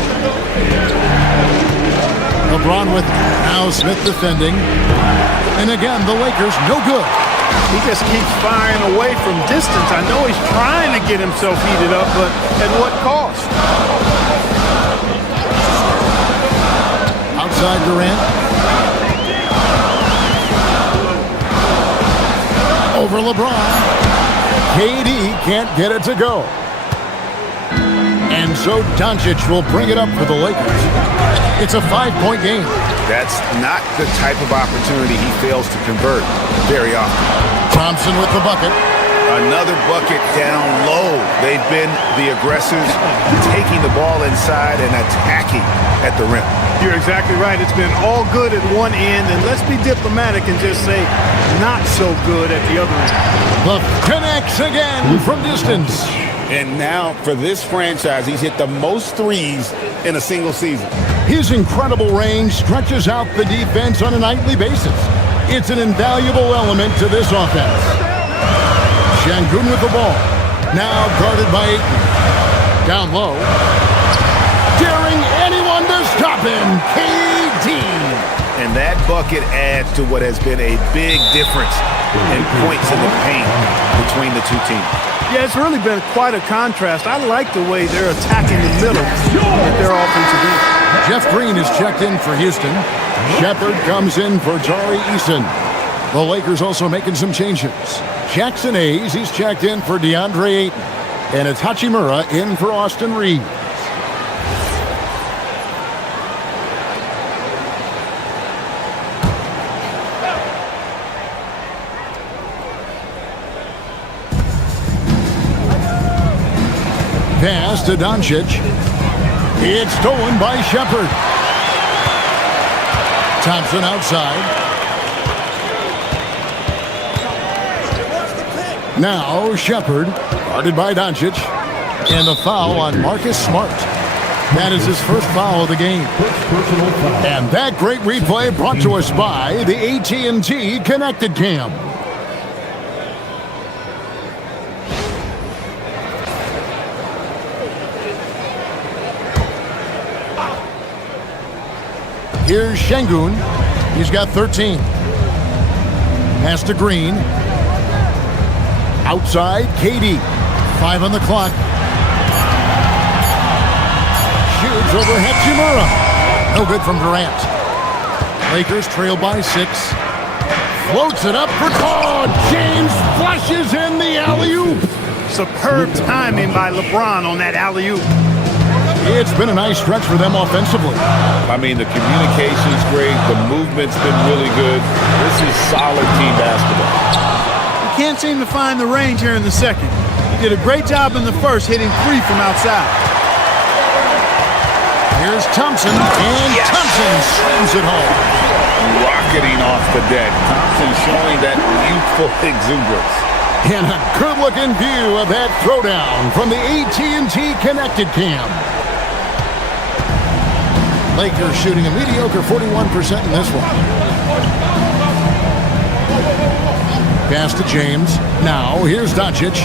LeBron with now Smith defending. And again, the Lakers, no good. He just keeps firing away from distance. I know he's trying to get himself heated up, but at what cost? Outside Durant. Over LeBron. KD can't get it to go. And so Doncic will bring it up for the Lakers. It's a 5-point game. That's not the type of opportunity he fails to convert very often. Thompson with the bucket. Another bucket down low. They've been the aggressors, taking the ball inside and attacking at the rim. You're exactly right. It's been all good at one end, and let's be diplomatic and just say not so good at the other end. Buff connects again from distance. And now, for this franchise, he's hit the most threes in a single season. His incredible range stretches out the defense on a nightly basis. It's an invaluable element to this offense. Şengün with the ball. Now guarded by Ayton. Down low. Daring anyone to stop him. KD. And that bucket adds to what has been a big difference in points in the paint between the two teams. Yeah, it's really been quite a contrast. I like the way they're attacking the middle with their offensive end. Jeff Green is checked in for Houston. Shepard comes in for Tari Eason. The Lakers also making some changes. Jackson Hayes, he's checked in for DeAndre Ayton. And it's Hachimura in for Austin Reeves. Pass to Doncic. It's stolen by Shepard. Thompson outside. Now Shepard, guarded by Doncic. And a foul on Marcus Smart. That is his first foul of the game. And that great replay brought to us by the AT&T Connected Cam. Here's Şengün. He's got 13. Pass to Green. Outside, KD. 5 on the clock. Shoots over Hachimura. No good from Durant. Lakers trail by 6. Floats it up for James flushes in the alley-oop. Superb timing by LeBron on that alley-oop. It's been a nice stretch for them offensively. I mean, the communication's great. The movement's been really good. This is solid team basketball. He can't seem to find the range here in the second. He did a great job in the first, hitting 3 from outside. Here's Thompson, and Thompson slams it home. Rocketing off the deck. Thompson showing that youthful exuberance. And a good-looking view of that throwdown from the AT&T Connected Cam. Lakers shooting a mediocre 41% in this one. Pass to James. Now, here's Doncic.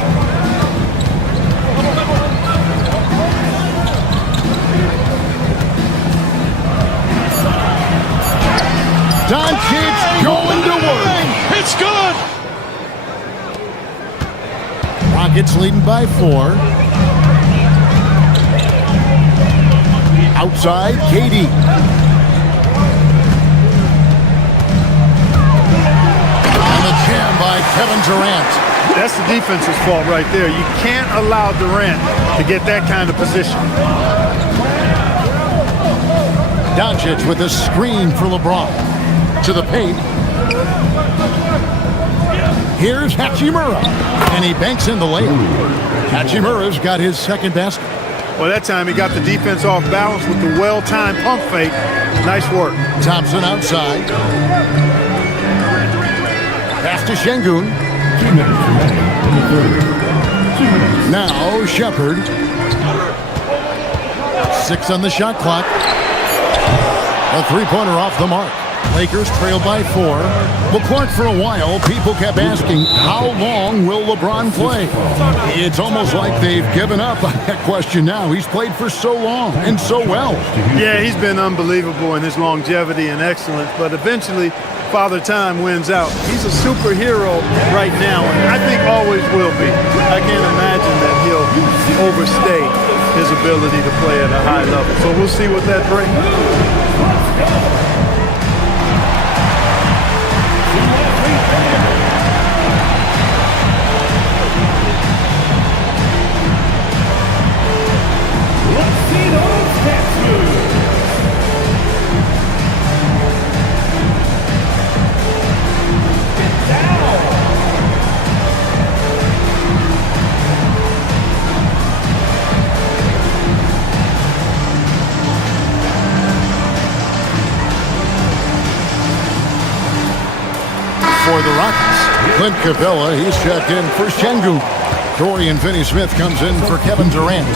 Doncic going to work. It's good. Rockets leading by 4. Outside, KD. And the jam by Kevin Durant. That's the defense's fault right there. You can't allow Durant to get that kind of position. Doncic with a screen for LeBron. To the paint. Here's Hachimura. And he banks in the layup. Hachimura's got his second basket. Well, that time he got the defense off balance with the well-timed pump fake. Nice work. Thompson outside. Pass to Şengün. 2 minutes remaining in the third. 2 minutes. Now Shepard. 6 on the shot clock. A three-pointer off the mark. Lakers trail by 4. Well, Clark, for a while, people kept asking, how long will LeBron play? It's almost like they've given up on that question now. He's played for so long and so well. Yeah, he's been unbelievable in his longevity and excellence, but eventually Father Time wins out. He's a superhero right now, and I think always will be. I can't imagine that he'll overstay his ability to play at a high level. So we'll see what that brings. For the Rockets, Clint Capella, he's checked in for Şengün. Dorian Finney-Smith comes in for Kevin Durant.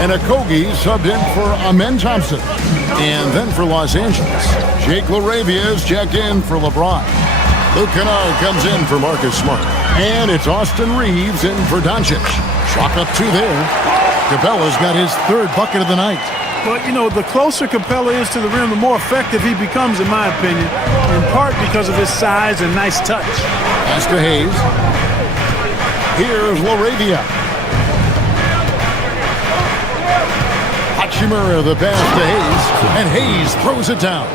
And Okogie subbed in for Amen Thompson. And then for Los Angeles, Jake LaRavia is checked in for LeBron. Luke Kennard comes in for Marcus Smart. And it's Austin Reeves in for Doncic. Chalk up 2 there. Capella's got his 3rd bucket of the night. But, you know, the closer Capella is to the rim, the more effective he becomes, in my opinion, in part because of his size and nice touch. Pass to Hayes. Here's Laravia. Hachimura the pass to Hayes, and Hayes throws it down.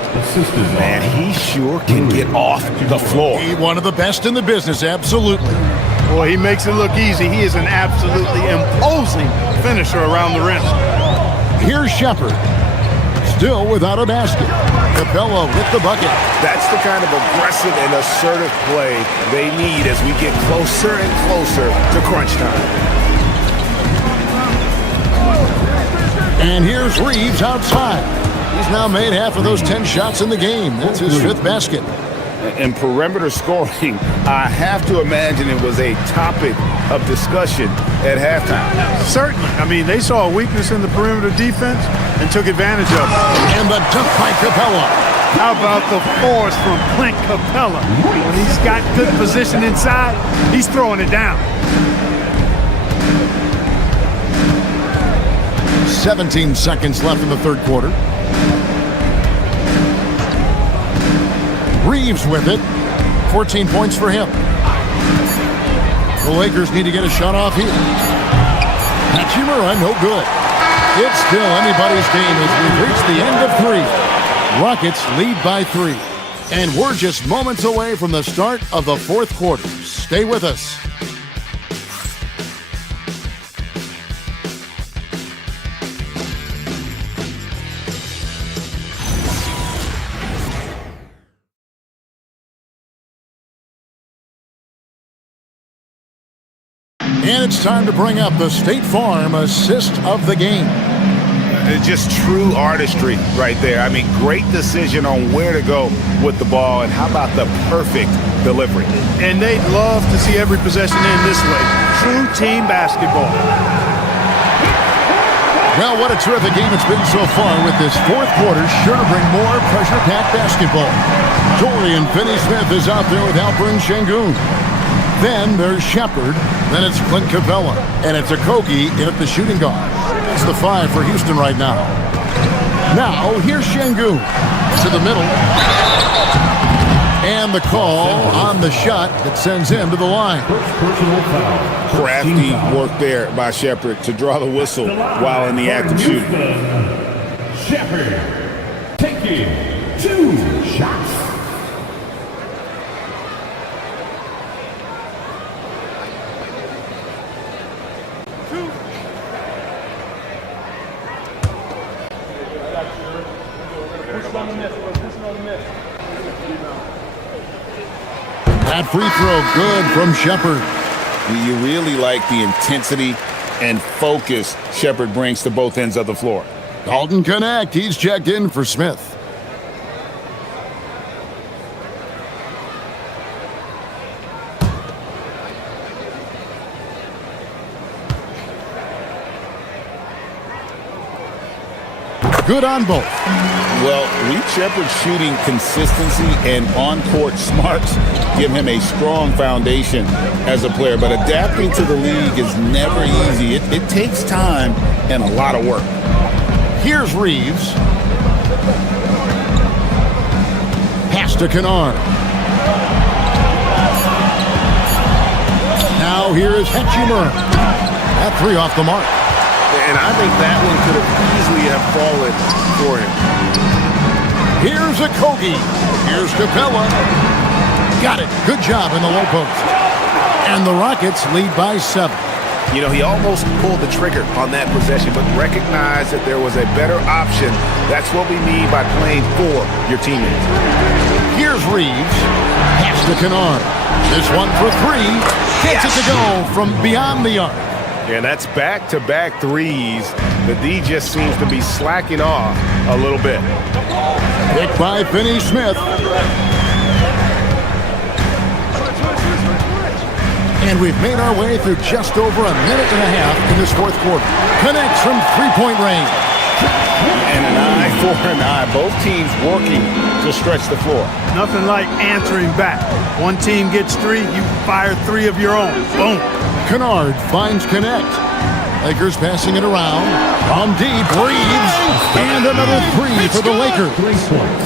Man, he sure can get off the floor. He's one of the best in the business, absolutely. Boy, he makes it look easy. He is an absolutely imposing finisher around the rim. Here's Shepherd, still without a basket. Capella with the bucket. That's the kind of aggressive and assertive play they need as we get closer and closer to crunch time. And here's Reeves outside. He's now made half of those 10 shots in the game. That's his 5th basket. In perimeter scoring, I have to imagine it was a topic of discussion at halftime. Certainly. I mean, they saw a weakness in the perimeter defense and took advantage of it. And the dunk by Capella. How about the force from Clint Capella? When he's got good position inside, he's throwing it down. 17 seconds left in the 3rd quarter. Reeves with it. 14 points for him. The Lakers need to get a shot off here. Hachimura, no good. It's still anybody's game as we've reached the end of 3. Rockets lead by 3. And we're just moments away from the start of the 4th quarter. Stay with us. And it's time to bring up the State Farm assist of the game. Just true artistry right there. I mean, great decision on where to go with the ball, and how about the perfect delivery. And they'd love to see every possession end this way. True team basketball. Well, what a terrific game it's been so far, with this 4th quarter sure to bring more pressure-packed basketball. Dorian Finney-Smith is out there with Alperen Şengün. Then there's Shepherd. Then it's Clint Capella. And it's Okogie in at the shooting guard. It's the 5 for Houston right now. Now, here's Şengün to the middle. And the call on the shot that sends him to the line. Crafty work there by Shepherd to draw the whistle while in the act of shooting. Shepherd taking 2 shots. That free throw good from Shepherd. You really like the intensity and focus Shepherd brings to both ends of the floor. Dalton Connect, he's checked in for Smith. Good on both. Well, Reed Shepherd's shooting consistency and on-court smarts give him a strong foundation as a player, but adapting to the league is never easy. It takes time and a lot of work. Here's Reeves. Pass to Kennard. Now here is Hachimura. That 3 off the mark. And I think that one could have easily have fallen for him. Here's Okogie. Here's Capella. Got it. Good job in the low post. And the Rockets lead by 7. You know, he almost pulled the trigger on that possession, but recognized that there was a better option. That's what we mean by playing for your teammates. Here's Reeves. Pass to Kennard. This one for 3. Gets it to go from beyond the arc. And that's back-to-back threes. The D just seems to be slacking off a little bit. Picked by Finney-Smith. And we've made our way through just over a minute and a half in this 4th quarter. Connects from 3-point range. And an eye for an eye. Both teams working to stretch the floor. Nothing like answering back. One team gets 3, you fire 3 of your own. Boom. Kennard finds Connect. Lakers passing it around. From deep, Reeves. And another 3 for the Lakers.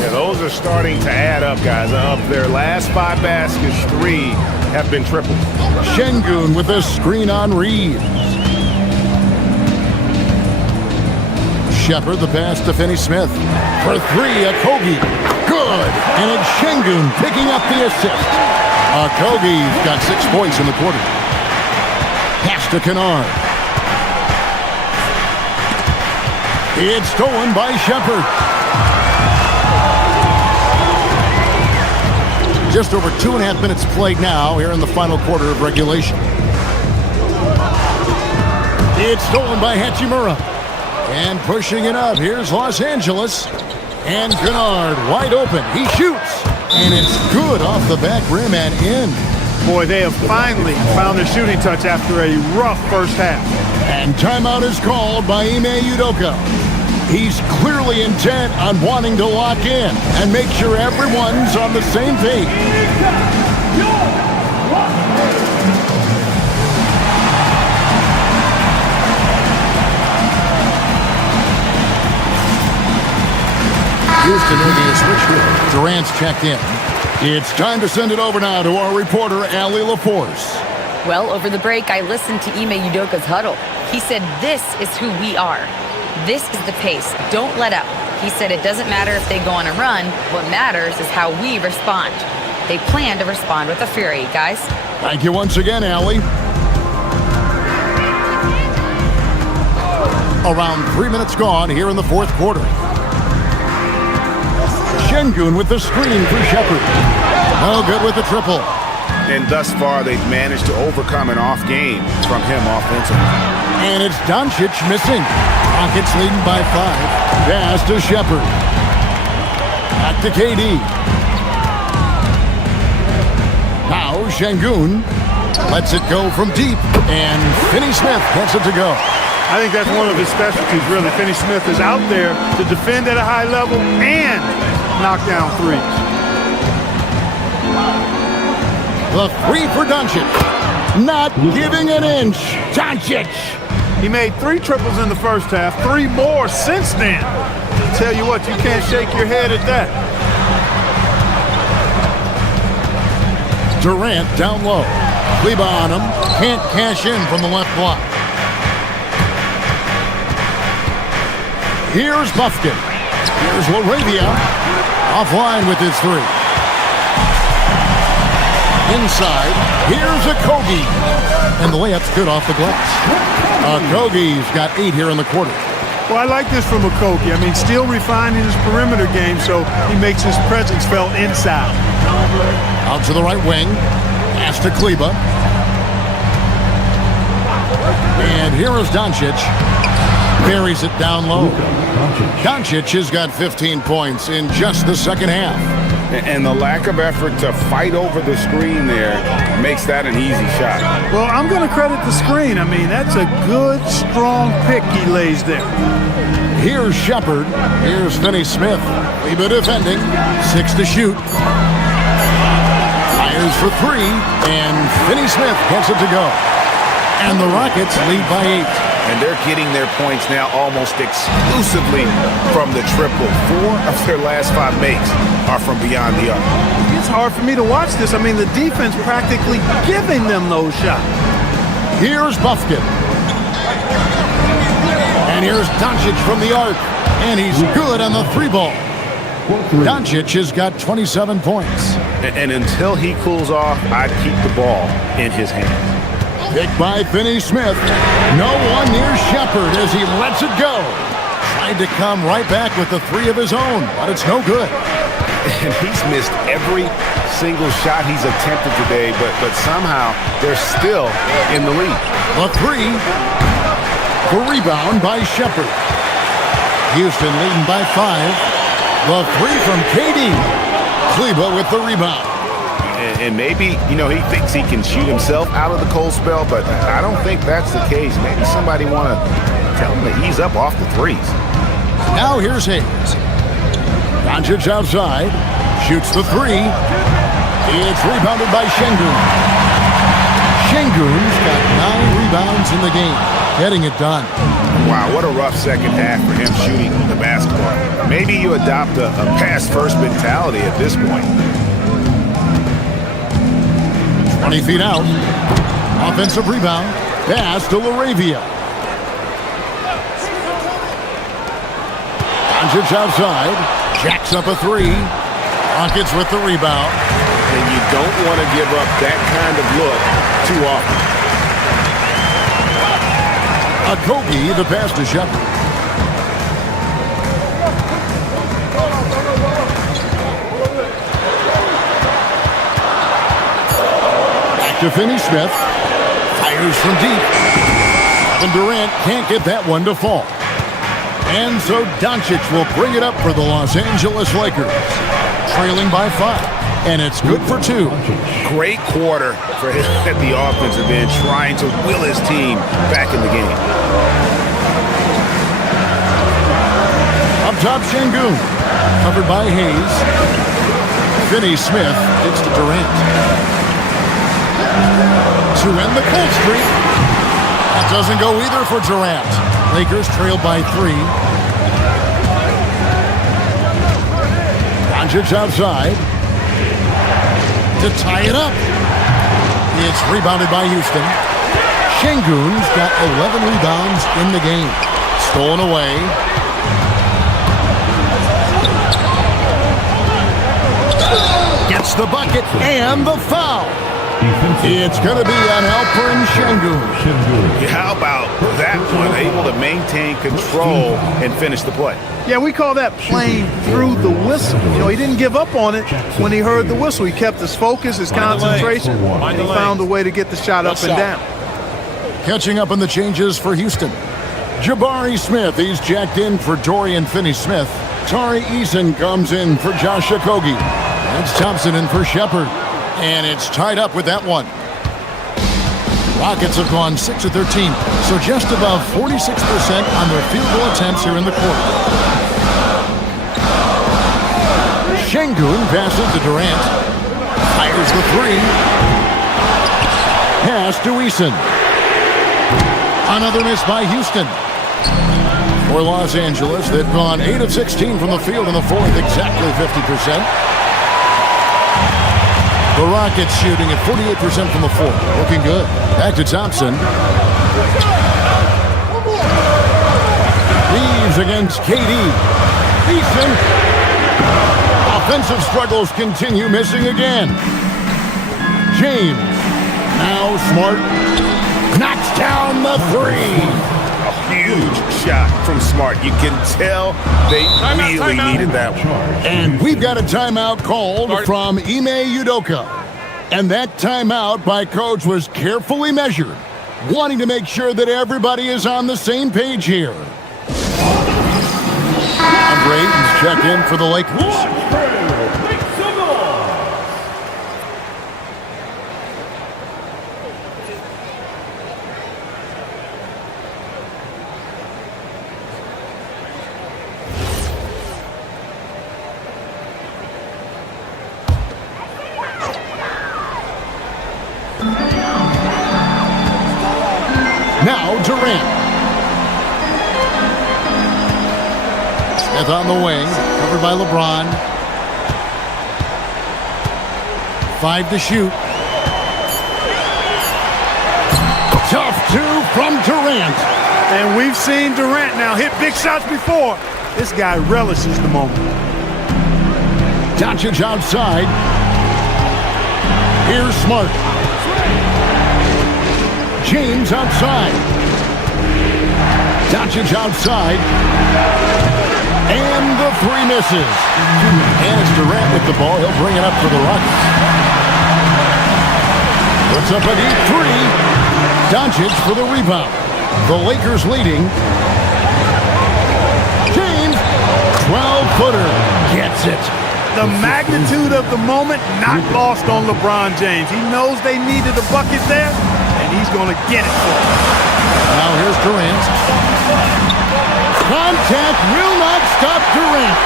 Yeah, those are starting to add up, guys. Of their last 5 baskets, 3 have been triples. Şengün with a screen on Reeves. Shepard the pass to Finney-Smith. For 3, Okogie. Good. And it's Şengün picking up the assist. Okogie's got 6 points in the quarter. Pass to Kennard. It's stolen by Shepard. Just over 2.5 minutes played now here in the final quarter of regulation. It's stolen by Hachimura. And pushing it up, here's Los Angeles. And Kennard wide open. He shoots. And it's good off the back rim and in. Boy, they have finally found their shooting touch after a rough first half. And timeout is called by Ime Udoka. He's clearly intent on wanting to lock in and make sure everyone's on the same page. Houston making a switch here. Durant's checked in. It's time to send it over now to our reporter, Allie LaForce. Well, over the break, I listened to Ime Udoka's huddle. He said, this is who we are. This is the pace. Don't let up. He said it doesn't matter if they go on a run. What matters is how we respond. They plan to respond with a fury, guys. Thank you once again, Allie. Around 3 minutes gone here in the fourth quarter. Şengün with the screen for Shepard. No good with the triple. And thus far, they've managed to overcome an off game from him offensively. And it's Doncic missing. Rockets leading by 5. Pass to Shepard. Back to KD. Now Şengün lets it go from deep. And Finney-Smith gets it to go. I think that's one of his specialties, really. Finney-Smith is out there to defend at a high level and knock down 3s. The 3 for Doncic. Not giving an inch. Doncic. He made 3 triples in the first half, 3 more since then. I tell you what, you can't shake your head at that. Durant down low. Kleber on him. Can't cash in from the left block. Here's Buffkin. Here's Laravia. Offline with his 3. Inside. Here's Okogie. And the layup's good off the glass. Okogie's got 8 here in the quarter. Well, I like this from Okogie. I mean, still refining his perimeter game, so he makes his presence felt inside. Out to the right wing. Pass to Kleber. And here is Doncic. Buries it down low. Doncic has got 15 points in just the second half. And the lack of effort to fight over the screen there makes that an easy shot. Well, I'm going to credit the screen. I mean, that's a good, strong pick he lays there. Here's Shepard. Here's Finney-Smith. Kleber defending. 6 to shoot. Fires for 3. And Finney-Smith gets it to go. And the Rockets lead by 8. And they're getting their points now almost exclusively from the triple. 4 of their last 5 makes are from beyond the arc. It's hard for me to watch this. I mean, the defense practically giving them those shots. Here's Buffkin. And here's Doncic from the arc. And he's good on the 3 ball. Doncic has got 27 points. And until he cools off, I'd keep the ball in his hand. Picked by Finney-Smith. No one near Shepard as he lets it go. Tried to come right back with the 3 of his own, but it's no good. And he's missed every single shot he's attempted today, but somehow they're still in the lead. The 3. The rebound by Shepard. Houston leading by 5. The 3 from KD. Kleber with the rebound. And maybe, he thinks he can shoot himself out of the cold spell, but I don't think that's the case. Maybe somebody want to tell him to ease up off the 3s. Now here's Hayes. Doncic outside. Shoots the three. It's rebounded by Şengün. Şengün's got 9 rebounds in the game. Getting it done. Wow, what a rough second half for him shooting the basketball. Maybe you adopt a pass-first mentality at this point. 20 feet out. Offensive rebound. Pass to Laravia. Doncic outside. Jacks up a three. Rockets with the rebound. And you don't want to give up that kind of look too often. Okogie, the pass to Shepard. Back to Finney-Smith. Fires from deep. And Durant can't get that one to fall. And so Doncic will bring it up for the Los Angeles Lakers. Trailing by 5. And it's good for 2. Great quarter for him at the offensive end, trying to will his team back in the game. Up top, Şengün. Covered by Hayes. Finney-Smith gets to Durant. To end the cold streak. That doesn't go either for Durant. Lakers trail by 3. Doncic outside. To tie it up. It's rebounded by Houston. Şengün's got 11 rebounds in the game. Stolen away. Gets the bucket and the foul. It's going to be on Alperen Şengün. Yeah, how about that one? Able to maintain control and finish the play. Yeah, we call that playing through the whistle. You know, he didn't give up on it when he heard the whistle. He kept his focus, his concentration. He found a way to get the shot up and down. Catching up on the changes for Houston. Jabari Smith, he's jacked in for Dorian Finney-Smith. Tari Eason comes in for Josh Okogie. That's Thompson in for Shepard. And it's tied up with that one. Rockets have gone 6 of 13, so just above 46% on their field goal attempts here in the quarter. Şengün passes to Durant. Fires the three. Pass to Eason. Another miss by Houston. For Los Angeles, they've gone 8 of 16 from the field in the fourth, exactly 50%. The Rockets shooting at 48% from the floor. Looking good. Back to Thompson. Leaves against KD. Eason. Offensive struggles continue, missing again. James. Now Smart. Knocks down the three. A huge shot from Smart. You can tell they really needed that one. And we've got a timeout called from Ime Udoka. And that timeout by coach was carefully measured, wanting to make sure that everybody is on the same page here. Andre is checked in for the Lakers. Now Durant. Smith on the wing, covered by LeBron. 5 to shoot. Tough 2 from Durant. And we've seen Durant now hit big shots before. This guy relishes the moment. Doncic outside. Here's Smart. James outside. Doncic outside. And the three misses. And it's Durant with the ball. He'll bring it up for the Rockets. Puts up a deep three. Doncic for the rebound. The Lakers leading. James, 12-footer, gets it. The magnitude of the moment not lost on LeBron James. He knows they needed a bucket there, and he's going to get it for them. Now here's Durant. Contact will not stop Durant.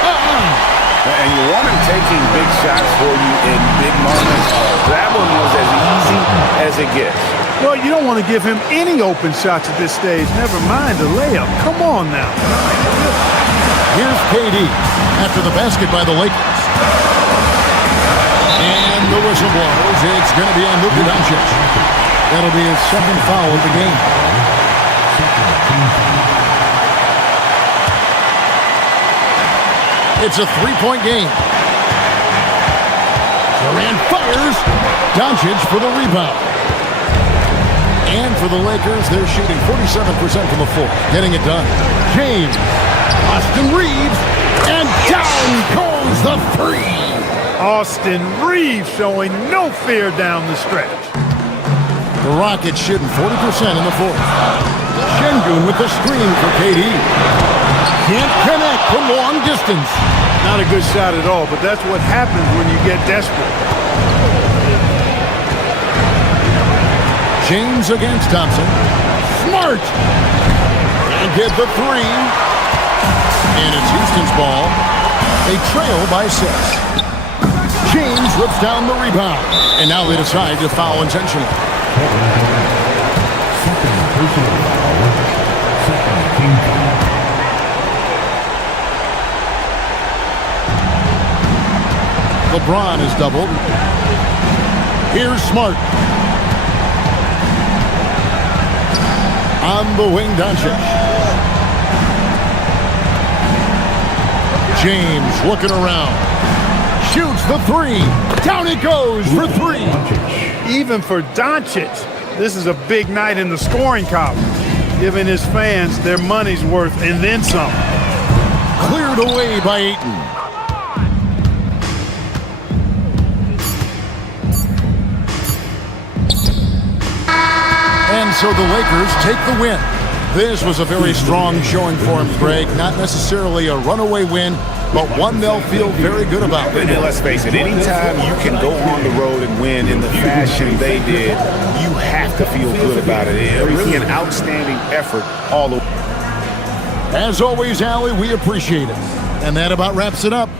And you want him taking big shots for you in big moments. That one was as easy as it gets. Well, you don't want to give him any open shots at this stage. Never mind the layup. Come on now. Here's KD after the basket by the Lakers. And the whistle blows. It's going to be on Luka Doncic. That'll be his second foul of the game. It's a three-point game. Durant fires. Doncic for the rebound. And for the Lakers, they're shooting 47% from the floor. Getting it done. James. Austin Reeves. And down goes the three. Austin Reeves showing no fear down the stretch. The Rockets shooting 40% in the fourth. Şengün with the screen for KD. Can't connect from long distance. Not a good shot at all, but that's what happens when you get desperate. James against Thompson. Smart! And get the three. And it's Houston's ball. They trail by 6. James rips down the rebound. And now they decide to foul intentionally. LeBron is doubled. Here's Smart. On the wing, Doncic. James looking around. Shoots the three. Down it goes for three. Even for Doncic, this is a big night in the scoring column, giving his fans their money's worth and then some. Cleared away by Ayton. And so the Lakers take the win. This was a very strong showing for him, Greg. Not necessarily a runaway win, but one they'll feel very good about. And let's face it, anytime you can go on the road and win in the fashion they did, you have to feel good about it. Really an outstanding effort all the way. As always, Allie, we appreciate it. And that about wraps it up.